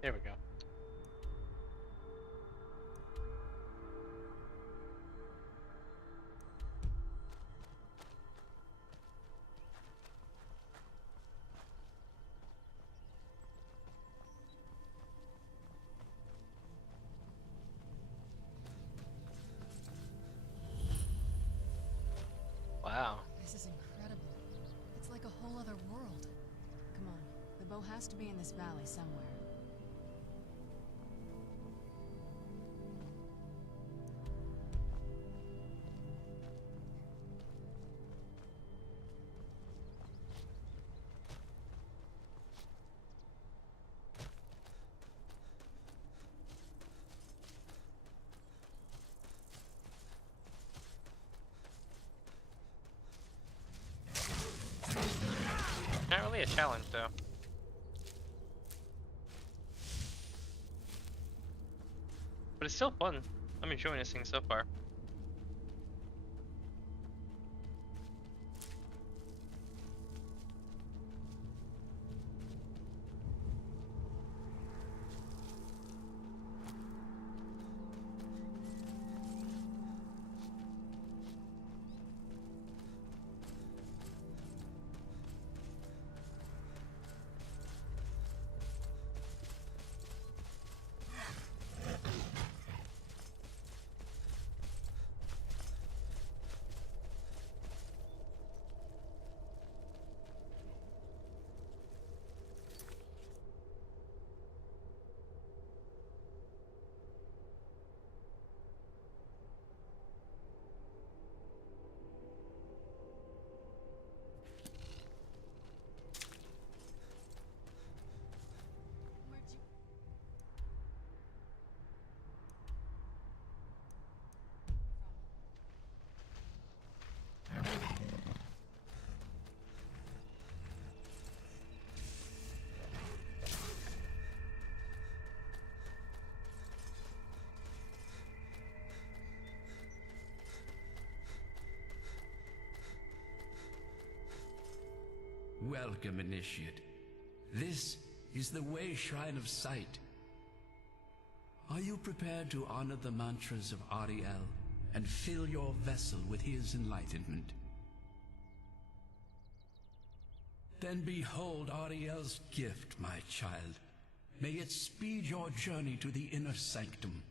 There we go. Wow. This is incredible. It's like a whole other world. Come on, the bow has to be in this valley somewhere. Not really a challenge, though. But it's still fun. I'm enjoying this thing so far. Welcome, Initiate. This is the Way Shrine of Sight. Are you prepared to honor the mantras of Ariel and fill your vessel with his enlightenment? Then behold Ariel's gift, my child. May it speed your journey to the inner sanctum.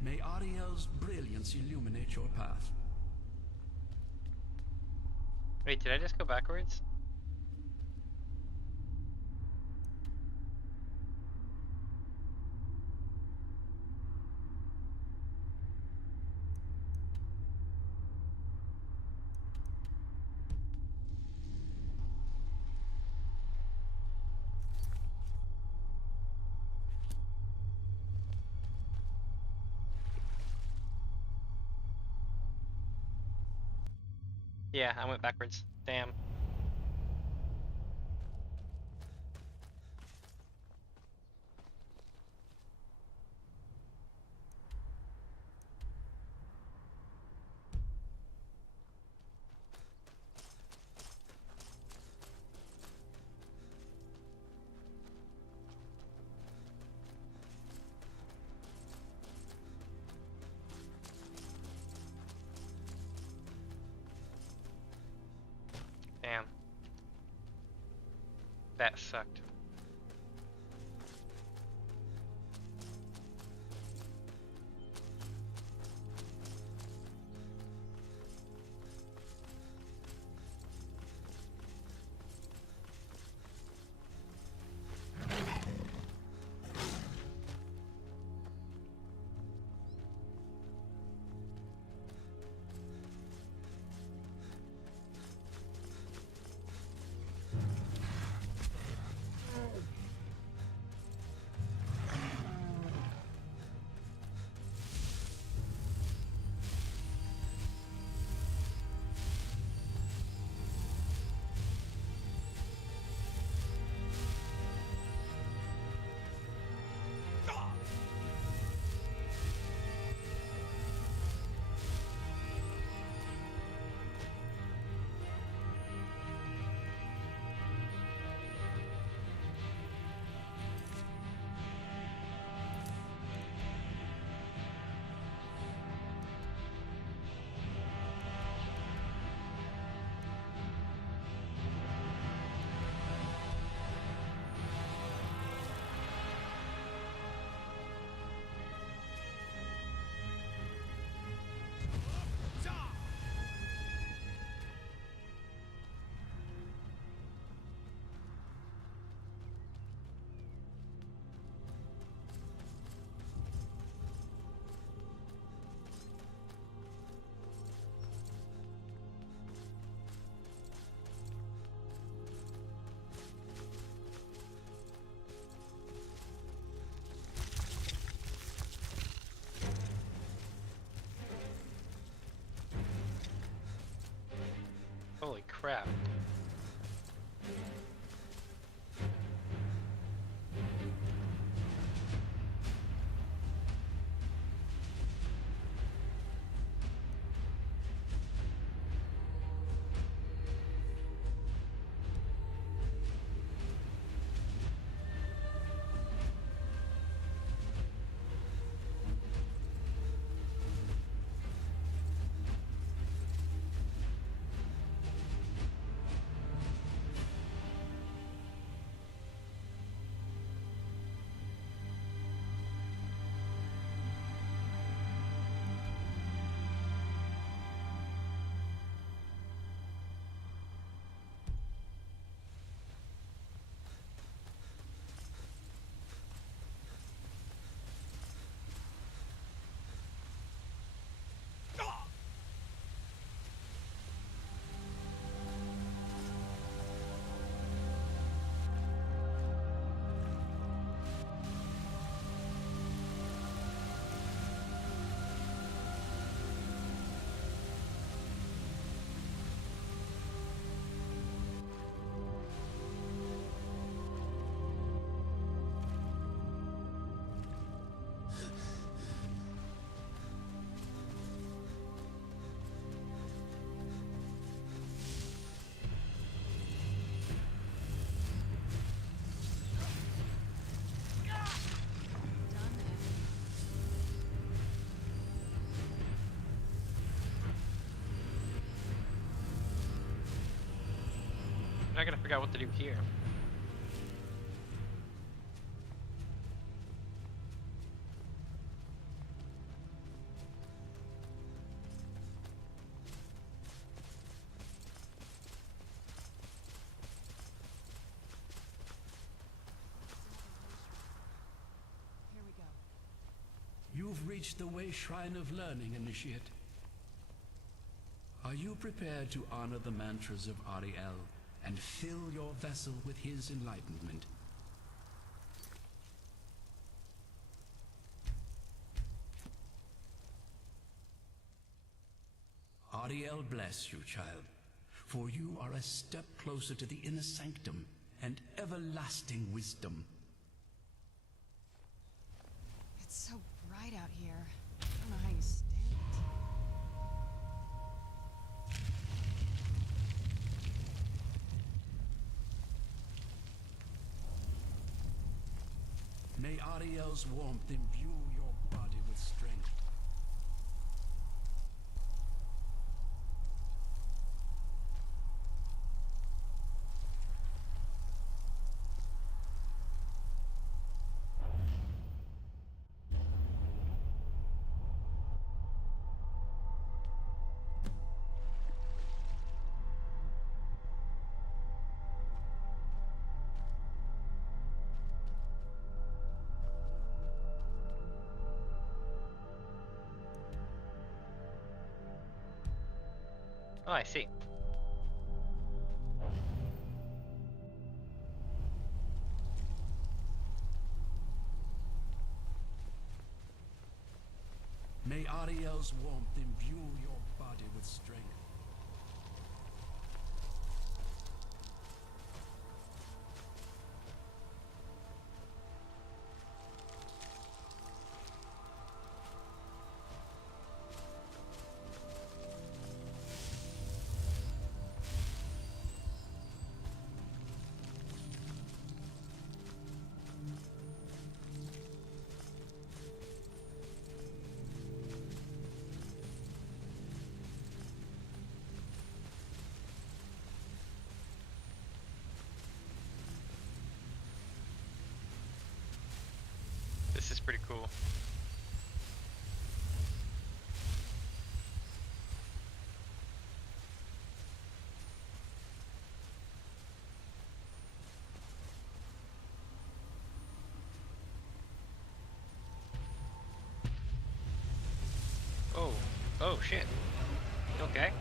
May Ariel's brilliance illuminate your path. Wait, did I just go backwards? Yeah, I went backwards. Damn. Damn. That sucked. Holy crap. I gotta figure out what to do here. You've reached the Way Shrine of Learning, Initiate. Are you prepared to honor the mantras of Ariel and fill your vessel with his enlightenment? Ariel bless you, child, for you are a step closer to the inner sanctum and everlasting wisdom. It's so bright out here. I don't know how you stand it. May Ariel's warmth imbue your body with strength. Oh, I see. May Ariel's warmth imbue your body with strength. This is pretty cool. Oh, oh shit. Okay.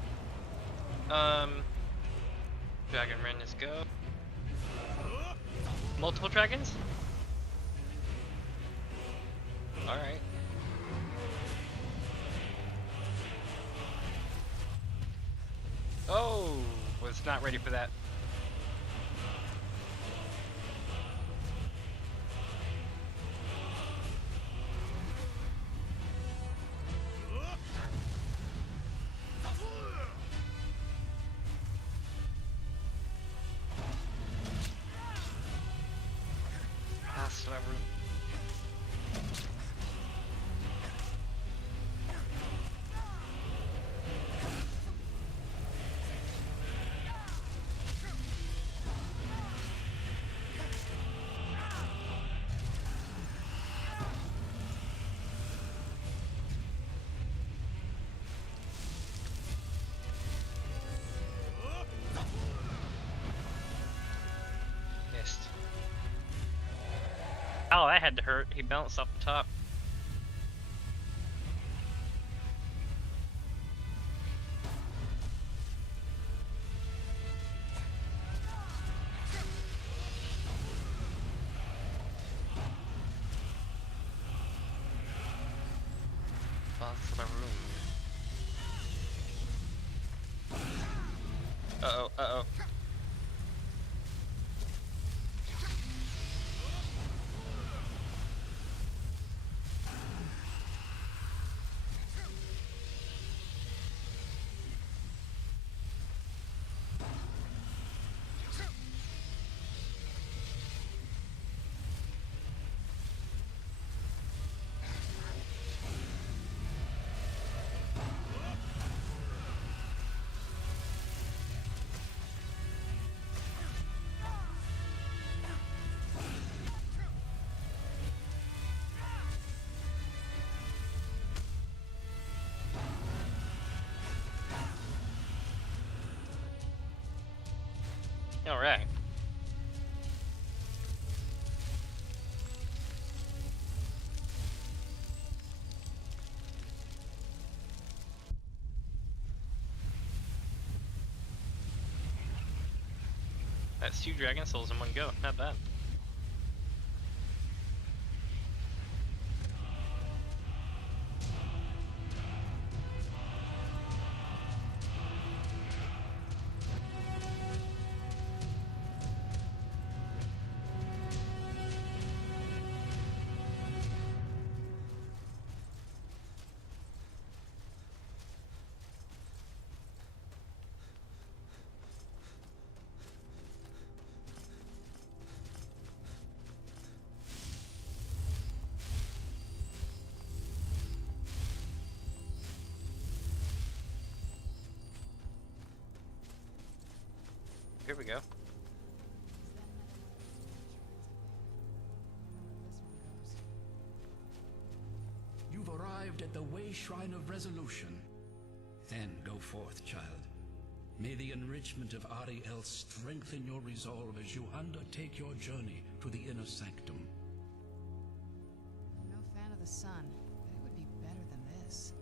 Dragon Run, let's go. Multiple dragons? Alright. Oh, was not ready for that. Pass whatever. Oh, that had to hurt. He bounced off the top. Boss of room. Uh-oh, uh-oh. All right. That's 2 dragon souls in one go. Not bad. Here we go. You've arrived at the Way Shrine of Resolution. Then go forth, child. May the enrichment of Ariel strengthen your resolve as you undertake your journey to the inner sanctum. I'm no fan of the sun, but it would be better than this.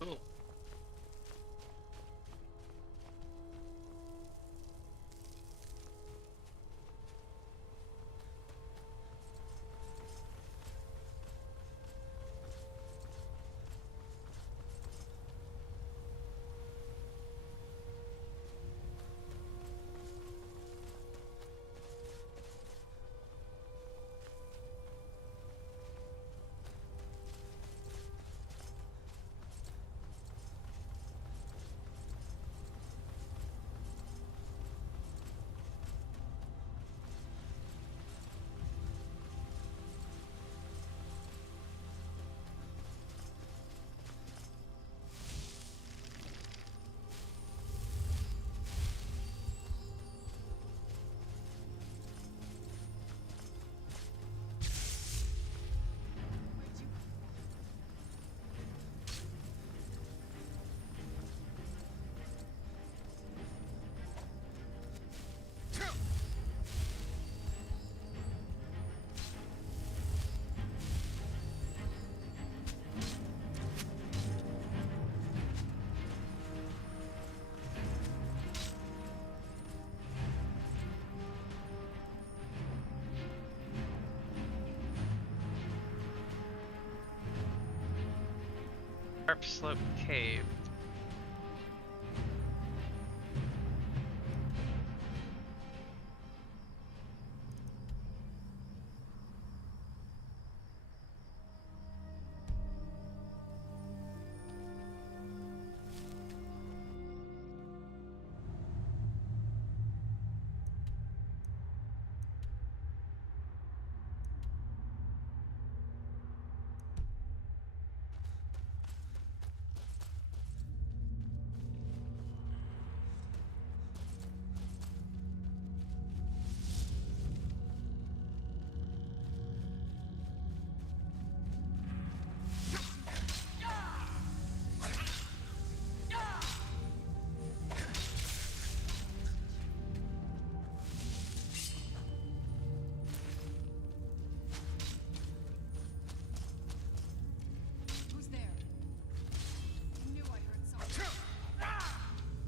Cool. Sharp Slope Cave.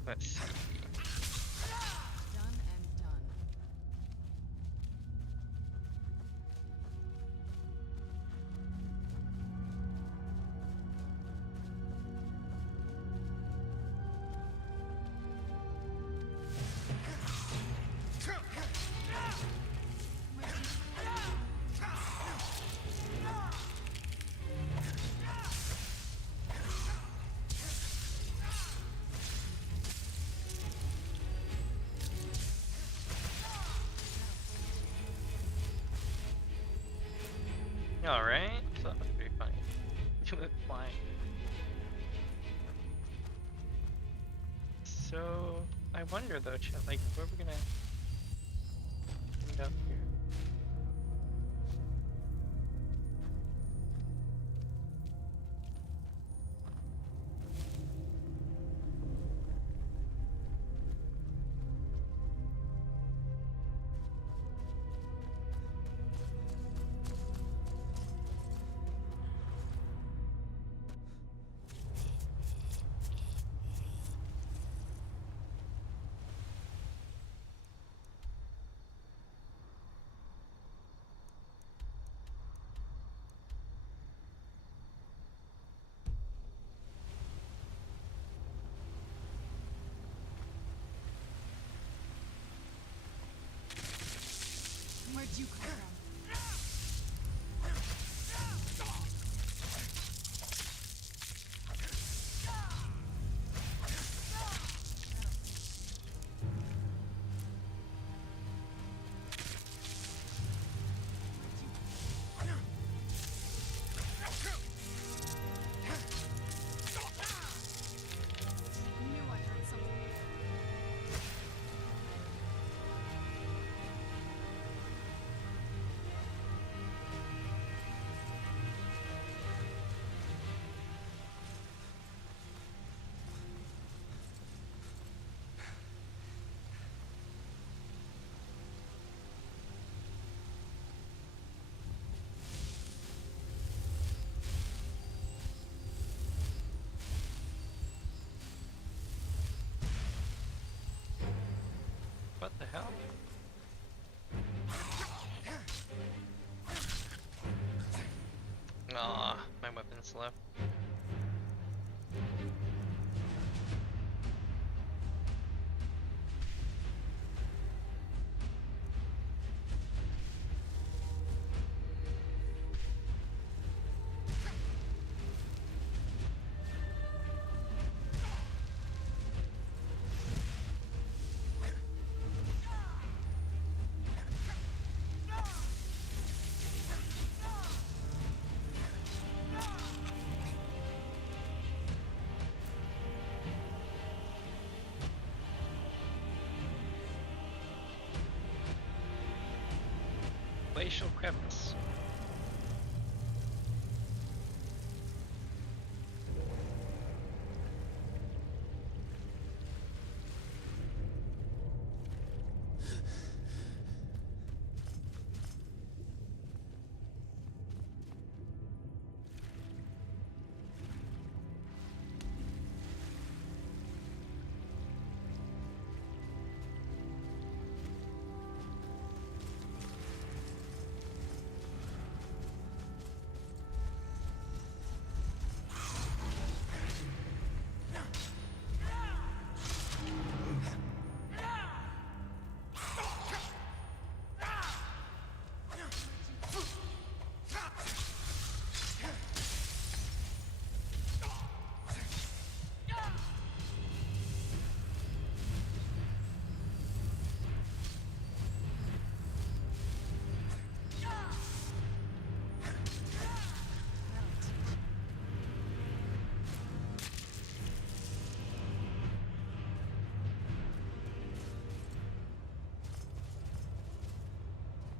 Let's see. Done and done. Alright, so that must be why. So I wonder though, chat, like where we're gonna end up here. Where'd you come from? What the hell? Aw, my weapon's slow. Glacial crevice.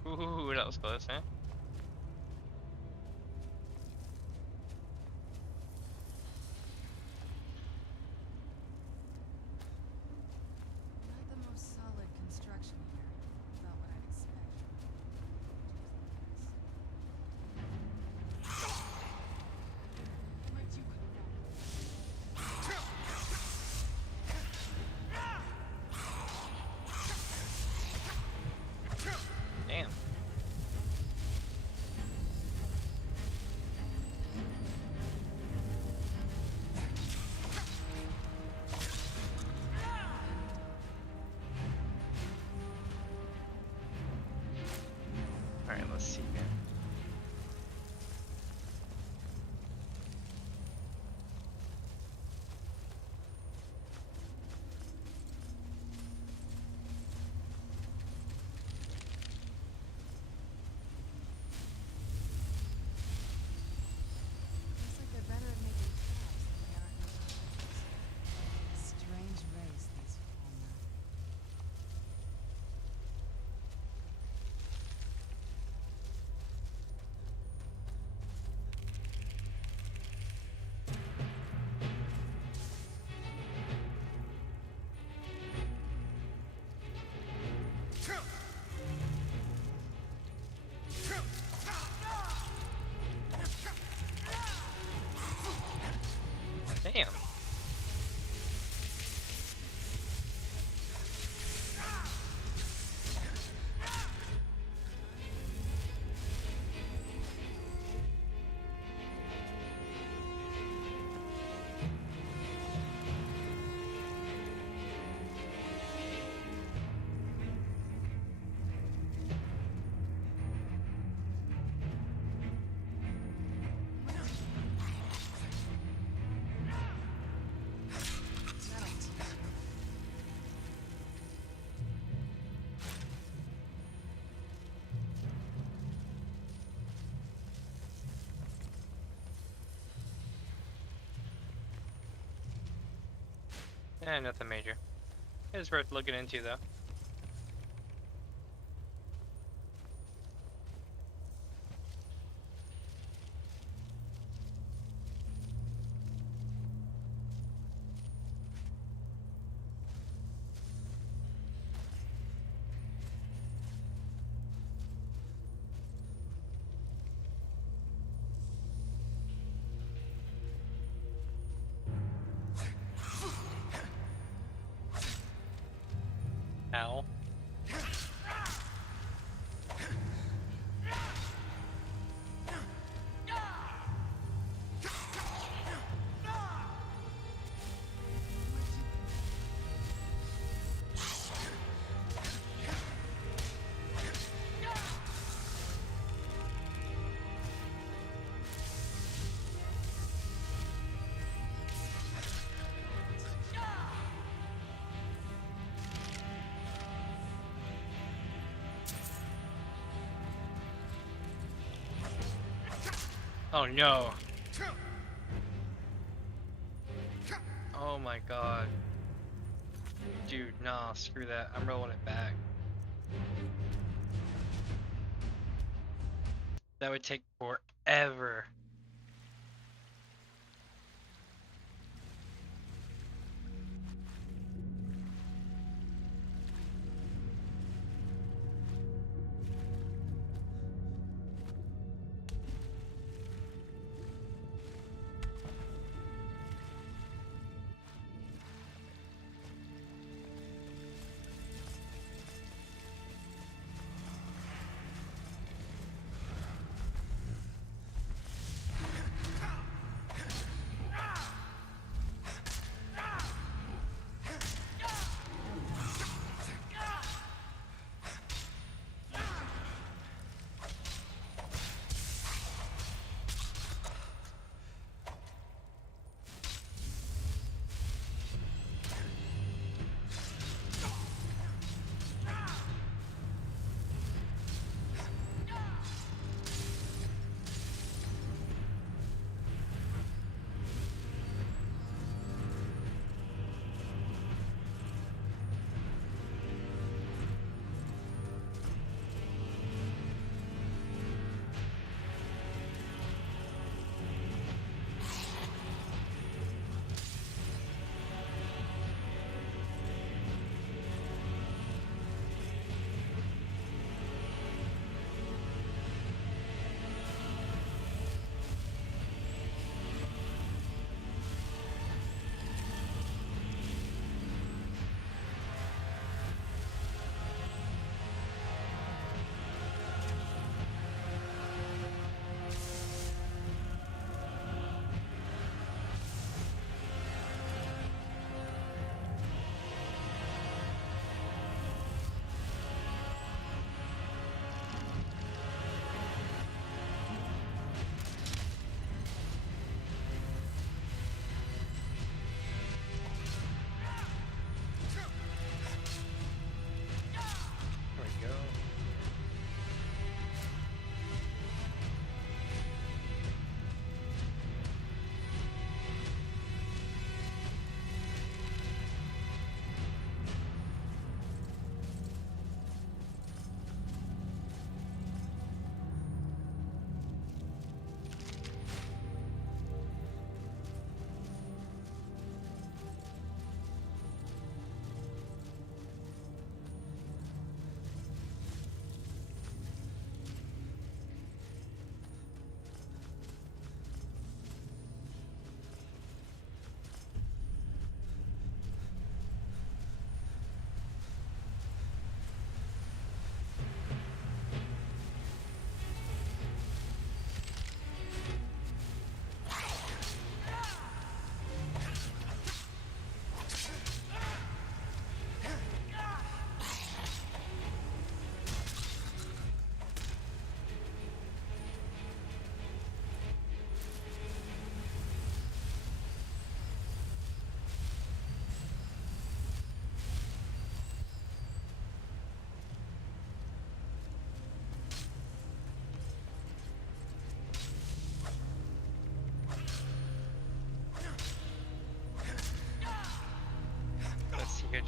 Ooh, that was close, huh? Not the most solid construction here. About what I'd expect. Where'd you come Damn. Nothing major. It's worth looking into though. Ow. Oh no. Oh my god. Dude, nah, screw that. I'm rolling it back. That would take forever.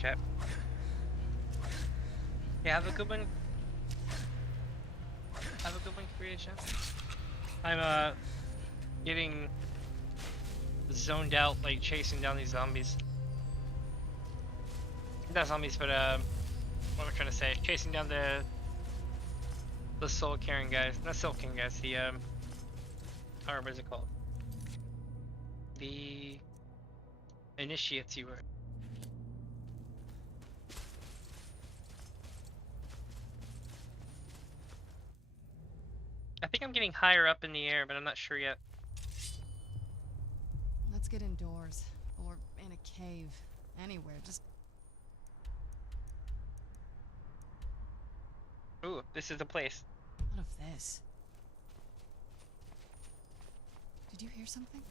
chat. Yeah, have a good one. Have a good one, creation. I'm getting zoned out, like chasing down these zombies. Not zombies, but what am I trying to say? Chasing down the soul carrying guys. Not soul carrying guys. The what is it called? The initiates you were. I think I'm getting higher up in the air, but I'm not sure yet. Let's get indoors. Or in a cave. Anywhere, just... Ooh, this is the place. What of this? Did you hear something?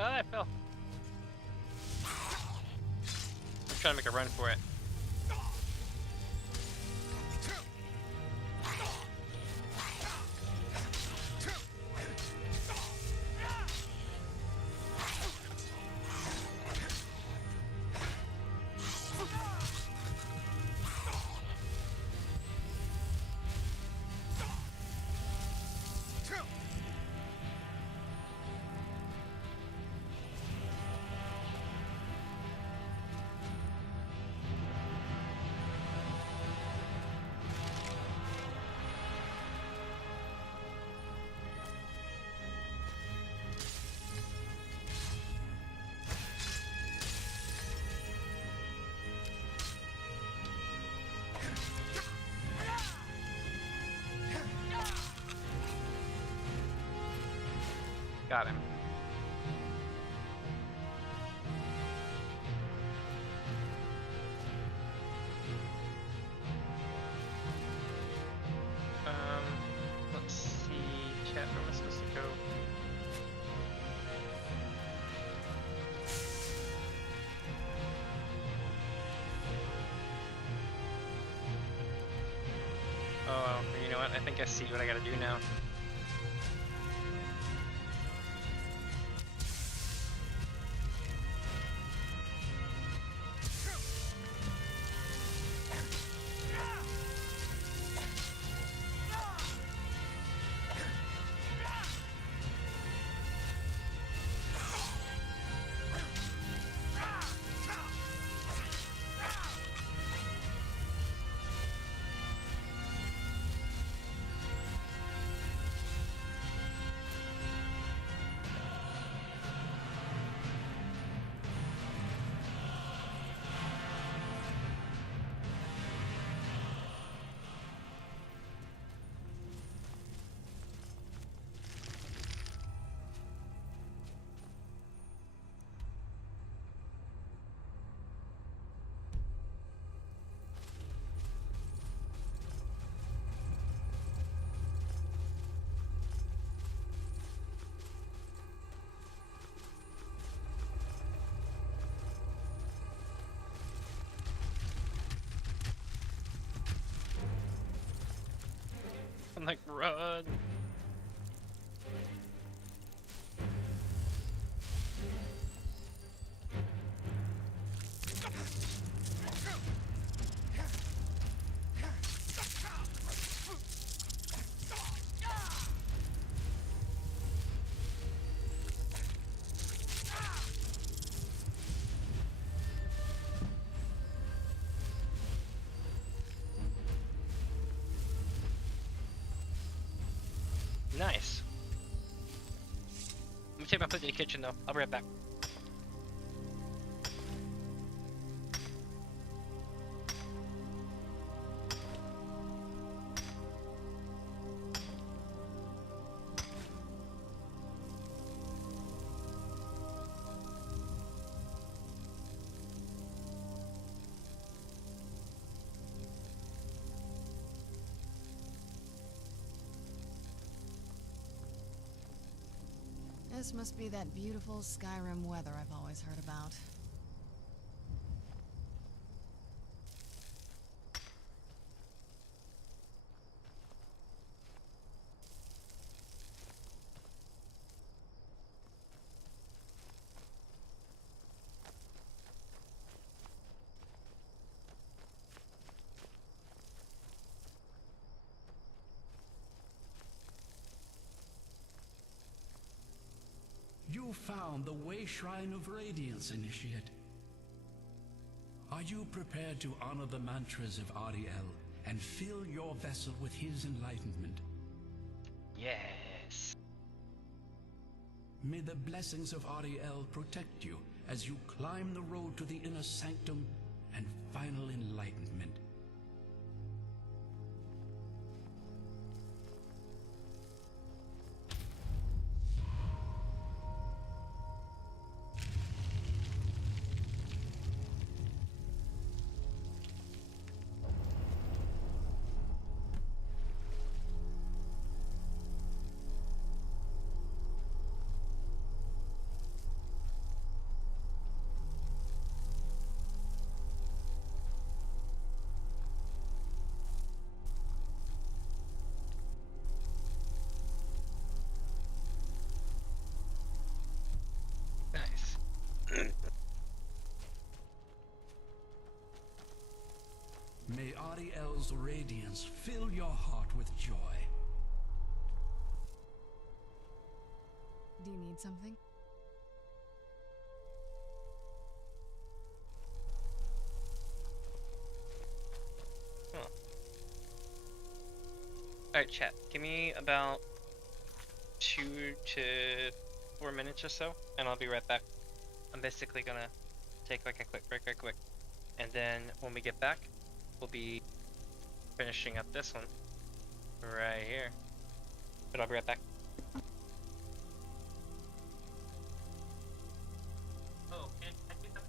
Oh, I fell. I'm trying to make a run for it. Got him. Let's see, chat, where am I supposed to go? Oh, you know what? I think I see what I gotta do now. I'm like, run. Nice. take my food to the kitchen though. I'll be right back. This must be that beautiful Skyrim weather I've always heard about. You found the Way Shrine of Radiance, Initiate. Are you prepared to honor the mantras of Ariel and fill your vessel with his enlightenment? Yes. May the blessings of Ariel protect you as you climb the road to the inner sanctum and final enlightenment. May Ariel's radiance fill your heart with joy. Do you need something? Huh. Alright, chat. Give me about 2 to 4 minutes or so, and I'll be right back. I'm basically gonna take like a quick break right quick. And then when we get back, we'll be finishing up this one right here. But I'll be right back. Oh, and I think that's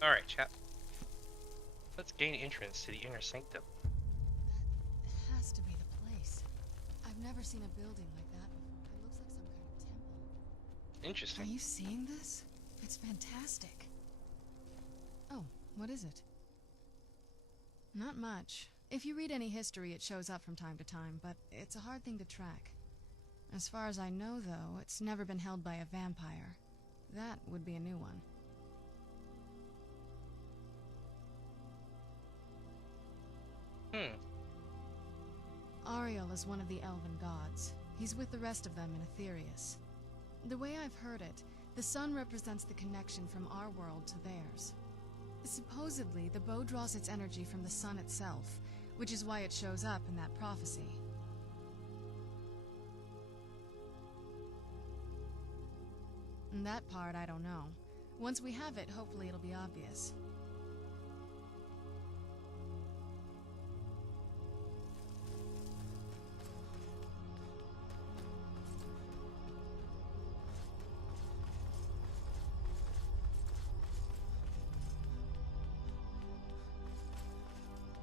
Alright, chat. Let's gain entrance to the inner sanctum. That has to be the place. I've never seen a building like that before. It looks like some kind of temple. Interesting. Are you seeing this? It's fantastic. Oh, what is it? Not much. If you read any history, it shows up from time to time, but it's a hard thing to track. As far as I know, though, it's never been held by a vampire. That would be a new one. Ariel is one of the elven gods. He's with the rest of them in Aetherius. The way I've heard it, the sun represents the connection from our world to theirs. Supposedly, the bow draws its energy from the sun itself, which is why it shows up in that prophecy. And that part, I don't know. Once we have it, hopefully it'll be obvious.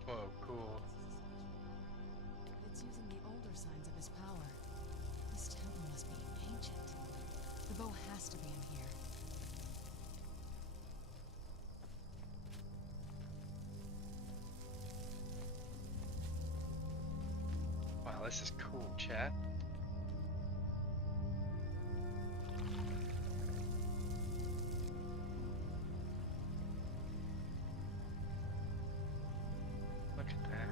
Whoa, cool. It's using the older signs of his power. This temple must be ancient. The bow has to be in here. Wow, this is cool, chat. Look at that.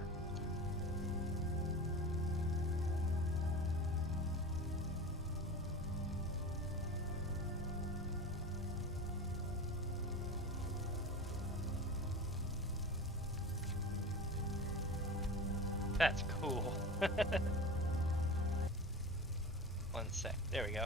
That's cool. One sec. There we go.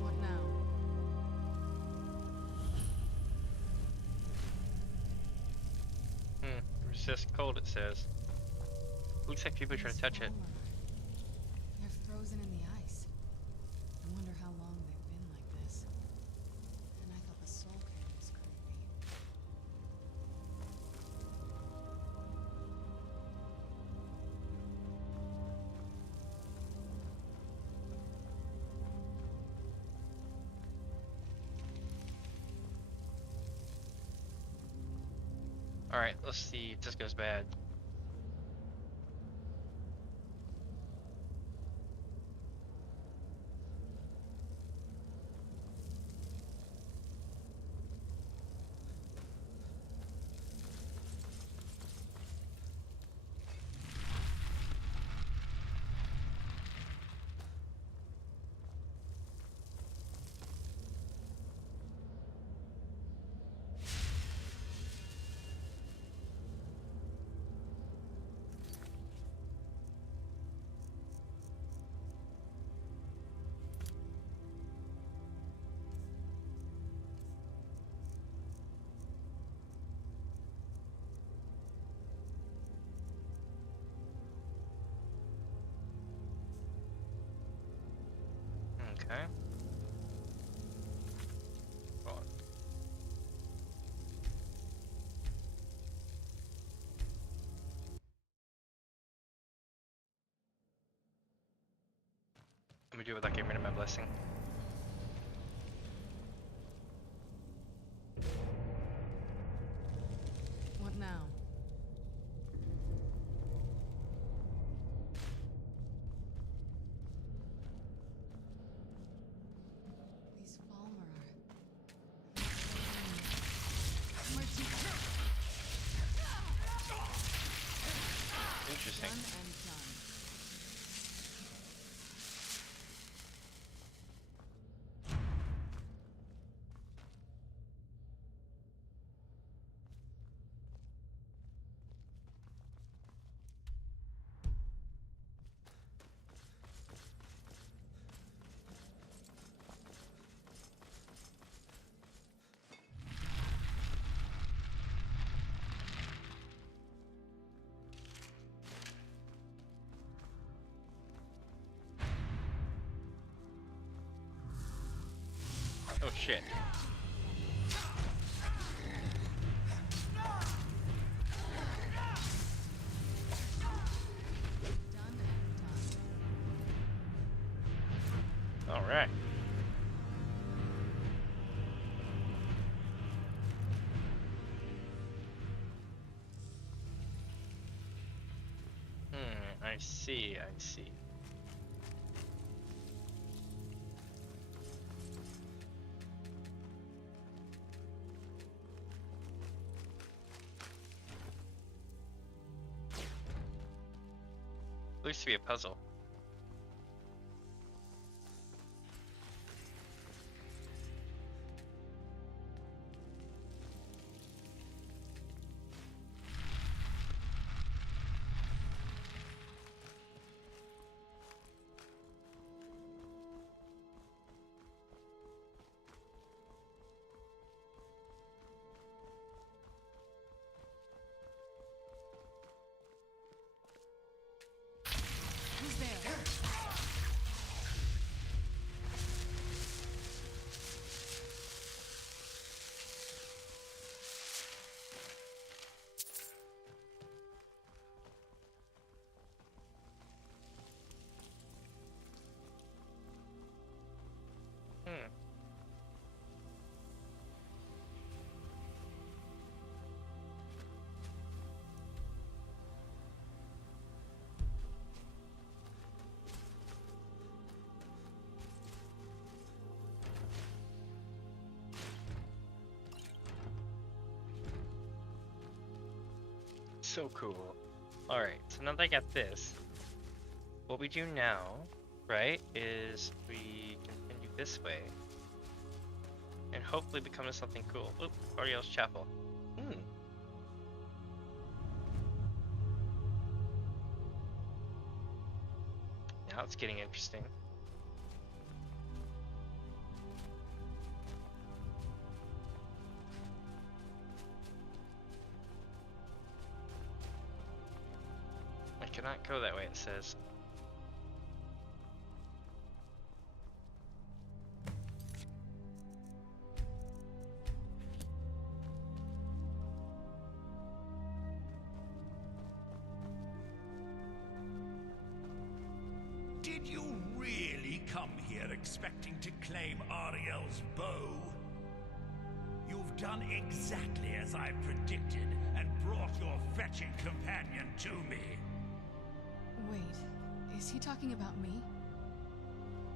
What now? Resist cold, it says. Looks like people try to touch it. They're frozen in the ice. I wonder how long they've been like this. And I thought the soul cave was creepy. Alright, let's see if this goes bad. Okay. Hold on. Let me do it without getting rid of my blessing. What now? These Falmer are... Interesting. Done and done. Oh shit. All right. I see, I see. Looks to be a puzzle. Who's there? So cool. Alright, so now that I got this, what we do now, right, is we continue this way and hopefully become something cool. Oop, Ariel's Chapel. Now it's getting interesting. I cannot go that way, it says. Did you really come here expecting to claim Ariel's bow? You've done exactly as I predicted and brought your fetching companion to me. Wait, is he talking about me?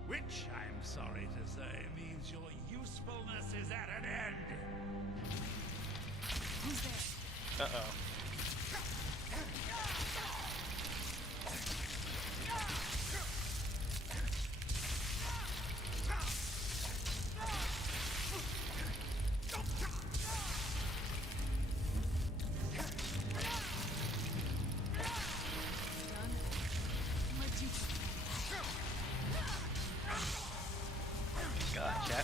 Which, I'm sorry to say, means your usefulness is at an end. Who's there? Uh-oh. Gotcha.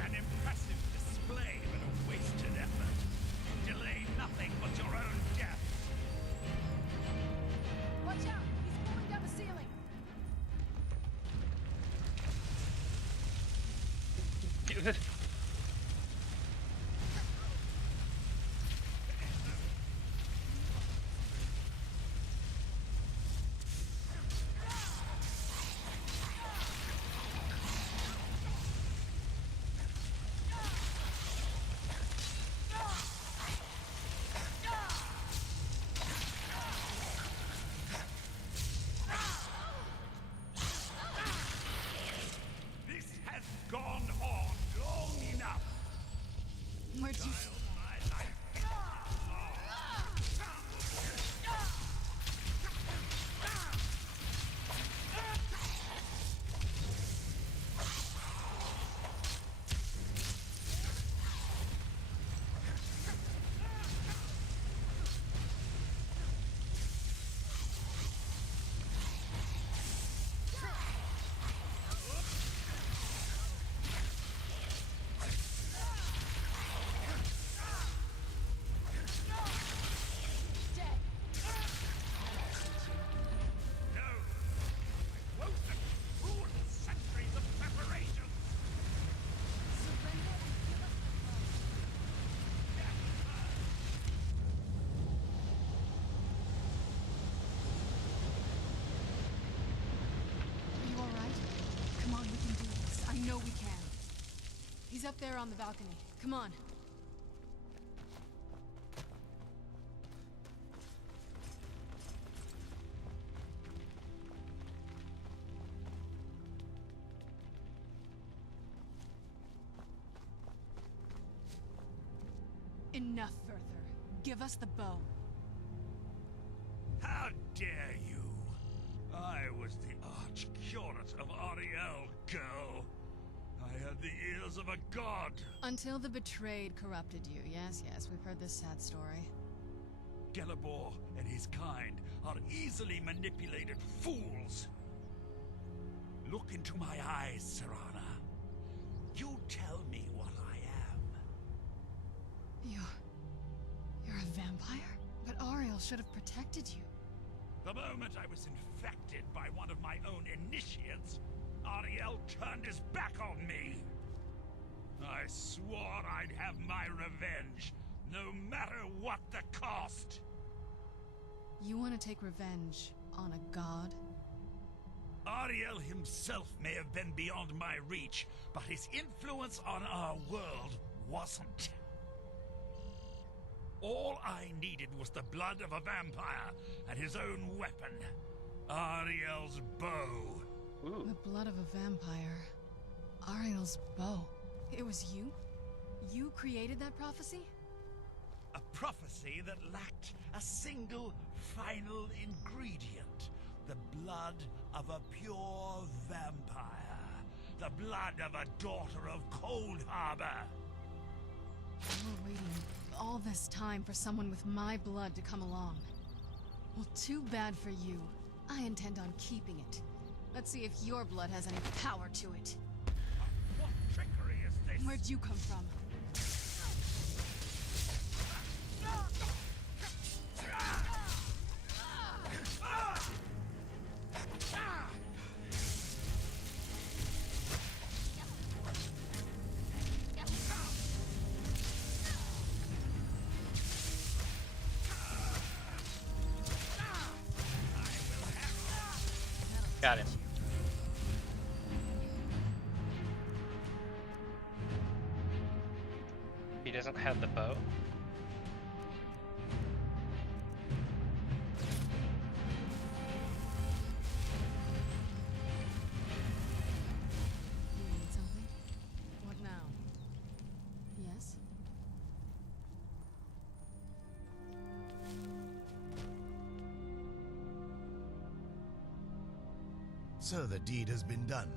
An impressive display, but a wasted effort. Delay nothing but your own death. Watch out! He's falling down the ceiling! This has gone on long enough. Where'd you... My life. He's up there on the balcony. Come on. Enough, Werther. Give us the bow. How dare you! I was the arch-curate of Ariel, girl. I had the ears of a god. Until the betrayed corrupted you. Yes, we've heard this sad story. Gelibor and his kind are easily manipulated fools. Look into my eyes, Serana. You tell me what I am. You're a vampire? But Ariel should have protected you. The moment I was infected by one of my own initiates, Ariel turned his back on me. I swore I'd have my revenge, no matter what the cost. You want to take revenge on a god? Ariel himself may have been beyond my reach, but his influence on our world wasn't. All I needed was the blood of a vampire and his own weapon, Ariel's bow. Ooh. The blood of a vampire. Ariel's bow. It was you? You created that prophecy? A prophecy that lacked a single final ingredient. The blood of a pure vampire. The blood of a daughter of Cold Harbor. You were waiting all this time for someone with my blood to come along. Well, too bad for you. I intend on keeping it. Let's see if your blood has any power to it. What trickery is this? Where'd you come from? Got him. He doesn't have the bow. You need something? What now? Yes? So the deed has been done.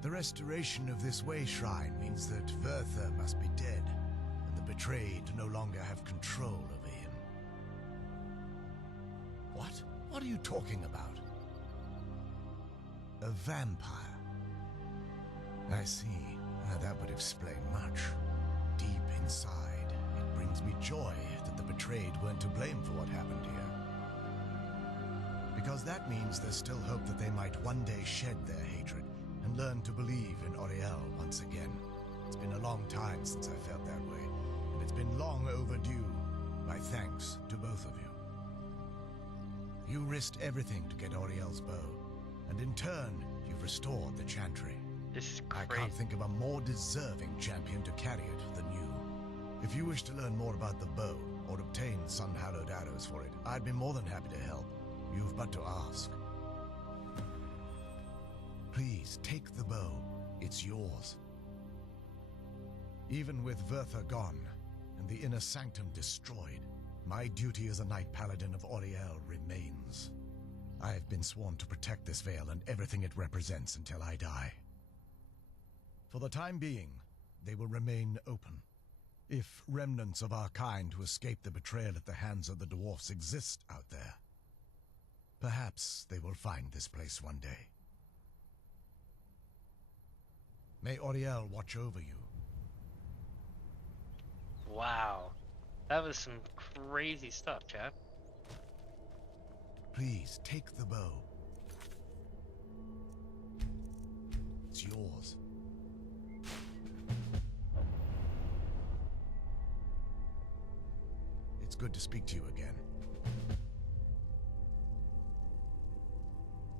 The restoration of this way shrine means that Werther must be dead, and the betrayed no longer have control over him. What? What are you talking about? A vampire. I see. That would explain much. Deep inside, it brings me joy that the betrayed weren't to blame for what happened here. Because that means there's still hope that they might one day shed their hatred and learn to believe in Oriel once again. It's been a long time since I felt that way, and it's been long overdue. My thanks to both of you. You risked everything to get Oriel's bow, and in turn, you've restored the Chantry. This is crazy. I can't think of a more deserving champion to carry it than you. If you wish to learn more about the bow, or obtain sun-hallowed arrows for it, I'd be more than happy to help. You've but to ask. Please, take the bow. It's yours. Even with Werther gone, and the inner sanctum destroyed, my duty as a Knight Paladin of Oriel remains. I have been sworn to protect this veil and everything it represents until I die. For the time being, they will remain open. If remnants of our kind who escaped the betrayal at the hands of the dwarfs exist out there, perhaps they will find this place one day. May Oriel watch over you. Wow. That was some crazy stuff, chap. Please, take the bow. It's yours. It's good to speak to you again.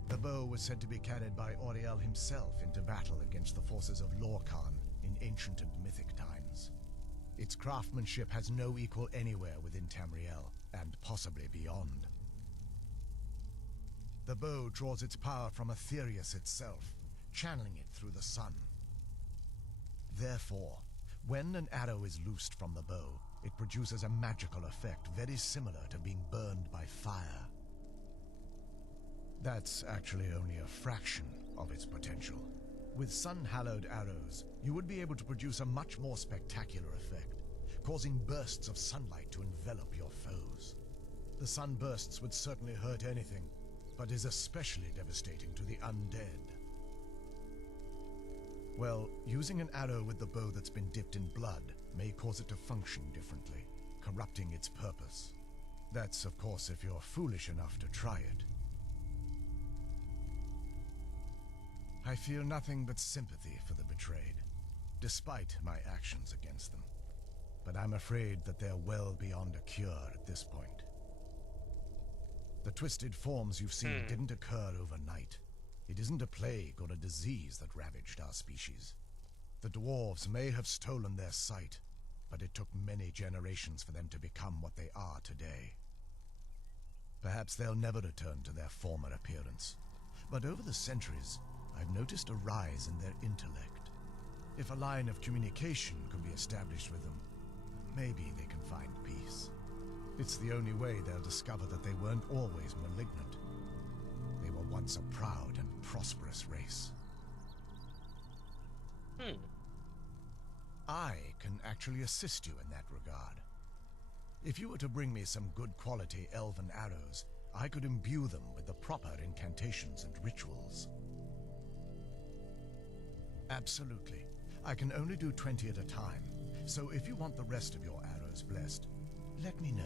The bow was said to be carried by Oriel himself into battle against the forces of Lorkhan in ancient and mythic times. Its craftsmanship has no equal anywhere within Tamriel, and possibly beyond. The bow draws its power from Aetherius itself, channeling it through the sun. Therefore, when an arrow is loosed from the bow, it produces a magical effect very similar to being burned by fire. That's actually only a fraction of its potential. With sun-hallowed arrows, you would be able to produce a much more spectacular effect, causing bursts of sunlight to envelop your foes. The sunbursts would certainly hurt anything, but is especially devastating to the undead. Well, using an arrow with the bow that's been dipped in blood may cause it to function differently, corrupting its purpose. That's, of course, if you're foolish enough to try it. I feel nothing but sympathy for the betrayed, despite my actions against them. But I'm afraid that they're well beyond a cure at this point. The twisted forms you've seen didn't occur overnight. It isn't a plague or a disease that ravaged our species. The dwarves may have stolen their sight, but it took many generations for them to become what they are today. Perhaps they'll never return to their former appearance, but over the centuries, I've noticed a rise in their intellect. If a line of communication could be established with them, maybe they can find peace. It's the only way they'll discover that they weren't always malignant. They were once a proud and prosperous race. I can actually assist you in that regard. If you were to bring me some good quality elven arrows, I could imbue them with the proper incantations and rituals. Absolutely. I can only do 20 at a time, so if you want the rest of your arrows blessed, let me know.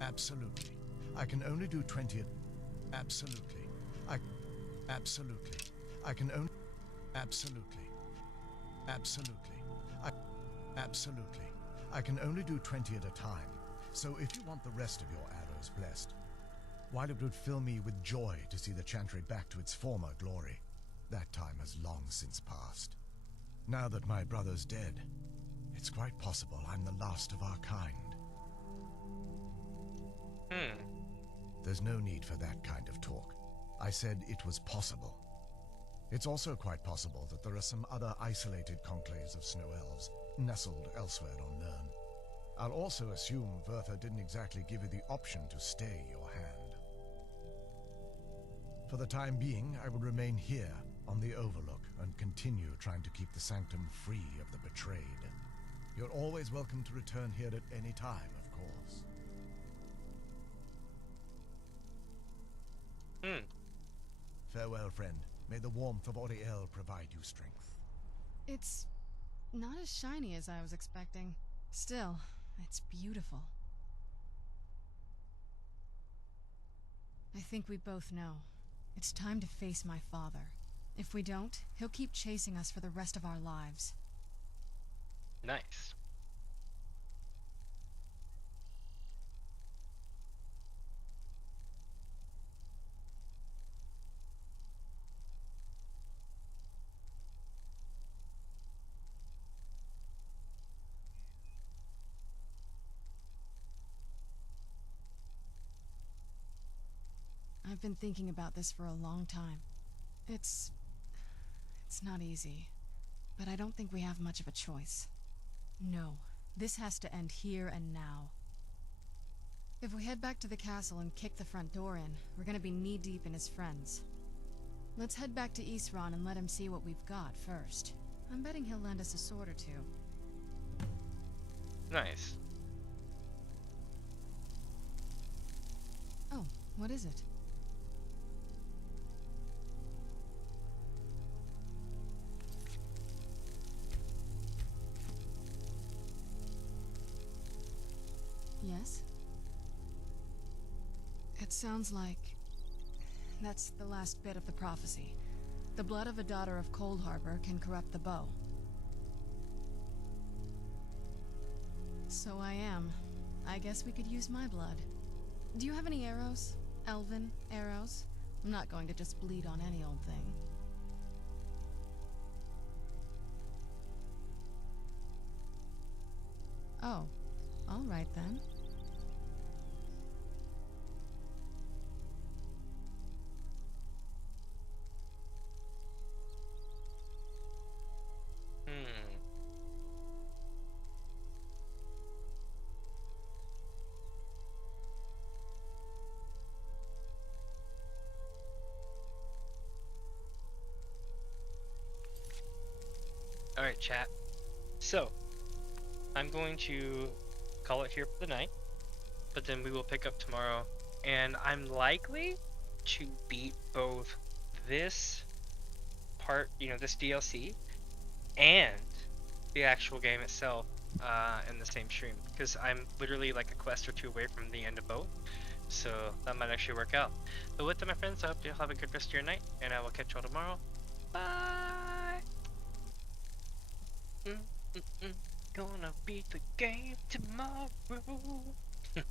Absolutely. I can only do 20 at... Absolutely. Absolutely. I can only... Absolutely. Absolutely. Absolutely. I can only do 20 at a time, so if you want the rest of your arrows blessed, while it would fill me with joy to see the chantry back to its former glory, that time has long since passed. Now that my brother's dead, it's quite possible I'm the last of our kind. There's no need for that kind of talk. I said it was possible. It's also quite possible that there are some other isolated conclaves of snow elves nestled elsewhere on Nirn. I'll also assume Vertha didn't exactly give you the option to stay your hand. For the time being, I will remain here on the Overlook and continue trying to keep the Sanctum free of the betrayed. You're always welcome to return here at any time, of course. Farewell, friend. May the warmth of Auriel provide you strength. It's not as shiny as I was expecting. Still, it's beautiful. I think we both know. It's time to face my father. If we don't, he'll keep chasing us for the rest of our lives. Nice. I've been thinking about this for a long time. It's not easy, but I don't think we have much of a choice. No, this has to end here and now. If we head back to the castle and kick the front door in, we're gonna be knee-deep in his friends. Let's head back to Isran and let him see what we've got first. I'm betting he'll lend us a sword or two. Nice. Oh, what is it? Yes? It sounds like... that's the last bit of the prophecy. The blood of a daughter of Cold Harbor can corrupt the bow. So I am. I guess we could use my blood. Do you have any arrows? Elven arrows? I'm not going to just bleed on any old thing. Oh, all right then. Alright, chat. So, I'm going to call it here for the night, but then we will pick up tomorrow, and I'm likely to beat both this part, this DLC, and the actual game itself in the same stream, because I'm literally like a quest or two away from the end of both, so that might actually work out. But with that, my friends, I hope you'll have a good rest of your night, and I will catch you all tomorrow. Bye! Gonna beat the game tomorrow.